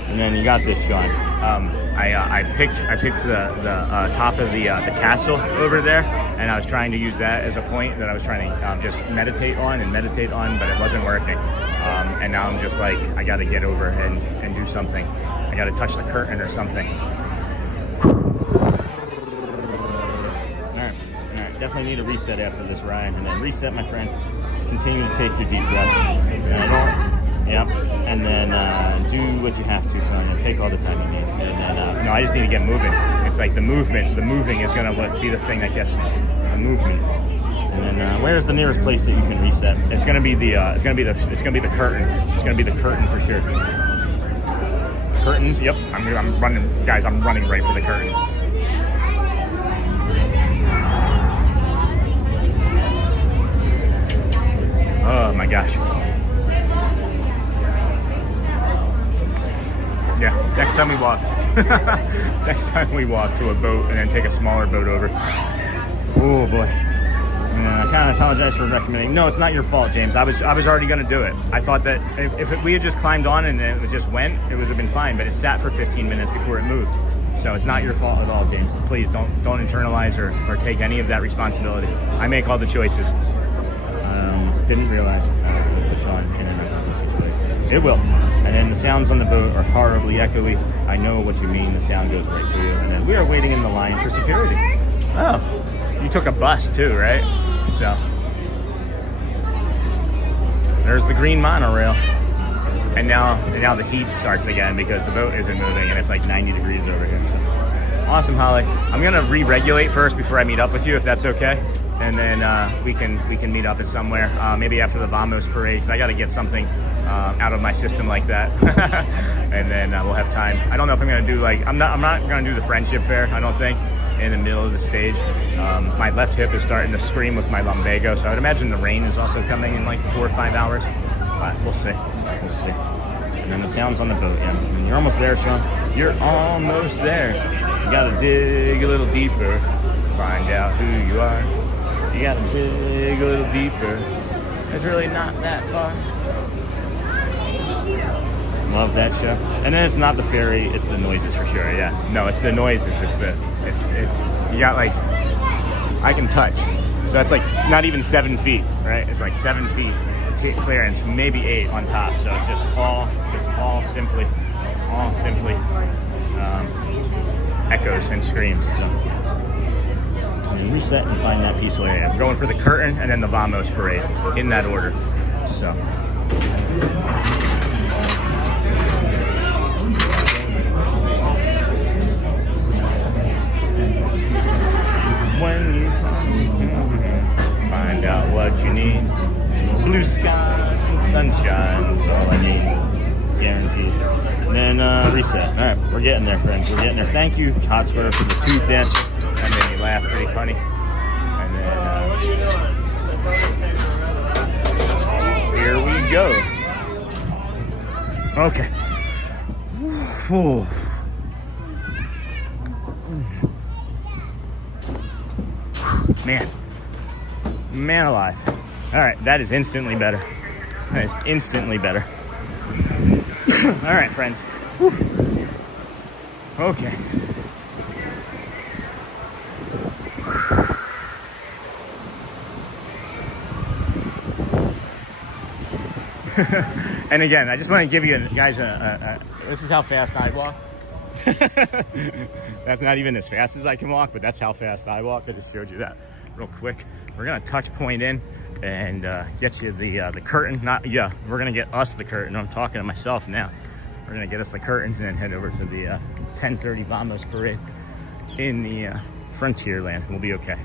And then you got this, Sean. I picked the top of the castle over there, and I was trying to use that as a point that I was trying to just meditate on, but it wasn't working. And now I'm just like, I got to get over and do something. I got to touch the curtain or something. All right, definitely need a reset after this ride, and then reset, my friend. Continue to take your deep breaths. And then do what you have to, Sean, and take all the time you need. And then, no, I just need to get moving. It's like the moving is gonna be the thing that gets me. The movement. And then, where's the nearest place that you can reset? It's gonna be the curtain. It's gonna be the curtain for sure. Curtains. Yep. I'm running, guys. I'm running right for the curtains. Oh my gosh. Yeah, next time we walk to a boat and then take a smaller boat over. Oh boy. I kind of apologize for recommending. No, it's not your fault, James. I was already going to do it. I thought that if we had just climbed on and it just went, it would have been fine, but it sat for 15 minutes before it moved. So it's not your fault at all, James. Please don't internalize or take any of that responsibility. I make all the choices. Didn't realize push on internet. It will. And then the sounds on the boat are horribly echoey. I know what you mean. The sound goes right through you. And then we are waiting in the line for security. Oh, you took a bus too, right? So there's the green monorail. And now the heat starts again because the boat isn't moving and it's like 90 degrees over here. So awesome, Holly. I'm gonna re-regulate first before I meet up with you, if that's okay. And then we can meet up at somewhere, maybe after the Vamos parade, because I got to get something out of my system like that. And then we'll have time. I don't know if I'm gonna do I'm not gonna do the friendship fair, I don't think, in the middle of the stage. My left hip is starting to scream with my lumbago, so I would imagine the rain is also coming in like 4 or 5 hours. But we'll see. And then the sounds on the boat. Yeah, and you're almost there, Sean. You're almost there. You gotta dig a little deeper, find out who you are. You gotta dig a little deeper. It's really not that far. Love that show. And then it's not the ferry, it's the noises for sure. Yeah. No, it's the noises. It's you got like, I can touch. So that's like not even 7 feet, right? It's like 7 feet clearance, maybe 8 on top. So it's just all simply echoes and screams. So. And reset and find that peaceful area. I'm going for the curtain and then the Vamos parade in that order. So when you find out what you need, blue skies and sunshine is all I need, guaranteed. And then reset. All right, we're getting there, friends. We're getting there. Thank you, Hotspur, for the tube dancer. And then you laugh pretty funny. And then here we go. Okay. Whew. Man alive. All right, that is instantly better. That is instantly better. All right, friends. Whew. Okay. And again, I just want to give you guys this is how fast I walk. That's not even as fast as I can walk, but that's how fast I walk. I just showed you that real quick. We're gonna touch point in, and get you the curtain. We're gonna get us the curtain. I'm talking to myself now. We're gonna get us the curtains and then head over to the 10:30 Vamos parade in the Frontierland. We'll be okay.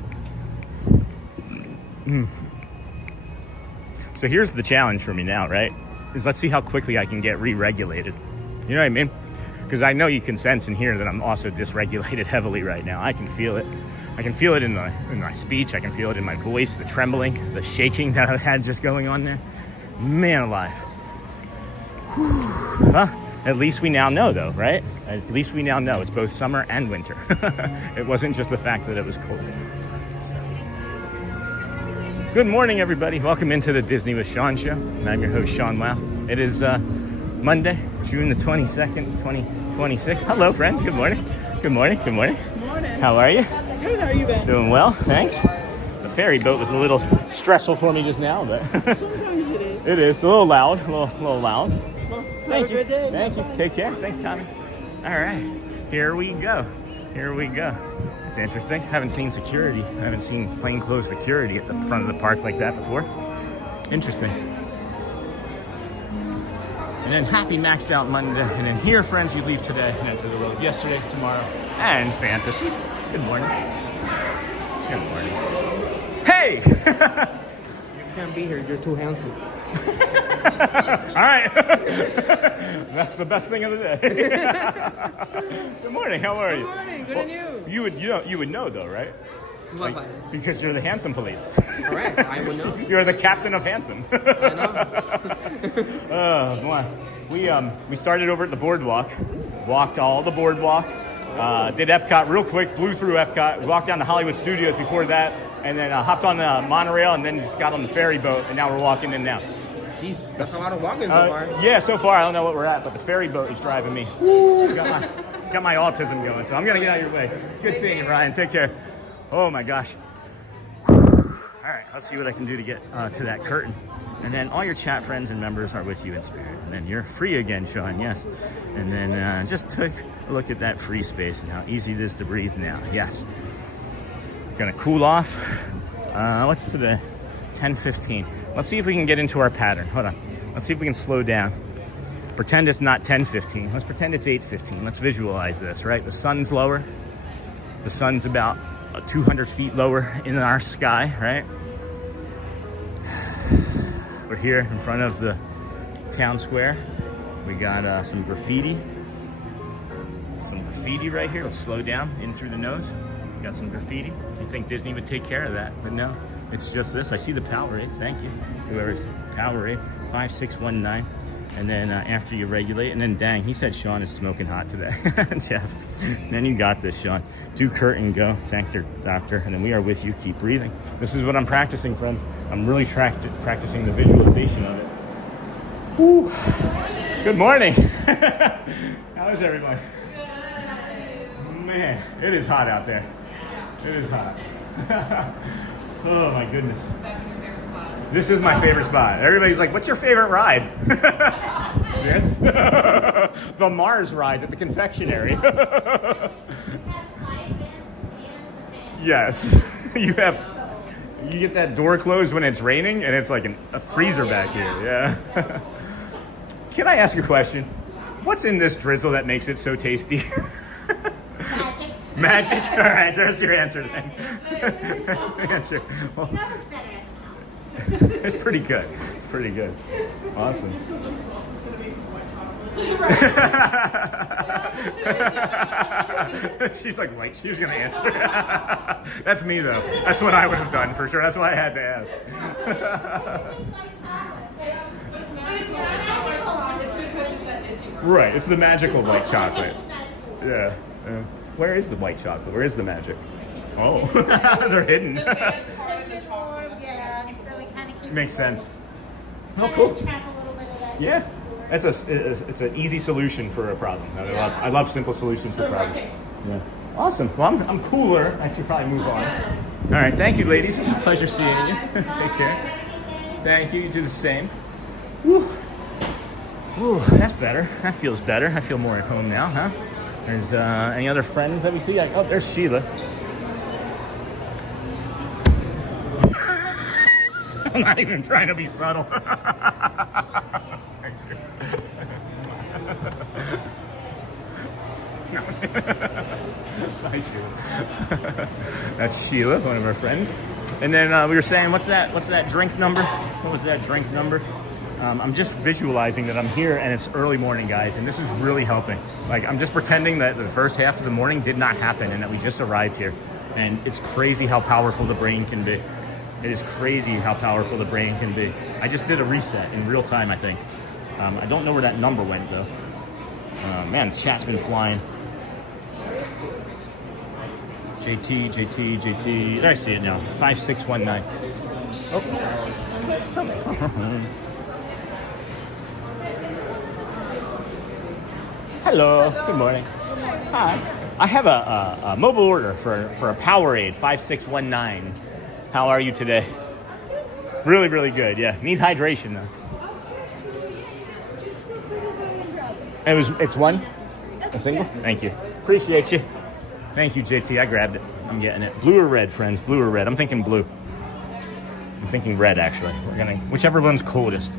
So here's the challenge for me now, right? Is let's see how quickly I can get re-regulated. You know what I mean? Because I know you can sense and hear that I'm also dysregulated heavily right now. I can feel it. I can feel it in my speech. I can feel it in my voice, the trembling, the shaking that I've had just going on there. Man alive. Whew. Huh? At least we now know, though, right? At least we now know it's both summer and winter. It wasn't just the fact that it was cold. So. Good morning, everybody. Welcome into the Disney with Sean show. I'm your host, Sean Wow. It is Monday, June the 22nd, 2026. Hello, friends. Good morning. Good morning. Good morning. Good morning. How are you? Good, how are you guys? Doing well, thanks. The ferry boat was a little stressful for me just now, but Sometimes it is. it is a little loud, a little loud. Well, Thank have you. a good day. Thank you. Take care. Thanks, Tommy. All right, here we go. Here we go. It's interesting. Haven't seen security. I haven't seen plainclothes security at the front of the park like that before. Interesting. And then happy maxed out Monday. And then here, friends, you leave today and enter the world of yesterday, tomorrow, and fantasy. Good morning. Good morning. Hey! You can't be here. You're too handsome. All right. That's the best thing of the day. Good morning. How are you? Good morning. Good and you? You would know though, right? What? Because you're the handsome police. Correct. I would know. You're the captain of handsome. I know. Oh boy. We started over at the BoardWalk, walked all the BoardWalk, did EPCOT real quick, blew through EPCOT, walked down to Hollywood Studios before that, and then hopped on the monorail and then just got on the ferry boat, and now we're walking in now. Jeez, that's a lot of walking so far. Yeah, so far I don't know what we're at, but the ferry boat is driving me. Woo, got my autism going, so I'm gonna get out of your way. It's good seeing you, Ryan. Take care. Oh my gosh. All right, let's see what I can do to get to that curtain. And then all your chat friends and members are with you in spirit. And then you're free again, Sean, yes. And then just take a look at that free space and how easy it is to breathe now. Yes. Gonna cool off. What's today? 10:15. Let's see if we can get into our pattern. Hold on. Let's see if we can slow down. Pretend it's not 10:15. Let's pretend it's 8:15. Let's visualize this, right? The sun's lower. The sun's about 200 feet lower in our sky, right? We're here in front of the town square. We got some graffiti. Some graffiti right here. Let's slow down in through the nose. We got some graffiti. You think Disney would take care of that, but no. It's just this. I see the Powerade. Thank you. Whoever's Powerade 5619. And then after you regulate, and then dang, he said Sean is smoking hot today. Jeff. And then you got this, Sean. Do curtain, go. Thank your doctor. And then we are with you. Keep breathing. This is what I'm practicing, friends. I'm really practicing the visualization of it. Whew. Good morning. How is everyone? Man, it is hot out there. It is hot. Oh my goodness. This is my favorite spot. Everybody's like, what's your favorite ride? Yes. The Mars ride at the confectionery. Yes. You get that door closed when it's raining and it's like a freezer back here. Yeah. Can I ask a question? What's in this drizzle that makes it so tasty? Magic. Magic? All right, there's your answer then. That's the answer. Well, That was better at the house. it's pretty good. It's pretty good. Awesome. She's like, wait, she was going to answer. That's me, though. That's what I would have done, for sure. That's why I had to ask. Right, it's the magical white chocolate. Yeah. Where is the white chocolate? Where is the magic? Oh, they're hidden. Makes sense. Oh, cool. Yeah, it's an easy solution for a problem. I love simple solutions for problems. Yeah. Awesome. Well, I'm cooler. I should probably move on. All right. Thank you, ladies. It's a pleasure seeing you. Take care. Thank you. You do the same. Woo. Ooh, that's better. That feels better. I feel more at home now, huh? There's any other friends that we see? Oh, there's Sheila. not even trying to be subtle. Hi, Sheila. That's Sheila, one of our friends. And then we were saying, what's that drink number? What was that drink number? I'm just visualizing that I'm here and it's early morning, guys, and this is really helping. Like, I'm just pretending that the first half of the morning did not happen and that we just arrived here. And it's crazy how powerful the brain can be. It is crazy how powerful the brain can be. I just did a reset in real time, I think. I don't know where that number went, though. Man, the chat's been flying. JT. There, I see it now. 5619. Oh. Hello. Good morning. Hi. I have a mobile order for a Powerade 5619. How are you today? Really, really good. Yeah. Need hydration though. It's one? A single? Thank you. Appreciate you. Thank you, JT. I grabbed it. I'm getting it. Blue or red, friends? Blue or red? I'm thinking blue. I'm thinking red, actually. We're gonna whichever one's coldest.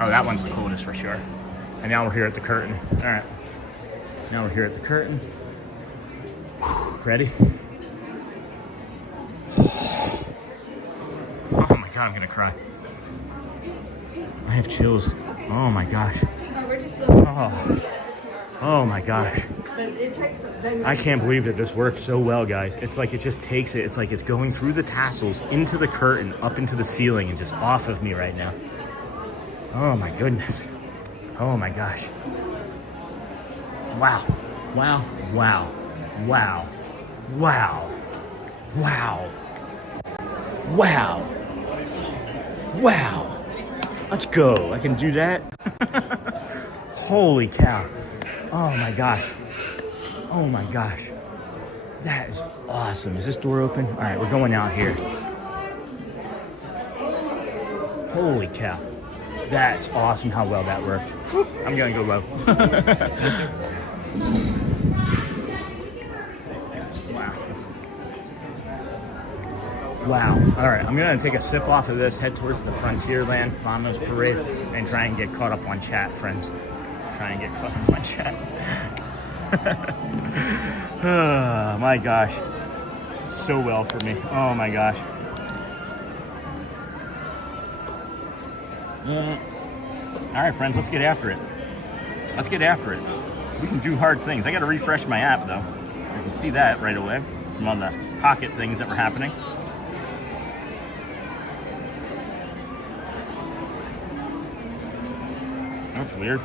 Oh, that one's the coldest for sure. And now we're here at the curtain. All right. Now we're here at the curtain. Ready? Oh my God, I'm gonna cry. I have chills. Oh my gosh. Oh my gosh. I can't believe that this works so well, guys. It's like it just takes it. It's like it's going through the tassels, into the curtain, up into the ceiling, and just off of me right now. Oh my goodness. Oh my gosh. Wow. Wow. Wow. Wow. Wow. Wow. Wow. Wow. Let's go. I can do that. Holy cow. Oh my gosh. Oh my gosh. That is awesome. Is this door open? All right, we're going out here. Holy cow. That's awesome how well that worked. I'm gonna go low. Wow. Wow. All right, I'm gonna take a sip off of this, head towards the Frontierland Bombos Parade, and try and get caught up on chat, friends. Try and get caught up on chat. Oh my gosh. So well for me. Oh my gosh. All right, friends, let's get after it. Let's get after it. We can do hard things. I got to refresh my app, though. You can see that right away from all the pocket things that were happening. That's weird.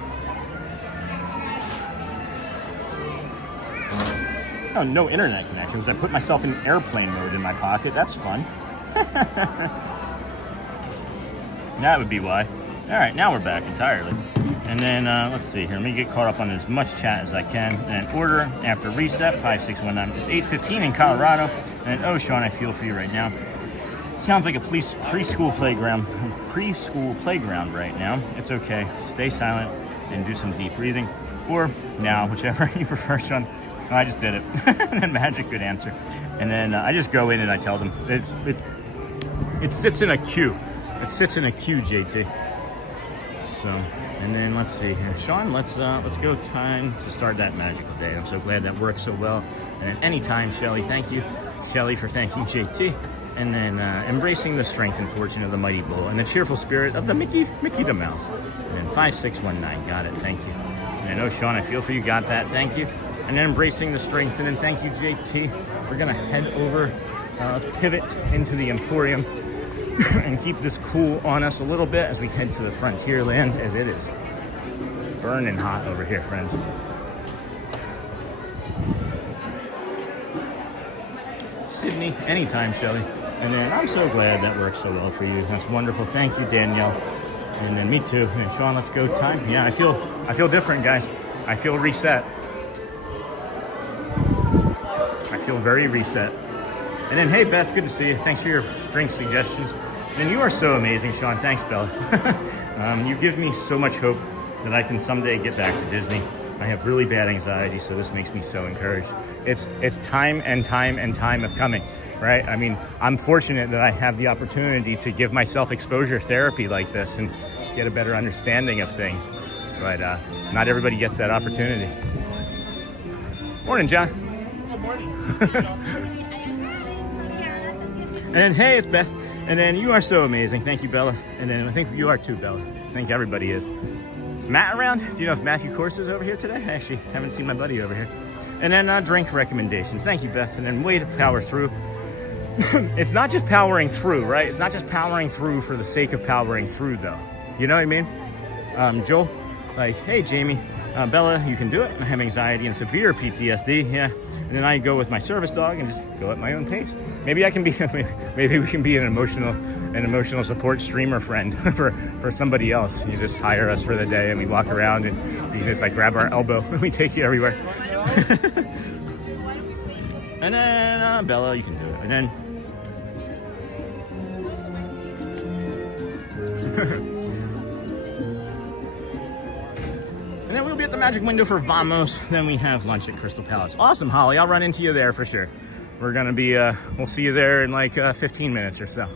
Oh, no internet connection because I put myself in airplane mode in my pocket. That's fun. That would be why. All right, now we're back entirely. And then, let's see here. Let me get caught up on as much chat as I can. And order after reset, 5619. It's 8:15 in Colorado. And oh, Sean, I feel for you right now. Sounds like a preschool playground right now. It's okay. Stay silent and do some deep breathing. Or now, whichever you prefer, Sean. Oh, I just did it. And then Magic could answer. And then I just go in and I tell them. It sits in a queue. It sits in a queue, JT. So, and then let's see here. Sean, let's go time to start that magical day. I'm so glad that worked so well. And then anytime, Shelly, thank you. Shelly for thanking JT. And then embracing the strength and fortune of the mighty bull and the cheerful spirit of the Mickey the Mouse. And then 5619, got it, thank you. And I know, Sean, I feel for you, got that, thank you. And then embracing the strength, and then thank you, JT. We're gonna head over, pivot into the Emporium and keep this cool on us a little bit as we head to the Frontierland, as it is burning hot over here, friends. Sydney, anytime, Shelly. And then I'm so glad that works so well for you. That's wonderful. Thank you, Danielle. And then me too. And Sean, let's go time. Yeah, I feel different, guys. I feel reset. I feel very reset. And then, hey, Beth, good to see you. Thanks for your drink suggestions. And you are so amazing, Sean. Thanks, Bella. You give me so much hope that I can someday get back to Disney. I have really bad anxiety, so this makes me so encouraged. it's time and time and time of coming, right? I mean, I'm fortunate that I have the opportunity to give myself exposure therapy like this and get a better understanding of things. But not everybody gets that opportunity. Morning, John. Good morning. And then, hey, it's Beth. And then, you are so amazing. Thank you, Bella. And then, I think you are too, Bella. I think everybody is. Is Matt around? Do you know if Matthew Corse is over here today? I actually haven't seen my buddy over here. And then, drink recommendations. Thank you, Beth. And then, way to power through. It's not just powering through, right? It's not just powering through for the sake of powering through, though. You know what I mean? Joel, like, hey, Jamie, Bella, you can do it. I have anxiety and severe PTSD, yeah. And then I go with my service dog and just go at my own pace. Maybe I can be, maybe we can be an emotional support streamer friend for somebody else. You just hire us for the day and we walk around and you just like grab our elbow and we take you everywhere. And then Bella, you can do it. And then and then we'll be at the Magic Window for Vamos. Then we have lunch at Crystal Palace. Awesome, Holly. I'll run into you there for sure. We're gonna be, we'll see you there in like 15 minutes or so.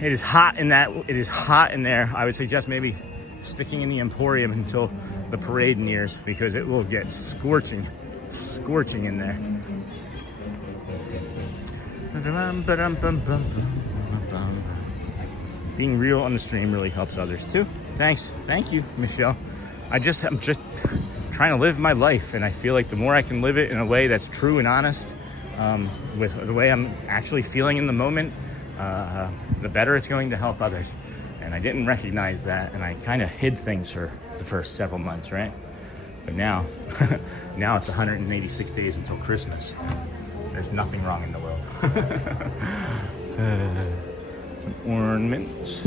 It is hot in that, it is hot in there. I would suggest maybe sticking in the Emporium until the parade nears because it will get scorching in there. Being real on the stream really helps others too. Thanks. Thank you, Michelle. I'm just trying to live my life, and I feel like the more I can live it in a way that's true and honest, with the way I'm actually feeling in the moment, the better it's going to help others. And I didn't recognize that, and I kind of hid things for the first several months, right? But now, now it's 186 days until Christmas. There's nothing wrong in the world. Some ornaments.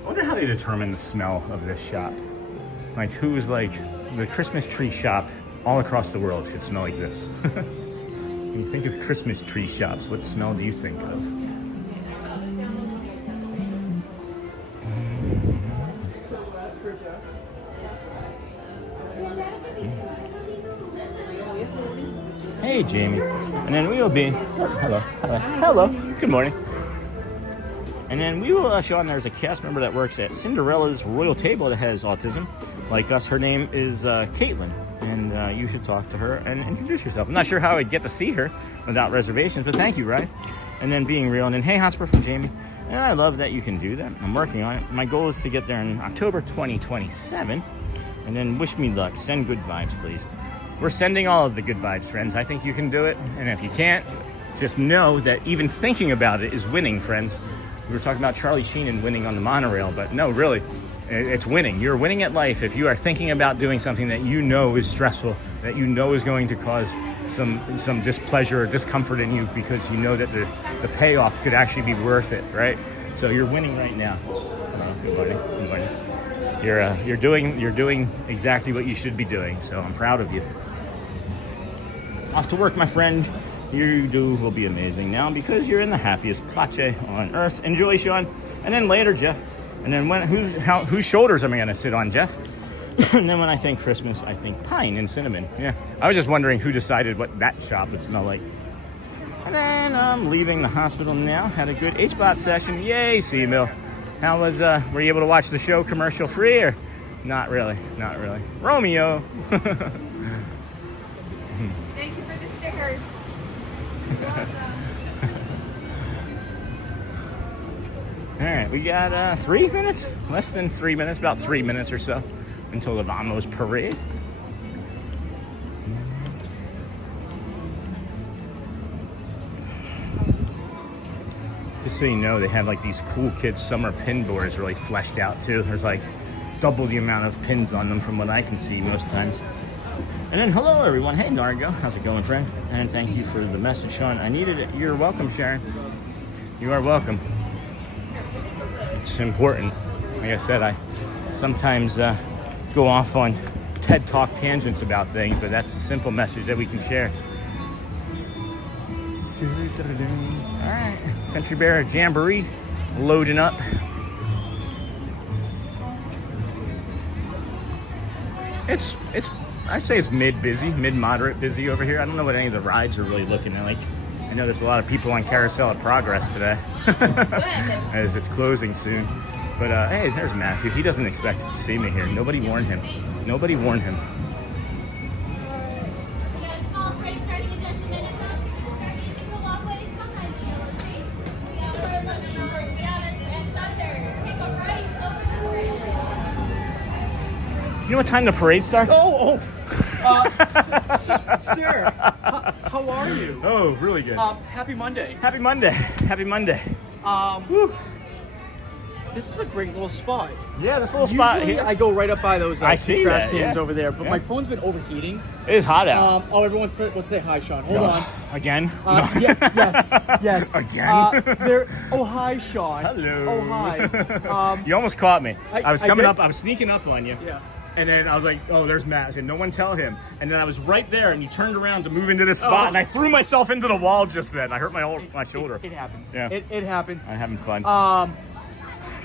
I wonder how they determine the smell of this shop. Like, who's like, the Christmas tree shop all across the world should smell like this. When you think of Christmas tree shops, what smell do you think of? Hey, Jamie. And then we will be, hello, good morning. And then we will show on there's a cast member that works at Cinderella's Royal Table that has autism. Like us, her name is Caitlin. And you should talk to her and introduce yourself. I'm not sure how I'd get to see her without reservations, but thank you, right? And then being real. And then, hey, Hotspur from Jamie. And I love that you can do that. I'm working on it. My goal is to get there in October 2027. And then wish me luck. Send good vibes, please. We're sending all of the good vibes, friends. I think you can do it. And if you can't, just know that even thinking about it is winning, friends. We were talking about Charlie Sheen and winning on the monorail, but no, really, it's winning. You're winning at life if you are thinking about doing something that you know is stressful, that you know is going to cause some displeasure or discomfort in you because you know that the payoff could actually be worth it, right? So you're winning right now. Good morning. Good morning. You're doing exactly what you should be doing. So I'm proud of you. Off to work, my friend. You will be amazing now because you're in the happiest place on earth. Enjoy, Sean. And then later, Jeff. And then whose shoulders am I going to sit on, Jeff? And then when I think Christmas, I think pine and cinnamon. Yeah. I was just wondering who decided what that shop would smell like. And then I'm leaving the hospital now. Had a good HBOT session. Yay, C-Mill. How was, were you able to watch the show commercial free or? Not really. Not really. Romeo. Thank you for the stickers. All right, we got 3 minutes, less than 3 minutes, about 3 minutes or so until the Vamos parade. Just so you know, they have like these cool kids summer pin boards really fleshed out too. There's like double the amount of pins on them from what I can see most times. And then hello everyone. Hey Nargo, how's it going, friend? And thank you for the message, Sean. I needed it. You're welcome, Sharon. You are welcome. It's important. Like I said, I sometimes go off on TED Talk tangents about things, but that's a simple message that we can share. All right, Country Bear Jamboree loading up. I'd say it's mid-busy, mid-moderate busy over here. I don't know what any of the rides are really looking at. Like, I know there's a lot of people on Carousel of Progress today, as it's closing soon. But hey, there's Matthew. He doesn't expect to see me here. Nobody warned him. Nobody warned him. You know what time the parade starts? Sir, how are you? Oh, really good. Happy Monday. Happy Monday. Happy Monday. Woo. This is a great little spot. Yeah, this little spot Usually here. I go right up by those I see trash that, cans yeah. over there, but Yeah. my phone's been overheating. It is hot out. Everyone say hi, Sean. Hold on. Again? Yes. Again? Oh, hi, Sean. Hello. Oh, hi. You almost caught me. I was coming did? up. I was sneaking up on you. Yeah. And then I was like, oh, there's Matt. I said, no one tell him. And then I was right there, and you turned around to move into this spot, and I threw myself into the wall just then. I hurt my shoulder. It happens. Yeah. It happens. I'm having fun.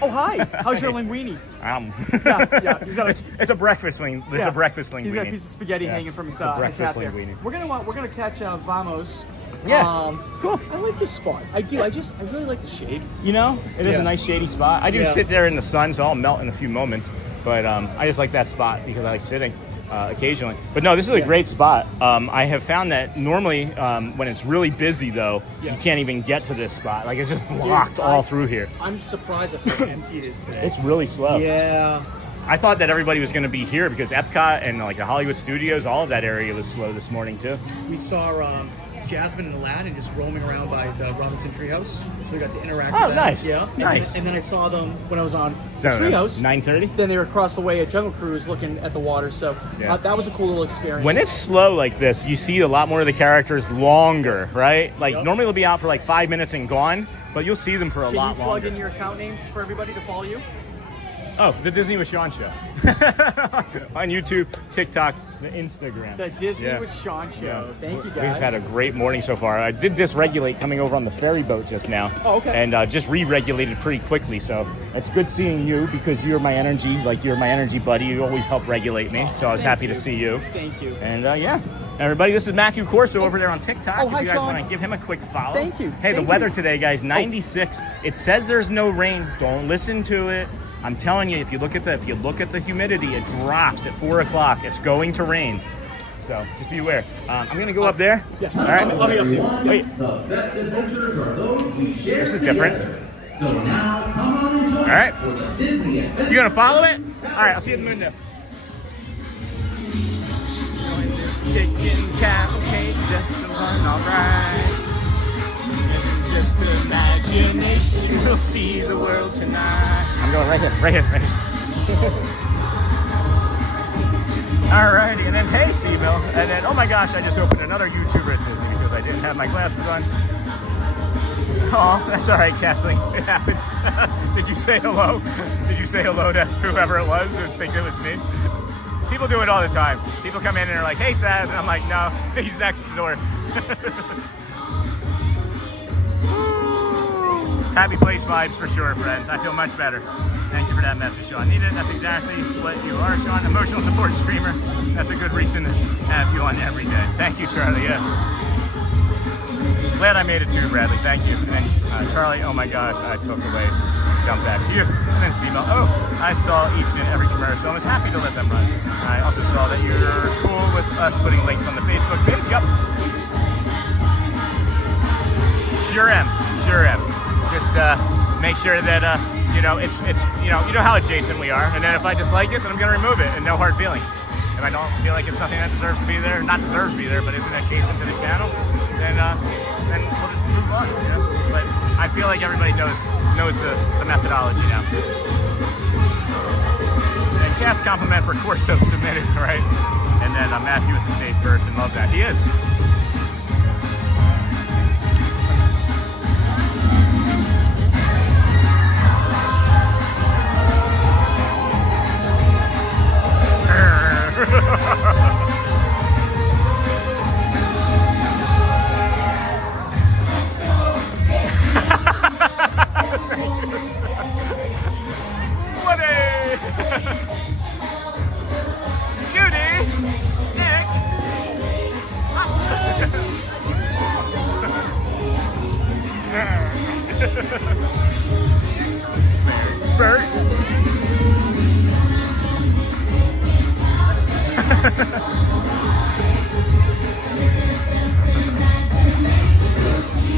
Oh, hi. How's your linguine? Yeah. He's got it's a breakfast linguine. It's a breakfast linguine. He's got a piece of spaghetti hanging from his It's a breakfast hat there. linguine. We're gonna catch Vamos. Yeah. Cool. I like this spot. I do. I really like the shade. You know, it is Yeah. a nice shady spot. I do sit there in the sun, so I'll melt in a few moments. But I just like that spot because I like sitting occasionally. But no, this is a great spot. I have found that normally when it's really busy, though, you can't even get to this spot. Like, it's just blocked all through here. I'm surprised at how empty it is today. It's really slow. Yeah. I thought that everybody was going to be here because EPCOT and like the Hollywood Studios, all of that area was slow this morning too. We saw Jasmine and Aladdin just roaming around by the Robinson Treehouse, so we got to interact with them. Nice. Yeah. Nice. And then I saw them when I was on the Treehouse. 9:30? Then they were across the way at Jungle Cruise looking at the water, so that was a cool little experience. When it's slow like this, you see a lot more of the characters longer, right? Like normally they'll be out for like 5 minutes and gone, but you'll see them for a lot longer. Can you plug in your account names for everybody to follow you? Oh, the Disney with Sean show. On YouTube, TikTok, the Instagram. The Disney with Sean show. Yeah. Thank you, guys. We've had a great morning so far. I did dysregulate coming over on the ferry boat just now. Oh, okay. And just re-regulated pretty quickly. So it's good seeing you because you're my energy, you're my energy buddy. You always help regulate me. So I was happy to see you. Thank you. And everybody, this is Matthew Corso over there on TikTok. Oh, if hi, you guys Sean. want to give him a quick follow. Thank you. Hey, the Thank weather you. today, guys, 96. It says there's no rain. Don't listen to it. I'm telling you, if you look at the humidity, it drops at 4 o'clock. It's going to rain. So just be aware. I'm gonna go up there. Yeah. All right. Let me up. Wait. The best adventures are those we share This is different. together. So now come on and join All right. us for the Disney Adventure. You gonna follow it? All right. I'll see you in the window. Join this Deagan cavalcade, just some fun, all right. It's just imagination. We'll see the world tonight. I'm going right here. Alrighty, and then hey, Seaville, and then oh my gosh, I just opened another YouTuber at Disney because I didn't have my glasses on. Oh, that's all right, Kathleen. It happens. Did you say hello? Did you say hello to whoever it was who think it was me? People do it all the time. People come in and are like, "Hey, Thad," and I'm like, "No, he's next door." Happy place vibes for sure, friends. I feel much better. Thank you for that message, Sean. Needed. That's exactly what you are, Sean. Emotional support streamer. That's a good reason to have you on every day. Thank you, Charlie. Yeah. Glad I made it too, Bradley. Thank you. And then Charlie, oh my gosh, I took away. Jump back to you. And then Seamull. Oh, I saw each and every commercial and was happy to let them run. I also saw that you're cool with us putting links on the Facebook page. Yep. Sure am. Just make sure that it's you know how adjacent we are, and then if I dislike it, then I'm gonna remove it, and no hard feelings. If I don't feel like it's something that deserves to be there, not deserves to be there, but isn't adjacent to the channel, then we'll just move on. You know? But I feel like everybody knows the methodology now. And cast compliment for Corso submitted, right? And then Matthew is a safe person. Love that. He is. What a Judy! Bert.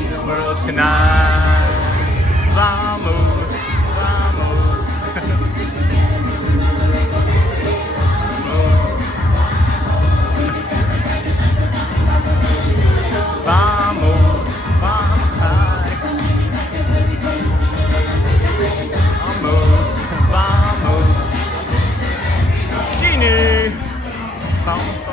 The world tonight. Vamos, vamos. Vamos, vamos, vamos, Genie. Vamos.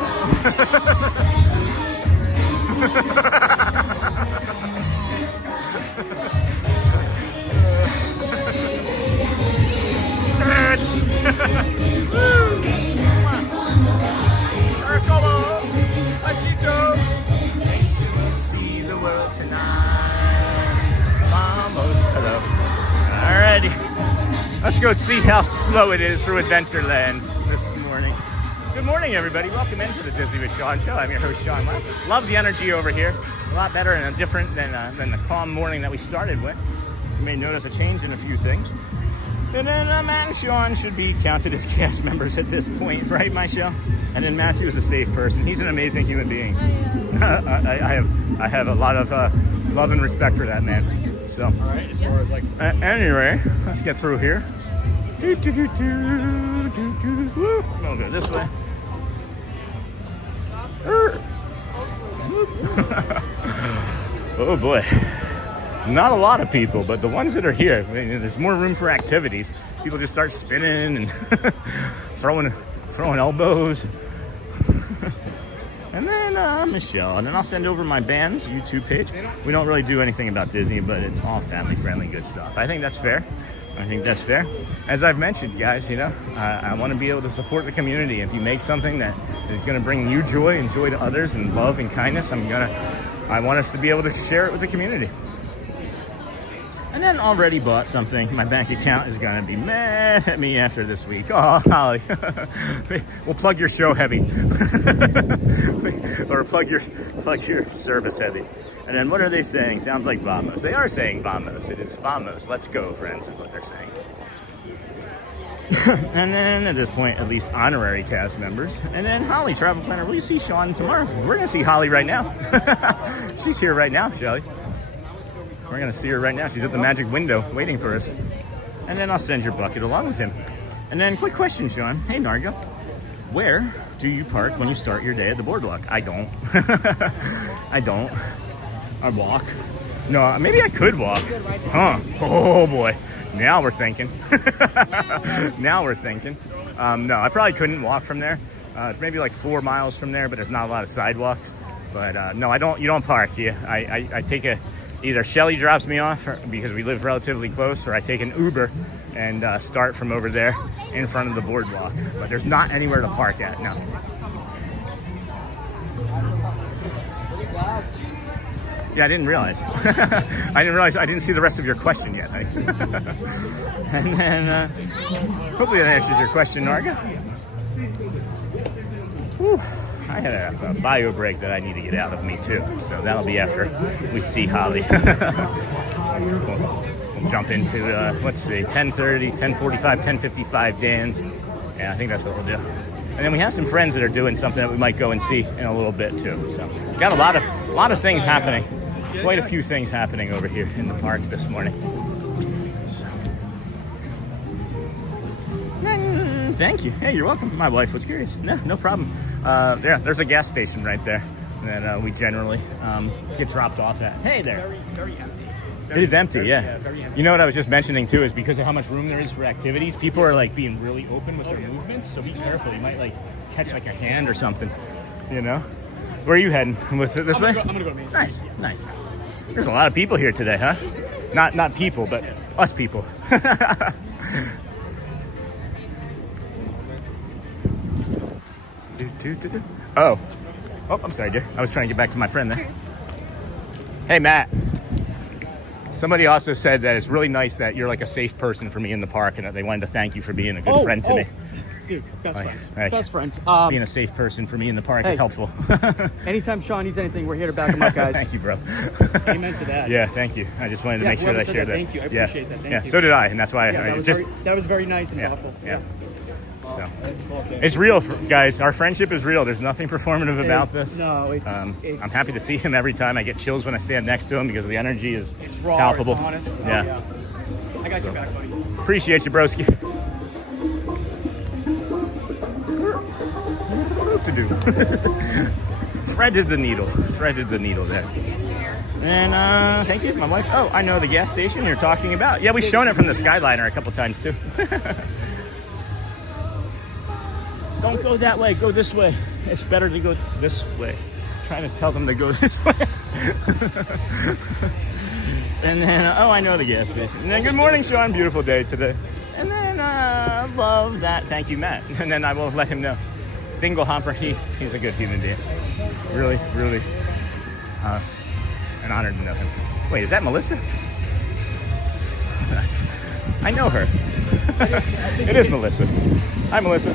See the world tonight. Vamos. Hello. Alrighty. Let's go see how slow it is through Adventureland this morning. Good morning, everybody. Welcome into the Disney with Sean show. I'm your host, Sean. Love the energy over here. A lot better and different than the calm morning that we started with. You may notice a change in a few things. And then Matt and Sean should be counted as cast members at this point, right, Michelle? And then Matthew is a safe person. He's an amazing human being. I have a lot of love and respect for that man. So, all right, as far as like anyway, let's get through here. We'll go this way. Oh boy. Not a lot of people, but the ones that are here, I mean, there's more room for activities. People just start spinning and throwing elbows. And then Michelle, and then I'll send over my band's YouTube page. We don't really do anything about Disney, but it's all family-friendly good stuff. I think that's fair. As I've mentioned, guys, you know, I want to be able to support the community. If you make something that is going to bring you joy and joy to others and love and kindness, I want us to be able to share it with the community. And then already bought something. My bank account is going to be mad at me after this week. Oh, Holly. We'll plug your show heavy. Or plug your service heavy. And then what are they saying? Sounds like vamos. They are saying vamos. It is vamos. Let's go, friends, is what they're saying. And then at this point, at least honorary cast members. And then Holly, travel planner. Will you see Sean tomorrow? We're going to see Holly right now. She's here right now, Shelly. We're going to see her right now. She's at the magic window waiting for us. And then I'll send your bucket along with him. And then quick question, Sean. Hey, Narga. Where do you park when you start your day at the BoardWalk? I don't. I don't. I walk. No, maybe I could walk. Huh. Oh, boy. Now we're thinking. Now we're thinking. No, I probably couldn't walk from there. It's maybe like 4 miles from there, but there's not a lot of sidewalks. But no, I don't. You don't park. Yeah, I take a... Either Shelly drops me off because we live relatively close, or I take an Uber and start from over there in front of the BoardWalk. But there's not anywhere to park at, no. Yeah, I didn't realize. I didn't see the rest of your question yet. And then hopefully that answers your question, Narga. Whew. I had a bio break that I need to get out of me too, so that'll be after we see Holly. We'll jump into, let's see, 10:30, 10:45, 10:55 Dan's. Yeah, I think that's what we'll do. And then we have some friends that are doing something that we might go and see in a little bit too. So got a lot of things happening. Quite a few things happening over here in the park this morning. Thank you. Hey, you're welcome. My wife was curious. No problem. Yeah, there's a gas station right there that we generally get dropped off at. Hey there. Very empty. It is empty, yeah. Very empty. You know what I was just mentioning too is because of how much room there is for activities, people are like being really open with their movements, so be careful. You might like catch like a hand or something, you know? Where are you heading? With it this way? I'm gonna go to Main Street. Nice. There's a lot of people here today, huh? Not people, but us people. Oh, I'm sorry, dear. I was trying to get back to my friend there. Hey, Matt. Somebody also said that it's really nice that you're like a safe person for me in the park and that they wanted to thank you for being a good friend to me. Dude, best Oh, yeah. friends. Right. Best friends. Just being a safe person for me in the park hey. is helpful. Anytime Sean needs anything, we're here to back him up, guys. Thank you, bro. Amen to that. Yeah, thank you. I just wanted to make sure that I whoever said shared that. Thank you. I Yeah. appreciate that. Thank Yeah, you. so did I, and that's why Yeah, I that, just. that was very nice and Yeah, thoughtful. yeah. So, it's real, guys. Our friendship is real. There's nothing performative about this. No, it's, I'm happy to see him every time. I get chills when I stand next to him because the energy is It's raw. palpable. It's honest. Oh, Yeah. I got your back, buddy. Appreciate you, broski. What to do? Threaded the needle. Threaded the needle there. And thank you, my wife. Oh, I know the gas station you're talking about. Yeah, we've shown it from the Skyliner a couple times too. Don't go that way. Go this way. It's better to go this way. I'm trying to tell them to go this way. And then, oh, I know the gas station. And then, good morning, Sean. Beautiful day today. And then, love that. Thank you, Matt. And then I will let him know. Dingle Hopper, he's a good human being. Really, really an honor to know him. Wait, is that Melissa? I know her. It is Melissa. Hi, Melissa.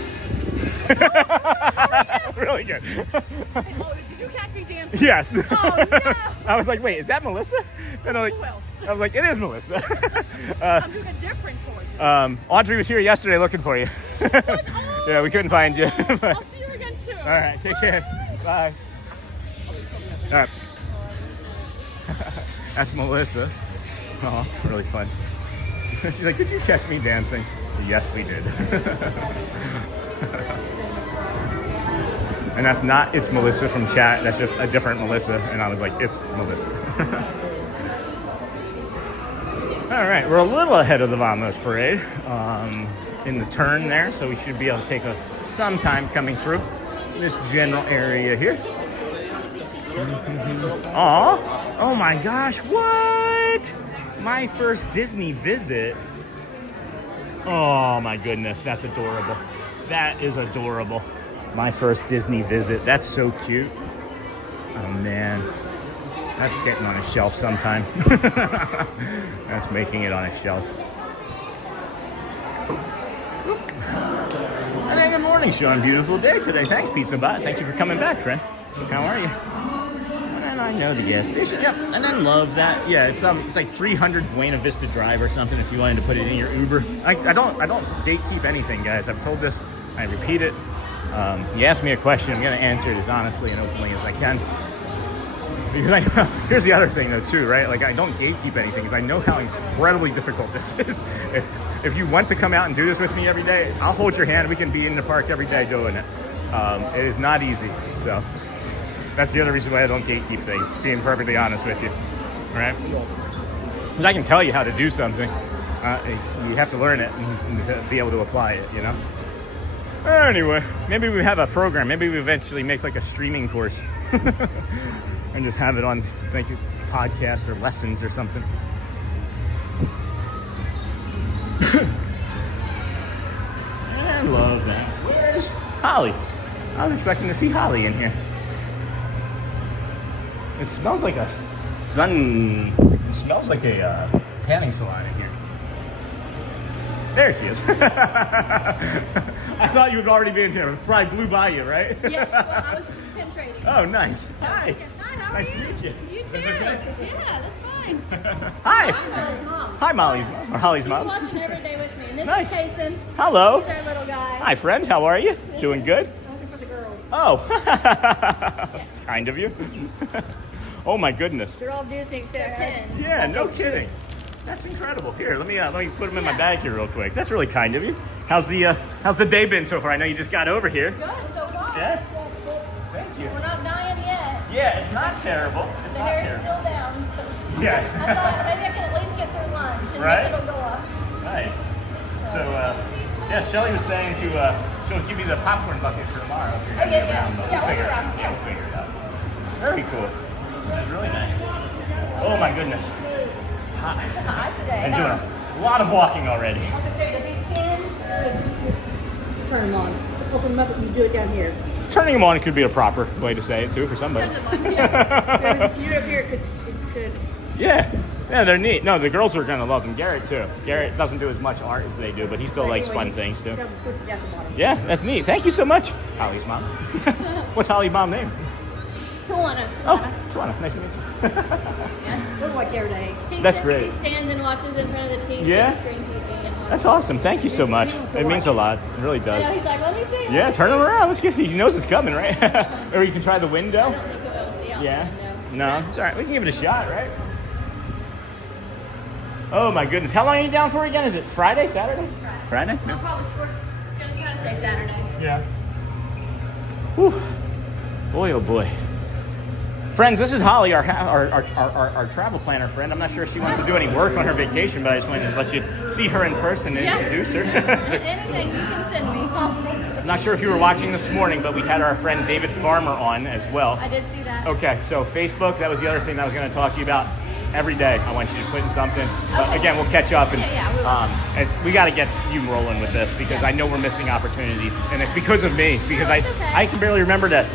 Really good. Oh, did you catch me dancing? Yes. Oh, no. I was like, wait, is that Melissa? And Who else? I was like, it is Melissa. I'm doing a different towards you. Audrey was here yesterday looking for you. Yeah, we couldn't find you. I'll see you again soon. All right, take care. Bye. All right. That's Melissa. Oh, really fun. She's like, did you catch me dancing? Yes, we did. And that's not, it's Melissa from chat. That's just a different Melissa. And I was like, it's Melissa. All right, we're a little ahead of the Vamos parade in the turn there. So we should be able to take some time coming through this general area here. Aw, oh my gosh, what? My first Disney visit. Oh my goodness, that's adorable. That is adorable. My first Disney visit. That's so cute. Oh man, that's getting on a shelf sometime. That's making it on a shelf. Oop. And then good morning, Sean. Beautiful day today. Thanks, Pizza Bot. Thank you for coming back, friend. How are you? And I know the gas station. Yep. And then love that. Yeah, it's like 300 Buena Vista Drive or something. If you wanted to put it in your Uber. I don't gatekeep anything, guys. I've told this. I repeat it. You ask me a question, I'm going to answer it as honestly and openly as I can. Because here's the other thing, though, too, right? Like, I don't gatekeep anything because I know how incredibly difficult this is. If you want to come out and do this with me every day, I'll hold your hand. We can be in the park every day doing it. It is not easy. So that's the other reason why I don't gatekeep things, being perfectly honest with you. All right? Because I can tell you how to do something. You have to learn it and be able to apply it, you know? Anyway, maybe we have a program. Maybe we eventually make like a streaming course and just have it on like a podcast or lessons or something. I love that. Where's Holly? I was expecting to see Holly in here. It smells like a It smells like a tanning salon in here. There she is. I thought you had already been here. It probably blew by you, right? Yeah, well, I was penetrating. Oh, nice. Hi. Hi, how Nice are to you? meet you. You Is too. this okay? Yeah, that's fine. Hi. I'm Molly's mom. Hi, Molly's mom. Or Holly's She's mom. watching every day with me. And this Nice. is Kason. Hello. He's our little guy. Hi, friend. How are you? Doing good? Watching for the girls. Oh. Kind of you. Oh, my goodness. They're all Disney except 10. Yeah, no kidding. That's incredible. Here, let me put them in my bag here real quick. That's really kind of you. How's the day been so far? I know you just got over here. Good so far. Yeah? Thank you. We're not dying yet. Yeah, it's not terrible. It's The not hair's terrible. still down. So Yeah. I thought maybe I can at least get through lunch and Right? then it'll go up. Nice. So, yeah, Shelly was saying she'll give you the popcorn bucket for tomorrow. If you're Oh, gonna yeah, be around, yeah. but Yeah, we'll figure it we'll out. be Yeah, we'll figure it out. Very cool. This is really nice. Oh my goodness. Hot. Hi today. And doing a lot of walking already. I'm gonna say that these pins, turn them on. Open them up and you do it down here. Turning them on could be a proper way to say it too for somebody. There's a few up here, it could. Yeah. Yeah, they're neat. No, the girls are gonna love them. Garrett too. Garrett doesn't do as much art as they do, but he still likes fun things too. Yeah, that's neat. Thank you so much, Holly's mom. What's Holly's mom's name? Tawana. Oh, Tawana. Nice to meet you. We'll watch every day. That's great. He stands and watches in front of the TV. Yeah? Screen TV. And That's awesome. Thank you so much. It means a lot. It really I does. know, he's like, let me see. let Yeah, me turn see. him around. Let's get. He knows it's coming, right? Or you can try the I window. don't think he'll see out Yeah. the window. No, it's all right. We can give it a shot, right? Oh my goodness. How long are you down for again? Is it Friday, Saturday? Friday? I'll probably score. Gonna try to say Saturday. Yeah. Whew. Boy, oh boy. Friends, this is Holly, our travel planner friend. I'm not sure if she wants to do any work on her vacation, but I just wanted to let you see her in person and Yeah. introduce her. Anything you can send me. Not sure if you were watching this morning, but we had our friend David Farmer on as well. I did see that. Okay, so Facebook, that was the other thing I was going to talk to you about. Every day, I want you to put in something. But Okay. again, we'll catch up, and Yeah, we will. we got to get you rolling with this because I know we're missing opportunities, and it's because of me. Because it's okay. I can barely remember to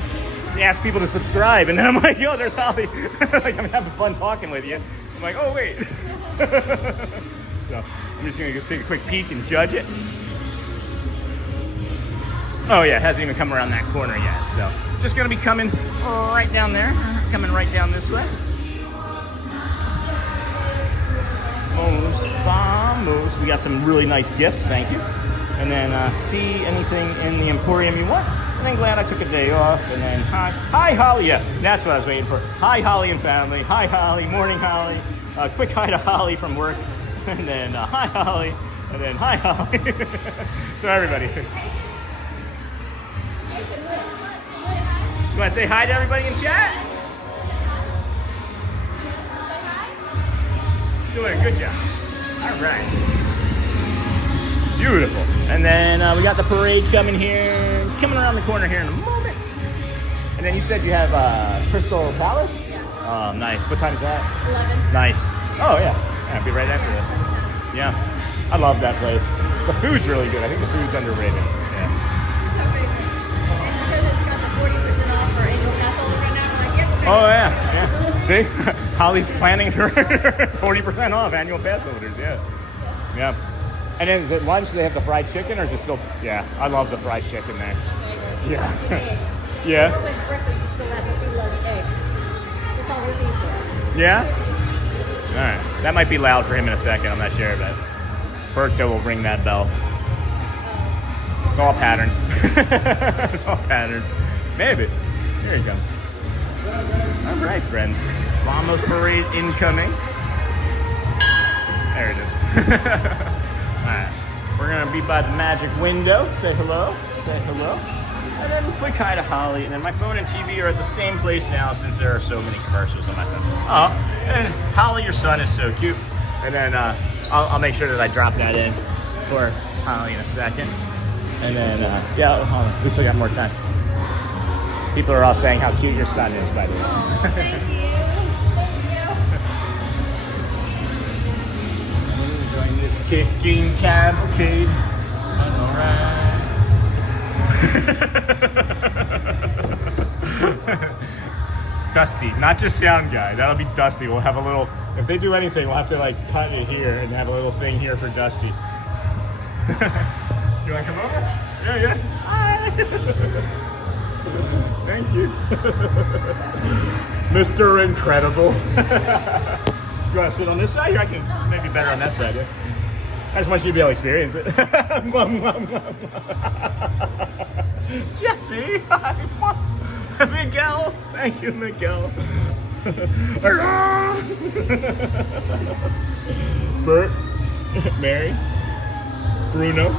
ask people to subscribe, and then I'm like, yo, there's Holly. Like I'm having fun talking with you. I'm like, oh wait. So I'm just gonna go take a quick peek and judge it. Oh yeah, it hasn't even come around that corner yet. So just gonna be coming right down there, coming right down this way. Vamos. We got some really nice gifts, thank you. And then see anything in the Emporium you want. And then glad I took a day off. And then hi Holly. Yeah, that's what I was waiting for. Hi Holly and family. Hi Holly. Morning Holly. Quick hi to Holly from work. And then hi Holly. And then hi Holly. So everybody. You want to say hi to everybody in chat? Doing a good job. All right. Beautiful. And then we got the parade coming around the corner here in a moment. And then you said you have Crystal Palace? Yeah. Oh, nice. What time is that? 11. Nice. Oh, yeah. I'll be right after this. Yeah. I love that place. The food's really good. I think the food's underrated. Yeah. And because it's got the 40% off for annual pass holder right now, I'm like, yeah, we're Oh, yeah. See? Holly's planning for 40% off annual pass holders. Yeah. Yeah. And then is it lunch? Do they have the fried chicken or is it still? Yeah. I love the fried chicken there. Yeah. Yeah. Breakfast is still at the free lunch eggs. That's all we're eating for. Yeah? All right. That might be loud for him in a second. I'm not sure, but Berto will ring that bell. It's all patterns. It's all patterns. Maybe. Here he comes. All right, friends. Vamos Parade incoming. There it is. All right. We're going to be by the magic window. Say hello. Say hello. And then quick hi to Holly. And then my phone and TV are at the same place now since there are so many commercials on my phone. Oh, and Holly, your son is so cute. And then I'll make sure that I drop that in for Holly in a second. And then, yeah, hold on. We still got more time. People are all saying how cute your son is, by the way. Oh, thank you. Thank Enjoying this kicking cavalcade. All right. Dusty, not just sound guy. That'll be Dusty. We'll have a little. If they do anything, we'll have to like cut it here and have a little thing here for Dusty. You want to come over? Yeah, yeah. Hi. Thank you. Mr. Incredible. You want to sit on this side? I can maybe better on that side, yeah? I just want you to be able to experience it. Jesse, hi. Miguel. Thank you, Miguel. Bert. Mary. Bruno.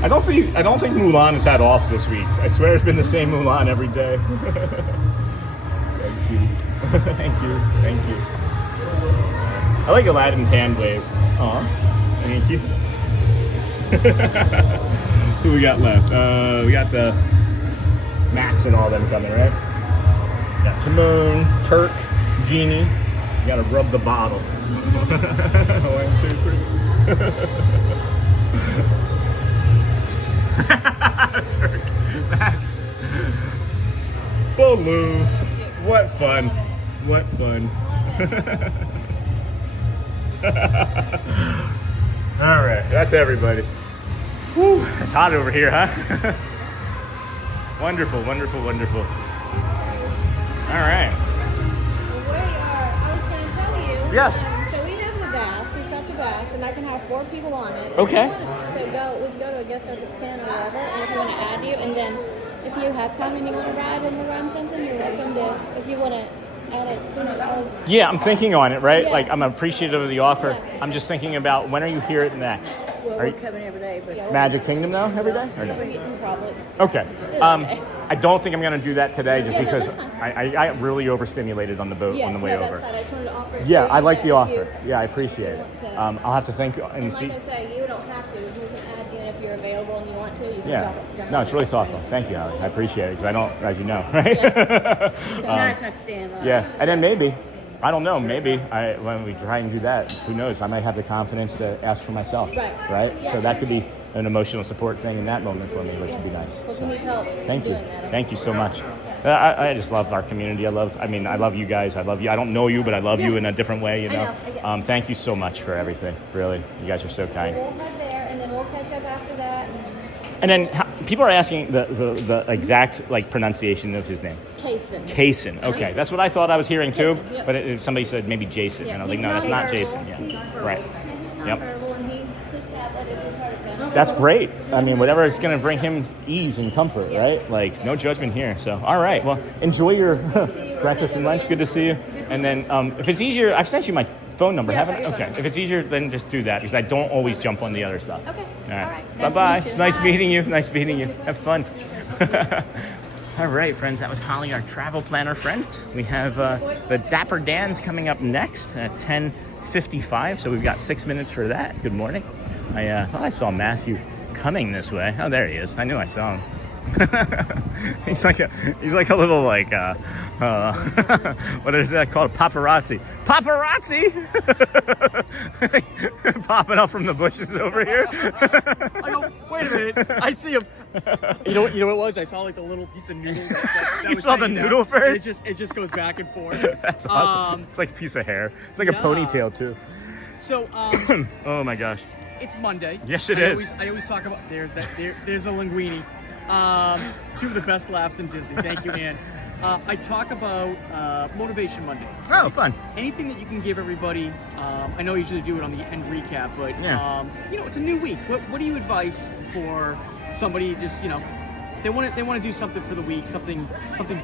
I don't think Mulan has had off this week. I swear it's been the same Mulan every day. Thank you. Thank you. Thank you. I like Aladdin's hand wave. Aw. Thank you. Who we got left? We got the Max and all them coming, right? Got Timon, Turk, Genie. You gotta rub the bottle. 1, 2, 3. Turk, Max, Baloo. What fun. What fun. All right, that's everybody. Whew, it's hot over here, huh? Wonderful, wonderful, wonderful. All right. I was going to tell you. Yes. So we have the bass. We've got the bass, and I can have 4 people on it. Okay. So we can go to a guest service 10 or whatever, and if you want to add you, and then if you have time and you want to ride when we run something, you're welcome to. If you want to add it to it. Yeah, I'm thinking on it, right? Yeah. Like, I'm appreciative of the offer. Yeah. I'm just thinking about when are you here next? Well, Are we're you coming every day, but Magic Kingdom though, every day? Or no? Probably. Okay. Okay. I don't think I'm going to do that today just Yeah, no, because that's fine. I got really overstimulated on the boat on the way over. That's fine. I just wanted to offer it Yeah, to you I like that the if offer. you- Yeah, I appreciate it. want to- I'll have to think and And see. like I say, you don't have to. We can add you, and if you're available and you want to, you can Yeah. drop it. No, it's really thoughtful. Thank you, Holly. I appreciate it because I don't, as you know, right? it's nice not to stay in line. Yeah, and then maybe, I don't know, maybe when we try and do that, who knows, I might have the confidence to ask for myself, Right. So that could be an emotional support thing in that moment for me, which would be nice. Well, if So, you need help thank you. doing that, Thank you so much. I just love our community. I love you guys. I love you. I don't know you, but I love you in a different way, you I know. know, I get it. Thank you so much for everything. Really, you guys are so kind. We'll head there, and then we'll catch up after that. And then people are asking the exact like pronunciation of his name. Kaysen. Kaysen. Okay, that's what I thought I was hearing too. Kaysen, yep. But somebody said maybe Jason, Yeah, and I was like, he's no, that's not Jason. nonverbal. He's Yeah, nonverbal. right. Yeah, he's Yep. nonverbal, and his tablet is his heart attack. That's great. I mean, whatever is going to bring him ease and comfort, right? Like, no judgment here. So, all right. Well, enjoy your breakfast and lunch. Good to see you. And then, if it's easier, I've sent you my phone number, Yeah, haven't I? I've got your Okay. phone If it's easier, then just do that because I don't always jump on the other stuff. Okay. All right. Nice to Bye-bye. meet you. It's nice Bye. meeting you. Nice meeting you. Have fun. All right, friends. That was Holly, our travel planner friend. We have the Dapper Dans coming up next at 10:55. So we've got 6 minutes for that. Good morning. I thought I saw Matthew coming this way. Oh, there he is. I knew I saw him. he's like a little like what is that called? Paparazzi. Popping up from the bushes over here. I go, wait a minute, I see him. You know what it was? I saw like the little piece of noodle. That You was saw the hanging noodle down. first? It just goes back and forth. That's awesome. It's like a piece of hair. It's like a Yeah. ponytail too. So Oh my gosh. it's Monday. Yes, it I is. I always talk about there's a linguine. 2 of the best laughs in Disney. Thank you, Ann. I talk about Motivation Monday. Oh, fun. Anything that you can give everybody. I know I usually do it on the end recap, but Yeah. it's a new week. What do you advise for somebody just they want to do something for the week, something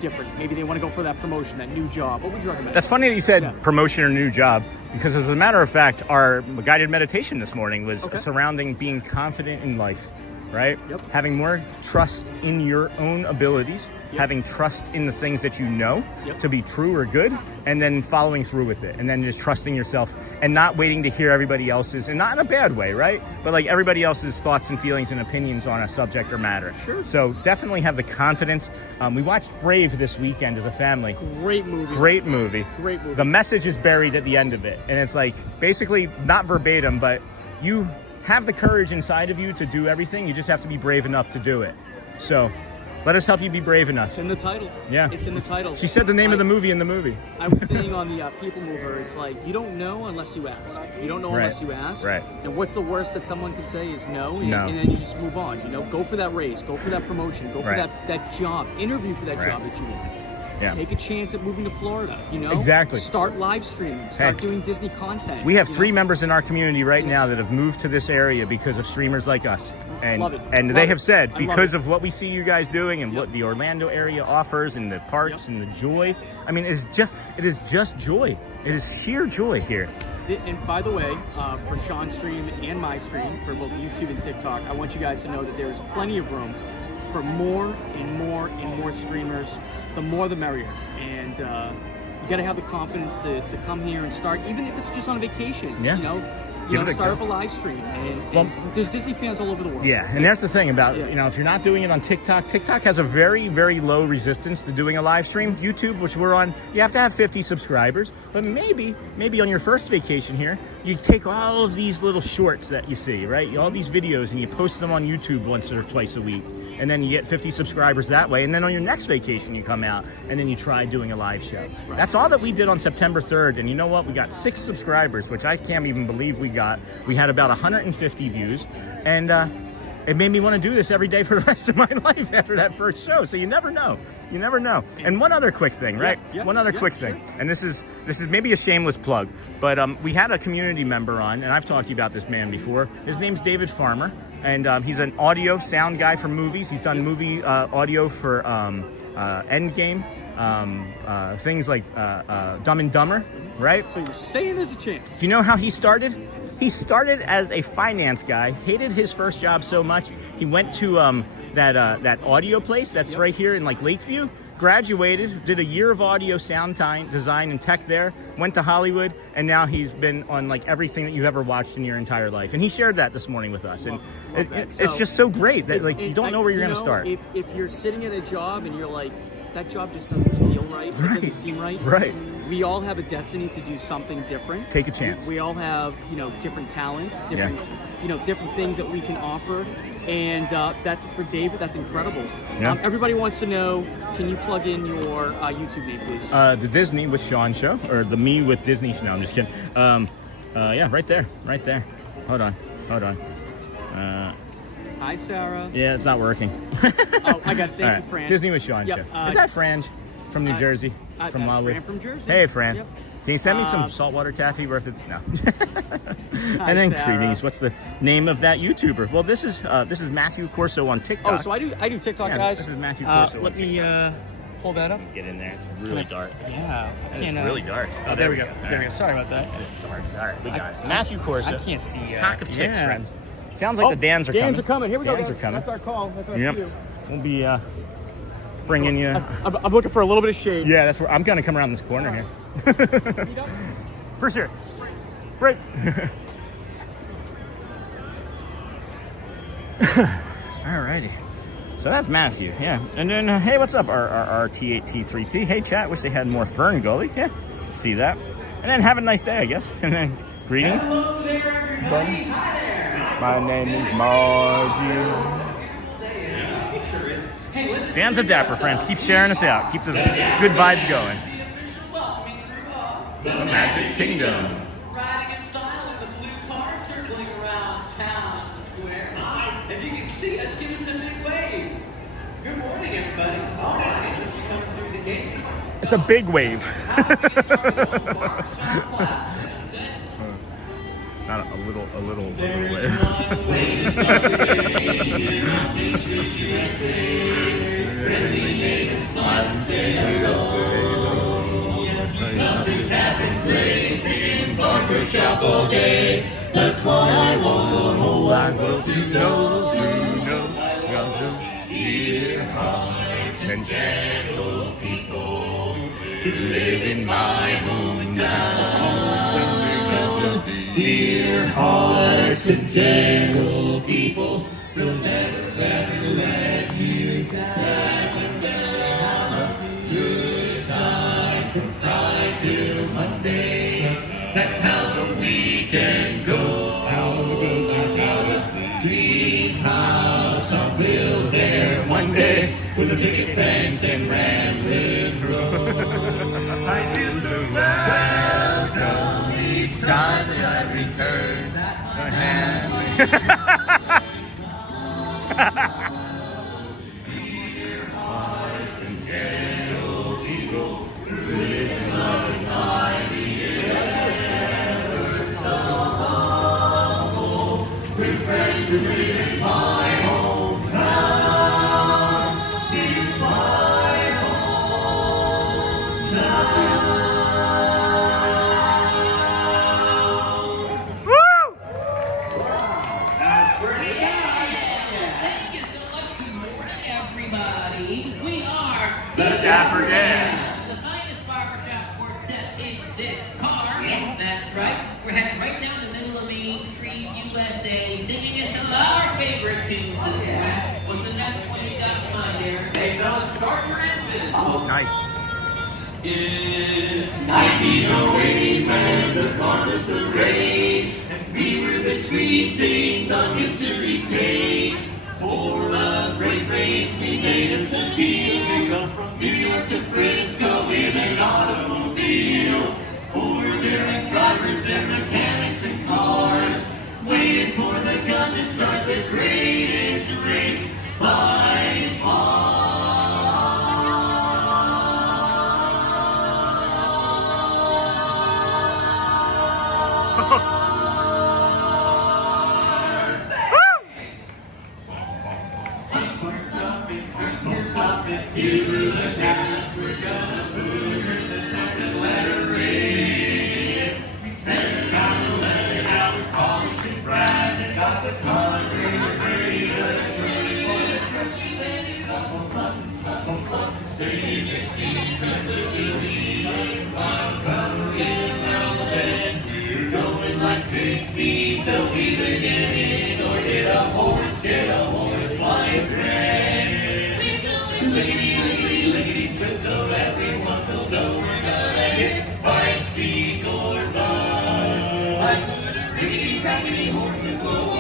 different. Maybe they want to go for that promotion, that new job. What would you recommend? That's funny that you said Yeah. promotion or new job, because as a matter of fact, our guided meditation this morning was Okay. surrounding being confident in life, right? Yep. Having more trust in your own abilities, Yep. having trust in the things that you know Yep. to be true or good, and then following through with it, and then just trusting yourself and not waiting to hear everybody else's, and not in a bad way, right? But like everybody else's thoughts and feelings and opinions on a subject or matter. Sure. So definitely have the confidence. We watched Brave this weekend as a family. Great movie. Great movie. Great movie. The message is buried at the end of it. And it's like, basically, not verbatim, but you have the courage inside of you to do everything. You just have to be brave enough to do it. So let us help you be brave enough. It's in the title. Yeah. It's in the title. She said the name of the movie in the movie. I was saying on the People Mover, it's like, you don't know unless you ask. You don't know Right. unless you ask. Right. And what's the worst that someone can say is no, and, No. and then you just move on. Go for that raise, go for that promotion, go for Right. that job, interview for that Right. job that you want. Yeah. Take a chance at moving to Florida, Exactly. Start live streaming, start Heck. doing Disney content. We have you 3 know? members in our community right now that have moved to this area because of streamers like us. And, Love it. and Love they it. have said, I love because it. of what we see you guys doing and Yep. what the Orlando area offers and the parks Yep. and the joy, I mean, it is just joy. It is sheer joy here. And by the way, for Sean's stream and my stream, for both YouTube and TikTok, I want you guys to know that there is plenty of room for more and more and more streamers. The more the merrier. And you got to have the confidence to come here and start, even if it's just on vacation. Yeah. Give it a start go. up a live stream. And Well- there's Disney fans all over the world. Yeah, and that's the thing about, Yeah. you know, if you're not doing it on TikTok, TikTok has a very, very low resistance to doing a live stream. YouTube, which we're on, you have to have 50 subscribers. But maybe on your first vacation here, you take all of these little shorts that you see, right? All these videos, and you post them on YouTube once or twice a week. And then you get 50 subscribers that way. And then on your next vacation, you come out, and then you try doing a live show. Right. That's all that we did on September 3rd. And you know what? We got 6 subscribers, which I can't even believe we got. We had about 150 views. And it made me want to do this every day for the rest of my life after that first show. So you never know. You never know. And one other quick thing, right? One other quick thing. And this is maybe a shameless plug, but we had a community member on, and I've talked to you about this man before. His name's David Farmer, and he's an audio sound guy for movies. He's done movie audio for Endgame, things like Dumb and Dumber, right? So you're saying there's a chance. Do you know how he started? He started as a finance guy, hated his first job so much, he went to that audio place that's right here in like Lakeview, graduated, did a year of audio sound design and tech there, went to Hollywood, and now he's been on like everything that you've ever watched in your entire life. And he shared that this morning with us. And it's just so great that like you don't know where you're going to start. If you're sitting at a job and you're like, that job just doesn't feel right, it doesn't seem right. Right. We all have a destiny to do something different. Take a chance. We all have, different talents, different, different things that we can offer. And that's for David, that's incredible. Yeah. Everybody wants to know, can you plug in your YouTube name, please? The Disney with Sean show, or the Me with Disney show. No, I'm just kidding. Yeah, right there. Hold on. Hi, Sarah. Yeah, it's not working. Oh, I got it. Thank All you, Fran. Disney with Sean Yep, show. Is that Franj from New Jersey? From that's Wildwood? Fran from Jersey. Hey, Fran. Yep. Can you send me some saltwater taffy worth it? No. Hi, And then Sarah. greetings. What's the name of that YouTuber? Well, this is Matthew Corso on TikTok. Oh, so I do TikTok, Yeah, guys. this is Matthew Corso on Let me pull that up. Get in there. It's really dark. Yeah. I It's can't, really dark. Oh, there we go. All There we right. go. Sorry about that. It's dark. All right, we got it. Matthew Corso. I can't see. Talk of ticks, yeah. friends. Sounds like the Dans are coming. Dans are coming. Here we go, Dans guys. are coming. That's our call. That's our Yep. cue. We'll be bringing you. I'm looking for a little bit of shade. Yeah, that's where I'm gonna come around this corner here. For sure. Break. Alrighty. So that's Matthew, yeah. And then, hey, what's up, our T8T3T? Hey, chat, wish they had more Fern Gully. Yeah, see that. And then have a nice day, I guess. And then, greetings. Hello there, everybody. Hi there. My name is Margie. Dan's a Dapper, friends. Keep sharing us out. Keep the good vibes going. The Magic Kingdom. Riding in style in the blue car, circling around town square. If you can see us, give us a big wave. Good morning, everybody. All right, as you come through the gate. It's a big wave. Not a little wave. Way to celebrate. U.S.A. Friendly neighbors smile and say hello. Nothing's happened, play, singing barbershop all day. That's why I want the whole wide world to know. Dear hearts and gentle people who live in my hometown. Dear hearts and gentle people will never ever let you down. Good time from Friday till Monday. That's how the weekend goes. How goes our house, dream house I'll build there one day with a picket fence and rambling road. I feel so welcome each time that I return. Hearts and gentle people who live in loving harmony ever so humble. With friends who live in my hometown, in my hometown. Woo! Thank you so much. Good morning, everybody. We are The Dapper Dans. the finest barbershop quartet in this car. That's right. We're heading right down the middle of Main Nice. In 1908, when the bar was the rage, and we were between things on history's page. For a great race, we made us a deal to go from New York to Frisco in an automobile. Forwards and drivers and mechanics and cars, waiting for the gun to start the greatest race by far. You the gas, we're gonna move the neck and let her rip. We sent out the letter, now we're polishing brass, and got the color ready to trade for the turkey. Then a couple buttons, stay in your seat, cause the wheelie while coming around the bend. You're going like 60, so either get in or get a horse like grand. Lickety, spin so everyone will know we're gonna hit by speed or buzz. I stood a rickety, rackety horn to blow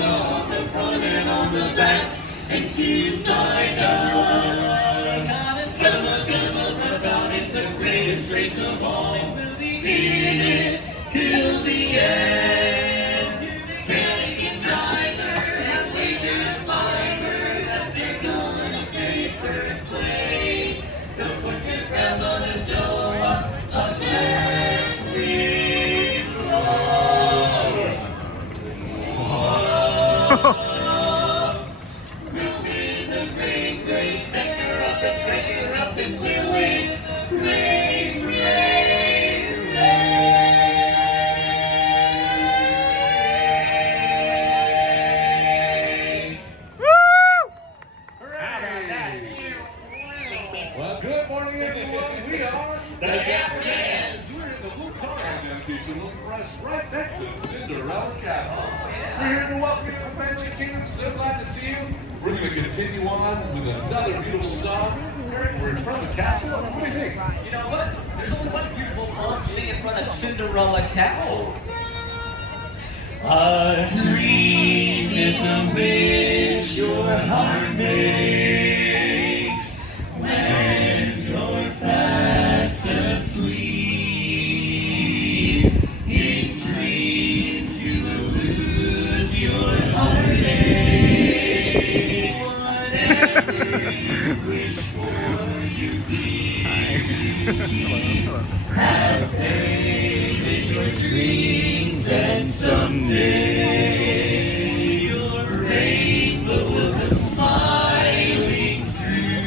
on the front and on the back, excuse my dust. Got a son of a gun run about it, the greatest race of all. We'll be in it till the end. Mechanic and driver have wagered and fiver that they're gonna take first place. So put your grandmother's door up unless we roll. We'll win the great, take her up and break her up, and we'll win the great. Well, good morning, everyone. We are The Dapper Dans. We're in the blue car dedication room fresh right next to the Cinderella Castle. We're here to welcome you to the family kingdom. So glad to see you. We're going to continue on with another beautiful song. Eric, we're in front of the castle. What do you think? You know what? There's only one beautiful song to sing in front of Cinderella Castle. A dream is a wish your heart makes when you're fast asleep. In dreams you will lose your heartaches. Whatever you wish for, you keep. Have faith in your dreams, and someday your rainbow will come smiling through.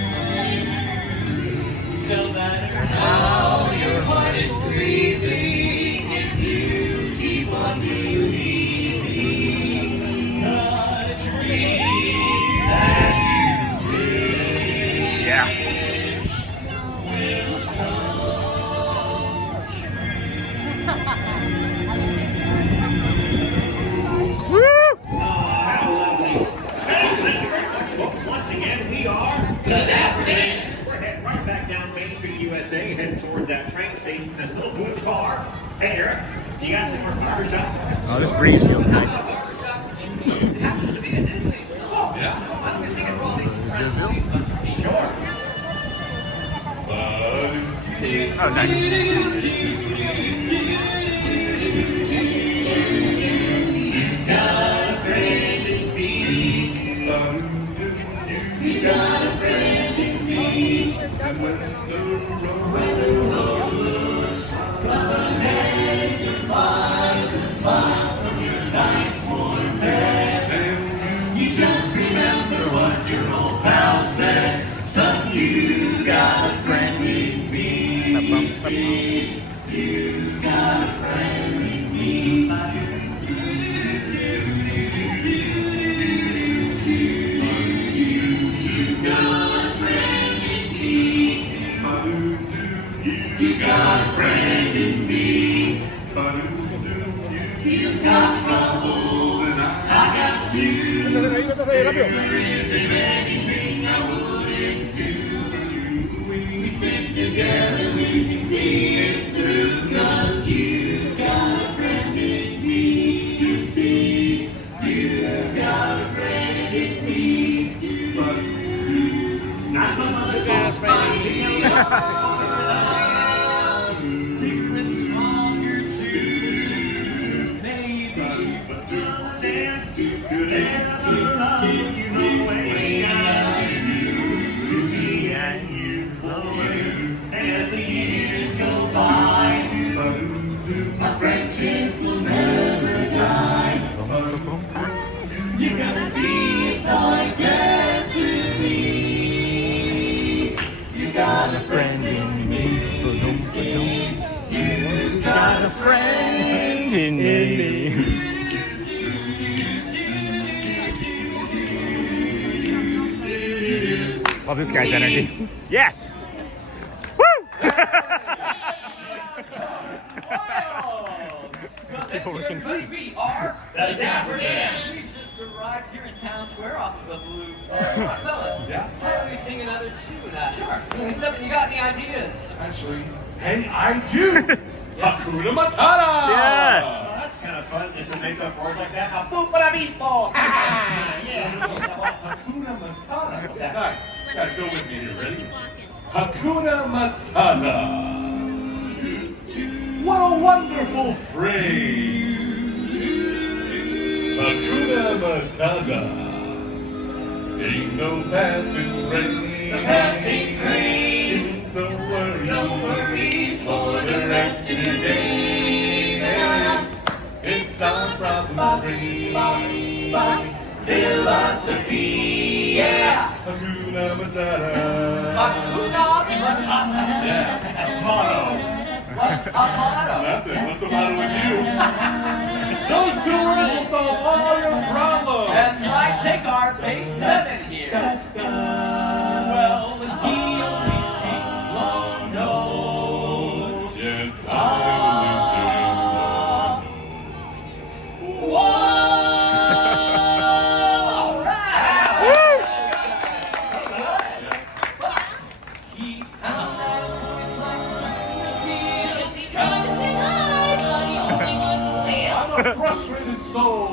No matter how your heart is grieving, if you keep on believing, the dream that you wish will come Folks, once again, we are the Dapper Dans. We're heading right back down Main Street, USA, heading towards that train station, this little blue car. Hey, Eric, you got some more barbershop? Oh, this breeze feels nice. Happens to be a Disney song. Yeah. Why don't we sing it for all these friends? Sure. Oh, nice. Got a friend in me. You got a friend in me. And when the road looks ahead, you're miles and miles from your nice warm bed. You just remember what your old pal said. Son, you got a friend in me. See, you got a friend in me. You got a friend in me. You got troubles and I got two. There isn't anything I wouldn't do. see it through, 'cause you got a friend in me. You see, you got a friend in me. Not some other got a friend in me. Secrets stronger too, maybe. But do love you the way I do. Me and you, and as the years go by, my friendship will never die. You're gonna see it's our destiny. You got a friend in me. You got a friend in me. Love this guy's energy. Yes! Woo! People were confused. We are the Dapper Dans. We just arrived here in Town Square off of the Blue. Fellas, why don't we sing another tune? Sure. Something, you got any ideas? Actually, hey, I do! Hakuna Matata! Yes! Oh, that's kind of fun. Just to make up words like that. Boop-a-da-beep-ball. Yeah. Hakuna Matata. What's that? Nice. Guys, go with me here. Ready? Hakuna Matata. What a wonderful phrase. Hakuna Matata. Ain't no passing craze. The passing craze. So worry. No worries for the rest of your day. It's our problem free philosophy, yeah. Hakuna Matata. Hakuna Matata. Yeah. That's a motto. What's a motto? Nothing. What's the matter with you? Those 2 words will solve all your problems. That's right. Take our base 7 here. Well, he only sings long notes. Yes, I only sing long notes. Whoa! All right. But he found that voice like something. He tried to sing high, but he only wants to live. I'm a frustrated soul,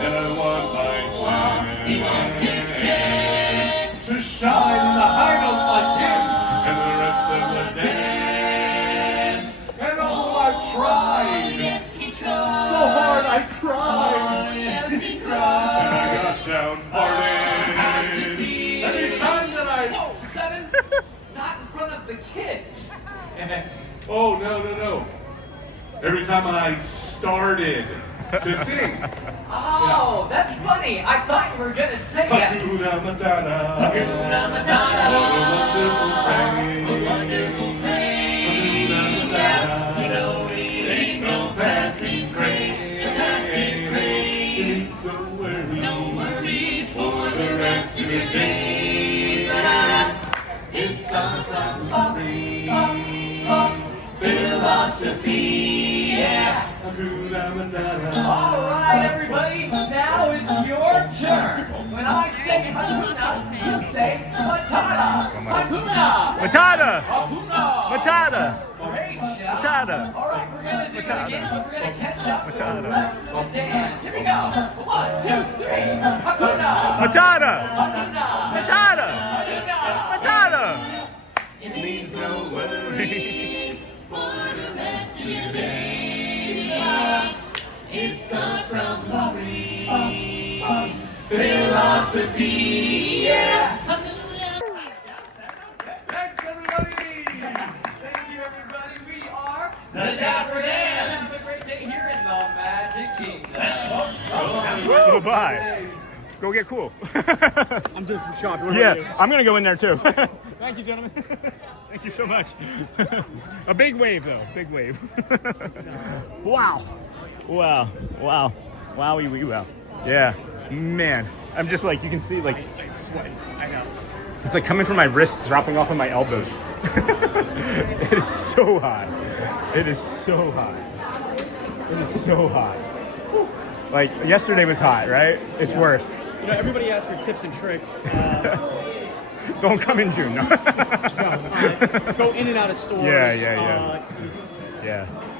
and I want my chance. He wants his chance to shine in the high notes like him and the rest of the dance. And although I've tried, yes, he tried. so hard I cried, Yes, he and cried. I got downhearted. Every time that I... Whoa, 7? Not in front of the kids. Oh, no. Every time I started to sing. Oh, that's funny. I thought you were going to say that. Hakuna Matata. Hakuna Matata. What a wonderful phrase. Yeah, you know it ain't no passing craze. The passing craze. So worry. No worries for the rest of your day. It's a philosophy, yeah. Hakuna Matata. All right, everybody, now it's your turn. When I say Hakuna, you say Matata. Hakuna. Matata! Hakuna. Matata! Great job. Matata. All right, we're going to do it Matata. again, but we're going to catch up with the Matata. rest of the dance. Here we go. 1, 2, 3. Hakuna. Matata! Hakuna. Matata! Hakuna. Matata! It means no worries for the rest of your day. It's a philosophy, yeah. Thanks, everybody. Thank you, everybody. We are The Dapper Dans. Have a great day here in the Magic Kingdom. Oh, bye. Go get cool. I'm doing some shopping. What Yeah, about you? I'm gonna go in there too. Thank you, gentlemen. Thank you so much. A big wave, though. Big wave. Wow. Wow. Wow. Wowie wee wow. Yeah. Man. I'm just like, you can see, like, I'm sweating. I know. it's like coming from my wrists, dropping off of my elbows. It is so hot. It is so hot. It is so hot. Like, yesterday was hot, right? It's worse. You know, everybody asks for tips and tricks. Don't come in June. No. Go in and out of stores. Yeah,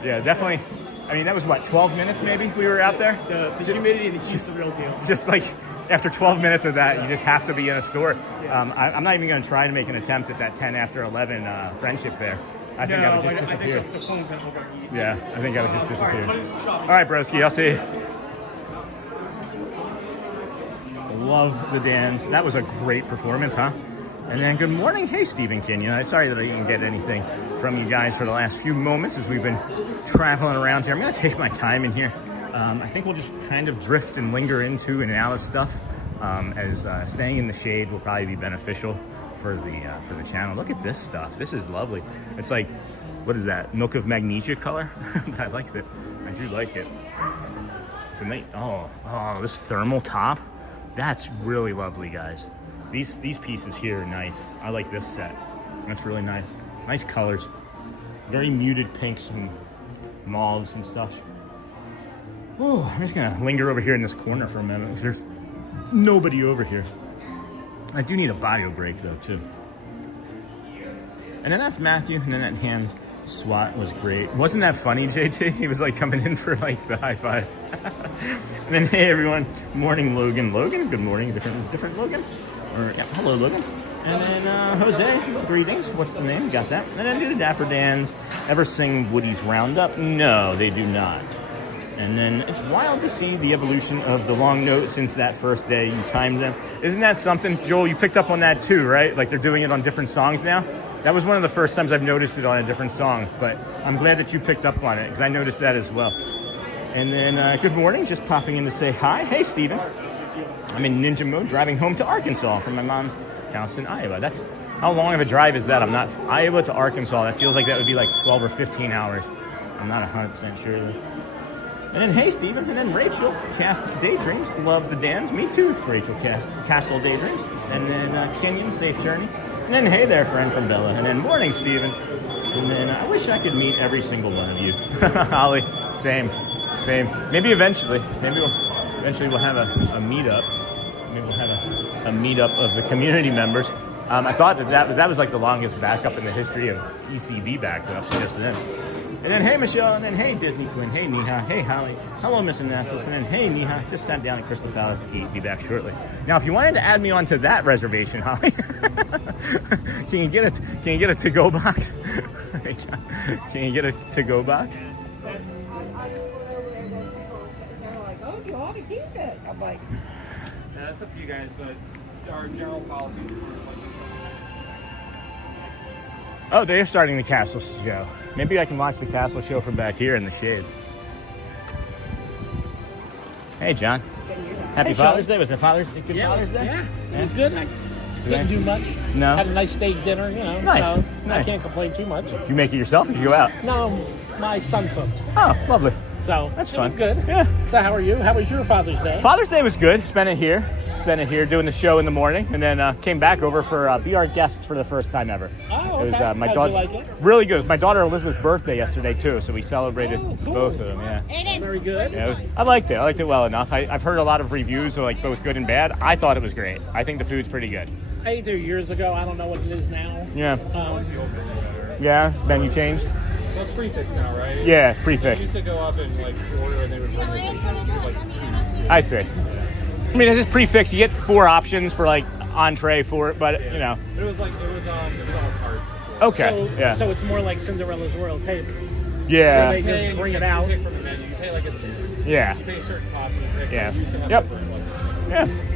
definitely. I mean, that was what, 12 minutes maybe we were out there? The humidity and the heat's the real deal. Just like after 12 minutes of that, you just have to be in a store. I'm not even going to try to make an attempt at that 10 after 11 friendship there. I think I would just disappear. I think the phone's going to overheat. Yeah, I think I would just disappear. All right, broski, I'll see you. Love the dance. That was a great performance, huh? And then good morning. Hey, Stephen Kenyon. I'm sorry that I didn't get anything from you guys for the last few moments as we've been traveling around here. I'm going to take my time in here. I think we'll just kind of drift and linger into and out of stuff as staying in the shade will probably be beneficial for the channel. Look at this stuff. This is lovely. It's like, what is that? Milk of magnesia color? I like it. I do like it. It's a nice, oh, this thermal top. That's really lovely, guys. These pieces here are nice. I like this set. That's really nice. Nice colors. Very muted pinks and mauves and stuff. Oh, I'm just gonna linger over here in this corner for a minute because there's nobody over here. I do need a bio break though too. And then that's Matthew, and then that hand swat was great. Wasn't that funny, JT? He was like coming in for like the high five. And then hey everyone, morning Logan. Logan, good morning. Different Logan? Or yeah, hello Logan. And then Jose, greetings. What's the name? Got that. And then do the Dapper Dans. Ever sing Woody's Roundup? No, they do not. And then it's wild to see the evolution of the long note since that first day you timed them. Isn't that something? Joel, you picked up on that too, right? Like they're doing it on different songs now? That was one of the first times I've noticed it on a different song, but I'm glad that you picked up on it because I noticed that as well. And then good morning, just popping in to say hi. Hey, Steven. I'm in ninja mode driving home to Arkansas from my mom's house in Iowa. That's how long of a drive is that? I'm not Iowa to Arkansas. That feels like that would be like 12 or 15 hours. I'm not 100% sure. And then hey Steven, and then Rachel, Cast Daydreams, love the Dans. Me too, Rachel Castle Daydreams. And then Kenyon, safe journey. And then hey there, friend from Bella. And then morning Steven. And then I wish I could meet every single one of you. Holly, same. Maybe eventually. Maybe we'll have a meetup. Maybe we'll have a meetup of the community members. I thought that was like the longest backup in the history of ECB backups just then. And then, hey, Michelle, and then, hey, Disney Twin, hey, Neha, hey, Holly, hello, Miss Anastas, and then, hey, Neha, just sat down at Crystal Palace to eat, be back shortly. Now, if you wanted to add me onto that reservation, Holly, can you get a to-go box? Can you get a to-go box? They're like, oh, you ought to keep it. I'm like, That's up to you guys, but our general policy is Oh, they're starting the castle show. Maybe I can watch the castle show from back here in the shade. Hey, John. Happy Father's Day. Was it Father's Day? Good Father's Day? Yeah, it was good. I didn't do much. No. Had a nice steak dinner, you know. Nice. So Nice. I can't complain too much. Did you make it yourself or did you go out? No, my son cooked. Oh, lovely. So That's it fun. was good. Yeah. So how are you? How was your Father's Day? Father's Day was good. Spent it here doing the show in the morning, and then came back over for be our guest for the first time ever. Oh, okay. It was my How'd daughter. you like it? Really good. It was my daughter Elizabeth's birthday yesterday too, so we celebrated cool. both of them. Yeah. Very good. Yeah, I liked it. I liked it well enough. I've heard a lot of reviews of like both good and bad. I thought it was great. I think the food's pretty good. I ate there years ago. I don't know what it is now. Yeah. Yeah. Then you changed. Well, it's prefixed now, right? Yeah, it's We prefixed. used to go up and like order, and they would bring us like choose. I see. I mean, it's just prefix. You get 4 options for like entree for it, but you know. It was on a cart. Okay. Yeah. So it's more like Cinderella's Royal Table. Yeah. Where they just bring it out. You pick from the menu. You pay like a. Yeah. You pay a certain cost and you pick. Yeah. We used to have Yep. different, like,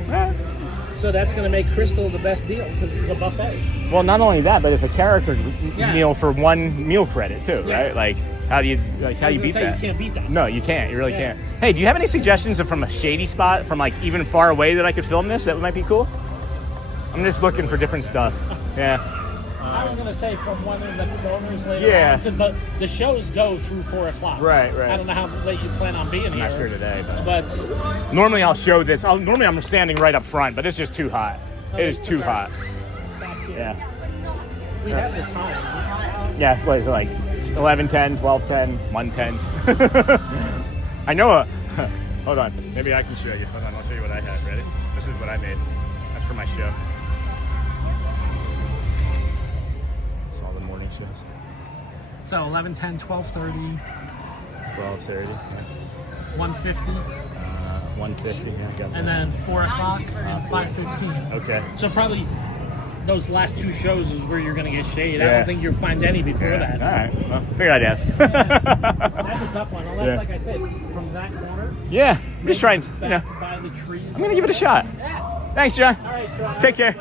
Yeah. So that's going to make Crystal the best deal because it's a buffet. Well, not only that, but it's a character Yeah. meal for 1 meal credit too, Yeah. right? Like, how do you I was beat gonna say, that? You can't beat that. No, you can't. You really Yeah. can't. Hey, do you have any suggestions from a shady spot from like even far away that I could film this? That might be cool. I'm just looking for different stuff. Yeah. I was going to say from one of the corners later Yeah. because the shows go through 4 o'clock. Right. I don't know how late you plan on being I'm here. not sure today, But normally I'll show this. Normally I'm standing right up front, but it's just too hot. It is too hot. stop here. Yeah. We have the time. Yeah. What is it like? 11:10, 12:10, 1:10. I know. Hold on. Maybe I can show you. Hold on. I'll show you what I had. Ready? This is what I made. That's for my show. shows? So 11, 10, 12:30, 12:30. Yeah. 1:50, 1:50. Yeah, got that. and then 4 o'clock and 5:15. Okay. So probably those last 2 shows is where you're going to get shade. I Yeah. don't think you'll find any before that. All right. Well, figured I'd ask. That's a tough one. Unless, Yeah. like I said, from that corner. Yeah. I'm just trying, you know. By the trees. I'm going to give it a shot. Thanks, John. All right, Sean. Take care.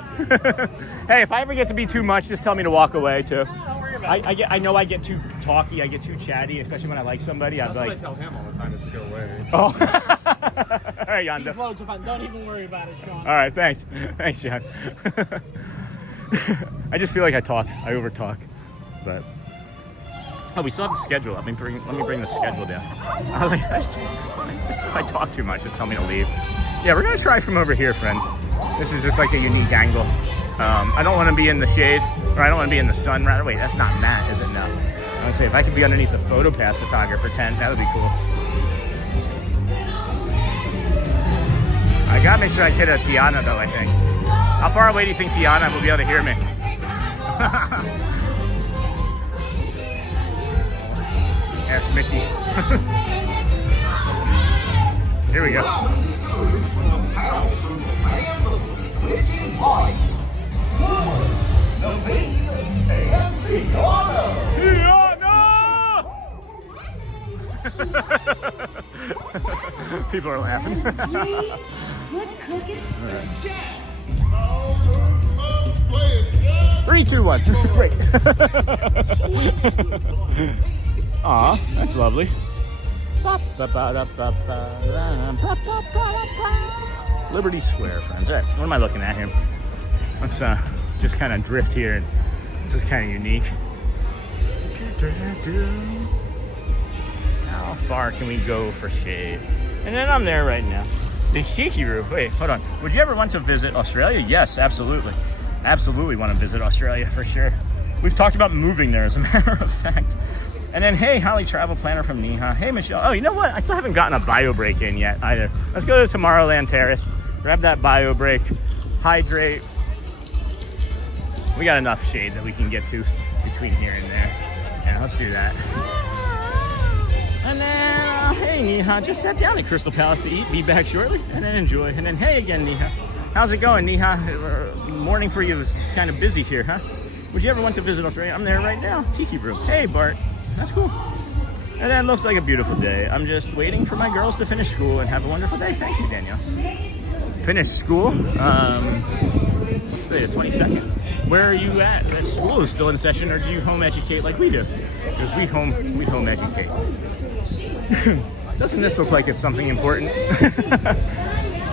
Hey, if I ever get to be too much, just tell me to walk away, too. Don't worry about it. I know I get too talky, I get too chatty, especially when I like somebody. That's I'd what like. I tell him all the time is to go away. Oh. All right, Yonda. He's loads of fun. Don't even worry about it, Sean. All right, thanks. Thanks, John. I just feel like I talk. I over talk. But oh, we still have the schedule. Let me bring the schedule down. Just if I talk too much, just tell me to leave. Yeah, we're gonna try from over here, friends. This is just like a unique angle. I don't want to be in the shade, or I don't want to be in the sun. Right away, that's not Matt, is it? No. I would say if I could be underneath the PhotoPass photographer tent, that would be cool. I gotta make sure I hit a Tiana though, I think. How far away do you think Tiana will be able to hear me? Ask Mickey. Here we go. People are laughing. 3, 2, 1. Great. Aw, that's lovely. Liberty Square, friends. All right, what am I looking at here? Let's just kind of drift here. And this is kind of unique. How far can we go for shade? And then I'm there right now. The Tiki Room. Wait, hold on. Would you ever want to visit Australia? Yes, absolutely. Absolutely want to visit Australia for sure. We've talked about moving there, as a matter of fact. And then, hey, Holly, travel planner from Neha. Hey, Michelle. Oh, you know what? I still haven't gotten a bio break in yet either. Let's go to Tomorrowland Terrace, grab that bio break, hydrate. We got enough shade that we can get to between here and there. Yeah, let's do that. And then, hey, Neha, just sat down at Crystal Palace to eat. Be back shortly, and then enjoy. And then, hey again, Neha. How's it going, Neha? Morning for you is kind of busy here, huh? Would you ever want to visit Australia? I'm there right now. Tiki Room. Hey, Bart. That's cool. And then looks like a beautiful day. I'm just waiting for my girls to finish school and have a wonderful day. Thank you, Danielle. Finish school? What's the 22nd? Where are you at? That school is still in session, or do you home educate like we do? Because we home educate. Doesn't this look like it's something important?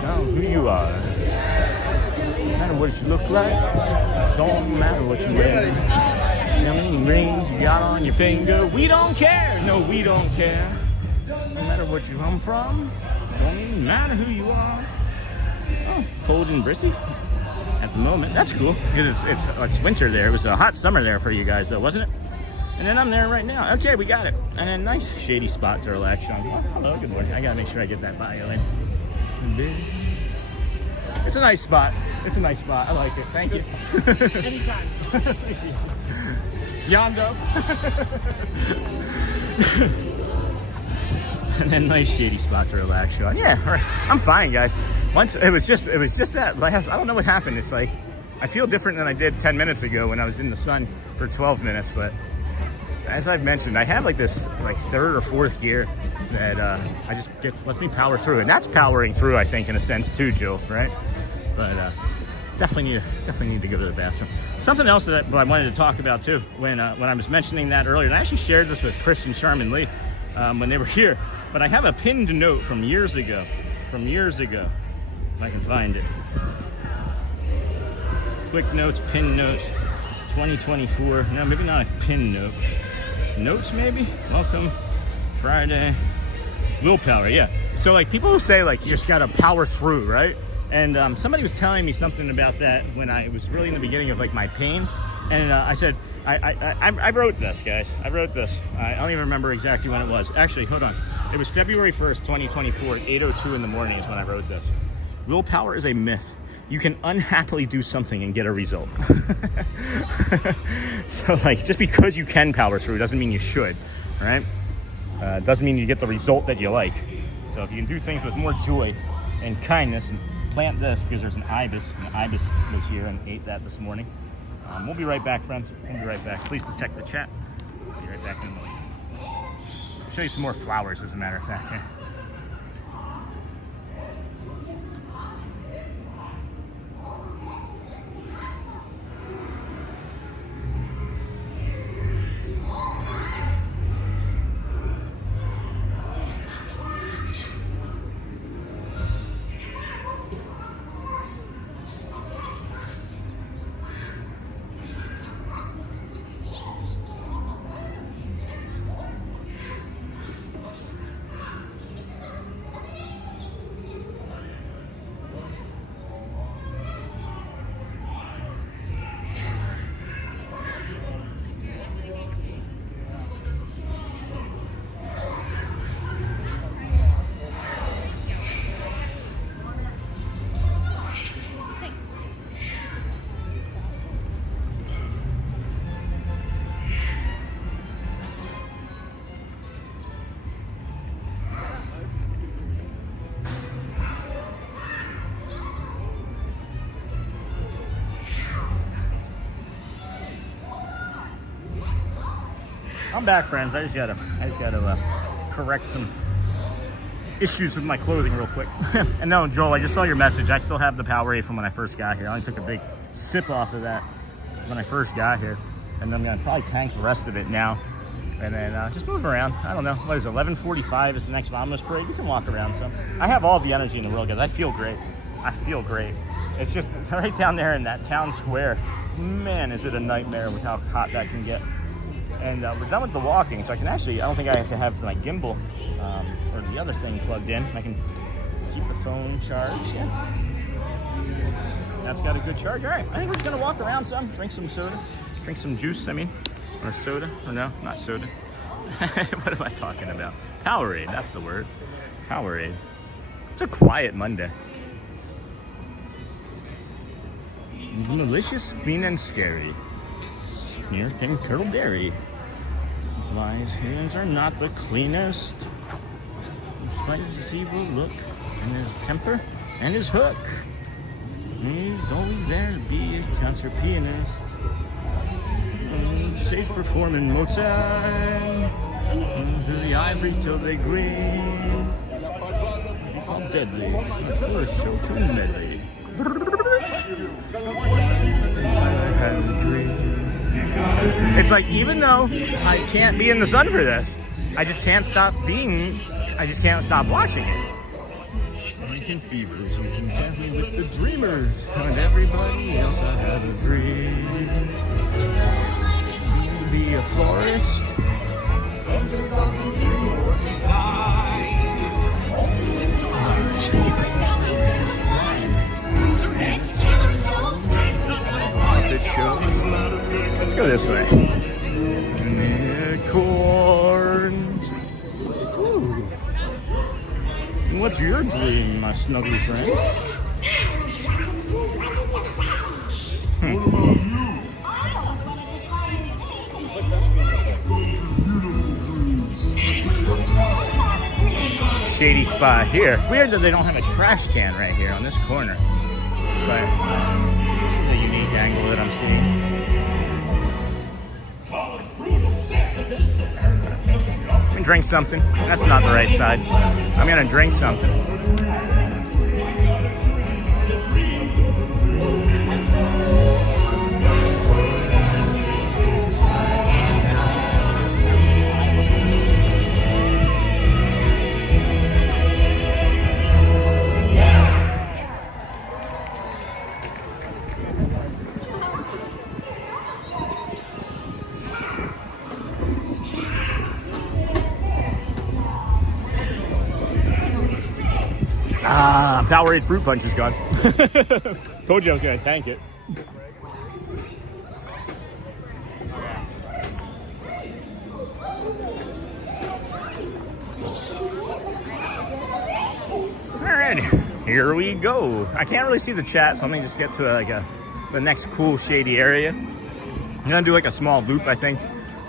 Know who you are. No matter what you look like, don't matter what you wear. How many rings you got on your finger? We don't care. No, we don't care. No matter what you come from, don't even matter who you are. Oh, cold and brissy at the moment. That's cool because it's winter there. It was a hot summer there for you guys though, wasn't it? And then I'm there right now. Okay, we got it. And a nice shady spot to relax on. Oh, hello, good morning. I gotta make sure I get that bio in. It's a nice spot. It's a nice spot. I like it. Thank you. Anytime. Yondo. And then nice shady spot to relax on. Yeah, all right. I'm fine, guys. Once it was just that last. I don't know what happened. It's like I feel different than I did 10 minutes ago when I was in the sun for 12 minutes. But as I've mentioned, I have like this third or fourth gear that I just lets me power through, and that's powering through, I think, in a sense too, Jill. Right? But definitely need to go to the bathroom. Something else that I wanted to talk about too, when I was mentioning that earlier, and I actually shared this with Chris and Charmin Lee when they were here. But I have a pinned note from years ago. If I can find it. Quick notes, pin notes, 2024. No, maybe not a pin note. Notes maybe? Welcome, Friday. Willpower, yeah. So like people will say like you just gotta power through, right? And somebody was telling me something about that when I was really in the beginning of like my pain. And I said, I wrote this, guys. I wrote this. I don't even remember exactly when it was. Actually, hold on. It was February 1st, 2024 at 8:02 in the morning is when I wrote this. Willpower is a myth. You can unhappily do something and get a result. So like, just because you can power through doesn't mean you should, right? Doesn't mean you get the result that you like. So if you can do things with more joy and kindness, and plant this, because there's an ibis. An ibis was here and ate that this morning. We'll be right back, friends. We'll be right back. Please protect the chat. We'll be right back in a moment. I'll show you some more flowers, as a matter of fact. Here. I'm back, friends. I just gotta correct some issues with my clothing real quick. And no, Joel, I just saw your message. I still have the Powerade from when I first got here. I only took a big sip off of that when I first got here, and I'm gonna probably tank the rest of it now, and then just move around. I don't know, what is it, 11:45 is the next Romulus parade. You can walk around some. I have all the energy in the world, guys. I feel great. I feel great. It's just right down there in that town square. Man, is it a nightmare with how hot that can get. And we're done with the walking, so I can actually, I don't think I have to have my gimbal or the other thing plugged in. I can keep the phone charged. Yeah. That's got a good charge. All right, I think we're just gonna walk around some, drink some soda, drink some juice, I mean, or soda, or no, not soda. What am I talking about? Powerade, that's the word. Powerade. It's a quiet Monday. It's malicious, mean, and scary. Here came Turtle Dairy. His hands are not the cleanest, despite his evil look and his temper and his hook. He's always there to be a concert pianist, safe for forming Mozart, to the ivory till they green. He called deadly, for a show to medley. I had a dream. It's like, even though I can't be in the sun for this, I just can't stop watching it. Making fevers, making gently with the dreamers, and everybody else I have a dream. Be a florist. Let's go this way. Unicorns. Ooh. What's your dream, my snuggly friend? Shady spot here. Weird that they don't have a trash can right here on this corner. But this is a unique angle that I'm seeing. I'm gonna drink something. That's not the right side. I'm gonna drink something. Powerade fruit punch is gone. Told you I was gonna tank it. Alright, here we go. I can't really see the chat, so I'm gonna just get to the next cool shady area. gonna do like a small loop, I think,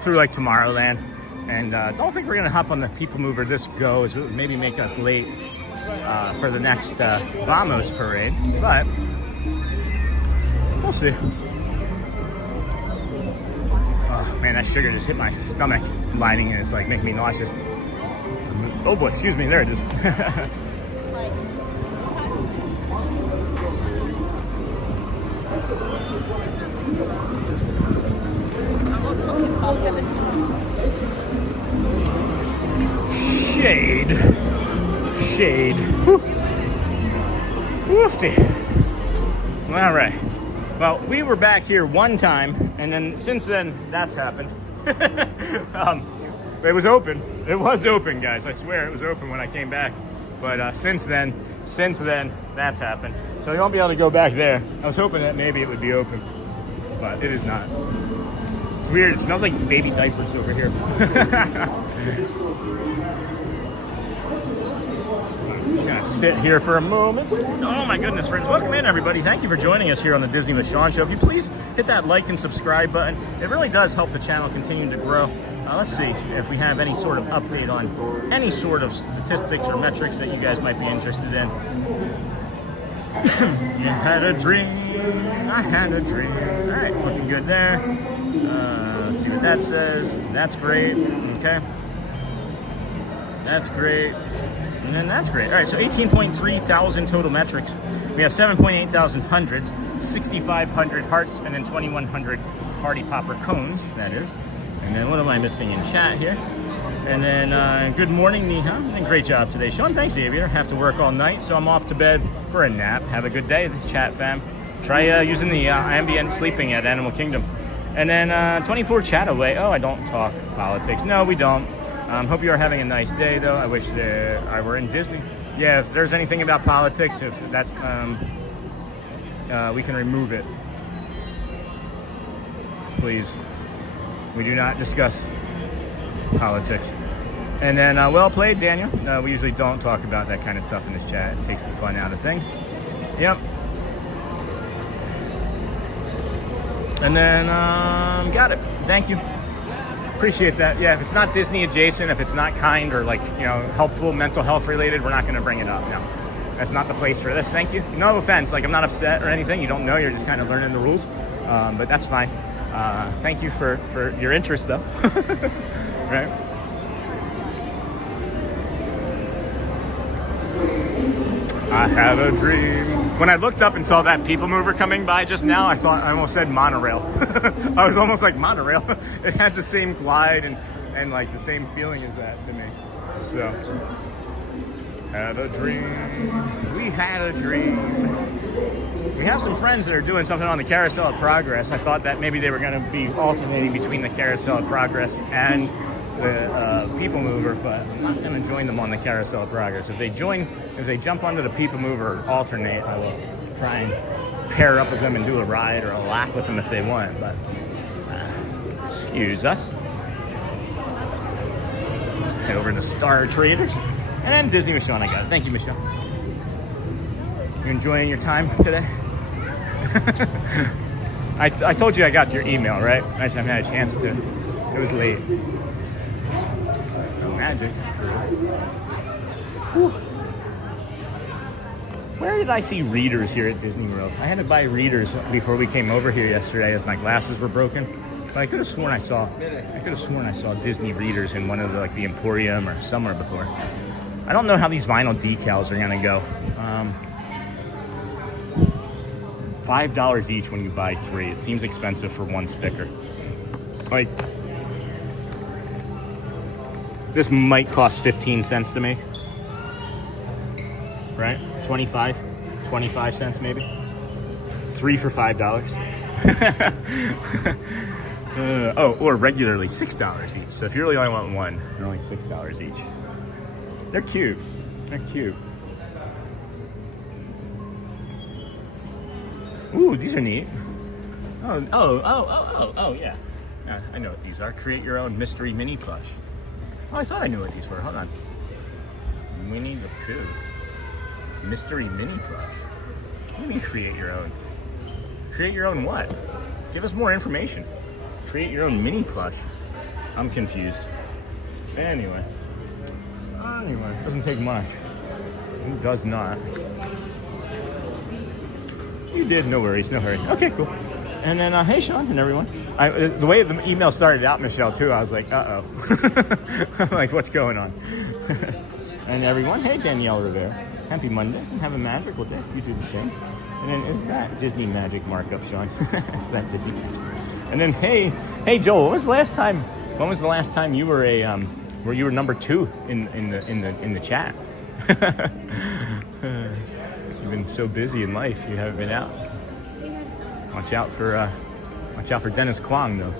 through like Tomorrowland. And don't think we're gonna hop on the People Mover this go, as it would maybe make us late for the next Vamos parade, but we'll see. Oh man, that sugar just hit my stomach lining and it's like making me nauseous. Oh boy, excuse me, there it is. Shade. Woo. Woofty. All right. Well, we were back here one time, and then since then, that's happened. It was open. It was open, guys. I swear it was open when I came back. But since then, that's happened. So you won't be able to go back there. I was hoping that maybe it would be open, but it is not. It's weird. It smells like baby diapers over here. Gonna sit here for a moment. Oh my goodness, friends. Welcome in, everybody. Thank you for joining us here on the Disney with Sean show. If you please hit that like and subscribe button. It really does help the channel continue to grow. Let's see if we have any sort of update on any sort of statistics or metrics that you guys might be interested in. You had a dream, I had a dream. All right, looking good there. Let's see what that says. That's great. Okay. That's great. And then that's great. All right, so 18.3 thousand total metrics. We have 7.8 thousand hundreds, 6,500 hearts, and then 2,100 party popper cones, that is. And then what am I missing in chat here? And then good morning, Neha. And great job today. Sean, thanks, Xavier. Have to work all night, so I'm off to bed for a nap. Have a good day, chat fam. Try using the ambient sleeping at Animal Kingdom. And then 24 chat away. Oh, I don't talk politics. No, we don't. Hope you are having a nice day, though. I wish that I were in Disney. Yeah, if there's anything about politics, if that's we can remove it. Please. We do not discuss politics. And then, well played, Daniel. We usually don't talk about that kind of stuff in this chat. It takes the fun out of things. Yep. And then, got it. Thank you. Appreciate that. Yeah, if it's not Disney adjacent, if it's not kind or like, you know, helpful, mental health related, we're not going to bring it up. No, that's not the place for this. Thank you. No offense. Like, I'm not upset or anything. You don't know. You're just kind of learning the rules. But that's fine. Thank you for your interest, though. Right? I had a dream. When I looked up and saw that People Mover coming by just now, I almost said monorail. I was almost like monorail. It had the same glide and like the same feeling as that to me. So, had a dream. We had a dream. We have some friends that are doing something on the Carousel of Progress. I thought that maybe they were going to be alternating between the Carousel of Progress and the People Mover, but I'm not going to join them on the Carousel of Progress. If they jump onto the People Mover or alternate, I will try and pair up with them and do a ride or a lap with them if they want, but excuse us. Head over to Star Traders and then Disney with Sean. I got it. Thank you, Michelle. You enjoying your time today? I told you I got your email, right? I just haven't had a chance to. It was late. No magic. Whew. Where did I see readers here at Disney World? I had to buy readers before we came over here yesterday as my glasses were broken. But I could have sworn I saw Disney readers in one of the Emporium or somewhere before. I don't know how these vinyl decals are gonna go. $5 each when you buy 3. It seems expensive for one sticker. Like, this might cost 15 cents to make. Right? 25 cents maybe. 3 for $5. Or regularly $6 each. So if you really only want one, they're only $6 each. They're cute. They're cute. Ooh, these are neat. Oh, yeah. I know what these are. Create your own mystery mini plush. Oh, I thought I knew what these were. Hold on. Winnie the Pooh. Mystery mini plush. What do you mean create your own? Create your own what? Give us more information. create your own mini plush. I'm confused. Anyway, doesn't take much. It does not. You did, no worries, no hurry. Okay, cool. And then, hey, Sean and everyone. The way the email started out, Michelle, too, I was like, uh-oh. I'm like, what's going on? And everyone, hey, Danielle Rivera. Happy Monday, and have a magical day. You do the same. And then, is that Disney Magic markup, Sean? Is that Disney Magic? And then, hey, Joel, when was the last time you were where you were number 2 in the chat? You've been so busy in life, you haven't been out. Watch out for Dennis Kwong, though.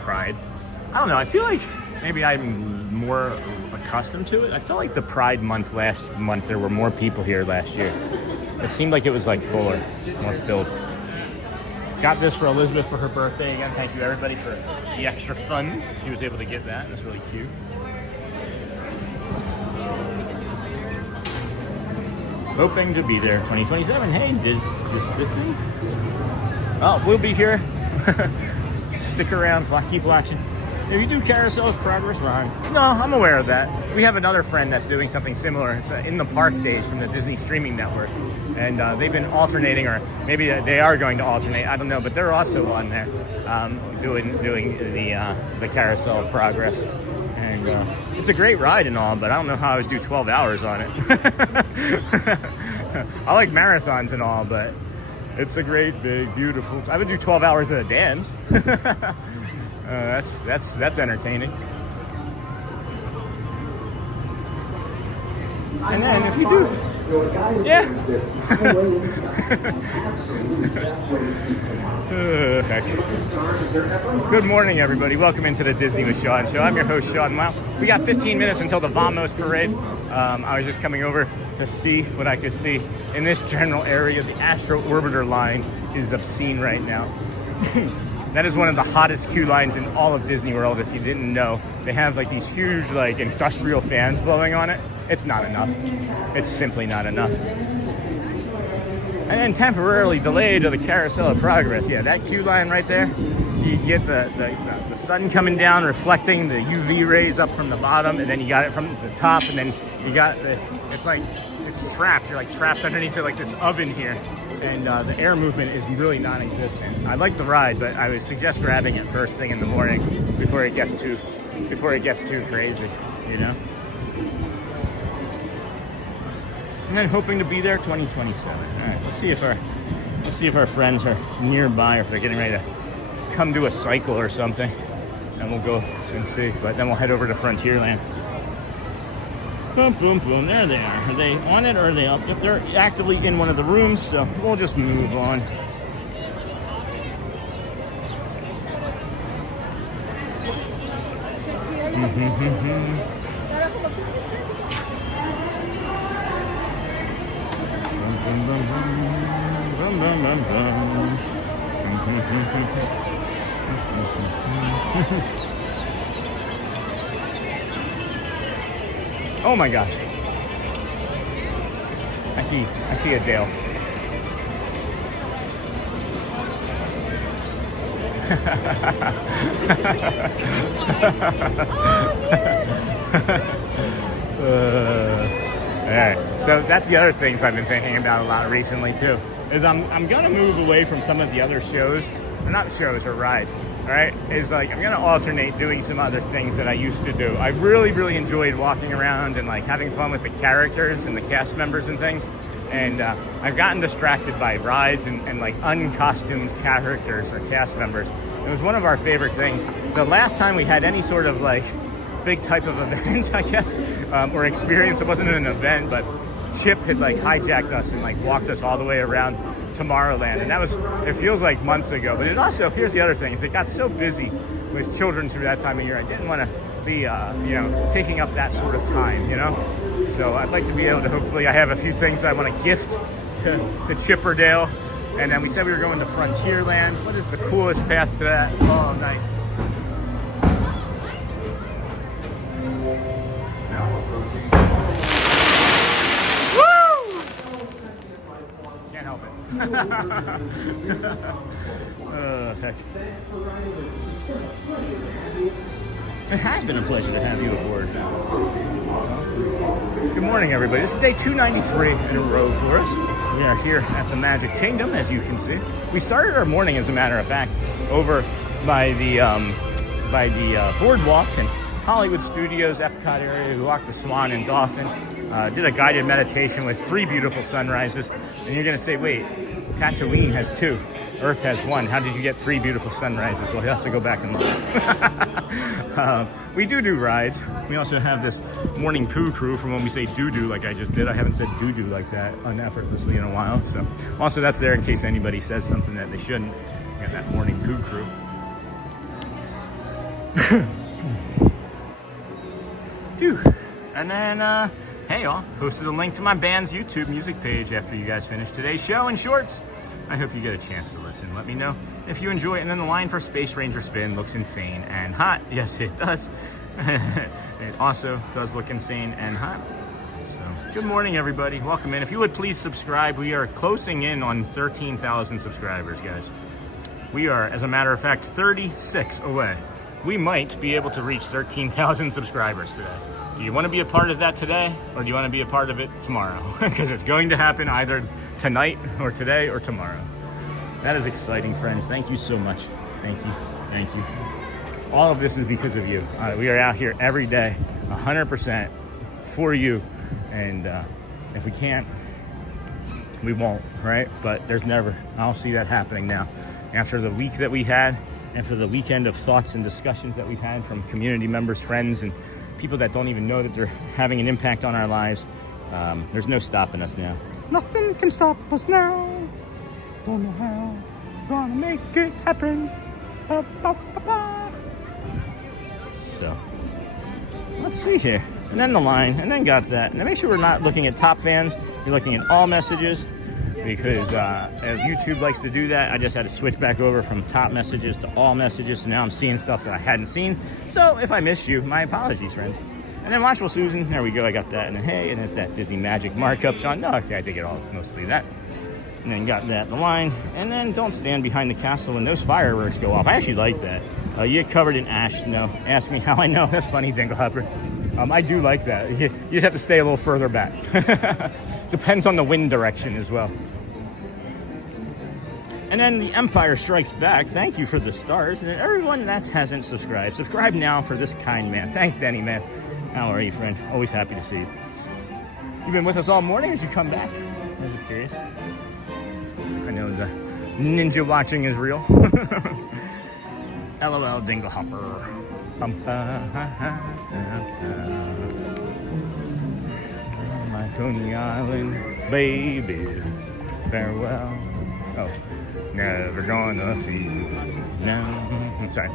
Pride. I don't know. I feel like maybe I'm more accustomed to it. I felt like the Pride month last month, there were more people here last year. It seemed like it was like fuller, more filled. Got this for Elizabeth for her birthday. Again, thank you everybody for the extra funds. She was able to get that. That's really cute. Hoping to be there 2027. Hey, Disney. Oh, we'll be here. Stick around, keep watching. If you do Carousel of Progress, Ron. No, I'm aware of that. We have another friend that's doing something similar. It's in the Park Days from the Disney Streaming Network. And they've been alternating, or maybe they are going to alternate. I don't know, but they're also on there doing the Carousel of Progress. And it's a great ride and all, but I don't know how I would do 12 hours on it. I like marathons and all, but it's a great, big, beautiful. I would do 12 hours at a dance. That's entertaining. And then if you do, yeah. Heck. Good morning, everybody. Welcome into the Disney with Sean show. I'm your host, Sean Wow. We got 15 minutes until the Vamos parade. I was just coming over to see what I could see in this general area. The Astro Orbiter line is obscene right now. That is one of the hottest queue lines in all of Disney World. If you didn't know, they have like these huge like industrial fans blowing on it. It's not enough. It's simply not enough. And then temporarily delayed to the Carousel of Progress. Yeah, that queue line right there. You get the sun coming down, reflecting the UV rays up from the bottom, and then you got it from the top, and then you got it's trapped. You're like trapped underneath it, like this oven here. And the air movement is really non-existent. I like the ride, but I would suggest grabbing it first thing in the morning before it gets too crazy, you know. And then hoping to be there 2027. All right, let's see if our friends are nearby, or if they're getting ready to come to a cycle or something, and we'll go and see. But then we'll head over to Frontierland. Boom, boom, boom. There they are. Are they on it or are they up? Yep, they're actively in one of the rooms, so we'll just move on. Oh my gosh. I see a Dale. All right. So that's the other things I've been thinking about a lot recently too. Is I'm gonna move away from some of the other shows, or not shows or rides. All right, is like I'm gonna alternate doing some other things that I used to do. I really enjoyed walking around and like having fun with the characters and the cast members and things. And I've gotten distracted by rides and like uncostumed characters or cast members. It was one of our favorite things. The last time we had any sort of like big type of event, I guess, or experience, it wasn't an event, but Chip had like hijacked us and like walked us all the way around Tomorrowland, and that was, it feels like months ago. But it also, here's the other thing, is it got so busy with children through that time of year, I didn't want to be taking up that sort of time, you know. So I'd like to be able to, hopefully I have a few things that I want to gift to Chipperdale. And then we said we were going to Frontierland. What is the coolest path to that? Oh, nice. Woo! Can't help it. Heck. It has been a pleasure to have you aboard. Good morning, everybody. This is day 293 in a row for us. We are here at the Magic Kingdom, as you can see. We started our morning, as a matter of fact, over by the BoardWalk and Hollywood Studios, EPCOT area. We walked the Swan and Dolphin. Did a guided meditation with 3 beautiful sunrises. And you're going to say, wait, Tatooine has 2. Earth has 1. How did you get 3 beautiful sunrises? Well, you have to go back and look. We do rides. We also have this morning poo crew from when we say doo-doo like I just did. I haven't said doo-doo like that uneffortlessly in a while. So also that's there in case anybody says something that they shouldn't. We got that morning poo crew. And then, hey y'all, posted a link to my band's YouTube music page after you guys finish today's show in shorts. I hope you get a chance to listen. Let me know if you enjoy it. And then the line for Space Ranger Spin looks insane and hot. Yes, it does. It also does look insane and hot. So, good morning, everybody. Welcome in. If you would please subscribe. We are closing in on 13,000 subscribers, guys. We are, as a matter of fact, 36 away. We might be able to reach 13,000 subscribers today. Do you want to be a part of that today, or do you want to be a part of it tomorrow? Because it's going to happen either tonight or today or tomorrow. That is exciting, friends. Thank you so much. Thank you. Thank you. All of this is because of you. We are out here every day, 100% for you. And if we can't, we won't, right? But there's never, I'll see that happening now. After the week that we had, after the weekend of thoughts and discussions that we've had from community members, friends, and people that don't even know that they're having an impact on our lives, there's no stopping us now. Nothing can stop us now. Don't know how. Gonna make it happen. Ba, ba, ba, ba. So, let's see here. And then the line, and then got that. And then make sure we're not looking at top fans. You're looking at all messages, because as YouTube likes to do that, I just had to switch back over from top messages to all messages. So now I'm seeing stuff that I hadn't seen. So if I missed you, my apologies, friends. And then Watchful Susan, there we go, I got that. And then, hey, and it's that Disney Magic markup, Sean. No, okay, I did get all, mostly that. And then got that, the line. And then don't stand behind the castle when those fireworks go off. I actually like that. You get covered in ash snow. Ask me how I know. That's funny, Dinglehopper. I do like that. You just have to stay a little further back. Depends on the wind direction as well. And then The Empire Strikes Back. Thank you for the stars. And everyone that hasn't subscribed, subscribe now for this kind man. Thanks, Denny, man. How are you, friend? Always happy to see you. You've been with us all morning as you come back? I'm just curious. I know the ninja watching is real. LOL, Dinglehopper. My Coney Island, baby, farewell. Oh, never gonna see you now. Sorry.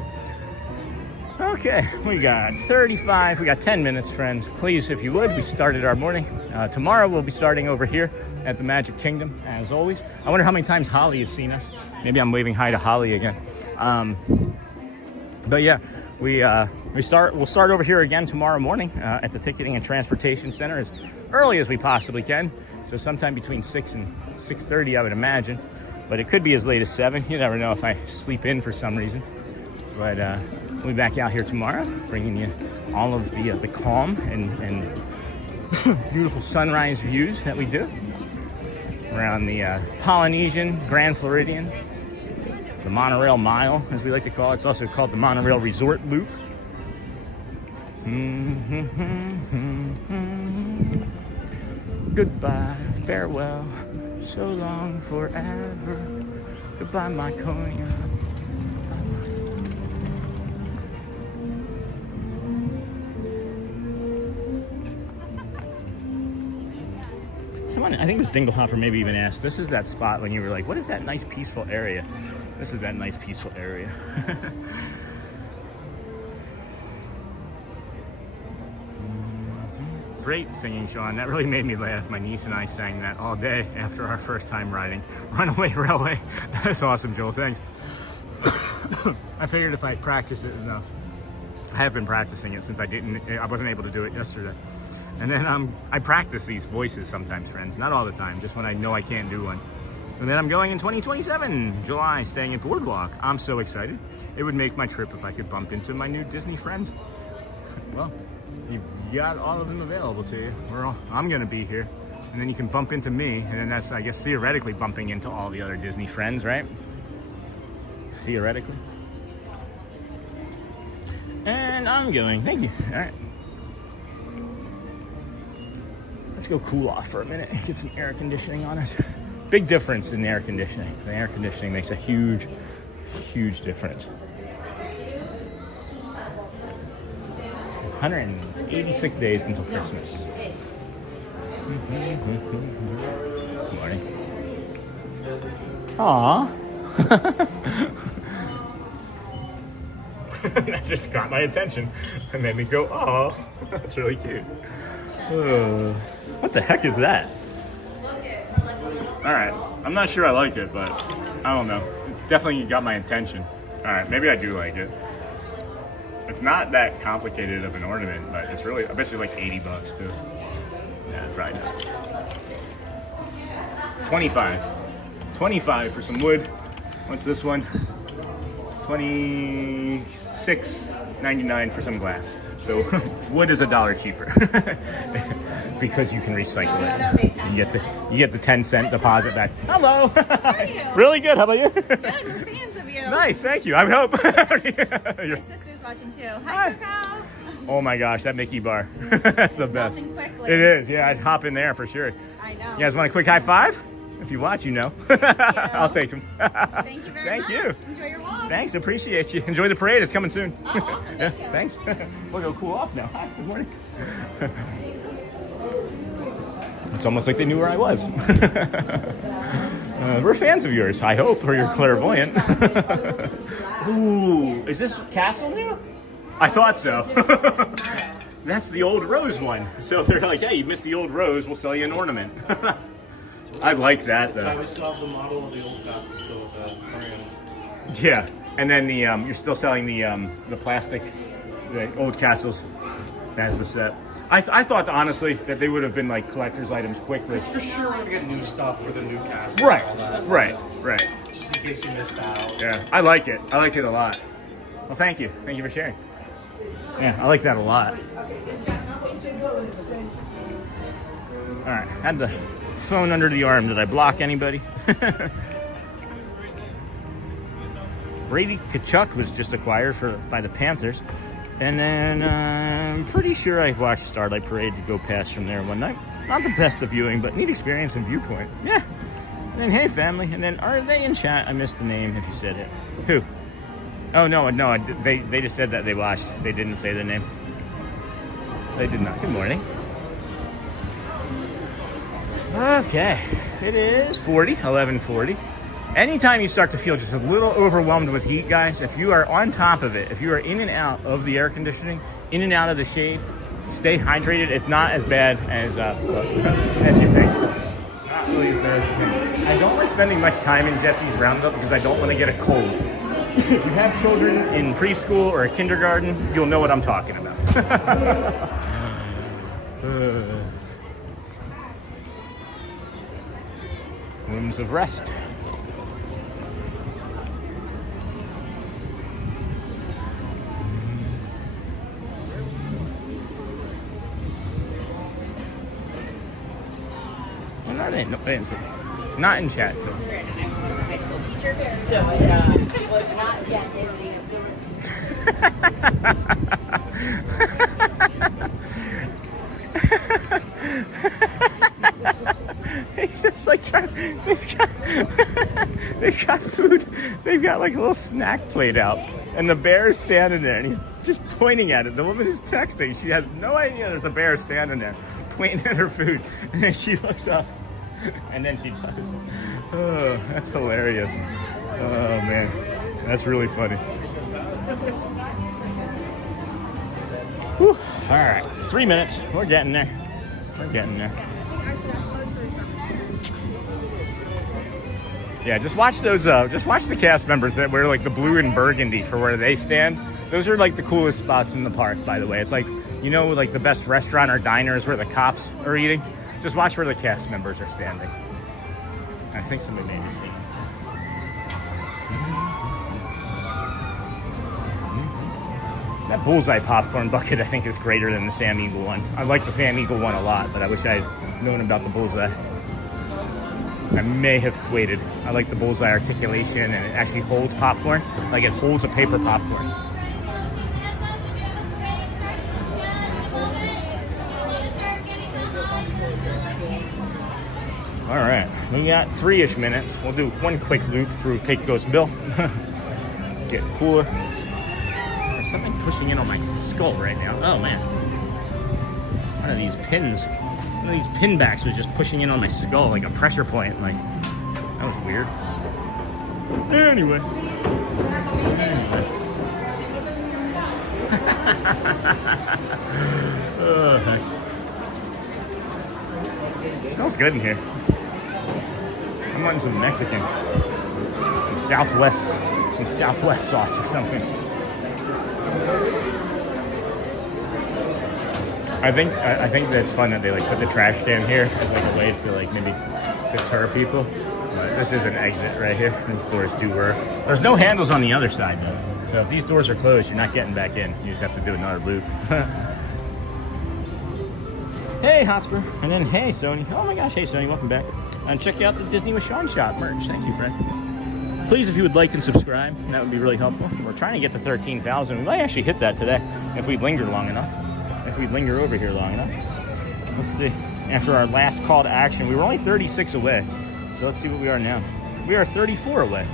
Okay, we got 35, we got 10 minutes, friends. Please, if you would, we started our morning. Tomorrow we'll be starting over here at the Magic Kingdom, as always. I wonder how many times Holly has seen us. Maybe I'm waving hi to Holly again. But yeah, we'll start over here again tomorrow morning at the Ticketing and Transportation Center as early as we possibly can. So sometime between 6 and 6:30, I would imagine. But it could be as late as 7. You never know if I sleep in for some reason. But we'll be back out here tomorrow, bringing you all of the calm and beautiful sunrise views that we do around the Polynesian, Grand Floridian, the Monorail Mile, as we like to call it. It's also called the Monorail Resort Loop. Goodbye, farewell, so long forever. Goodbye, my Coney. Someone, I think it was Dinglehopper, maybe even asked, this is that spot when you were like, what is that nice peaceful area? This is that nice peaceful area. Great singing, Sean. That really made me laugh. My niece and I sang that all day after our first time riding Runaway Railway. That's awesome, Joel. Thanks. I figured if I practiced it enough. I have been practicing it since I wasn't able to do it yesterday. And then I practice these voices sometimes, friends. Not all the time, just when I know I can't do one. And then I'm going in 2027, July, staying at BoardWalk. I'm so excited. It would make my trip if I could bump into my new Disney friends. Well, you got all of them available to you. I'm gonna be here. And then you can bump into me, and then that's, I guess, theoretically bumping into all the other Disney friends, right? Theoretically. And I'm going, thank you. All right. Let's go cool off for a minute, get some air conditioning on us. Big difference in the air conditioning. The air conditioning makes a huge, huge difference. 186 days until Christmas. Good morning. Aww. That just got my attention and made me go, oh, that's really cute. What the heck is that? All right, I'm not sure I like it, but I don't know. It's definitely got my attention. All right, maybe I do like it. It's not that complicated of an ornament, but it's really, I bet you like 80 bucks too. Yeah, probably not. 25 for some wood. What's this one? $26.99 for some glass. So wood is $1 cheaper because you can recycle it. You get the 10-cent deposit back. Hello. How are you? Really good. How about you? Good. We're fans of you. Nice. Thank you. I would hope. My sister's watching too. Hi, Coco. Oh my gosh, that Mickey bar. That's the best. Melting quickly. It is. Yeah, I'd hop in there for sure. I know. You guys want a quick high five? If you watch, you know. I'll take them. Thank you very much. Thank you. Enjoy your walk. Thanks, appreciate you. Enjoy the parade, it's coming soon. Oh, awesome. Thank you. Thanks. We'll go cool off now. Hi, good morning. It's almost like they knew where I was. We're fans of yours, I hope, or you're clairvoyant. Ooh, is this Castle new? I thought so. That's the old rose one. So they're like, hey, you missed the old rose, we'll sell you an ornament. I like that though. That's why we still have the model of the old castle still with that. Yeah, and then the you're still selling the plastic, the old castles as the set. I thought honestly that they would have been like collector's items quickly. Because for sure we're gonna get new stuff for the new castle. Right, and all that. right. Just in case you missed out. Yeah, I like it. I like it a lot. Well, thank you. Thank you for sharing. Yeah, I like that a lot. All right, had the phone under the arm. Did I block anybody? Brady Tkachuk was just acquired by the Panthers. And then I'm pretty sure I watched Starlight Parade to go past from there one night. Not the best of viewing, but neat experience and viewpoint. Yeah. And then, hey, family. And then, are they in chat? I missed the name if you said it. Who? Oh, no. They just said that they watched. They didn't say the name. They did not. Good morning. Okay. It is 11:40. Anytime you start to feel just a little overwhelmed with heat, guys, if you are on top of it, if you are in and out of the air conditioning, in and out of the shade, stay hydrated. It's not as bad as you think. Not really as bad as you think. I don't like spending much time in Jesse's Roundup because I don't want to get a cold. If you have children in preschool or kindergarten, you'll know what I'm talking about. Rooms of rest. Are they? No, I didn't see. Not in chat. So. High school teacher, so it was not yet in the He's just like trying. They've got food. They've got like a little snack plate out, and the bear's standing there, and he's just pointing at it. The woman is texting. She has no idea there's a bear standing there, pointing at her food, and then she looks up. And then she does. Oh, that's hilarious. Oh, man. That's really funny. Whew. All right. 3 minutes. We're getting there. Yeah, just watch those. Just watch the cast members that wear like the blue and burgundy for where they stand. Those are like the coolest spots in the park, by the way. It's like, you know, like the best restaurant or diner is where the cops are eating. Just watch where the cast members are standing. I think somebody made me see this. That bullseye popcorn bucket, I think, is greater than the Sam Eagle one. I like the Sam Eagle one a lot, but I wish I had known about the bullseye. I may have waited. I like the bullseye articulation, and it actually holds popcorn. Like it holds a paper popcorn. All right, we got 3-ish minutes. We'll do one quick loop through Cake Ghost Bill. Get cooler. There's something pushing in on my skull right now. Oh man. One of these pins, one of these pin backs was just pushing in on my skull like a pressure point. Like, that was weird. Anyway. Oh, heck. Smells good in here. I'm wanting some Mexican, some Southwest sauce or something. I think that's fun that they like put the trash can here as like a way to like maybe deter people. But this is an exit right here. These doors do work. There's no handles on the other side though, so if these doors are closed, you're not getting back in. You just have to do another loop. Hey Hotspur, and then hey Sony. Oh my gosh, hey Sony, welcome back. And check out the Disney with Sean shop merch. Thank you, friend. Please, if you would like and subscribe, that would be really helpful. We're trying to get to 13,000. We might actually hit that today if we linger long enough. If we linger over here long enough. Let's see. After our last call to action, we were only 36 away. So let's see what we are now. We are 34 away.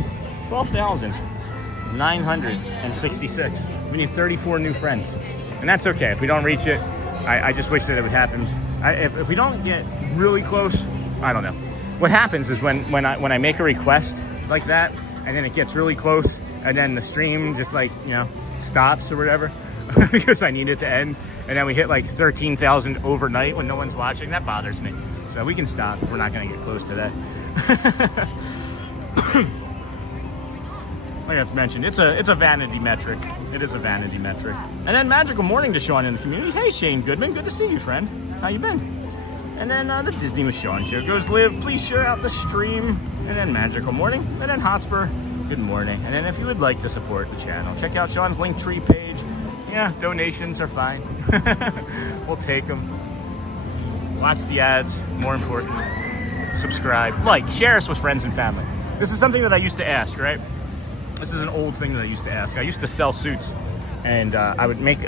12,966. We need 34 new friends. And that's okay. If we don't reach it, I just wish that it would happen. If we don't get really close, I don't know. What happens is when I make a request like that, and then it gets really close, and then the stream just like, you know, stops or whatever, because I need it to end, and then we hit like 13,000 overnight when no one's watching, that bothers me. So we can stop. We're not going to get close to that. Like I've mentioned, it's a vanity metric. It is a vanity metric. And then magical morning to Sean in the community. Hey Shane Goodman, good to see you, friend. How you been? And then the Disney with Sean show goes live. Please share out the stream. And then magical morning. And then Hotspur, good morning. And then if you would like to support the channel, check out Sean's Linktree page. Yeah, donations are fine. We'll take them. Watch the ads. More important, subscribe, like, share us with friends and family. This is something that I used to ask, right? This is an old thing that I used to ask. I used to sell suits, and I would make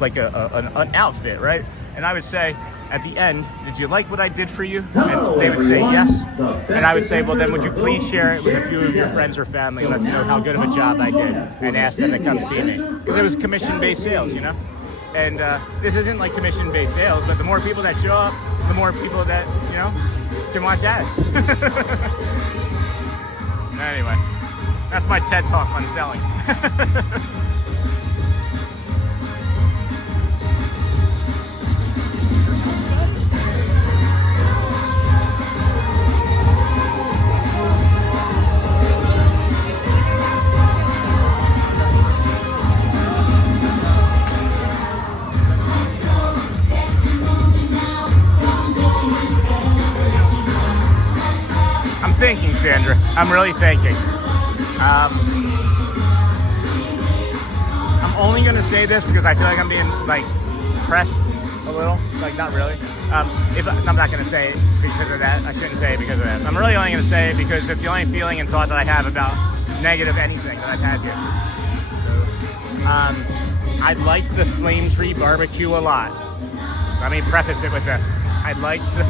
like an outfit, right? And I would say at the end, "Did you like what I did for you?" And they would say yes. And I would say, "Well, then would you please share it with a few of your friends or family and let them know how good of a job I did, and ask them to come see me?" Because it was commission-based sales, you know. And this isn't like commission-based sales, but the more people that show up, the more people that, you know, can watch ads. Anyway. That's my TED Talk on selling. I'm thinking, Sandra. I'm really thinking. I'm only going to say this because I feel like I'm being like pressed a little, like not really. I'm not going to say it because of that. I shouldn't say it because of that. I'm really only going to say it because it's the only feeling and thought that I have about negative anything that I've had here. I like the Flame Tree Barbecue a lot. Let me preface it with this. I like the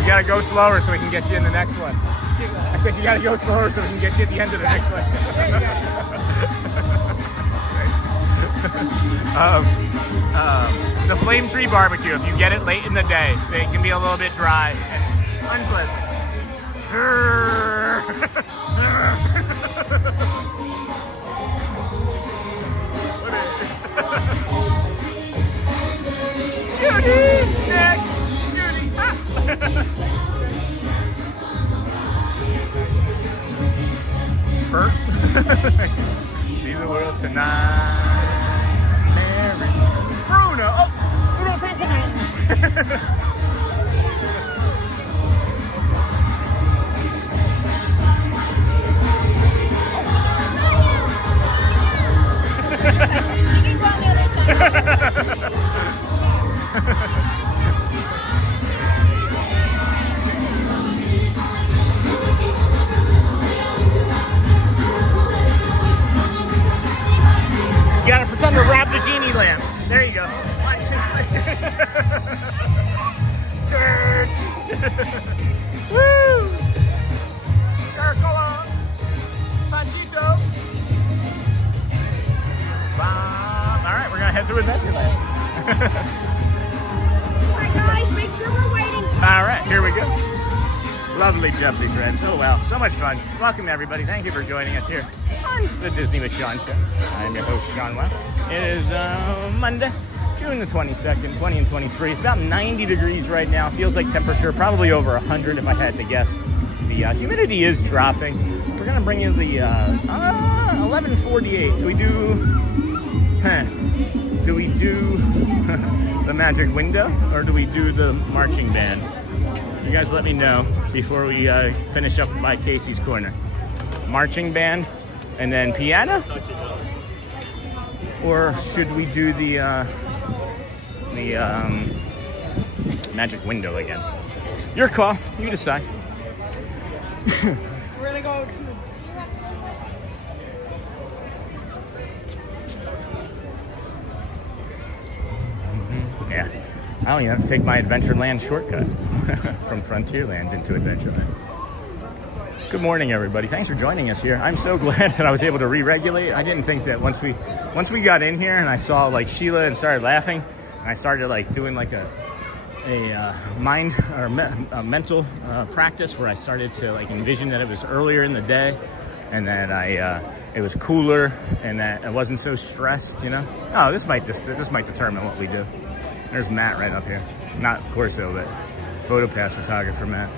You gotta go slower so we can get you in the next one. I think you gotta go slower so we can get you at the end of the next one. The Flame Tree Barbecue, if you get it late in the day, it can be a little bit dry and unpleasant. Judy! Next! Judy! Ah. Bert? See the world tonight. Mary. Bruno! Oh! Bruno, take it! Adventureland. Alright guys, make sure we're waiting. All right, here we go. Lovely jubbly friends. Oh well, so much fun. Welcome everybody. Thank you for joining us here on the Disney with Sean show. I'm your host, Sean Wow. It is Monday, June the 22nd, 20 and 23. It's about 90 degrees right now. Feels like temperature probably over 100 if I had to guess. The humidity is dropping. We're gonna bring you the 11:48. Do we do the magic window or do we do the marching band? You guys let me know before we finish up by Casey's Corner. Marching band and then piano? Or should we do the magic window again? Your call. You decide. We're gonna go to. Yeah. I don't even have to take my Adventureland shortcut from Frontierland into Adventureland. Good morning, everybody. Thanks for joining us here. I'm so glad that I was able to re-regulate. I didn't think that once we got in here and I saw like Sheila and started laughing, and I started like doing like a mind or a mental practice where I started to like envision that it was earlier in the day and that it was cooler and that I wasn't so stressed, you know. Oh, this might determine what we do. There's Matt right up here. Not Corso, but PhotoPass photographer Matt.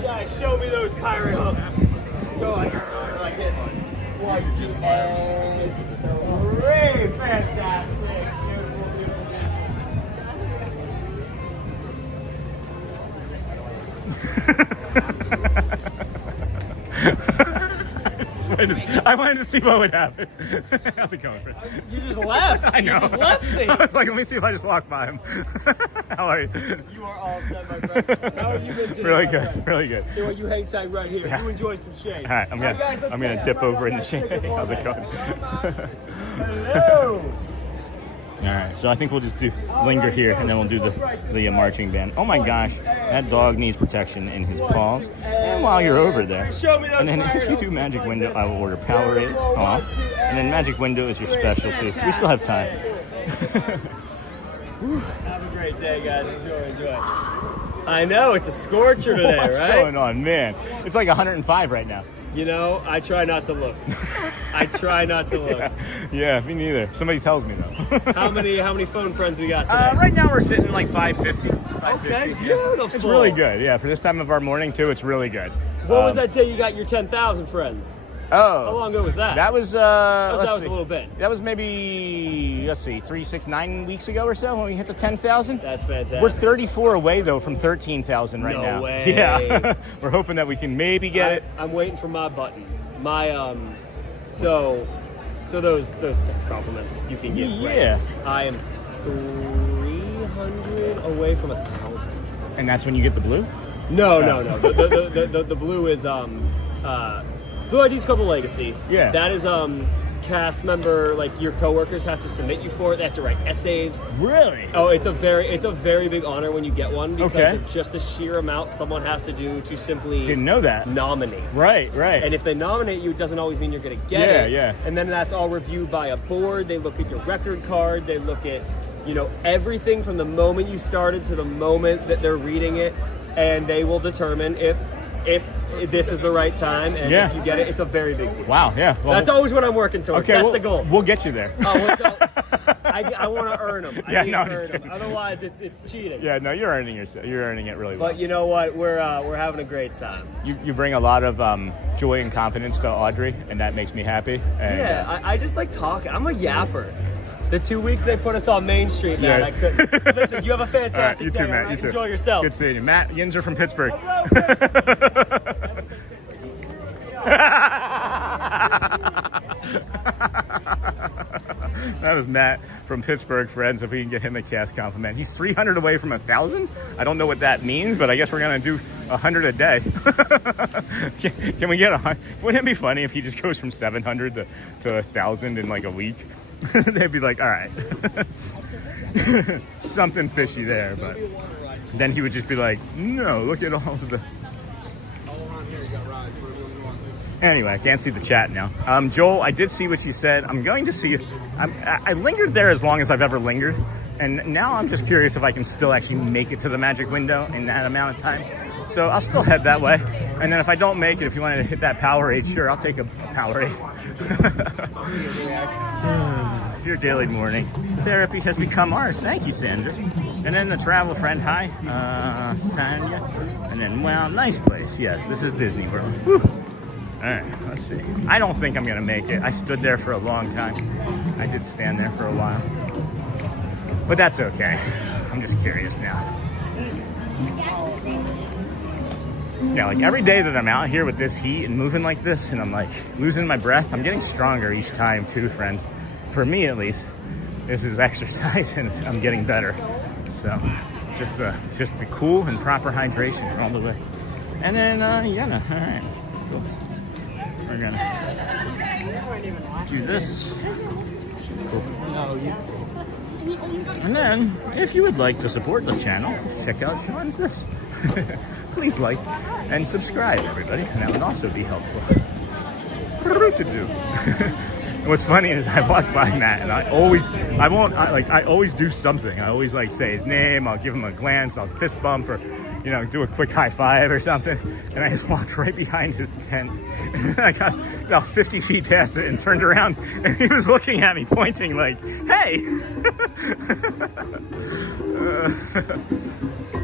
Yeah, show me those pirate hooks. Go on, like this. Great, fantastic. I wanted to see what would happen. How's it going, Chris? You just left. I know. You just left me. I was like, let me see if I just walk by him. How are you? You are all set, my friend. How have you been today? Really good. Really good. You know what, you hang tight right here. Yeah. You enjoy some shade. All right, I'm gonna dip over in the shade. How's it going? Hello. All right, so I think we'll just linger here, and then we'll do the marching band. Oh my gosh, that dog needs protection in his paws. And while you're over there, and then if you do magic window, I will order Powerades. And then magic window is your specialty. We still have time. Have a great day, guys. Enjoy. I know it's a scorcher today, What's right? going on, man? It's like 105 right now. You know, I try not to look. I try not to look. Yeah, me neither. Somebody tells me though. How many phone friends we got today? Right now we're sitting like 550. Okay, beautiful. It's really good. Yeah, for this time of our morning too, it's really good. What was that day you got your 10,000 friends? Oh. How long ago was that? That was that was a little bit. That was maybe 3, 6, 9 weeks ago or so when we hit the 10,000. That's fantastic. We're 34 away though from 13,000 right now. No way. Yeah. We're hoping that we can maybe get it. I'm waiting for my button. My so those compliments you can give. Yeah. Right? I am 300 away from 1,000. And that's when you get the blue? No. The blue is Blue ID's called the Legacy. Yeah. That is cast member, like your coworkers have to submit you for it. They have to write essays. Really? Oh, it's a very big honor when you get one because of just the sheer amount someone has to do to simply Didn't know that. nominate. Right. And if they nominate you, it doesn't always mean you're going to get it. Yeah. And then that's all reviewed by a board. They look at your record card. They look at, everything from the moment you started to the moment that they're reading it, and they will determine if this is the right time, and if you get it, it's a very big deal. Wow, yeah. Well, that's always what I'm working towards. Okay, that's the goal. We'll get you there. I want to earn them. I need to earn them. Otherwise, it's cheating. Yeah, no, you're earning it really well. But you know what? We're having a great time. You bring a lot of joy and confidence to Audrey, and that makes me happy. And, yeah, I just like talking. I'm a yapper. The 2 weeks they put us on Main Street, man, I couldn't. Listen, you have a fantastic day. You too, Matt. You too. Enjoy yourself. Good seeing you. Matt Yinzer from Pittsburgh. That was Matt from Pittsburgh, friends. If we can get him a cast compliment. He's 300 away from 1,000. I don't know what that means, but I guess we're going to do 100 a day. Can we get 100? Wouldn't it be funny if he just goes from 700 to 1,000 in like a week? They'd be like, all right. Something fishy there, but then he would just be like, no, look at all of the... Anyway, I can't see the chat now. Joel, I did see what you said. I'm going to see. I lingered there as long as I've ever lingered, and now I'm just curious if I can still actually make it to the magic window in that amount of time. So I'll still head that way. And then if I don't make it, if you wanted to hit that Powerade, sure, I'll take a Powerade. Your daily morning therapy has become ours. Thank you, Sandra. And then the travel friend, hi, Sanya. And then, well, nice place. Yes, this is Disney World. Whew. All right, let's see. I don't think I'm gonna make it. I stood there for a long time. I did stand there for a while. But that's okay. I'm just curious now. Yeah, like every day that I'm out here with this heat and moving like this, and I'm like losing my breath, I'm getting stronger each time too, friends. For me at least, this is exercise and I'm getting better. So just the cool and proper hydration all the way. And then yeah, all right, cool. We're gonna do this. Cool. And then, if you would like to support the channel, check out Sean's this. Please like and subscribe, everybody, and that would also be helpful. To do. What's funny is I walk by Matt, and I always do something. I always like say his name. I'll give him a glance. I'll fist bump or, you know, do a quick high five or something. And I just walked right behind his tent. And I got about 50 feet past it and turned around, and he was looking at me, pointing like, "Hey."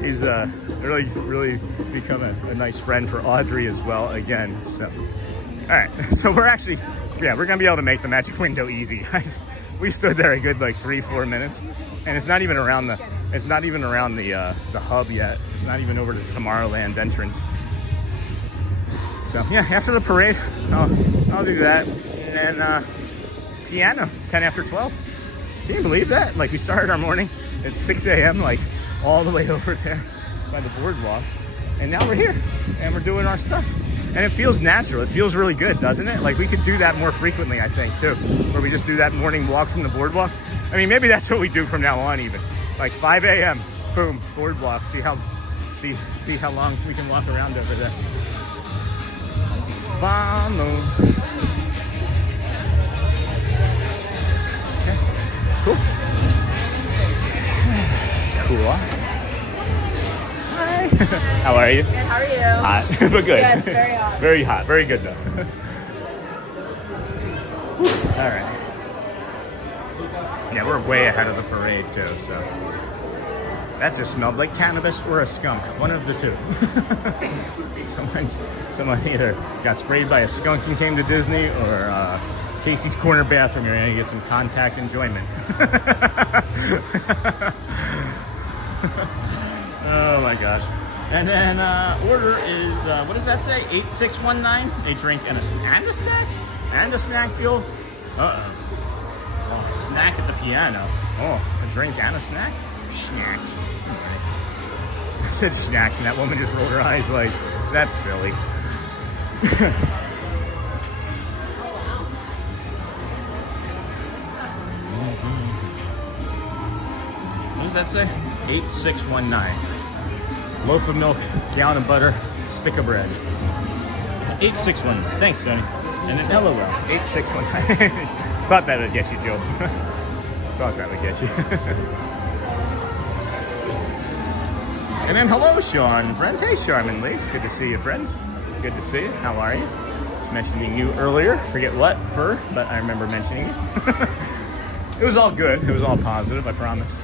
He's really become a nice friend for Audrey as well again. So, all right. So we're actually, yeah, we're gonna be able to make the magic window easy. We stood there a good like 3-4 minutes, and it's not even around the hub yet. It's not even over to the Tomorrowland entrance. So yeah, after the parade, I'll do that, and then piano 10 after 12. Can you believe that? Like we started our morning at 6 a.m. like all the way over there by the boardwalk, and now we're here and we're doing our stuff, and it feels natural. It feels really good, doesn't it? Like we could do that more frequently, I think, too, where we just do that morning walk from the boardwalk. I mean, maybe that's what we do from now on, even like 5 a.m. boom, boardwalk. See how long we can walk around over there. Vamos. Okay, cool. Cool. Hi. How are you? Good, how are you? Hot, but good. Yes, very hot. Very hot, very good though. All right. Yeah, we're way ahead of the parade too, so. That just smelled like cannabis or a skunk, one of the two. Someone either got sprayed by a skunk and came to Disney, or Casey's Corner bathroom, you're gonna get some contact enjoyment. Oh my gosh. And then order is, what does that say? 8619? A drink and a snack? And a snack, Fuel? Uh-oh. Oh, a snack at the piano. Oh, a drink and a snack? Snack. I said snacks, and that woman just rolled her eyes like, that's silly. What does that say? 8619. Loaf of milk, gallon of butter, stick of bread. 8619. Thanks, Sonny. And then LOL. 8619. Thought that would get you, Joe. Thought that would get you. And then hello, Sean, friends. Hey, Charmin Lee. Good to see you, friends. Good to see you. How are you? I was mentioning you earlier. Forget what for, but I remember mentioning you. It was all good. It was all positive. I promise.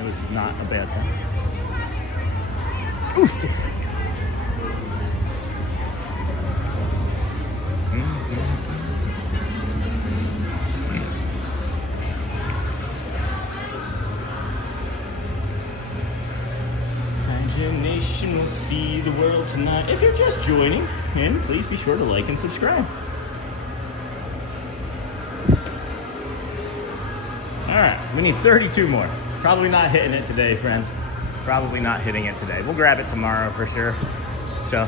It was not a bad time. Oof. Imagination will see the world tonight. If you're just joining in, please be sure to like and subscribe. All right, we need 32 more. Probably not hitting it today, friends. Probably not hitting it today. We'll grab it tomorrow for sure. So,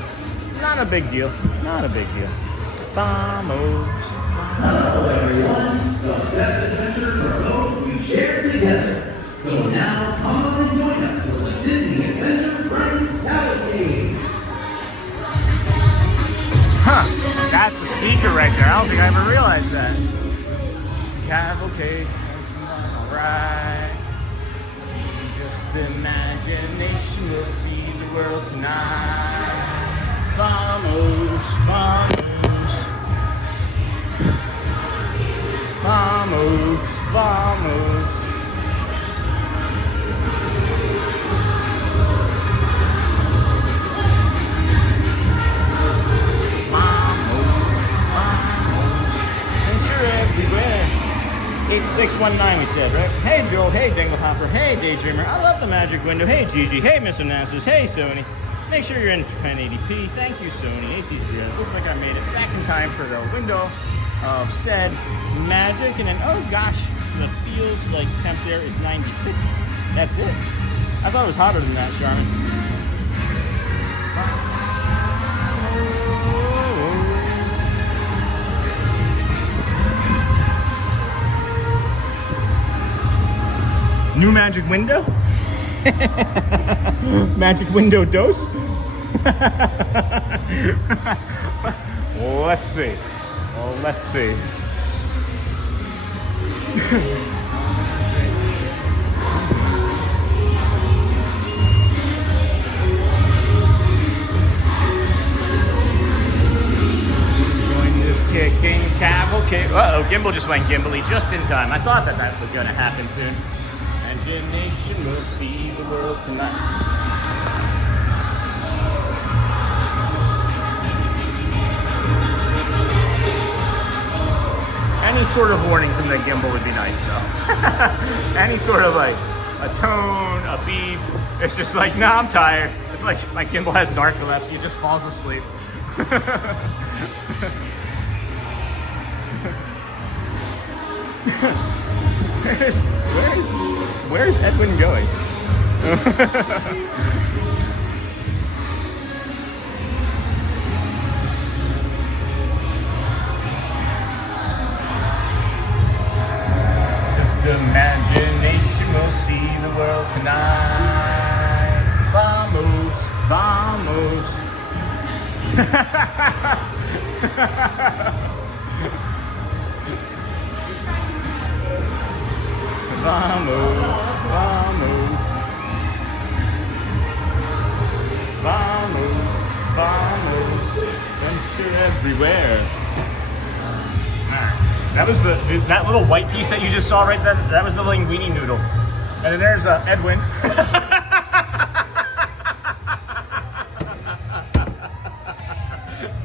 not a big deal. Not a big deal. Vamos. Hello, everyone. The best adventures are those we share together. So now, come on and join us for the Disney Adventure Friends Cavalcade. Huh. That speaker right there. I don't think I ever realized that. Cavalcade, alright. Just imagination will see the world tonight. Vamos, vamos. Vamos, vamos. Everywhere. 8619 we said, right? Hey Joel, hey Dinglehopper, hey Daydreamer, I love the magic window, hey Gigi, hey Mr. Nassus, hey Sony. Make sure you're in 1080p. Thank you Sony, AT3. Looks like I made it back in time for the window of said magic. And then, oh gosh, the feels like temp there is 96. That's it. I thought it was hotter than that, Charmin. New magic window? Magic window dose? Well, let's see. Well, let's see. Join this kicking cavalcade. Uh-oh, gimbal just went gimbally just in time. I thought that was going to happen soon. Imagination will see the world tonight. Any sort of warning from the gimbal would be nice, though. Any sort of like a tone, a beep. It's just like, nah, I'm tired. It's like my gimbal has narcolepsy. It just falls asleep. Where's Edwin going? Just imagination will see the world tonight. Vamos, vamos. Vamos, vamos. Vamos, vamos. Venture everywhere. Alright. That was that little white piece that you just saw right there. That was the linguine noodle. And then there's Edwin.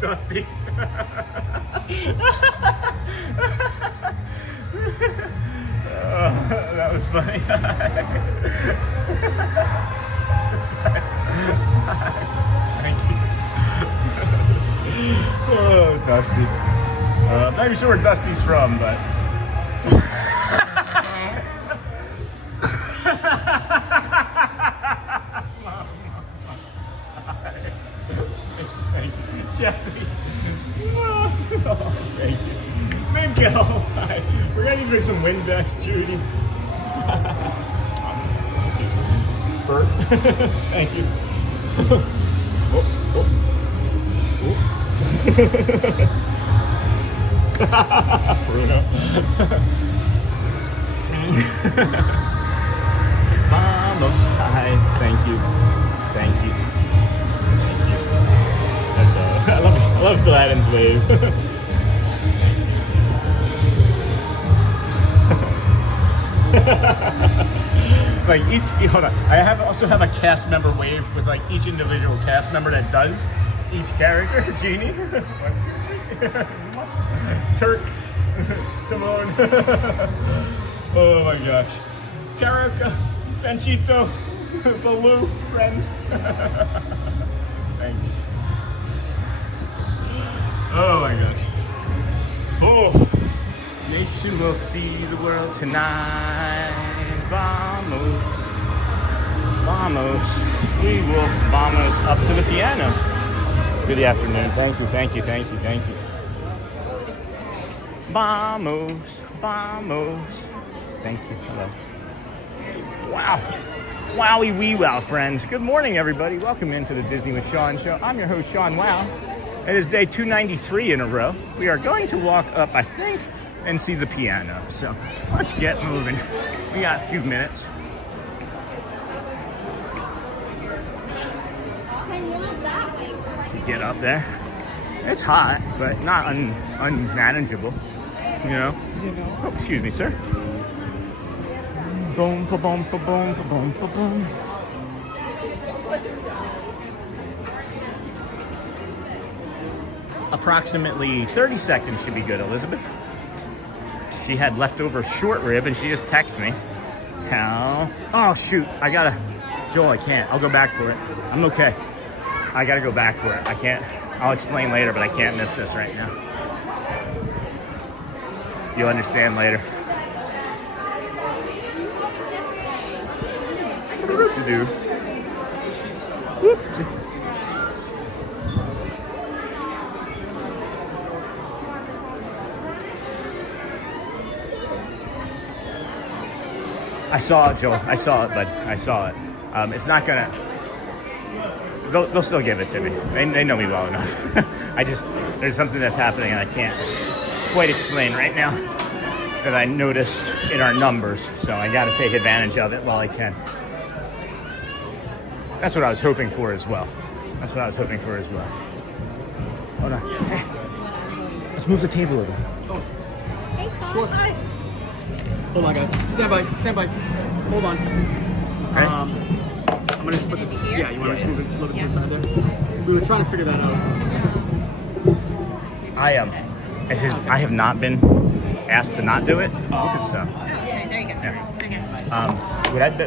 Dusty. That was funny. Thank you. Oh, Dusty. Not even sure where Dusty's from, but. Thank you. Jesse. Oh, thank you. Miguel. Hi. We're going to drink some Windex, Judy. Bert. Thank you. Oh, oh. Oh. Bruno. Vamos. Hi. Thank you. Thank you. Thank you. And, I love Gladden's wave. Like hold on. I also have a cast member wave with like each individual cast member that does each character. Genie, 1, 2, 3. Turk, Timon. Oh my gosh. Carica, Panchito, Baloo, friends. Thank you. Oh my gosh. Oh. Nation will see the world tonight. Vamos, vamos. We will vamos up to the piano. Good afternoon. Thank you, thank you, thank you, thank you. Vamos, vamos. Thank you. Hello. Wow. Wowie wee wow, friends. Good morning, everybody. Welcome into the Disney with Sean show. I'm your host, Sean Wow. It is day 293 in a row. We are going to walk up, I think, and see the piano. So let's get moving. We got a few minutes. To get up there. It's hot, but not unmanageable. You know? Oh, excuse me, sir. Boom, ba boom, ba boom, ba boom, ba boom. Approximately 30 seconds should be good, Elizabeth. She had leftover short rib and she just texted me. How? Oh, shoot. I gotta. Joel, I can't. I'll go back for it. I'm okay. I gotta go back for it. I can't. I'll explain later, but I can't miss this right now. You'll understand later. Do. I saw it, Joel. I saw it, bud. I saw it. It's not gonna. They'll still give it to me. They know me well enough. There's something that's happening and I can't quite explain right now that I noticed in our numbers. So I got to take advantage of it while I can. That's what I was hoping for as well. Hold on. Hey, let's move the table a little. Oh. Hey, sure. Hi. Hold on, guys. Stand by. Hold on. Okay. I'm gonna just put this. Yeah, you want to just move it a little bit to the side there? We were trying to figure that out. I have not been asked to not do it. Oh. So. Okay, there you go. Yeah.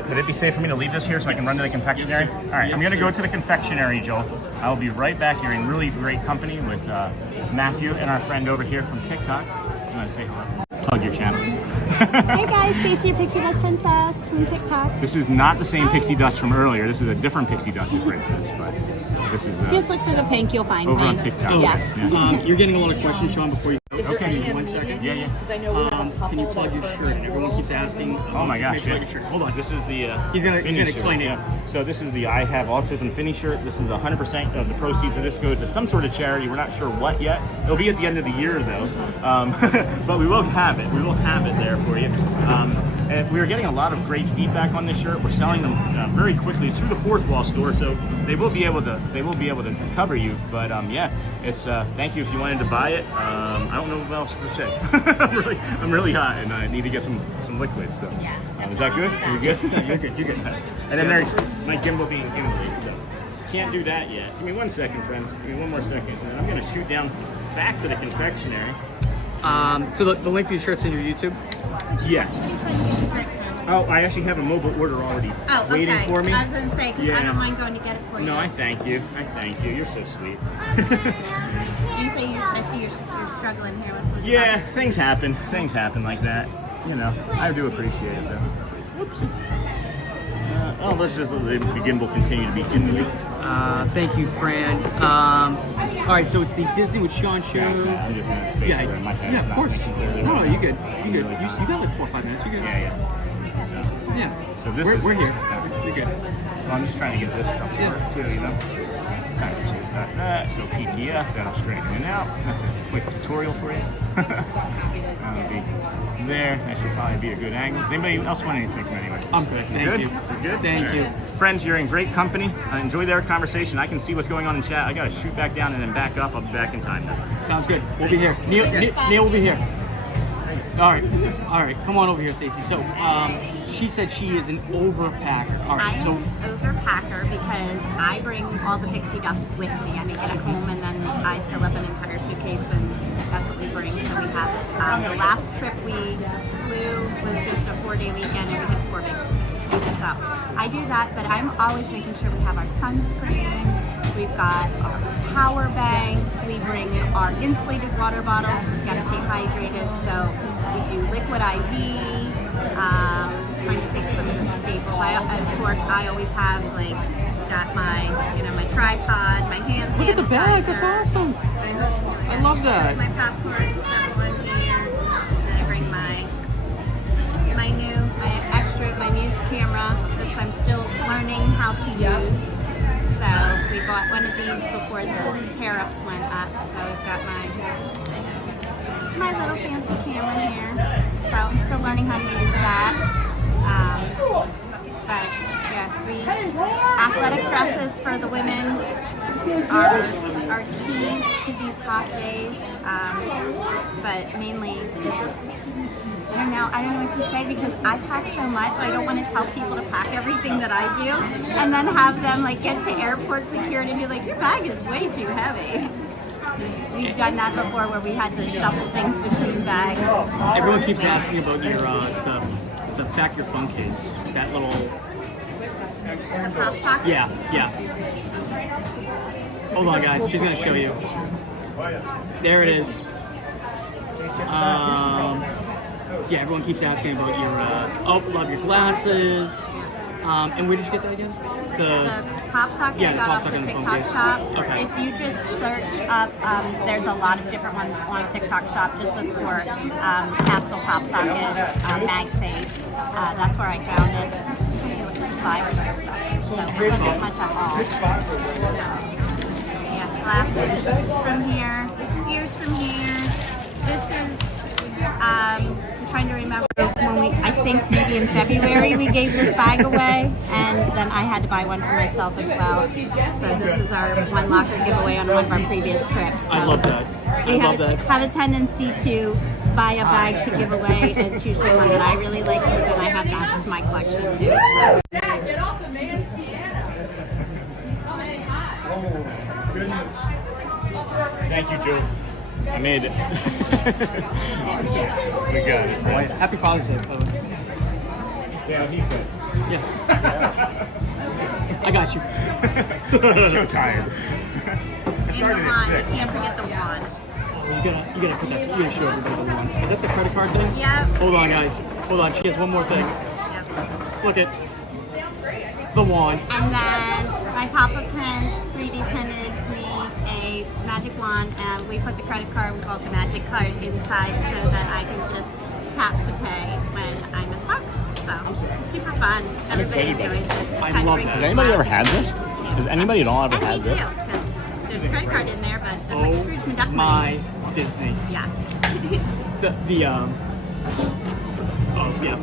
Would it be safe for me to leave this here so I can run to the confectionery? Yes, all right, I'm going to go to the confectionery, Joel. I will be right back. You're in really great company with Matthew and our friend over here from TikTok. You want to say hello? Plug your channel. Hey guys, Stacey, your Pixie Dust Princess from TikTok. This is not the same Pixie Dust from earlier. This is a different Pixie Dusted Princess, but this is just look for the pink, you'll find over me. on TikTok. Oh, yeah. You're getting a lot of questions, Sean, before you. Okay. 1 second. Yeah. Because I know we have a couple Can you plug your shirt? And everyone keeps asking. Oh my gosh! Plug your shirt. Hold on. This is the. He's gonna explain it. Yeah. So this is the I Have Autism Finny shirt. This is 100% of the proceeds of this goes to some sort of charity. We're not sure what yet. It'll be at the end of the year though, but we will have it. We will have it there for you. And we are getting a lot of great feedback on this shirt. We're selling them very quickly through the Fourth Wall store, so they will be able to to cover you. But yeah, it's thank you if you wanted to buy it. I don't know what else to say. I'm really hot and I need to get some liquid. So is that good? Are you good? You're good. And then there's my gimbal being gimbal. So can't do that yet. Give me 1 second, friends. Give me 1 more second. And I'm gonna shoot down back to the confectionery. So the link for your shirt's in your YouTube? Yes. Oh, I actually have a mobile order already waiting for me. I was going to say, because I don't mind going to get it for you. No, I thank you. You're so sweet. You say I see you're struggling here with some Yeah, stuff. things happen like that. You know, I do appreciate it though. Oopsie. Let's just let the gimbal continue to be in the Thank you, Fran. All right, so it's the Disney with Sean show. I'm just in the space where my head's of not course. thinking clearly. No, you're good. You Really got like 4 or 5 minutes. You're good. Yeah. So this we're here. You're good. Well, I'm just trying to get this stuff to work too, you know. That. So PTF, that'll straighten it out. That's a quick tutorial for you. That'll be there. That should probably be a good angle. Does anybody else want anything from anyone? I'm good. Thank you. You're good? Thank you. Friends, you're in great company. Enjoy their converstion. I can see what's going on in chat. I got to shoot back down and then back up. I'll be back in time now. Sounds good. We'll be here. Neil will be here. All right. Come on over here, Stacey. So, she said she is an overpacker. All right. I'm an overpacker because I bring all the pixie dust with me. I make it at home and then I fill up an entire suitcase and that's what we bring. So we have the last trip we flew was just a 4-day weekend and we had 4 big suitcases. So I do that, but I'm always making sure we have our sunscreen. We've got our power banks. We bring our insulated water bottles. We've got to stay hydrated. So we do liquid IV. Trying to think some of the staples. Of course, I always have got my my tripod, my hand sanitizer. Look at the bag. That's awesome. I love that. My popcorn stuff on here. Then I bring my news camera, which I'm still learning how to use. So. We bought one of these before the tariffs went up, so we've got my little fancy camera here. So I'm still learning how to use that. But yeah, athletic dresses for the women are key to these hot days. But mainly just, I don't know what to say because I pack so much. I don't want to tell people to pack everything that I do and then have them like get to airport security and be like, your bag is way too heavy. We've done that before where we had to shuffle things between bags. Everyone keeps asking about your the Factor phone case. That little... The pop socket? Yeah. Hold on, guys. She's going to show you. There it is. Yeah, everyone keeps asking about your... love your glasses. And where did you get that again? The pop socket yeah, I got off the TikTok shop. Okay. If you just search up, there's a lot of different ones on TikTok shop. Just look for Castle pop sockets, MagSafe. That's where I found it. $5 or $6. So it wasn't much at all. Yeah, glasses from here, ears from here. This is, I'm trying to remember when I think maybe in February we gave this bag away, and then I had to buy one for myself as well. So this is our one locker giveaway on one of our previous trips. So I love that. We have a tendency to buy a bag to give away, and it's usually one that I really like, so then I have that as my collection too. So. Get off the man's piano. Oh, goodness. Thank you, Joe. I made it. We got it. Happy Father's Day, brother. Yeah, he said. Yeah. I got you. I'm so tired. I started at 6. Can't forget the wand. You gotta put that. You gotta show everybody the wand. Is that the credit card thing? Yeah. Hold on, guys. Hold on. She has one more thing. Yep. Look at the wand. And then my Papa Prince 3D printed me a magic wand, and we put the credit card, we call it the magic card, inside so that I can just tap to pay when I'm in parks. So it's super fun. Everybody enjoys it. I love that. Has anybody ever had this? Has anybody at all ever had this? Because there's a credit card in there, but that's like Scrooge McDuck my money. Disney. Yeah. Oh yeah.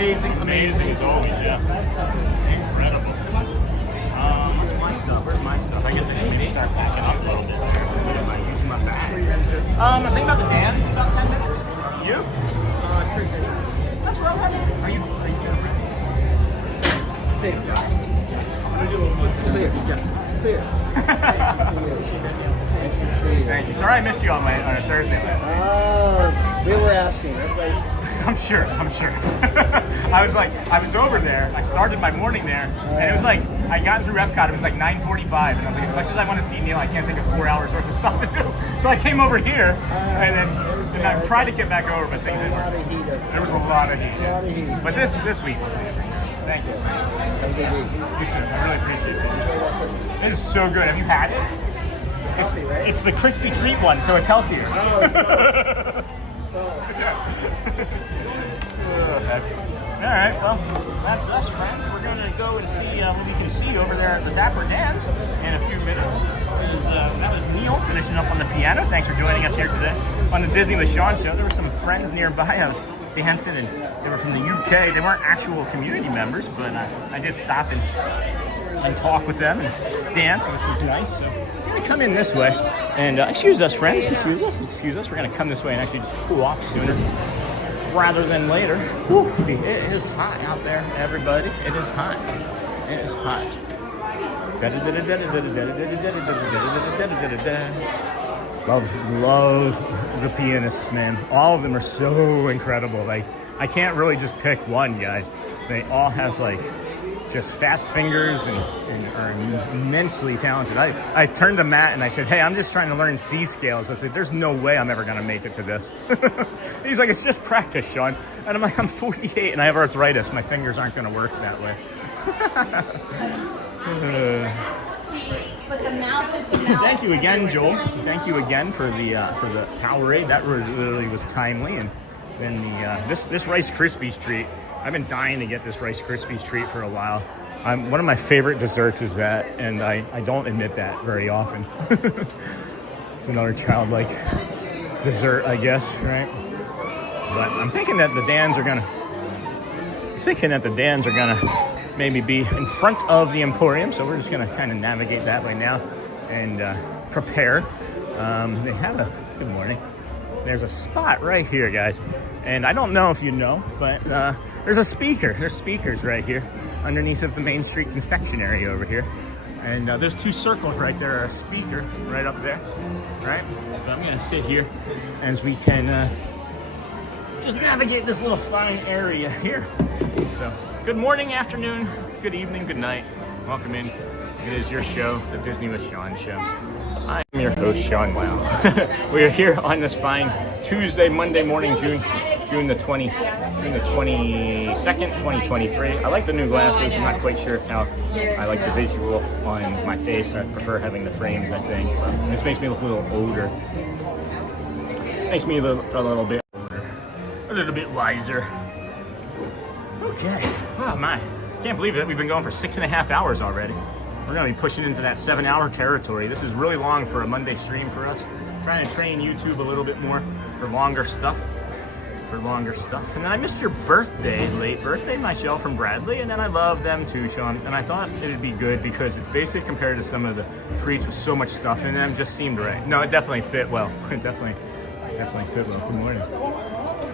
Amazing, amazing. As always, yeah. Incredible. What's my stuff? Where's my stuff? I guess I should maybe start packing up a little bit here. Am I using my bag? I was thinking about the dance in about 10 minutes. You? Tracy. That's where I'm headed. Are you Safe. I'm gonna do a Clear. Yeah. Clear. Nice to see you. Thank you. Sorry I missed you on a Thursday last week. We were asking. Everybody's... I'm sure. I was over there. I started my morning there, and it was like, I got through EPCOT, it was like 9:45, and I was like, as much as I want to see Neil, I can't think of 4 hours worth of stuff to do. So I came over here, and I tried to get back over, but things didn't work. There was a lot of heat. But this week was amazing. Thank you. Have a good week. You too. I really appreciate it. It is so good. Have you had it? Healthy, right? It's the crispy treat one, so it's healthier. All right, well, that's us, friends. We're going to go and see what we can see over there at the Dapper Dans in a few minutes. That was Neil finishing up on the piano. Thanks for joining us here today on the Disney with Sean show. There were some friends nearby. I was dancing, and they were from the U.K. They weren't actual community members, but I did stop and talk with them and dance, which was nice. So we're going to come in this way. And excuse us, friends. Excuse us. We're going to come this way and actually just cool off sooner rather than later. Whew, it is hot out there, everybody. It is hot. It is hot. Love the pianists, man. All of them are so incredible. Like, I can't really just pick one, guys. They all have like just fast fingers and are immensely talented. I turned to Matt and I said, hey, I'm just trying to learn C scales. I said, there's no way I'm ever going to make it to this. He's like, it's just practice, Sean. And I'm like, I'm 48 and I have arthritis. My fingers aren't going to work that way. But the mouse is the mouse. Thank you again, Joel. Thank you again for the Powerade. That really was timely. And then this Rice Krispies treat. I've been dying to get this Rice Krispies treat for a while. One of my favorite desserts is that, and I don't admit that very often. It's another childlike dessert, I guess, right? But I'm thinking that the Dans are gonna maybe be in front of the Emporium, so we're just gonna kind of navigate that way now and prepare. They have a good morning. There's a spot right here, guys, and I don't know if you know, but there's a speaker. There's speakers right here underneath of the Main Street confectionery over here, and there's two circles right there are a speaker right up there, right? So I'm gonna sit here as we can just navigate this little fine area here. So good morning, afternoon, good evening, good night. Welcome in. It is your show, the Disney with Sean show. I am your host, Sean Wow. We are here on this fine Tuesday, Monday morning, June the 22nd, 2023. I like the new glasses. I'm not quite sure how I like the visual on my face. I prefer having the frames, I think. This makes me look a little older. Makes me look a little bit older. A little bit wiser. Okay. Oh my. Can't believe it. We've been going for 6.5 hours already. We're going to be pushing into that 7-hour territory. This is really long for a Monday stream for us. Trying to train YouTube a little bit more for longer stuff. And then I missed your late birthday, Michelle from Bradley, and then I love them too, Sean. And I thought it'd be good because it's basically compared to some of the treats with so much stuff in them, just seemed right. No, it definitely fit well. It definitely fit well. Good morning.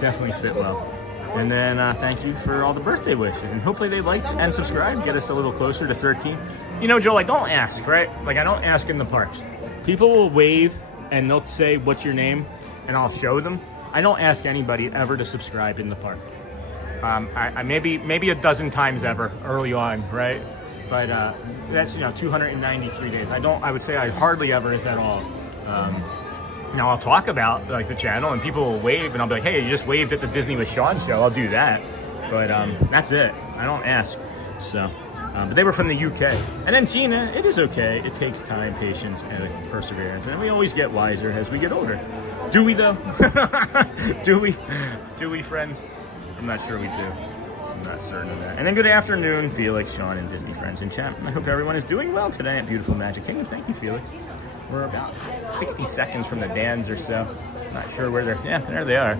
Definitely fit well. And then thank you for all the birthday wishes, and hopefully they liked and subscribed, get us a little closer to 13. You know, Joel, I don't ask, right? Like, I don't ask in the parks. People will wave and they'll say, what's your name? And I'll show them. I don't ask anybody ever to subscribe in the park. I maybe a dozen times ever early on, right? But that's 293 days. I would say I hardly ever, if at all. Now I'll talk about like the channel and people will wave and I'll be like, hey, you just waved at the Disney with Sean show. I'll do that. But that's it. I don't ask. So, but they were from the UK. And then Gina, it is okay. It takes time, patience, and perseverance. And we always get wiser as we get older. Do we though? Do we, friends? I'm not sure we do. I'm not certain of that. And then good afternoon, Felix, Sean, and Disney friends in chat. I hope everyone is doing well today at beautiful Magic Kingdom. Thank you, Felix. We're about 60 seconds from the Dans or so. Not sure where they're, yeah, there they are.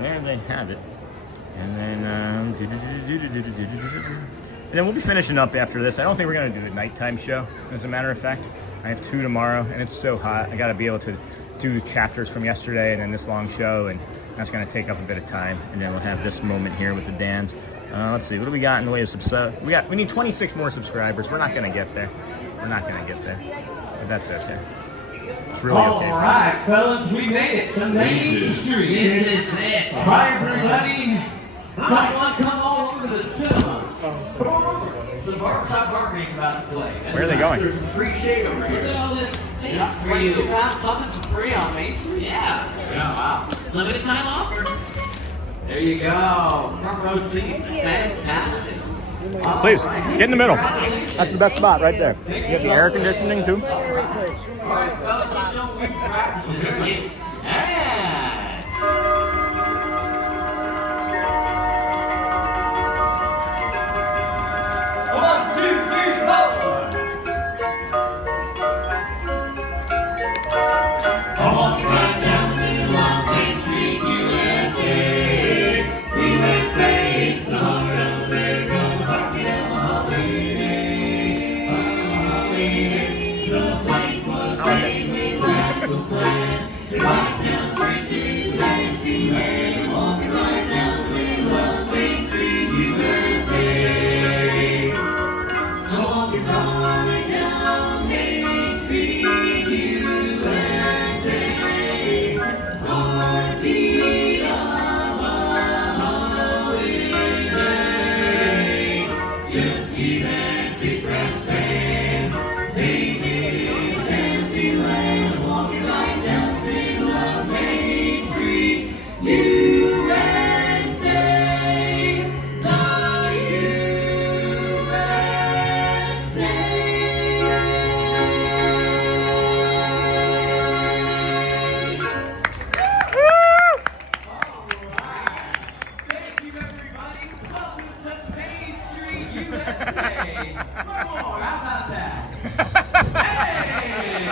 There they have it. And then, And then we'll be finishing up after this. I don't think we're going to do a nighttime show, as a matter of fact. I have 2 tomorrow, and it's so hot. I got to be able to do chapters from yesterday and then this long show, and that's going to take up a bit of time. And then we'll have this moment here with the Dans. Let's see, what do we got in the way of we need 26 more subscribers. We're not going to get there. We're not going to get there, but that's okay. It's really okay. All right, fellas, we made it. The main street. This is it. All right, everybody. Come all over to the cinema. Some barbershop marketing's about to play. Where are they going? There's some free shade over here. Look at all this space for Right, you. you found something for free on Main Street? Yeah. Wow. Limited time offer. There you go. Front row seats. Fantastic. Please, get in the middle. That's the best spot right there. You have the air conditioning too. All right, fellas, let's show we practicing. Yes. And... One, two, three, four. Come on, right down the middle of Main Street, USA. USA is the heart of America, heartbeat of a holiday. The place was made with lots of plan. Right down the street, there is a legacy land. Walking right down the middle of Main Street, USA. Walking right down Main Street, USA. Heartbeat of a holiday. Just see that big brass band. They made Fantasyland. Walking right down the middle of Main Street, USA. The Thank you, everybody. Welcome to Main Street, USA. Come on, how about that? Hey!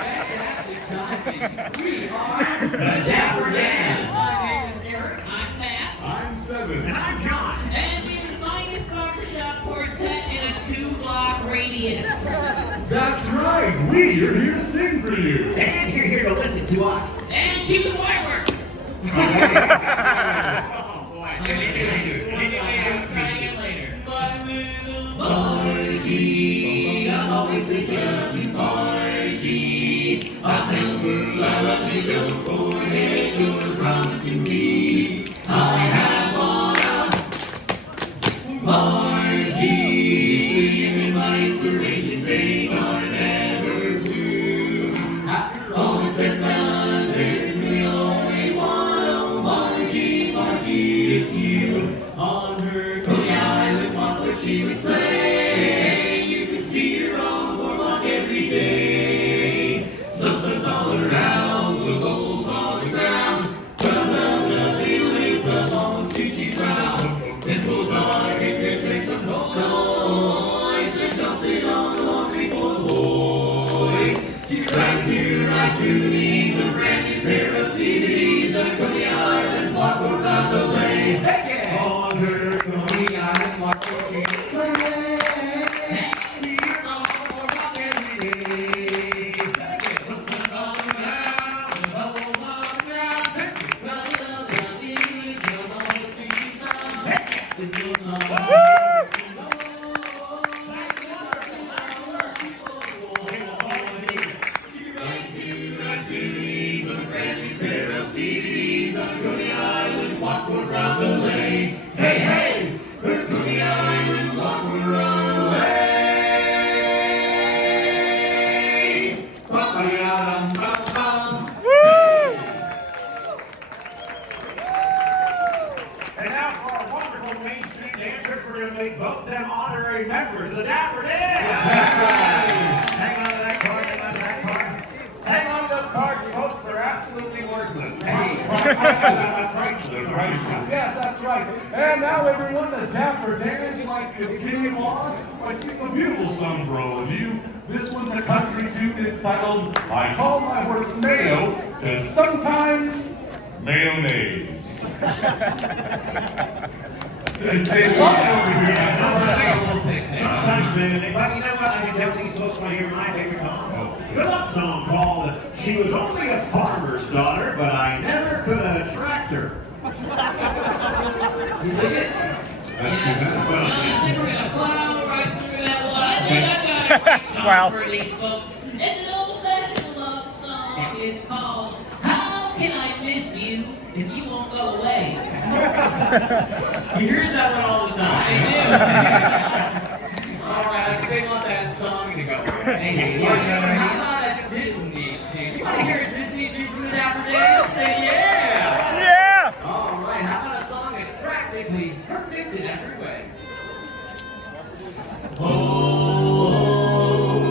Fantastic timing. We are the Dapper Dans. My name is Eric. I'm Matt. I'm 7. And I'm John. And we're the finest barbershop quartet in a 2-block radius. That's right. We are here to sing for you. And you're here to listen to us. And cue the fireworks. Oh, boy. I'll try again later. My little Margie, I'm always thinking of you, Margie. I tell her I love you, don't forget you're promising me. I have one out, Margie. And my inspiration days are never blue. After all is said and done, there's really only one, oh Margie, Margie, it's you. On her Coney Island walk where she would play, you can see her on BoardWalk every day. Sunsets all around, the goals on the ground. Round, round, up, little hills up almost to she's round. Dimples are kickers, make some noise. They're tossing on the laundry for the boys. She tried to ride through these, a brand new pair of BDs. On Coney Island walk around the lane. Take it! On her Coney Island walk where she would play. See her on BoardWalk every day. Take it! Sunsets all around, the bubbles on the ground. Take it! Round, round, round, these, come on the street now. Take it! The girls on the around the lane. Hey, hey, her Coney Island walks will run away. And now for our wonderful Main Street dancers, we're going to make both them honorary members of the Dapper Dans. That's right. Hang on to that card, hang on to that card. Hang on to those cards, folks. They're absolutely worthless. Hey, Yes, that's right. And now, everyone, the Dapper Dans would like to continue on by singing a beautiful song for all of you. This one's a country tune. It's titled I Call My Horse Mayo, because sometimes mayonnaise. Sometimes, but you know what? I can tell these folks want to hear my favorite song. Philip's song called "She Was Only a Farmer's Daughter, But I Never Could Attract Her." You dig it? That's too bad. I think we're gonna plow right through that one. I think I've got a great song for these folks. It's an old-fashioned love song. It's called "How Can I Miss You If You Won't Go Away." He hears that one all the time. All right, they want that song to go away. Hey, how about a Disney tune? You want to hear a Disney tune from the Dapper Dans? Say yeah! Yeah! All right, how about a song that's practically perfect in every way? Oh,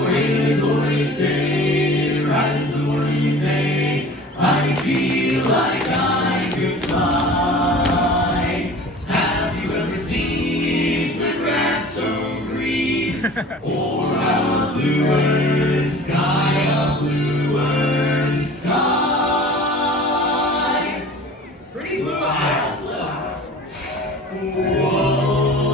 in the glorious day, rise the morning day, I feel like I could fly. Have you ever seen the grass so green, or a bluer sky, a bluer sky? Pretty blue eye. Blue eye. Whoa,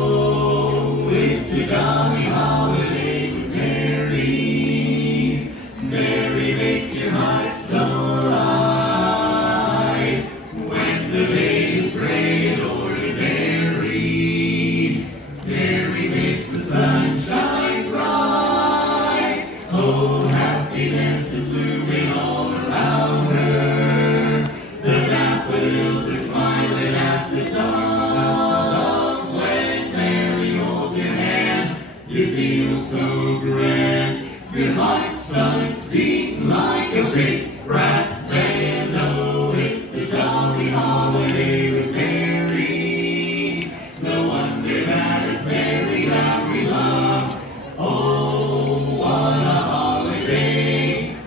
it's a jolly holiday with Mary. Mary makes your heart so light. When the day is gray and ordinary, Mary makes the sun shine bright. Oh, happiness is blooming all around her. The daffodils are smiling at the dawn. When Mary holds your hand, you feel so grand. Your heart starts beating like a big brass band. Oh, it's a jolly holiday with Mary. No wonder that it's Mary that we love. Oh, what a holiday.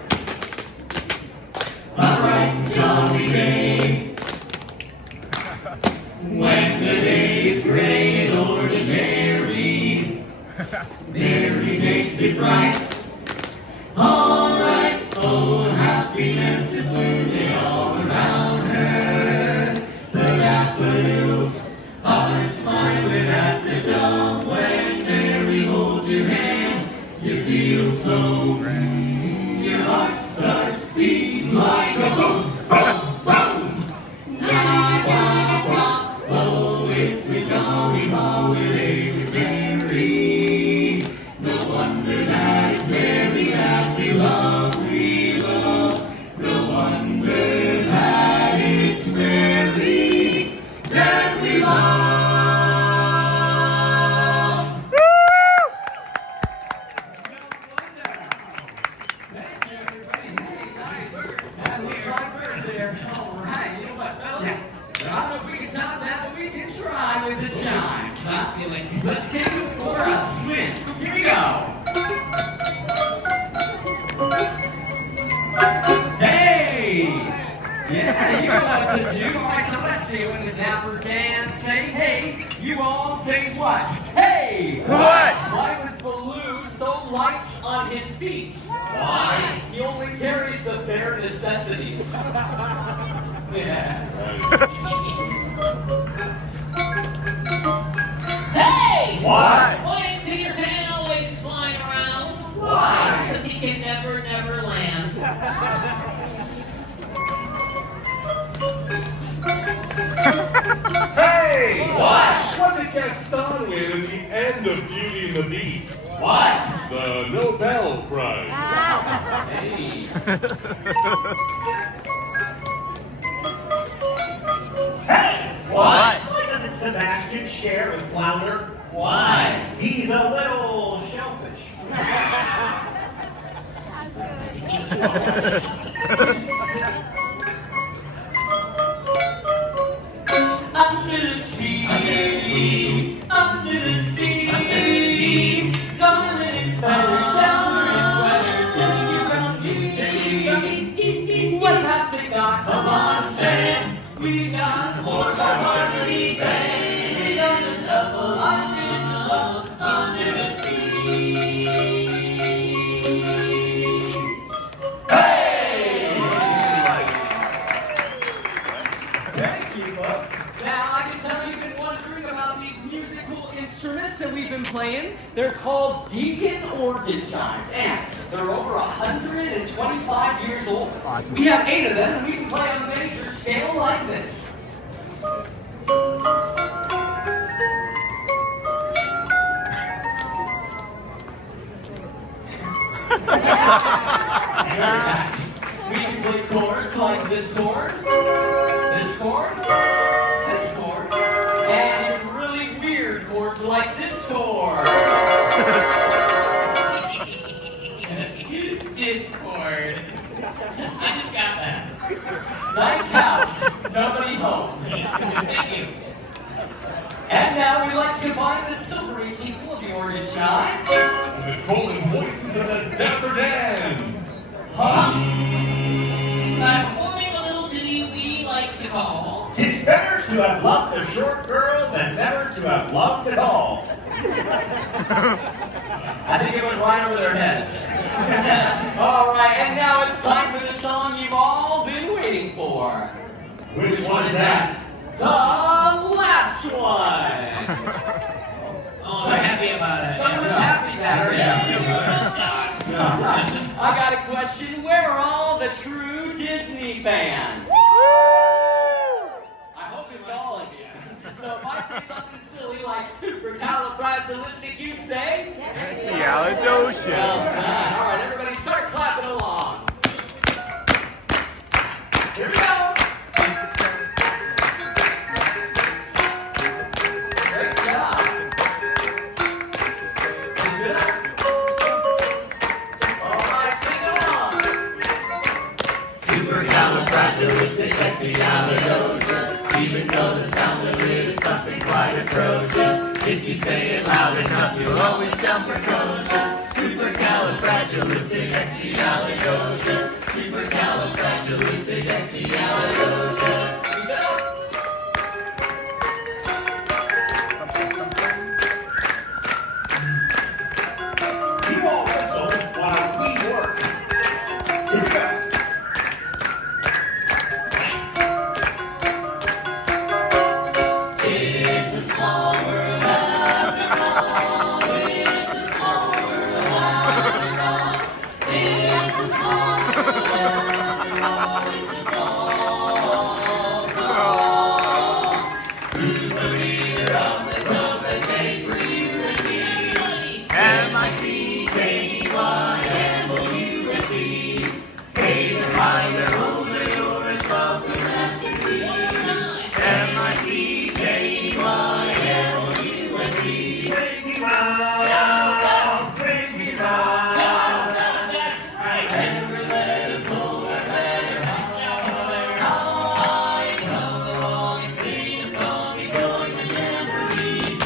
A bright and jolly day. When the day is gray and ordinary, Mary makes it bright. All right, oh, happiness is blooming all around her. The daffodils are smiling at the dawn. When Mary holds your hand, you feel so grand. Your heart starts beating like a boom, boom, boom. La, la, la. Oh, it's a jolly holiday with Mary. No wonder that it's Mary that we love, we love. No wonder that it's Mary that we love. Thank you, everybody. Hey, nice work. That was right there. All right, you know what, fellas? I don't know if we can top that, but we can try with the chimes. I feel it. Let's take it for a swim. Here we go. Hey! Yeah, you know what to do. All right, now let's do it when the Dapper Dans say hey. You all say what? Hey! What? Why was Baloo so light on his feet? Why? He only carries the bare necessities. Yeah. Hey! What? Why is Peter Pan always flying around? Why? Because he can never, never land. Hey! What? What did Gaston win at the end of Beauty and the Beast? What? The Nobel Prize. Hey. Hey! What? Why doesn't Sebastian share with Flounder? Why? He's a little shellfish. Under the sea, under the sea, darling, it's better down where it's wetter. Till you from me, what have they got? A lot of sand. We got the horse, our harmony band. We got the double, under the sea. Hey! instruments that we've been playing. They're called Deagan Organ Chimes, and they're over 125 years old. Awesome. We have 8 of them, and we can play on a major scale like this. We can play chords like this chord, this chord, this chord, and really weird chords like this chord. Discord. I just got that. Nice house, nobody home. Thank you. And now we'd like to combine the silvery tinkle of the organ chimes with the golden voices of the Dapper Dans. By performing a little ditty we like to call. 'Tis better to have loved a short girl than never to have loved at all. I think it went right over their heads. All right, and now it's time for the song you've all been waiting for. Which one is that? The last one. Oh, I'm happy about it. Someone's happy about it. I got a question. Where are all the true Disney fans? I hope it's all of you. So if I say something silly like supercalifragilistic, you'd say? Expialidocious. Well done. All right, everybody start clapping along. Here we go. Great job. Good. All right, sing along. Supercalifragilisticexpialidocious. Even though the sound of it is something quite atrocious, if you say it loud enough, you'll always sound precocious. Supercalifragilisticexpialidocious. Supercalifragilisticexpialidocious. You all whistle while we work. Here we go. It's a small world after all. It's a small world after all. It's a small world after all. It's a small world. Who's the leader of the club that's made for you and me? MICKEYMOUSE. Hey, they're high, they're low, they're yours, welcome after me. MICKEYMOUSE. Bring me round, bring me round. Never let us hold our banner high. Come along and sing a song and join the jamboree.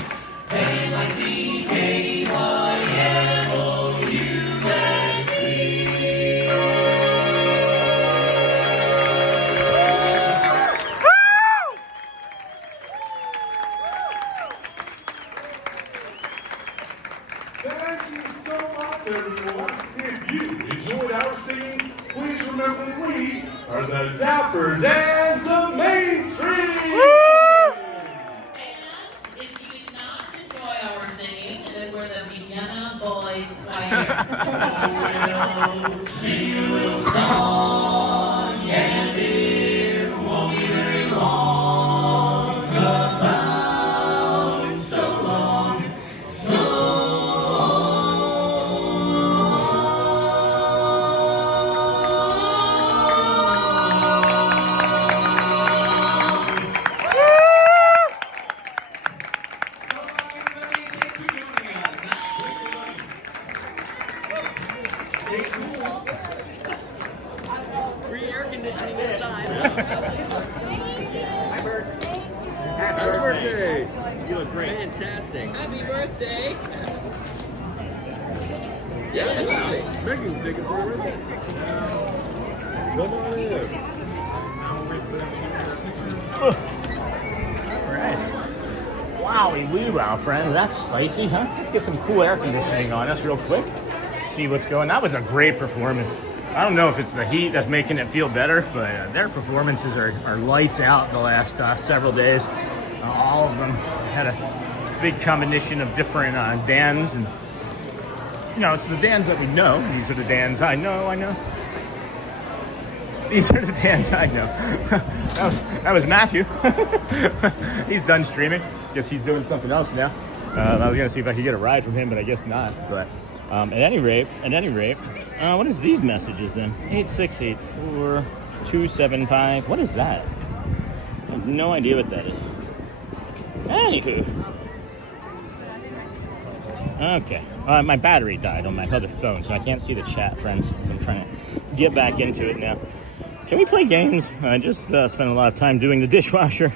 Thank you so much, everyone. If you enjoyed our singing, please remember that we are the Dapper Dans of Main Street. If you did not enjoy our singing, then we're the Vienna Boys Choir. We'll sing a little song, and it won't be very long. About so long, so Free air conditioning inside. Hi, Bird. Happy birthday. You look great. Fantastic. Happy birthday. Yeah, absolutely. Megan, take it for a birthday. Come on in. Alright. Wowie wee wow, friends. That's spicy, huh? Let's get some cool air conditioning on us real quick. See what's going on. That was a great performance. I don't know if it's the heat that's making it feel better, but their performances are lights out the last several days. All of them had big combination of different Dans, and you know, it's the Dans that we know. These are the Dans I know. These are the Dans I know. that was Matthew. He's done streaming. Guess he's doing something else now. I was gonna see if I could get a ride from him, but I guess not. But at any rate, what is these messages then? 8684275. What is that? I have no idea what that is. Anywho. Okay. My battery died on my other phone, so I can't see the chat, friends, because I'm trying to get back into it now. Can we play games? I just spent a lot of time doing the dishwasher.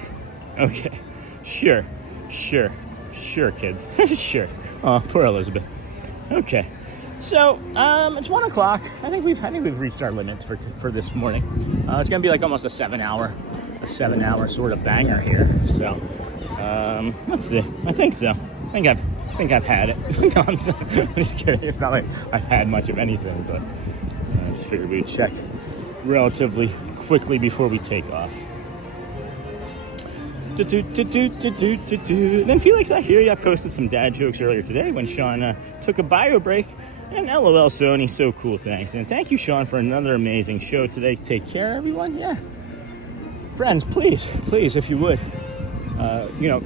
Okay. Sure, kids. Sure. Oh, poor Elizabeth. Okay. So, it's 1 o'clock. I think we've reached our limits for this morning. It's gonna be like almost a 7-hour sort of banger here. So, let's see. I think so. I think I've had it. No, I'm just kidding. It's not like I've had much of anything, but I just figured we'd check relatively quickly before we take off. And then Felix, I hear you. I posted some dad jokes earlier today when Sean took a bio break. And LOL Sony, so cool, thanks. And thank you, Sean, for another amazing show today. Take care, everyone. Yeah. Friends, please, if you would,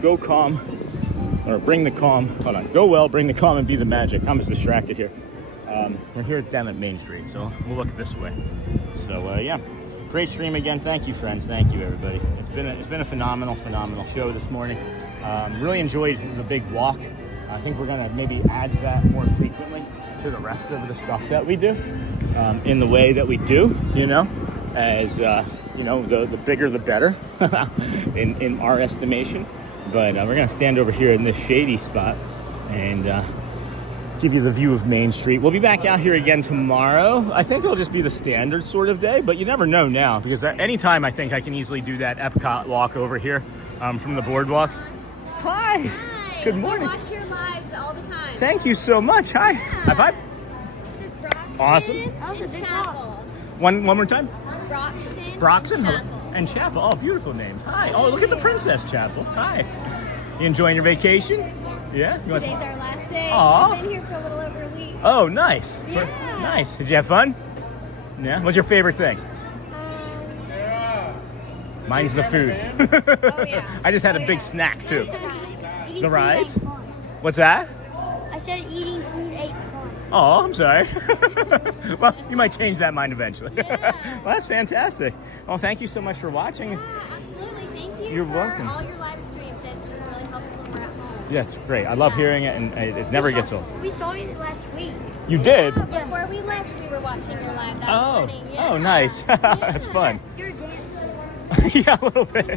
go calm, or bring the calm. Hold on. Go well, bring the calm, and be the magic. I'm just distracted here. We're here down at Main Street, so we'll look this way. So, yeah. Great stream again. Thank you, friends. Thank you, everybody. It's been a phenomenal show this morning. Really enjoyed the big walk. I think we're gonna maybe add that more frequently to the rest of the stuff that we do, in the way that we do. As the bigger the better, in our estimation. But we're gonna stand over here in this shady spot and give you the view of Main Street. We'll be back out here again tomorrow. I think it'll just be the standard sort of day, but you never know now, because anytime I think I can easily do that EPCOT walk over here from the BoardWalk. Hi. Good morning. We watch your lives all the time. Thank you so much. Hi. Yeah. High five. This is Broxton Awesome. and Chapel. One more time. Broxton. Chapel. And Chapel. Oh, beautiful names. Hi. Oh, look at the Princess Chapel. Hi. You enjoying your vacation? Yeah. Today's our last day. Aw. We've been here for a little over a week. Oh, nice. Yeah. Nice. Did you have fun? Yeah. What's your favorite thing? Mine's the food. Oh, yeah. I just had a big snack too. Eating The food rides? ain't fun. What's that? I said eating food ain't fun. Oh, I'm sorry. Well, you might change that mind eventually. Yeah. Well, that's fantastic. Well, thank you so much for watching. Yeah, absolutely. Thank you You're for welcome. all your live streams. It just really helps when we're at home. Yeah, it's great. I love hearing it, and it never gets old. We saw you last week. You did? Yeah, before we left, we were watching your live that morning. Yeah. Oh, nice. That's fun. You're a dancer. Yeah, a little bit.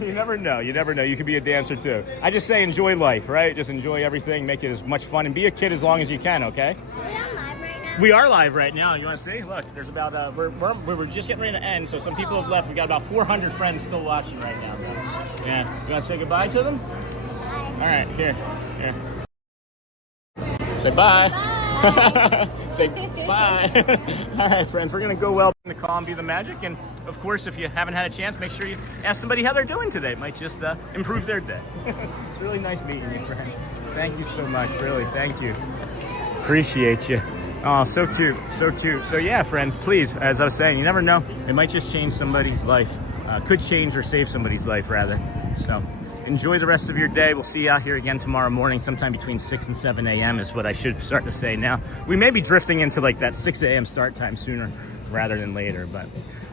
You never know. You could be a dancer too. I just say enjoy life, right? Just enjoy everything. Make it as much fun, and be a kid as long as you can. Okay? Are we on live right now? We are live right now. You want to see? Look, there's about we're just getting ready to end, so some people have left. We got about 400 friends still watching right now. Yeah. You want to say goodbye to them? All right. Here. Say bye. Say bye. All right, friends. We're gonna go well in the calm, be the magic, and of course, if you haven't had a chance, make sure you ask somebody how they're doing today. It might just improve their day. It's really nice meeting you, friend. Thank you so much. Really, thank you. Appreciate you. Oh, so cute, so cute. So yeah, friends, please, as I was saying, you never know. It might just change somebody's life. Could change or save somebody's life, rather. So enjoy the rest of your day. We'll see you out here again tomorrow morning, sometime between 6 and 7 a.m. is what I should start to say now. We may be drifting into like that 6 a.m. start time sooner rather than later, but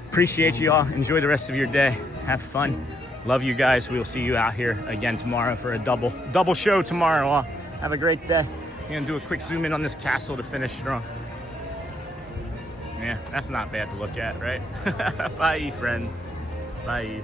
appreciate you all. Enjoy the rest of your day. Have fun. Love you guys. We'll see you out here again tomorrow for a double show tomorrow. All. Have a great day. I'm gonna do a quick zoom in on this castle to finish strong. Yeah, that's not bad to look at, right? Bye, friends. Bye.